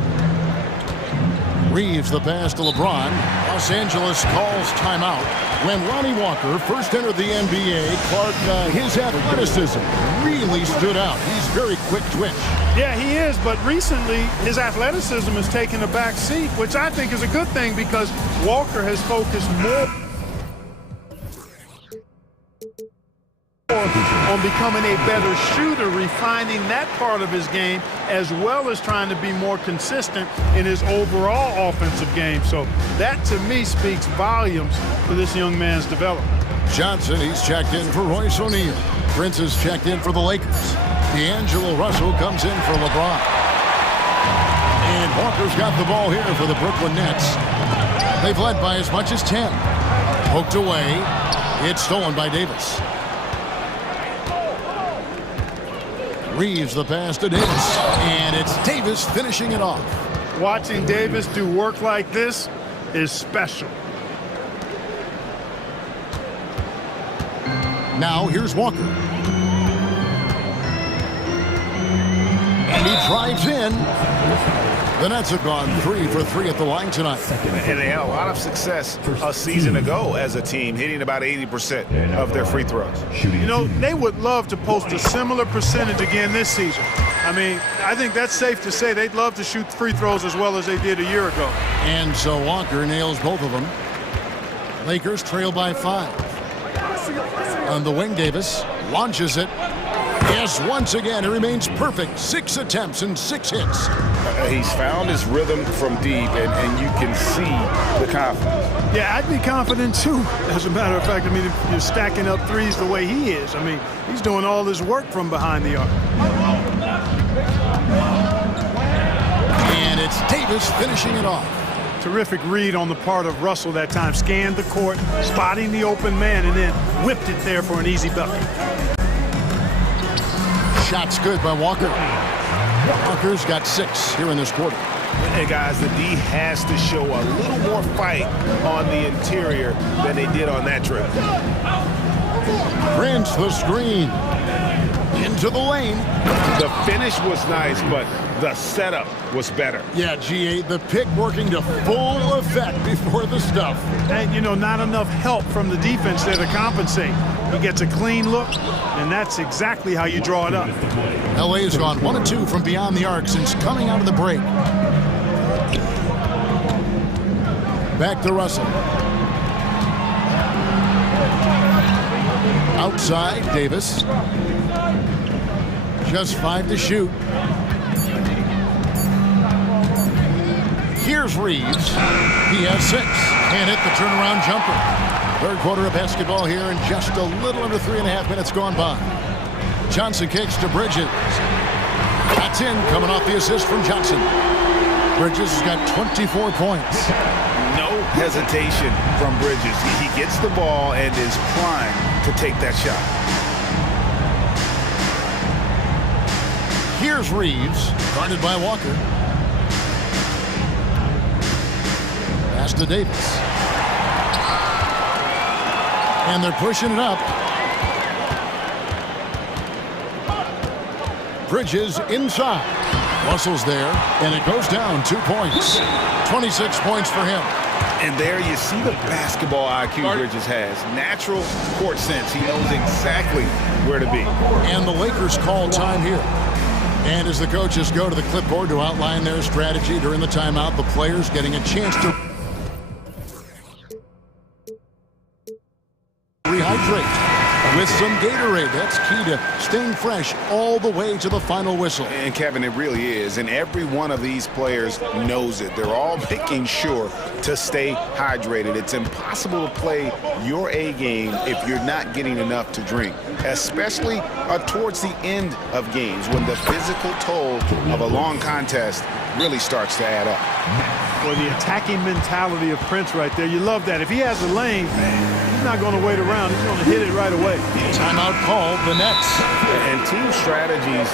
Reeves the pass to LeBron. Los Angeles calls timeout. When Lonnie Walker first entered the NBA, Clark, his athleticism really stood out. He's very quick twitch. Yeah, he is, but recently his athleticism has taken a back seat, which I think is a good thing because Walker has focused more on becoming a better shooter, refining that part of his game, as well as trying to be more consistent in his overall offensive game. So that, to me, speaks volumes for this young man's development. Johnson, he's checked in for Royce O'Neal. Prince is checked in for the Lakers. D'Angelo Russell comes in for LeBron. And Walker's got the ball here for the Brooklyn Nets. They've led by as much as 10. Poked away. It's stolen by Davis. Reeves the pass to Davis, and it's Davis finishing it off. Watching Davis do work like this is special. Now here's Walker. And he drives in. The Nets have gone 3 for 3 at the line tonight. And they had a lot of success a season ago as a team, hitting about 80% of their free throws. You know, they would love to post a similar percentage again this season. I mean, I think that's safe to say they'd love to shoot free throws as well as they did a year ago. And so Walker nails both of them. Lakers trail by 5. On the wing, Davis launches it. Yes, once again, he remains perfect. 6 attempts and 6 hits. He's found his rhythm from deep, and you can see the confidence. Yeah, I'd be confident, too. As a matter of fact, I mean, if you're stacking up threes the way he is, I mean, he's doing all this work from behind the arc. And it's Davis finishing it off. Terrific read on the part of Russell that time. Scanned the court, spotting the open man, and then whipped it there for an easy bucket. Shot's good by Walker. Walker's got 6 here in this quarter. And guys, the D has to show a little more fight on the interior than they did on that trip. Prince the screen. Into the lane. The finish was nice, but the setup was better. Yeah, G8, the pick working to full effect before the stuff. And, you know, not enough help from the defense there to compensate. He gets a clean look, and that's exactly how you draw it up. LA has gone 1 of 2 from beyond the arc since coming out of the break. Back to Russell. Outside, Davis. Just 5 to shoot. Here's Reeves. He has 6. Can't hit the turnaround jumper. Third quarter of basketball here, and just a little under 3.5 minutes gone by. Johnson kicks to Bridges. That's in, coming off the assist from Johnson. Bridges has got 24 points. No hesitation from Bridges. He gets the ball and is primed to take that shot. Here's Reeves, guarded by Walker. Pass to Davis. And they're pushing it up. Bridges inside. Russell's there, and it goes down 2 points. 26 points for him. And there you see the basketball IQ Bridges has. Natural court sense. He knows exactly where to be. And the Lakers call time here. And as the coaches go to the clipboard to outline their strategy during the timeout, the players getting a chance to hydrate with some Gatorade. That's key to staying fresh all the way to the final whistle. And Kevin, it really is. And every one of these players knows it. They're all making sure to stay hydrated. It's impossible to play your A game if you're not getting enough to drink, especially towards the end of games when the physical toll of a long contest really starts to add up. Well, the attacking mentality of Prince right there, you love that. If he has a lane, he's not going to wait around. He's going to hit it right away. Timeout called, the Nets. And team strategies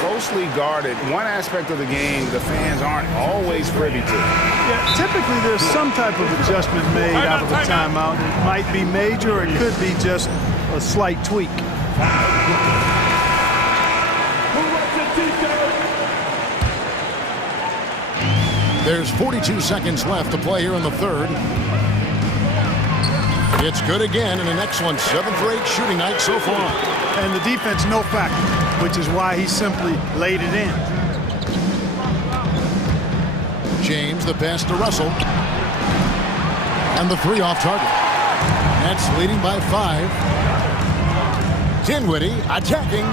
closely guarded. One aspect of the game the fans aren't always privy to. Yeah, typically there's some type of adjustment made out of a timeout. It might be major or it could be just a slight tweak. There's 42 seconds left to play here in the third. It's good again, and an excellent 7 for 8 shooting night so far. And the defense no factor, which is why he simply laid it in. James, the pass to Russell. And the 3 off target. Nets leading by 5. Dinwiddie attacking.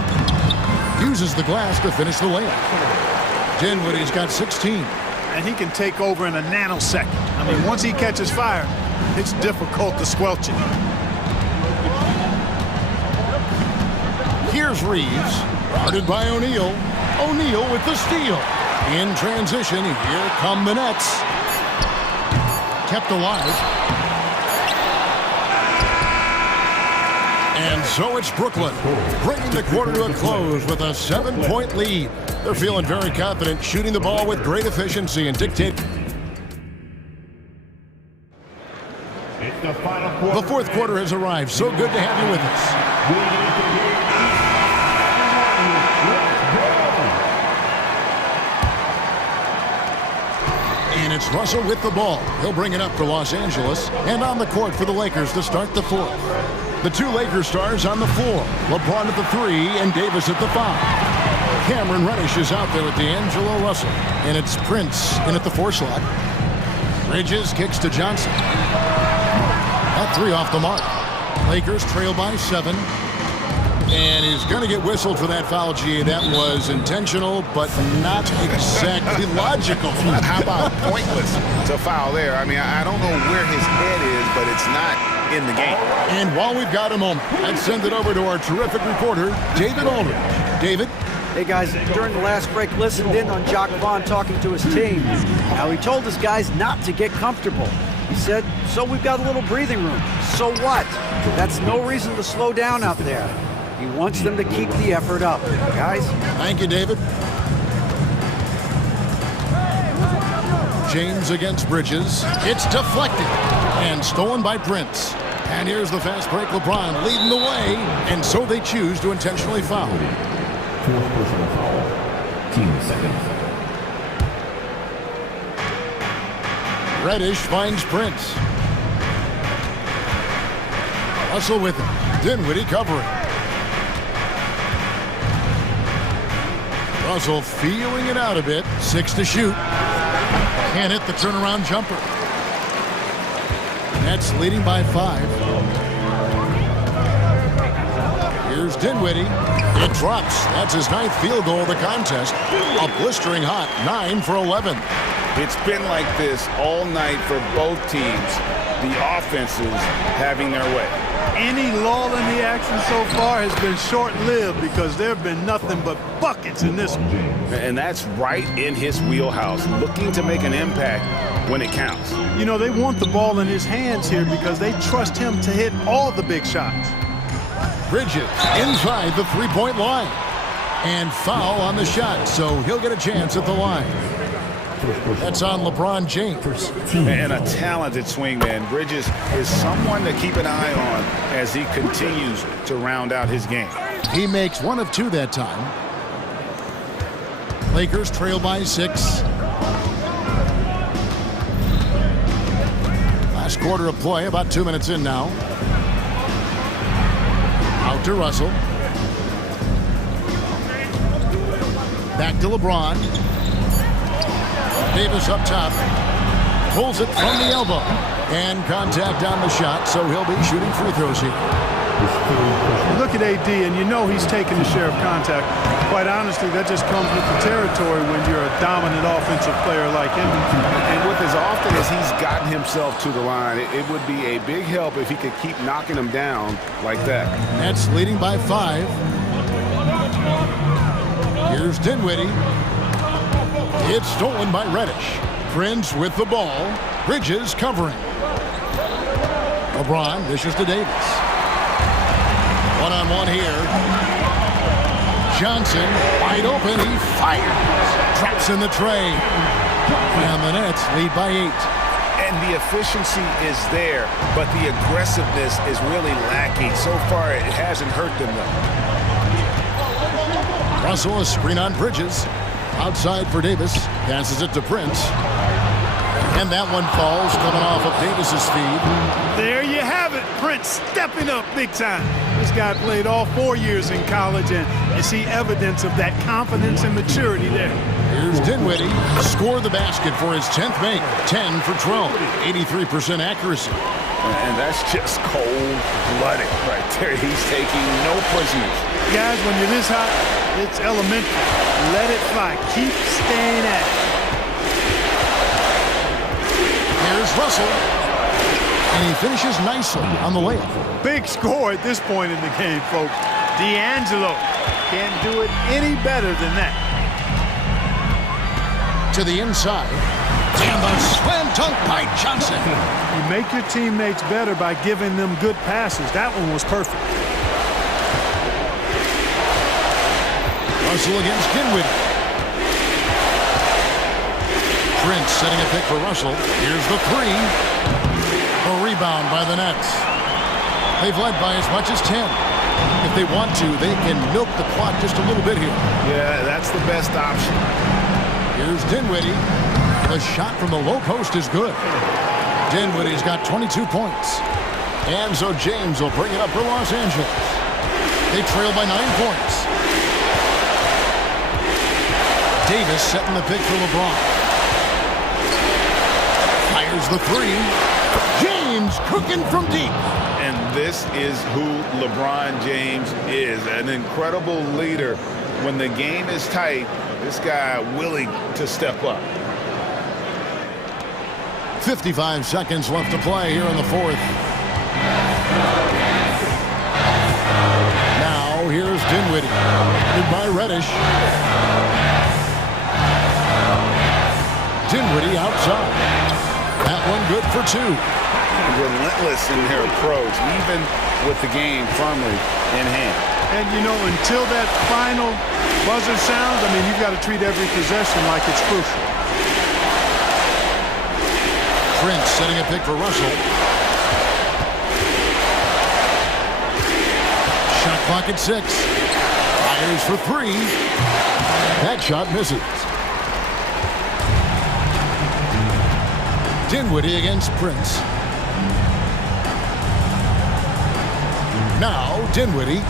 Uses the glass to finish the layup. Dinwiddie's got 16. And he can take over in a nanosecond. I mean, once he catches fire, it's difficult to squelch it. Here's Reeves, guarded by O'Neal. O'Neal with the steal. In transition, here come the Nets. Kept alive. And so it's Brooklyn, bringing the quarter to a close with a 7-point lead. They're feeling very confident, shooting the ball with great efficiency and dictate. The fourth quarter has arrived. So good to have you with us. And it's Russell with the ball. He'll bring it up for Los Angeles and on the court for the Lakers to start the fourth. The 2 Lakers stars on the floor. LeBron at the 3 and Davis at the 5. Cameron Reddish is out there with D'Angelo Russell. And it's Prince in at the 4 slot. Bridges kicks to Johnson. That 3 off the mark. Lakers trail by 7. And he's going to get whistled for that foul, G. That was intentional, but not exactly logical. How about pointless to foul there? I mean, I don't know where his head is, but it's not in the game. And while we've got a moment, I'd send it over to our terrific reporter, David Aldridge. David? Hey guys, during the last break, listened in on Jacques Vaughn talking to his team. Now he told his guys not to get comfortable. He said, so we've got a little breathing room. So what? That's no reason to slow down out there. He wants them to keep the effort up. Guys? Thank you, David. James against Bridges. It's deflected and stolen by Prince. And here's the fast break. LeBron leading the way. And so they choose to intentionally foul. 4th personal foul. Team seconds. Reddish finds Prince. Russell with him. Dinwiddie covering. Russell feeling it out a bit. 6 to shoot. Can't hit the turnaround jumper. Nets leading by 5. Here's Dinwiddie. It drops. That's his 9th field goal of the contest. A blistering hot 9 for 11. It's been like this all night for both teams. The offenses having their way. Any lull in the action so far has been short-lived because there have been nothing but buckets in this one. And that's right in his wheelhouse, looking to make an impact when it counts. You know, they want the ball in his hands here because they trust him to hit all the big shots. Bridges inside the 3-point line. And foul on the shot, so he'll get a chance at the line. That's on LeBron James. And a talented swingman. Bridges is someone to keep an eye on as he continues to round out his game. He makes 1 of 2 that time. Lakers trail by 6. Last quarter of play, about 2 minutes in now. Out to Russell. Back to LeBron. Davis up top. Pulls it from the elbow. And contact on the shot, so he'll be shooting free throws here. is fully You look at AD, and you know he's taking the share of contact. Quite honestly, that just comes with the territory when you're a dominant offensive player like him. And with as often as he's gotten himself to the line, it would be a big help if he could keep knocking them down like that. Nets leading by 5. Here's Dinwiddie. It's stolen by Reddish. Prince with the ball. Bridges covering. LeBron dishes to Davis. One-on-one here. Johnson wide open. He fires. Drops in the tray. And the Nets lead by 8. And the efficiency is there, but the aggressiveness is really lacking. So far, it hasn't hurt them, though. Russell, a screen on Bridges. Outside for Davis. Passes it to Prince. And that one falls, coming off of Davis's feed. There you have it. Prince stepping up big time. This guy played all 4 years in college, and you see evidence of that confidence and maturity there. Here's Dinwiddie. Score the basket for his 10th make. 10 for 12. 83% accuracy. And that's just cold-blooded right there. He's taking no prisoners. Guys, when you're this hot, it's elementary. Let it fly. Keep staying at it. Here's Russell. And he finishes nicely on the layup. Big score at this point in the game, folks. D'Angelo can't do it any better than that. To the inside. And the slam dunk by Johnson. You make your teammates better by giving them good passes. That one was perfect. Russell against Dinwiddie. Prince setting a pick for Russell. Here's the 3. A rebound by the Nets. They've led by as much as 10. If they want to, they can milk the clock just a little bit here. Yeah, that's the best option. Here's Dinwiddie. The shot from the low post is good. Dinwiddie's got 22 points. And so James will bring it up for Los Angeles. They trail by 9 points. Davis setting the pick for LeBron. Fires the 3. James cooking from deep. And this is who LeBron James is. An incredible leader. When the game is tight, this guy willing to step up. 55 seconds left to play here in the 4th. Now here's Dinwiddie. Headed by Reddish. Dinwiddie outside. That one good for 2. Relentless in their approach, even with the game firmly in hand. And, you know, until that final buzzer sounds, I mean, you've got to treat every possession like it's crucial. Prince setting a pick for Russell. Shot clock at 6. Fires for 3. That shot misses. Dinwiddie against Prince. Now Dinwiddie.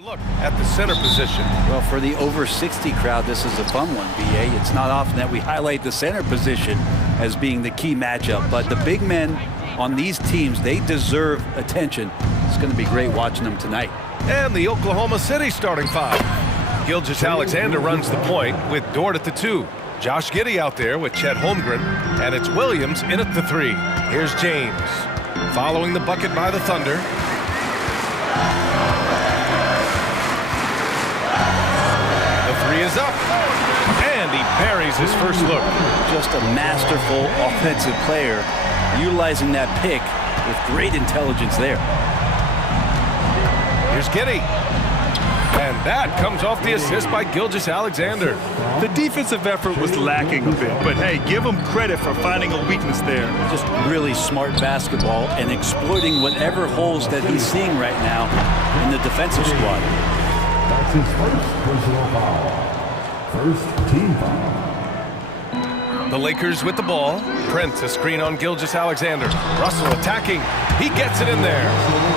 Look at the center position. Well, for the over 60 crowd, this is a fun one, BA. It's not often that we highlight the center position as being the key matchup, but the big men on these teams, they deserve attention. It's going to be great watching them tonight. And the Oklahoma City starting five. Gilgeous-Alexander runs the point with Dort at the 2. Josh Giddey out there with Chet Holmgren, and it's Williams in at the 3. Here's James, following the bucket by the Thunder. The 3 is up, and he buries his first look. Just a masterful offensive player, utilizing that pick with great intelligence there. Here's Giddey. And that comes off the assist by Gilgeous-Alexander. The defensive effort was lacking a bit, but hey, give him credit for finding a weakness there. Just really smart basketball and exploiting whatever holes that he's seeing right now in the defensive squad. That's his first personal foul. First team foul. The Lakers with the ball. Prince, a screen on Gilgeous-Alexander. Russell attacking. He gets it in there.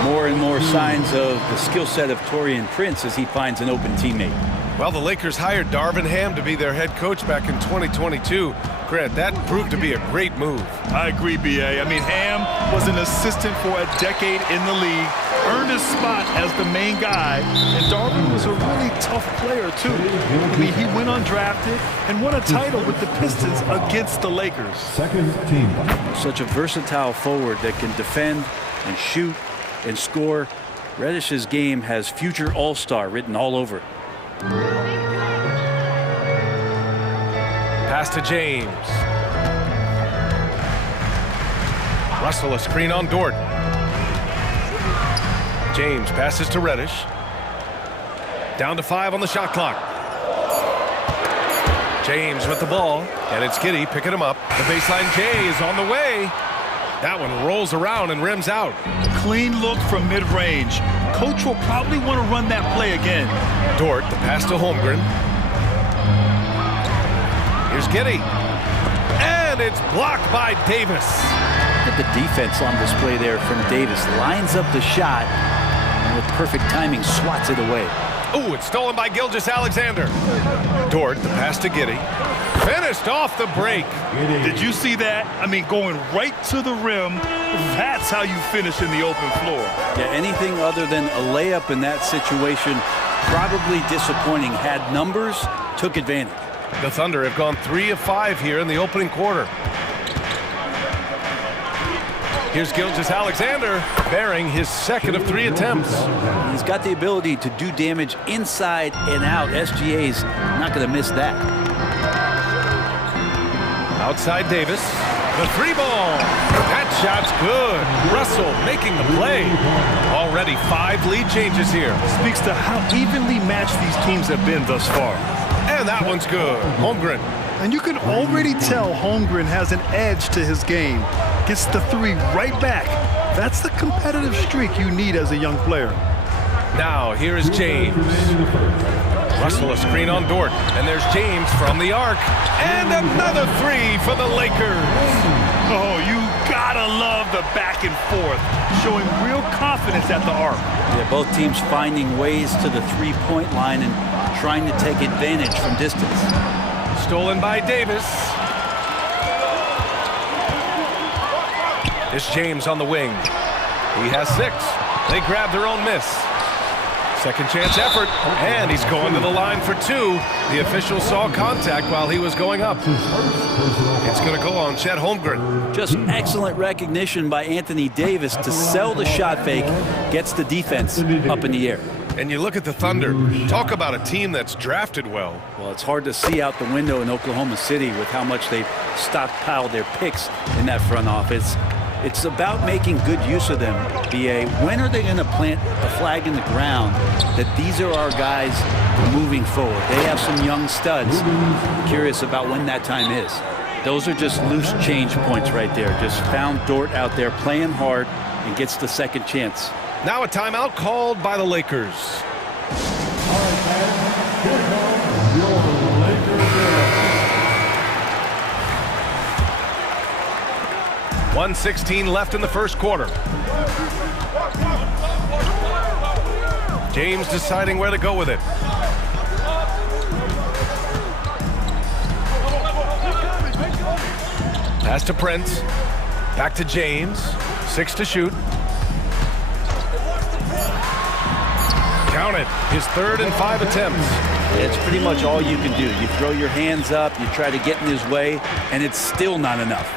More and more signs of the skill set of Taurean Prince as he finds an open teammate. Well, the Lakers hired Darvin Ham to be their head coach back in 2022. Grant, that proved to be a great move. I agree, B.A. I mean, Ham was an assistant for a decade in the league, earned his spot as the main guy, and Darvin was a really tough player, too. I mean, he went undrafted and won a title with the Pistons against the Lakers. Second team. Such a versatile forward that can defend and shoot and score. Reddish's game has future all-star written all over it. Pass to James. Russell, a screen on Dort. James passes to Reddish. Down to 5 on the shot clock. James with the ball, and it's Giddey picking him up. The baseline J is on the way. That one rolls around and rims out. Clean look from mid-range. Coach will probably want to run that play again. Dort, the pass to Holmgren. Here's Giddey. And it's blocked by Davis. Look at the defense on display there from Davis. Lines up the shot, and with perfect timing, swats it away. Oh, it's stolen by Gilgeous-Alexander. Dort, the pass to Giddey. Finished off the break. Did you see that? I mean, going right to the rim. That's how you finish in the open floor. Yeah, anything other than a layup in that situation, probably disappointing. Had numbers, took advantage. The Thunder have gone 3 of 5 here in the opening quarter. Here's Gilgeous-Alexander bearing his second of 3 attempts. He's got the ability to do damage inside and out. SGA's not going to miss that. Outside Davis. The 3-ball. That shot's good. Russell making the play. Already 5 lead changes here. Speaks to how evenly matched these teams have been thus far. And that one's good. Holmgren. And you can already tell Holmgren has an edge to his game. Gets the 3 right back. That's the competitive streak you need as a young player. Now, here is James. Russell, a screen on Dort. And there's James from the arc. And another 3 for the Lakers. Oh, you gotta love the back and forth. Showing real confidence at the arc. Yeah, both teams finding ways to the three-point line and trying to take advantage from distance. Stolen by Davis. It's James on the wing. He has 6. They grab their own miss. Second chance effort, and he's going to the line for 2. The official saw contact while he was going up. It's going to go on Chet Holmgren. Just excellent recognition by Anthony Davis to sell the shot fake, gets the defense up in the air. And you look at the Thunder, talk about a team that's drafted well. Well, it's hard to see out the window in Oklahoma City with how much they've stockpiled their picks in that front office. It's about making good use of them, BA. When are they going to plant a flag in the ground that these are our guys moving forward? They have some young studs. I'm curious about when that time is. Those are just loose change points right there. Just found Dort out there playing hard and gets the second chance. Now a timeout called by the Lakers. All right, man. Here comes your Lakers. 1:16 left in the first quarter. James deciding where to go with it. Pass to Prince. Back to James. 6 to shoot. Count it. His 3rd and 5 attempts. It's pretty much all you can do. You throw your hands up, you try to get in his way, and it's still not enough.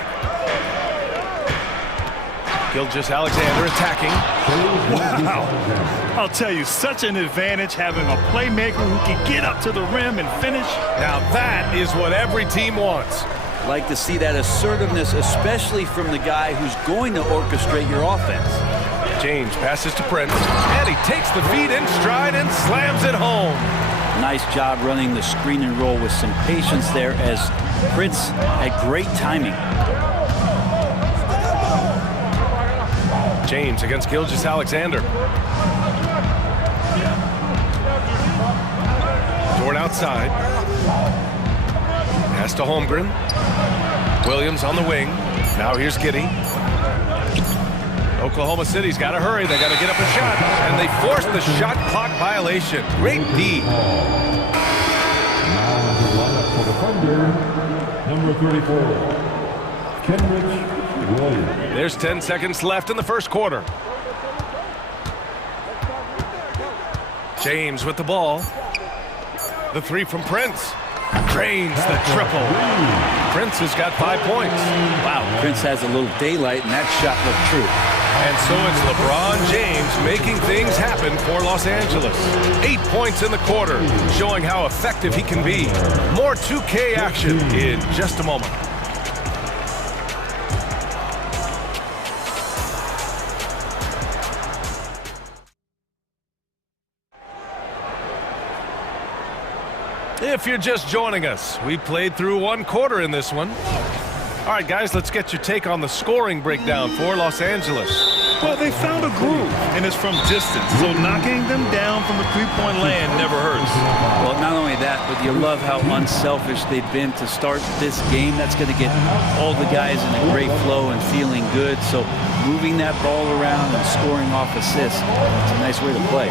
Gilgeous-Alexander attacking. Wow. I'll tell you, such an advantage having a playmaker who can get up to the rim and finish. Now that is what every team wants. Like to see that assertiveness, especially from the guy who's going to orchestrate your offense. James passes to Prince, and he takes the feed in stride and slams it home. Nice job running the screen and roll with some patience there as Prince had great timing. James against Gilgeous-Alexander. Dort outside. Pass to Holmgren. Williams on the wing. Now here's Giddey. Oklahoma City's got to hurry. They got to get up a shot, and they forced the shot clock violation. Great D. For the Thunder, number 34, Kenrich Williams. There's 10 seconds left in the first quarter. James with the ball. The 3 from Prince. Drains the triple. Prince has got 5 points. Wow, Prince has a little daylight, and that shot looked true. And so it's LeBron James making things happen for Los Angeles. 8 points in the quarter, showing how effective he can be. More 2K action in just a moment. If you're just joining us, we played through 1 quarter in this one. All right, guys, let's get your take on the scoring breakdown for Los Angeles. Well, they found a groove, and it's from distance, so knocking them down from the three-point land never hurts. Well, not only that, but you love how unselfish they've been to start this game. That's going to get all the guys in a great flow and feeling good. So moving that ball around and scoring off assists, it's a nice way to play.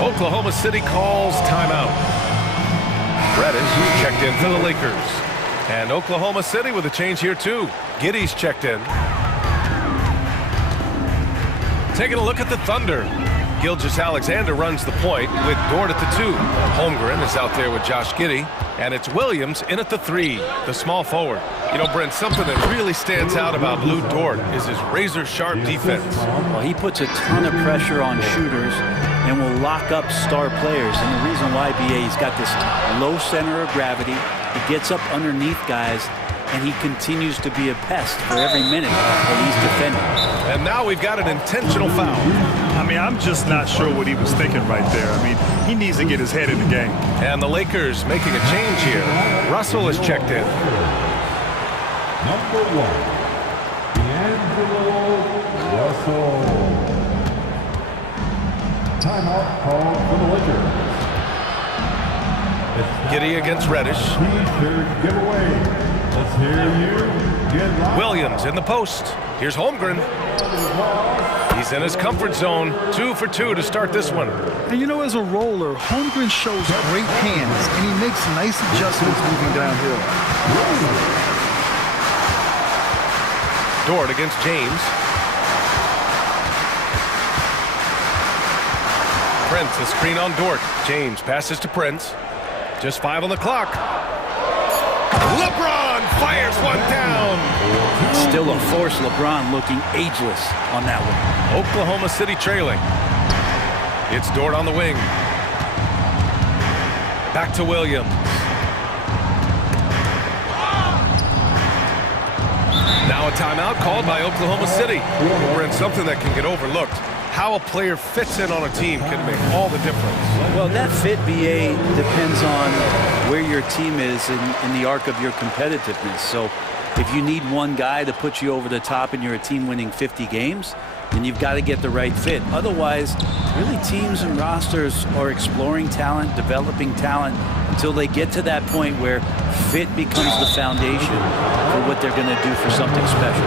Oklahoma City calls timeout. Reddish checked in for the Lakers. And Oklahoma City with a change here, too. Giddey's checked in. Taking a look at the Thunder. Gilgeous-Alexander runs the point with Dort at the 2. Holmgren is out there with Josh Giddey. And it's Williams in at the 3, the small forward. You know, Brent, something that really stands out about Lou Dort is his razor-sharp defense. Well, he puts a ton of pressure on shooters and will lock up star players. And the reason why, BA, he's got this low center of gravity. He gets up underneath guys, and he continues to be a pest for every minute that he's defending. And now we've got an intentional foul. I mean, I'm just not sure what he was thinking right there. I mean, he needs to get his head in the game. And the Lakers making a change here. Russell is checked in. Number 1, D'Angelo Russell. Timeout called for the Lakers. Giddey against Reddish. T-shirt giveaway. Let's hear you get live. Williams in the post. Here's Holmgren. He's in his comfort zone. 2 for 2 to start this one. And you know, as a roller, Holmgren shows great hands, and he makes nice adjustments moving downhill. Dort against James. Prince, the screen on Dort. James passes to Prince. Just 5 on the clock. LeBron fires one down. Still a force. LeBron looking ageless on that one. Oklahoma City trailing. It's Dort on the wing. Back to Williams. Now a timeout called by Oklahoma City. We're in something that can get overlooked. How a player fits in on a team can make all the difference. Well, that fit, BA, depends on where your team is in the arc of your competitiveness. So if you need one guy to put you over the top and you're a team winning 50 games, then you've got to get the right fit. Otherwise, really teams and rosters are exploring talent, developing talent until they get to that point where fit becomes the foundation for what they're going to do for something special.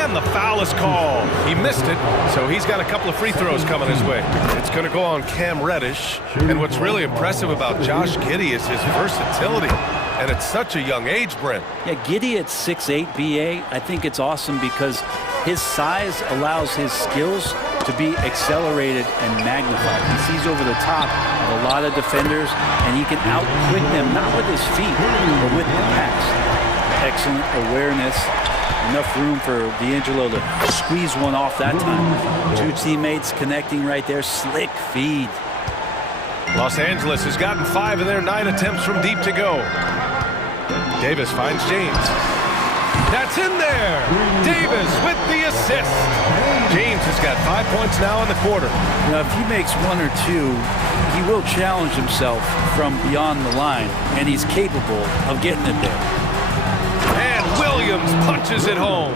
And the foul is called. He missed it, so he's got a couple of free throws coming his way. It's going to go on Cam Reddish. And what's really impressive about Josh Giddey is his versatility. And at such a young age, Brent. Yeah, Giddey at 6'8", BA, I think it's awesome because his size allows his skills to be accelerated and magnified. He sees over the top of a lot of defenders, and he can out-quick them, not with his feet, but with the pass. Excellent awareness. Enough room for D'Angelo to squeeze one off that time. Two teammates connecting right there. Slick feed. Los Angeles has gotten 5 of their 9 attempts from deep to go. Davis finds James. That's in there. Davis with the assist. James has got 5 points now in the quarter. Now, if he makes 1 or 2, he will challenge himself from beyond the line, and he's capable of getting it there. And Williams punches it home.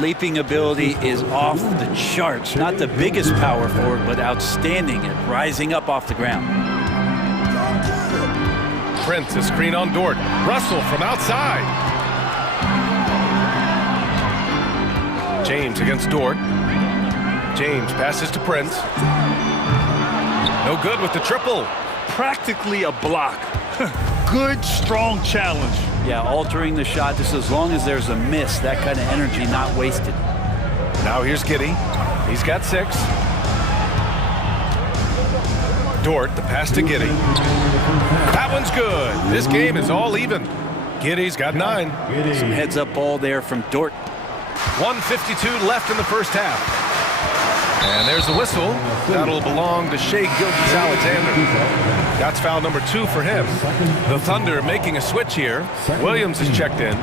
Leaping ability is off the charts. Not the biggest power forward, but outstanding at rising up off the ground. Prince, a screen on Dort. Russell from outside. James against Dort. James passes to Prince. No good with the triple. Practically a block. Good, strong challenge. Yeah, altering the shot just as long as there's a miss. That kind of energy not wasted. Now here's Giddey. He's got 6. Dort, the pass to Giddey. That one's good. This game is all even. Giddey's got 9. Some heads-up ball there from Dort. 1:52 left in the first half. And there's a whistle. That'll belong to Shai Gilgeous-Alexander. That's foul number 2 for him. The Thunder making a switch here. Williams is checked in.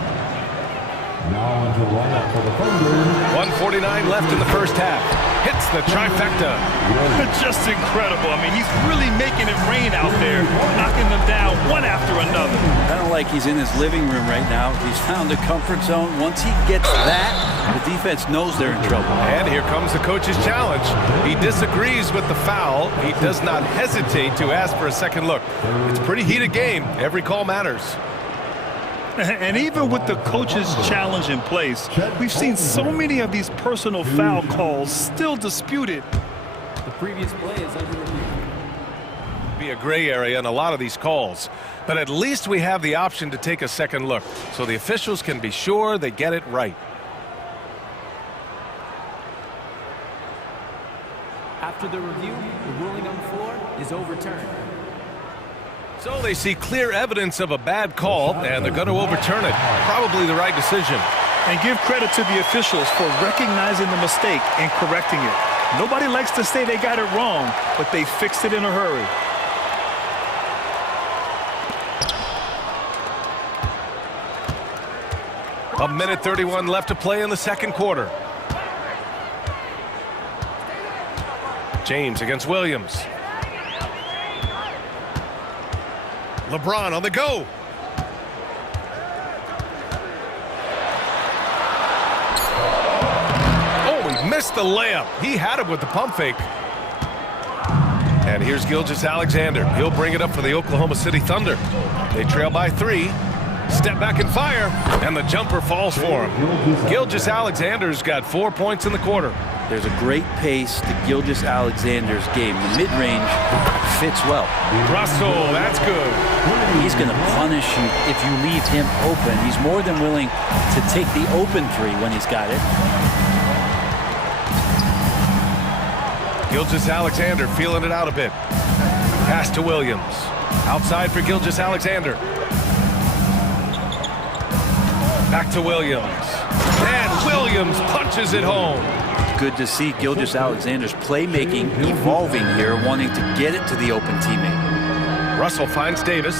1:49 left in the first half. Hits the trifecta. Just incredible. I mean, he's really making it rain out there, knocking them down one after another. Kind of like he's in his living room right now. He's found a comfort zone. Once he gets that, the defense knows they're in trouble. And here comes the coach's challenge. He disagrees with the foul. He does not hesitate to ask for a second look. It's a pretty heated game. Every call matters. And even with the coach's challenge in place, we've seen so many of these personal foul calls still disputed. The previous play is under review. Be a gray area in a lot of these calls, but at least we have the option to take a second look so the officials can be sure they get it right. After the review, the ruling on the floor is overturned. So they see clear evidence of a bad call, and they're going to overturn it. Probably the right decision. And give credit to the officials for recognizing the mistake and correcting it. Nobody likes to say they got it wrong, but they fixed it in a hurry. A minute 31 left to play in the second quarter. James against Williams. LeBron on the go. Oh, he missed the layup. He had it with the pump fake. And here's Gilgeous-Alexander. He'll bring it up for the Oklahoma City Thunder. They trail by 3. Step back and fire. And the jumper falls for him. Gilgeous-Alexander's got 4 points in the quarter. There's a great pace to Gilgeous-Alexander's game. The mid-range fits well. Russell, that's good. He's going to punish you if you leave him open. He's more than willing to take the open 3 when he's got it. Gilgeous-Alexander feeling it out a bit. Pass to Williams. Outside for Gilgeous-Alexander. Back to Williams. And Williams punches it home. Good to see Gilgeous-Alexander's playmaking evolving here, wanting to get it to the open teammate. Russell finds Davis.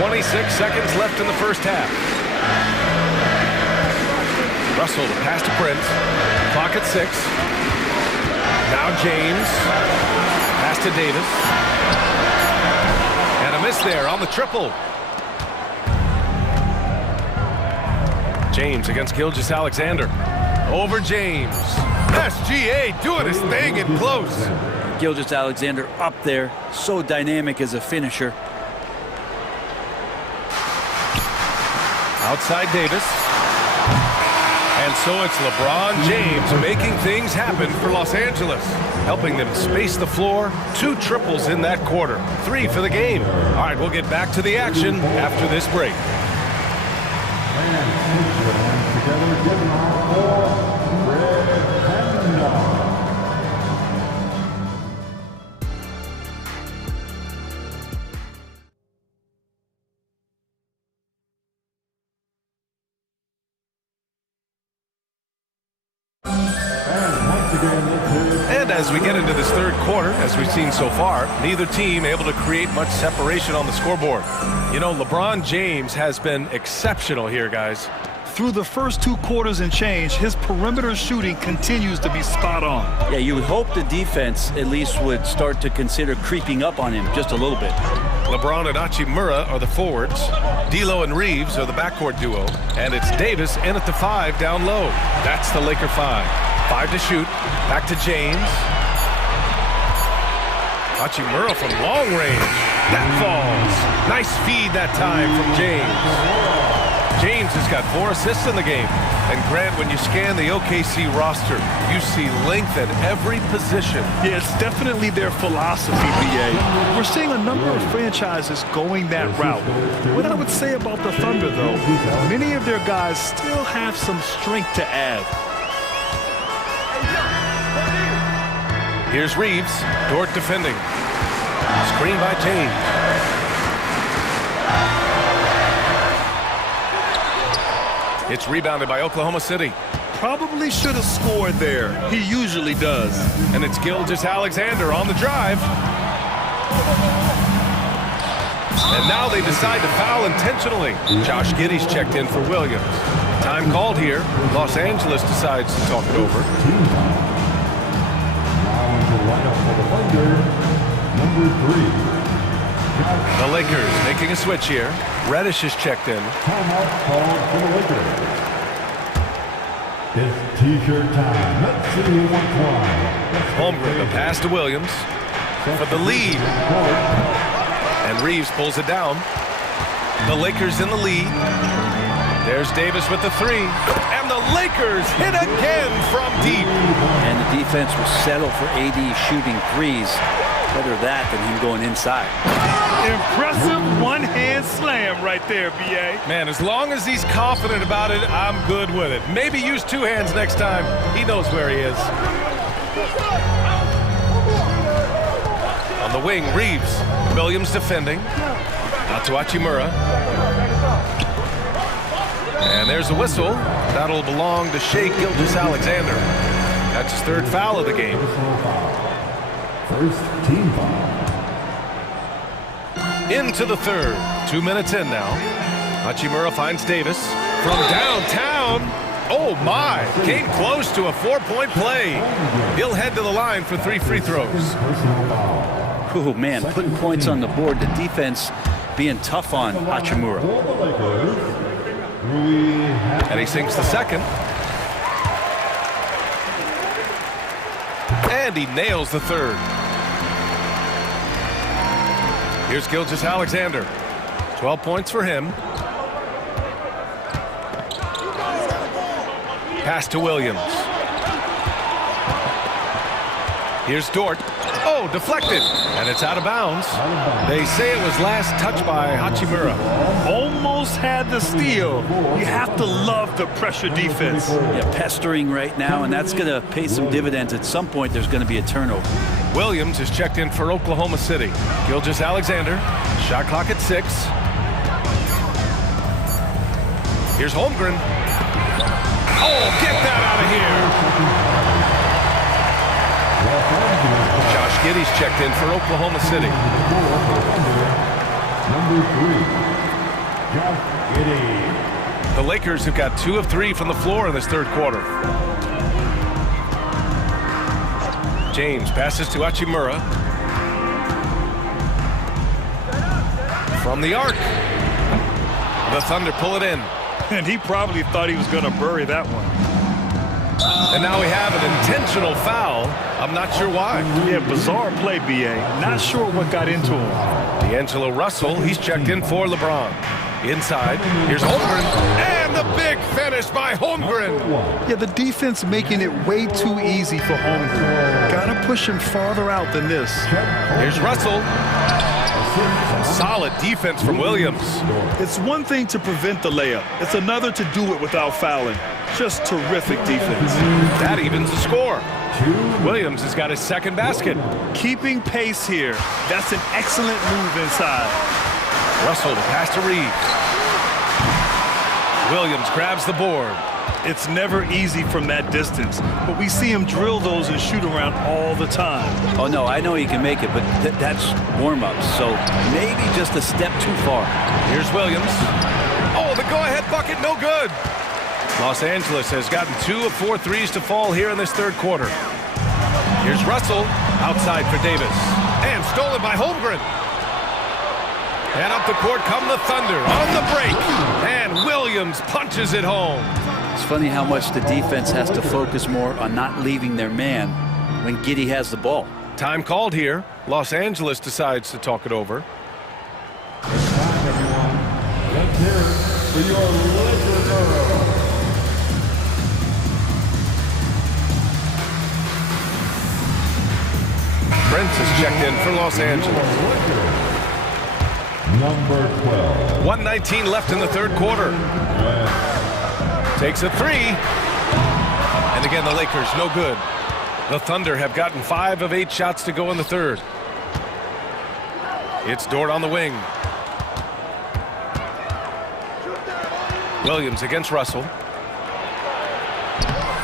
26 seconds left in the first half. Russell to pass to Prince. Clock at 6. Now James. Pass to Davis. And a miss there on the triple. James against Gilgeous-Alexander. Over James. SGA doing his thing in close. Gilgeous-Alexander up there, so dynamic as a finisher. Outside Davis. And so it's LeBron James making things happen for Los Angeles, helping them space the floor. 2 triples in that quarter, 3 for the game. All right, we'll get back to the action after this break. And as we get into this third quarter, as we've seen so far, neither team able to create much separation on the scoreboard. You know, LeBron James has been exceptional here, guys. Through the first 2 quarters and change, his perimeter shooting continues to be spot on. Yeah, you would hope the defense at least would start to consider creeping up on him just a little bit. LeBron and Hachimura are the forwards. D'Lo and Reeves are the backcourt duo. And it's Davis in at the 5 down low. That's the Laker 5. 5 to shoot. Back to James. Hachimura from long range. That falls. Nice feed that time from James. James has got 4 assists in the game. And Grant, when you scan the OKC roster, you see length at every position. Yeah, it's definitely their philosophy, BA. We're seeing a number of franchises going that route. What I would say about the Thunder, though, many of their guys still have some strength to add. Here's Reeves. Dort defending. Screen by James. It's rebounded by Oklahoma City. Probably should have scored there. He usually does. And it's Gilgeous-Alexander on the drive. And now they decide to foul intentionally. Josh Giddey's checked in for Williams. Time called here. Los Angeles decides to talk it over. The Lakers making a switch here. Reddish is checked in. Timeout called for the Lakers. It's T-shirt time. Let's see who wants one. Holmgren, the pass to Williams for the lead. And Reeves pulls it down. The Lakers in the lead. There's Davis with the 3. And the Lakers hit again from deep. And the defense will settle for AD shooting 3s. Better that than him going inside. Impressive one-hand slam right there, BA. Man, as long as he's confident about it, I'm good with it. Maybe use 2 hands next time. He knows where he is. On the wing, Reeves. Williams defending. Out to Hachimura. And there's a whistle. That'll belong to Shai Gilgeous-Alexander. That's his 3rd foul of the game. First team foul. Into the 3rd. 2 minutes in now. Hachimura finds Davis from downtown. Oh my! Came close to a 4-point play. He'll head to the line for 3 free throws. Oh man, putting points on the board. The defense being tough on Hachimura. And he sinks the 2nd. And he nails the 3rd. Here's Gilgeous-Alexander. 12 points for him. Pass to Williams. Here's Dort. Oh, deflected. And it's out of bounds. They say it was last touched by Hachimura. Almost had the steal. You have to love the pressure defense. Yeah, pestering right now, and that's going to pay some dividends. At some point, there's going to be a turnover. Williams is checked in for Oklahoma City. Gilgeous-Alexander. Shot clock at 6. Here's Holmgren. Oh, get that out of here. Josh Giddey's checked in for Oklahoma City. Number 3, Josh Giddey. The Lakers have got 2 of 3 from the floor in this 3rd quarter. James passes to Hachimura. From the arc. The Thunder pull it in. And he probably thought he was going to bury that one. And now we have an intentional foul. I'm not sure why. Yeah, bizarre play, B.A. Not sure what got into him. D'Angelo Russell, he's checked in for LeBron. Inside, here's Holmgren, and the big finish by Holmgren. Yeah, the defense making it way too easy for Holmgren. Gotta push him farther out than this. Here's Russell. Solid defense from Williams. It's one thing to prevent the layup. It's another to do it without fouling. Just terrific defense. That evens the score. Williams has got his second basket. Keeping pace here. That's an excellent move inside. Russell to pass to Reeves. Williams grabs the board. It's never easy from that distance, but we see him drill those and shoot around all the time. Oh, no, I know he can make it, but that's warm-ups, so maybe just a step too far. Here's Williams. Oh, the go-ahead bucket, no good. Los Angeles has gotten 2 of 4 threes to fall here in this third quarter. Here's Russell, outside for Davis. And stolen by Holmgren. And up the court come the Thunder on the break. And Williams punches it home. It's funny how much the defense has to focus more on not leaving their man when Giddey has the ball. Time called here. Los Angeles decides to talk it over. It's time, everyone. Let's hear it for your Lakers hero. Prince is checked in for Los Angeles. Number 12. 1:19 left in the third quarter. Takes a three. And again, the Lakers, no good. The Thunder have gotten 5 of 8 shots to go in the third. It's Dort on the wing. Williams against Russell.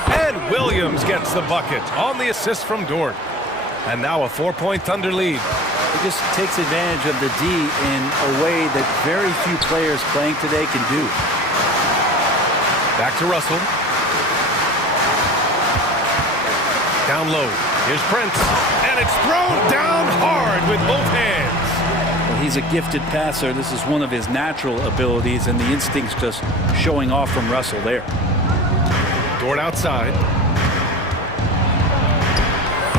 And Williams gets the bucket on the assist from Dort. And now a 4-point Thunder lead. He just takes advantage of the D in a way that very few players playing today can do. Back to Russell. Down low. Here's Prince. And it's thrown down hard with both hands. Well, he's a gifted passer. This is one of his natural abilities, and the instincts just showing off from Russell there. Dort outside.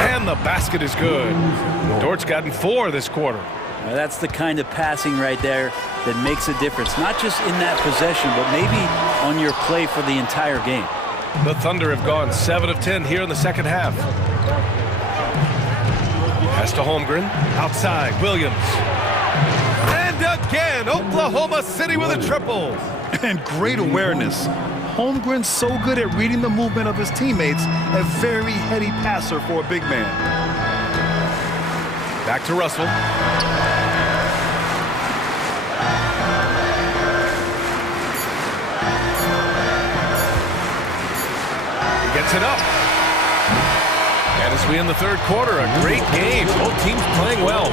And the basket is good. Dort's gotten 4 this quarter. Now that's the kind of passing right there that makes a difference, not just in that possession, but maybe on your play for the entire game. The Thunder have gone 7 of 10 here in the second half. Pass to Holmgren. Outside, Williams. And again, Oklahoma City with a triple. And great awareness. Holmgren's so good at reading the movement of his teammates, a very heady passer for a big man. Back to Russell. He gets it up. And as we end the third quarter, a great game. Both teams playing well.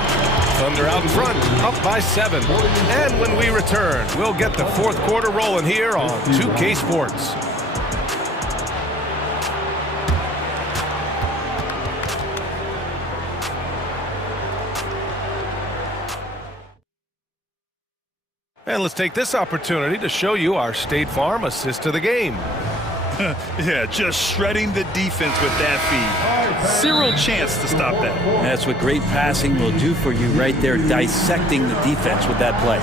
Thunder out in front, up by 7. And when we return, we'll get the fourth quarter rolling here on 2K Sports. And let's take this opportunity to show you our State Farm assist to the game. Yeah, just shredding the defense with that feed. Zero chance to stop that. That's what great passing will do for you right there, dissecting the defense with that play.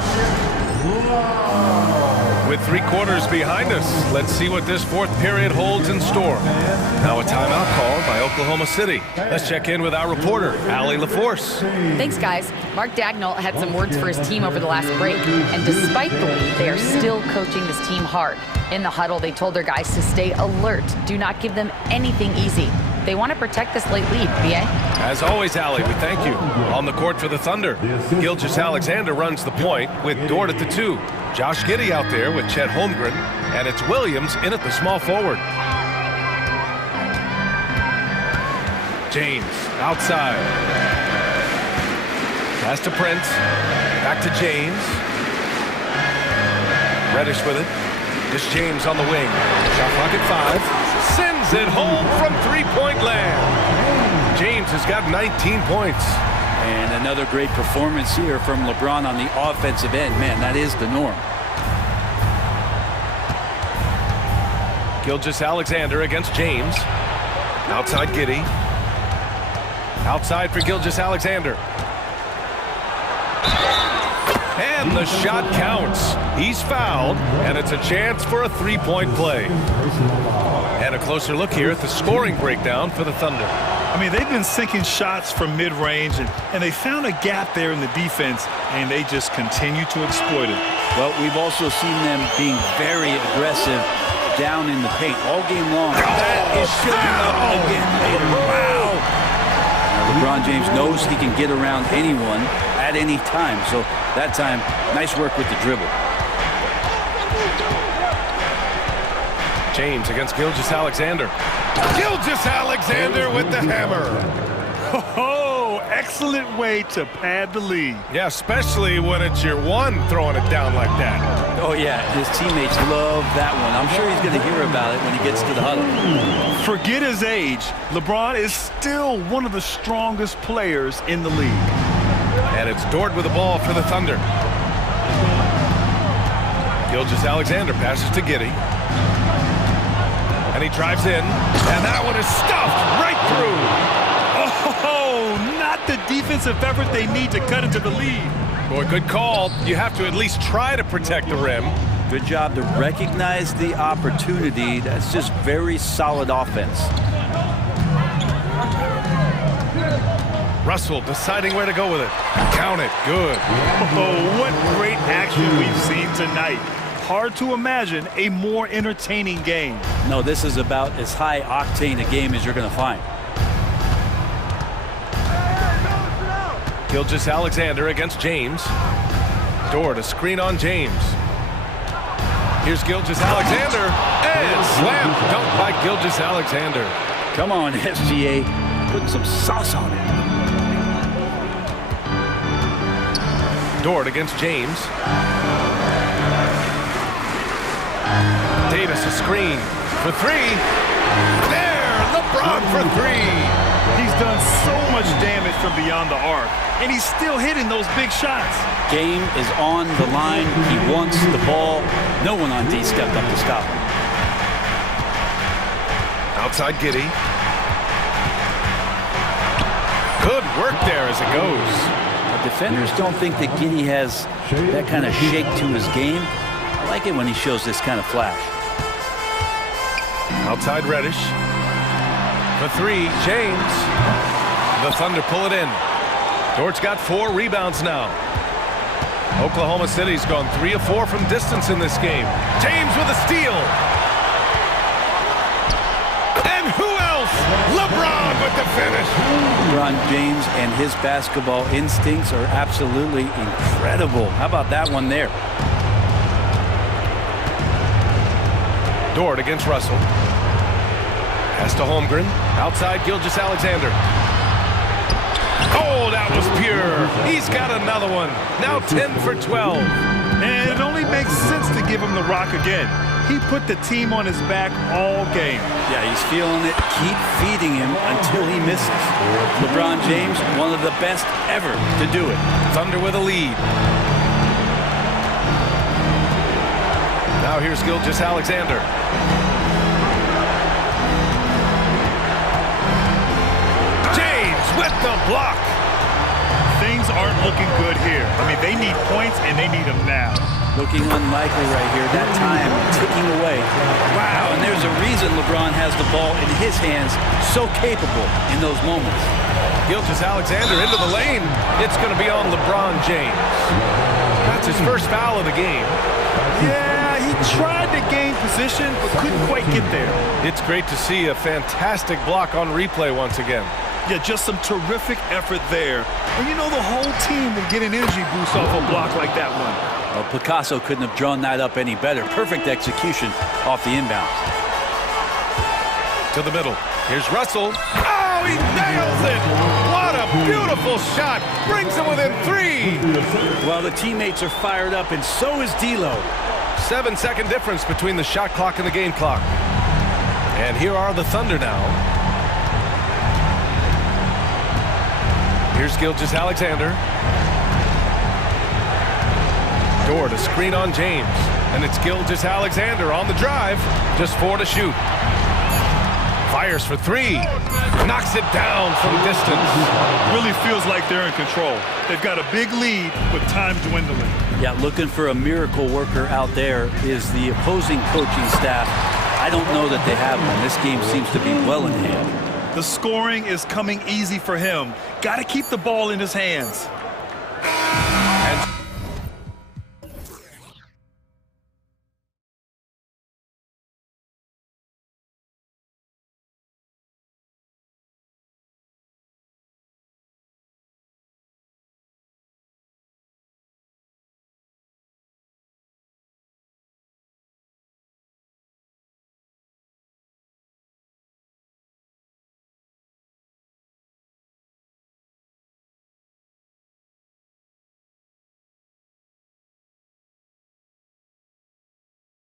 With 3 quarters behind us, let's see what this fourth period holds in store. Now a timeout called by Oklahoma City. Let's check in with our reporter, Allie LaForce. Thanks, guys. Mark Dagnall had some words for his team over the last break, and despite the lead, they are still coaching this team hard. In the huddle, they told their guys to stay alert. Do not give them anything easy. They want to protect this late lead, B.A. As always, Allie, we thank you. On the court for the Thunder, Gilgeous-Alexander runs the point with Dort at the 2. Josh Giddey out there with Chet Holmgren, and it's Williams in at the small forward. James outside. Pass to Prince. Back to James. Reddish with it. Just James on the wing. Shot clock at 5. Sends it home from 3-point land. James has got 19 points. And another great performance here from LeBron on the offensive end. Man, that is the norm. Gilgeous-Alexander against James. Outside Giddey. Outside for Gilgeous-Alexander. And the shot counts. He's fouled, and it's a chance for a three-point play. And a closer look here at the scoring breakdown for the Thunder. I mean, they've been sinking shots from mid-range, and they found a gap there in the defense, and they just continue to exploit it. Well, we've also seen them being very aggressive down in the paint all game long. That is showing up again later. Wow. Now, LeBron James knows he can get around anyone at any time. So that time, nice work with the dribble. James against Gilgeous-Alexander. Gilgeous-Alexander with the hammer. Oh, excellent way to pad the lead. Yeah, especially when it's your one throwing it down like that. Oh, yeah, his teammates love that one. I'm sure he's going to hear about it when he gets to the huddle. Forget his age. LeBron is still one of the strongest players in the league. And it's Dort with the ball for the Thunder. Gilgeous-Alexander passes to Giddey. And he drives in. And that one is stuffed right through. Oh, not the defensive effort they need to cut into the lead. Boy, good call. You have to at least try to protect the rim. Good job to recognize the opportunity. That's just very solid offense. Russell deciding where to go with it. Count it. Good. Oh, what great action we've seen tonight. Hard to imagine a more entertaining game. No, this is about as high octane a game as you're going to find. Gilgeous-Alexander against James. Dort, a screen on James. Here's Gilgeous-Alexander. And slam dunk by Gilgeous-Alexander. Come on, SGA. Putting some sauce on it. Dort against James. Davis a screen for three. There, LeBron for three. He's done so much damage from beyond the arc, and he's still hitting those big shots. Game is on the line. He wants the ball. No one on D stepped up to stop him. Outside Giddey. Good work there as it goes. Defenders don't think that Giddey has that kind of shake to his game. I like it when he shows this kind of flash. Outside Reddish. For three, James. The Thunder pull it in. Dort's got 4 rebounds now. Oklahoma City's gone 3 of 4 from distance in this game. James with a steal. And who else? LeBron with the finish. LeBron James and his basketball instincts are absolutely incredible. How about that one there? Dort against Russell. Pass to Holmgren. Outside Gilgeous-Alexander. Oh, that was pure. He's got another one. Now 10 for 12. And it only makes sense to give him the rock again. He put the team on his back all game. Yeah, he's feeling it. Keep feeding him until he misses. LeBron James, one of the best ever to do it. Thunder with a lead. Now here's Gilgeous-Alexander. James with the block. Things aren't looking good here. I mean, they need points, and they need them now. Looking unlikely right here. That time ticking away. Wow, and there's a reason LeBron has the ball in his hands. So capable in those moments. Gilgeous-Alexander into the lane. It's going to be on LeBron James. That's his first foul of the game. Yeah, he tried to gain position, but couldn't quite get there. It's great to see a fantastic block on replay once again. Yeah, just some terrific effort there. And you know the whole team will get an energy boost off a block like that one. Well, Picasso couldn't have drawn that up any better. Perfect execution off the inbounds. To the middle. Here's Russell. Oh, he nails it! What a beautiful shot! Brings him within 3. Well, the teammates are fired up, and so is D'Lo. 7-second difference between the shot clock and the game clock. And here are the Thunder now. Here's Gilgeous-Alexander. Dort, a screen on James. And it's Gilgeous Alexander on the drive. Just 4 to shoot. Fires for 3. Knocks it down from distance. Really feels like they're in control. They've got a big lead with time dwindling. Yeah, looking for a miracle worker out there is the opposing coaching staff. I don't know that they have one. This game seems to be well in hand. The scoring is coming easy for him. Got to keep the ball in his hands.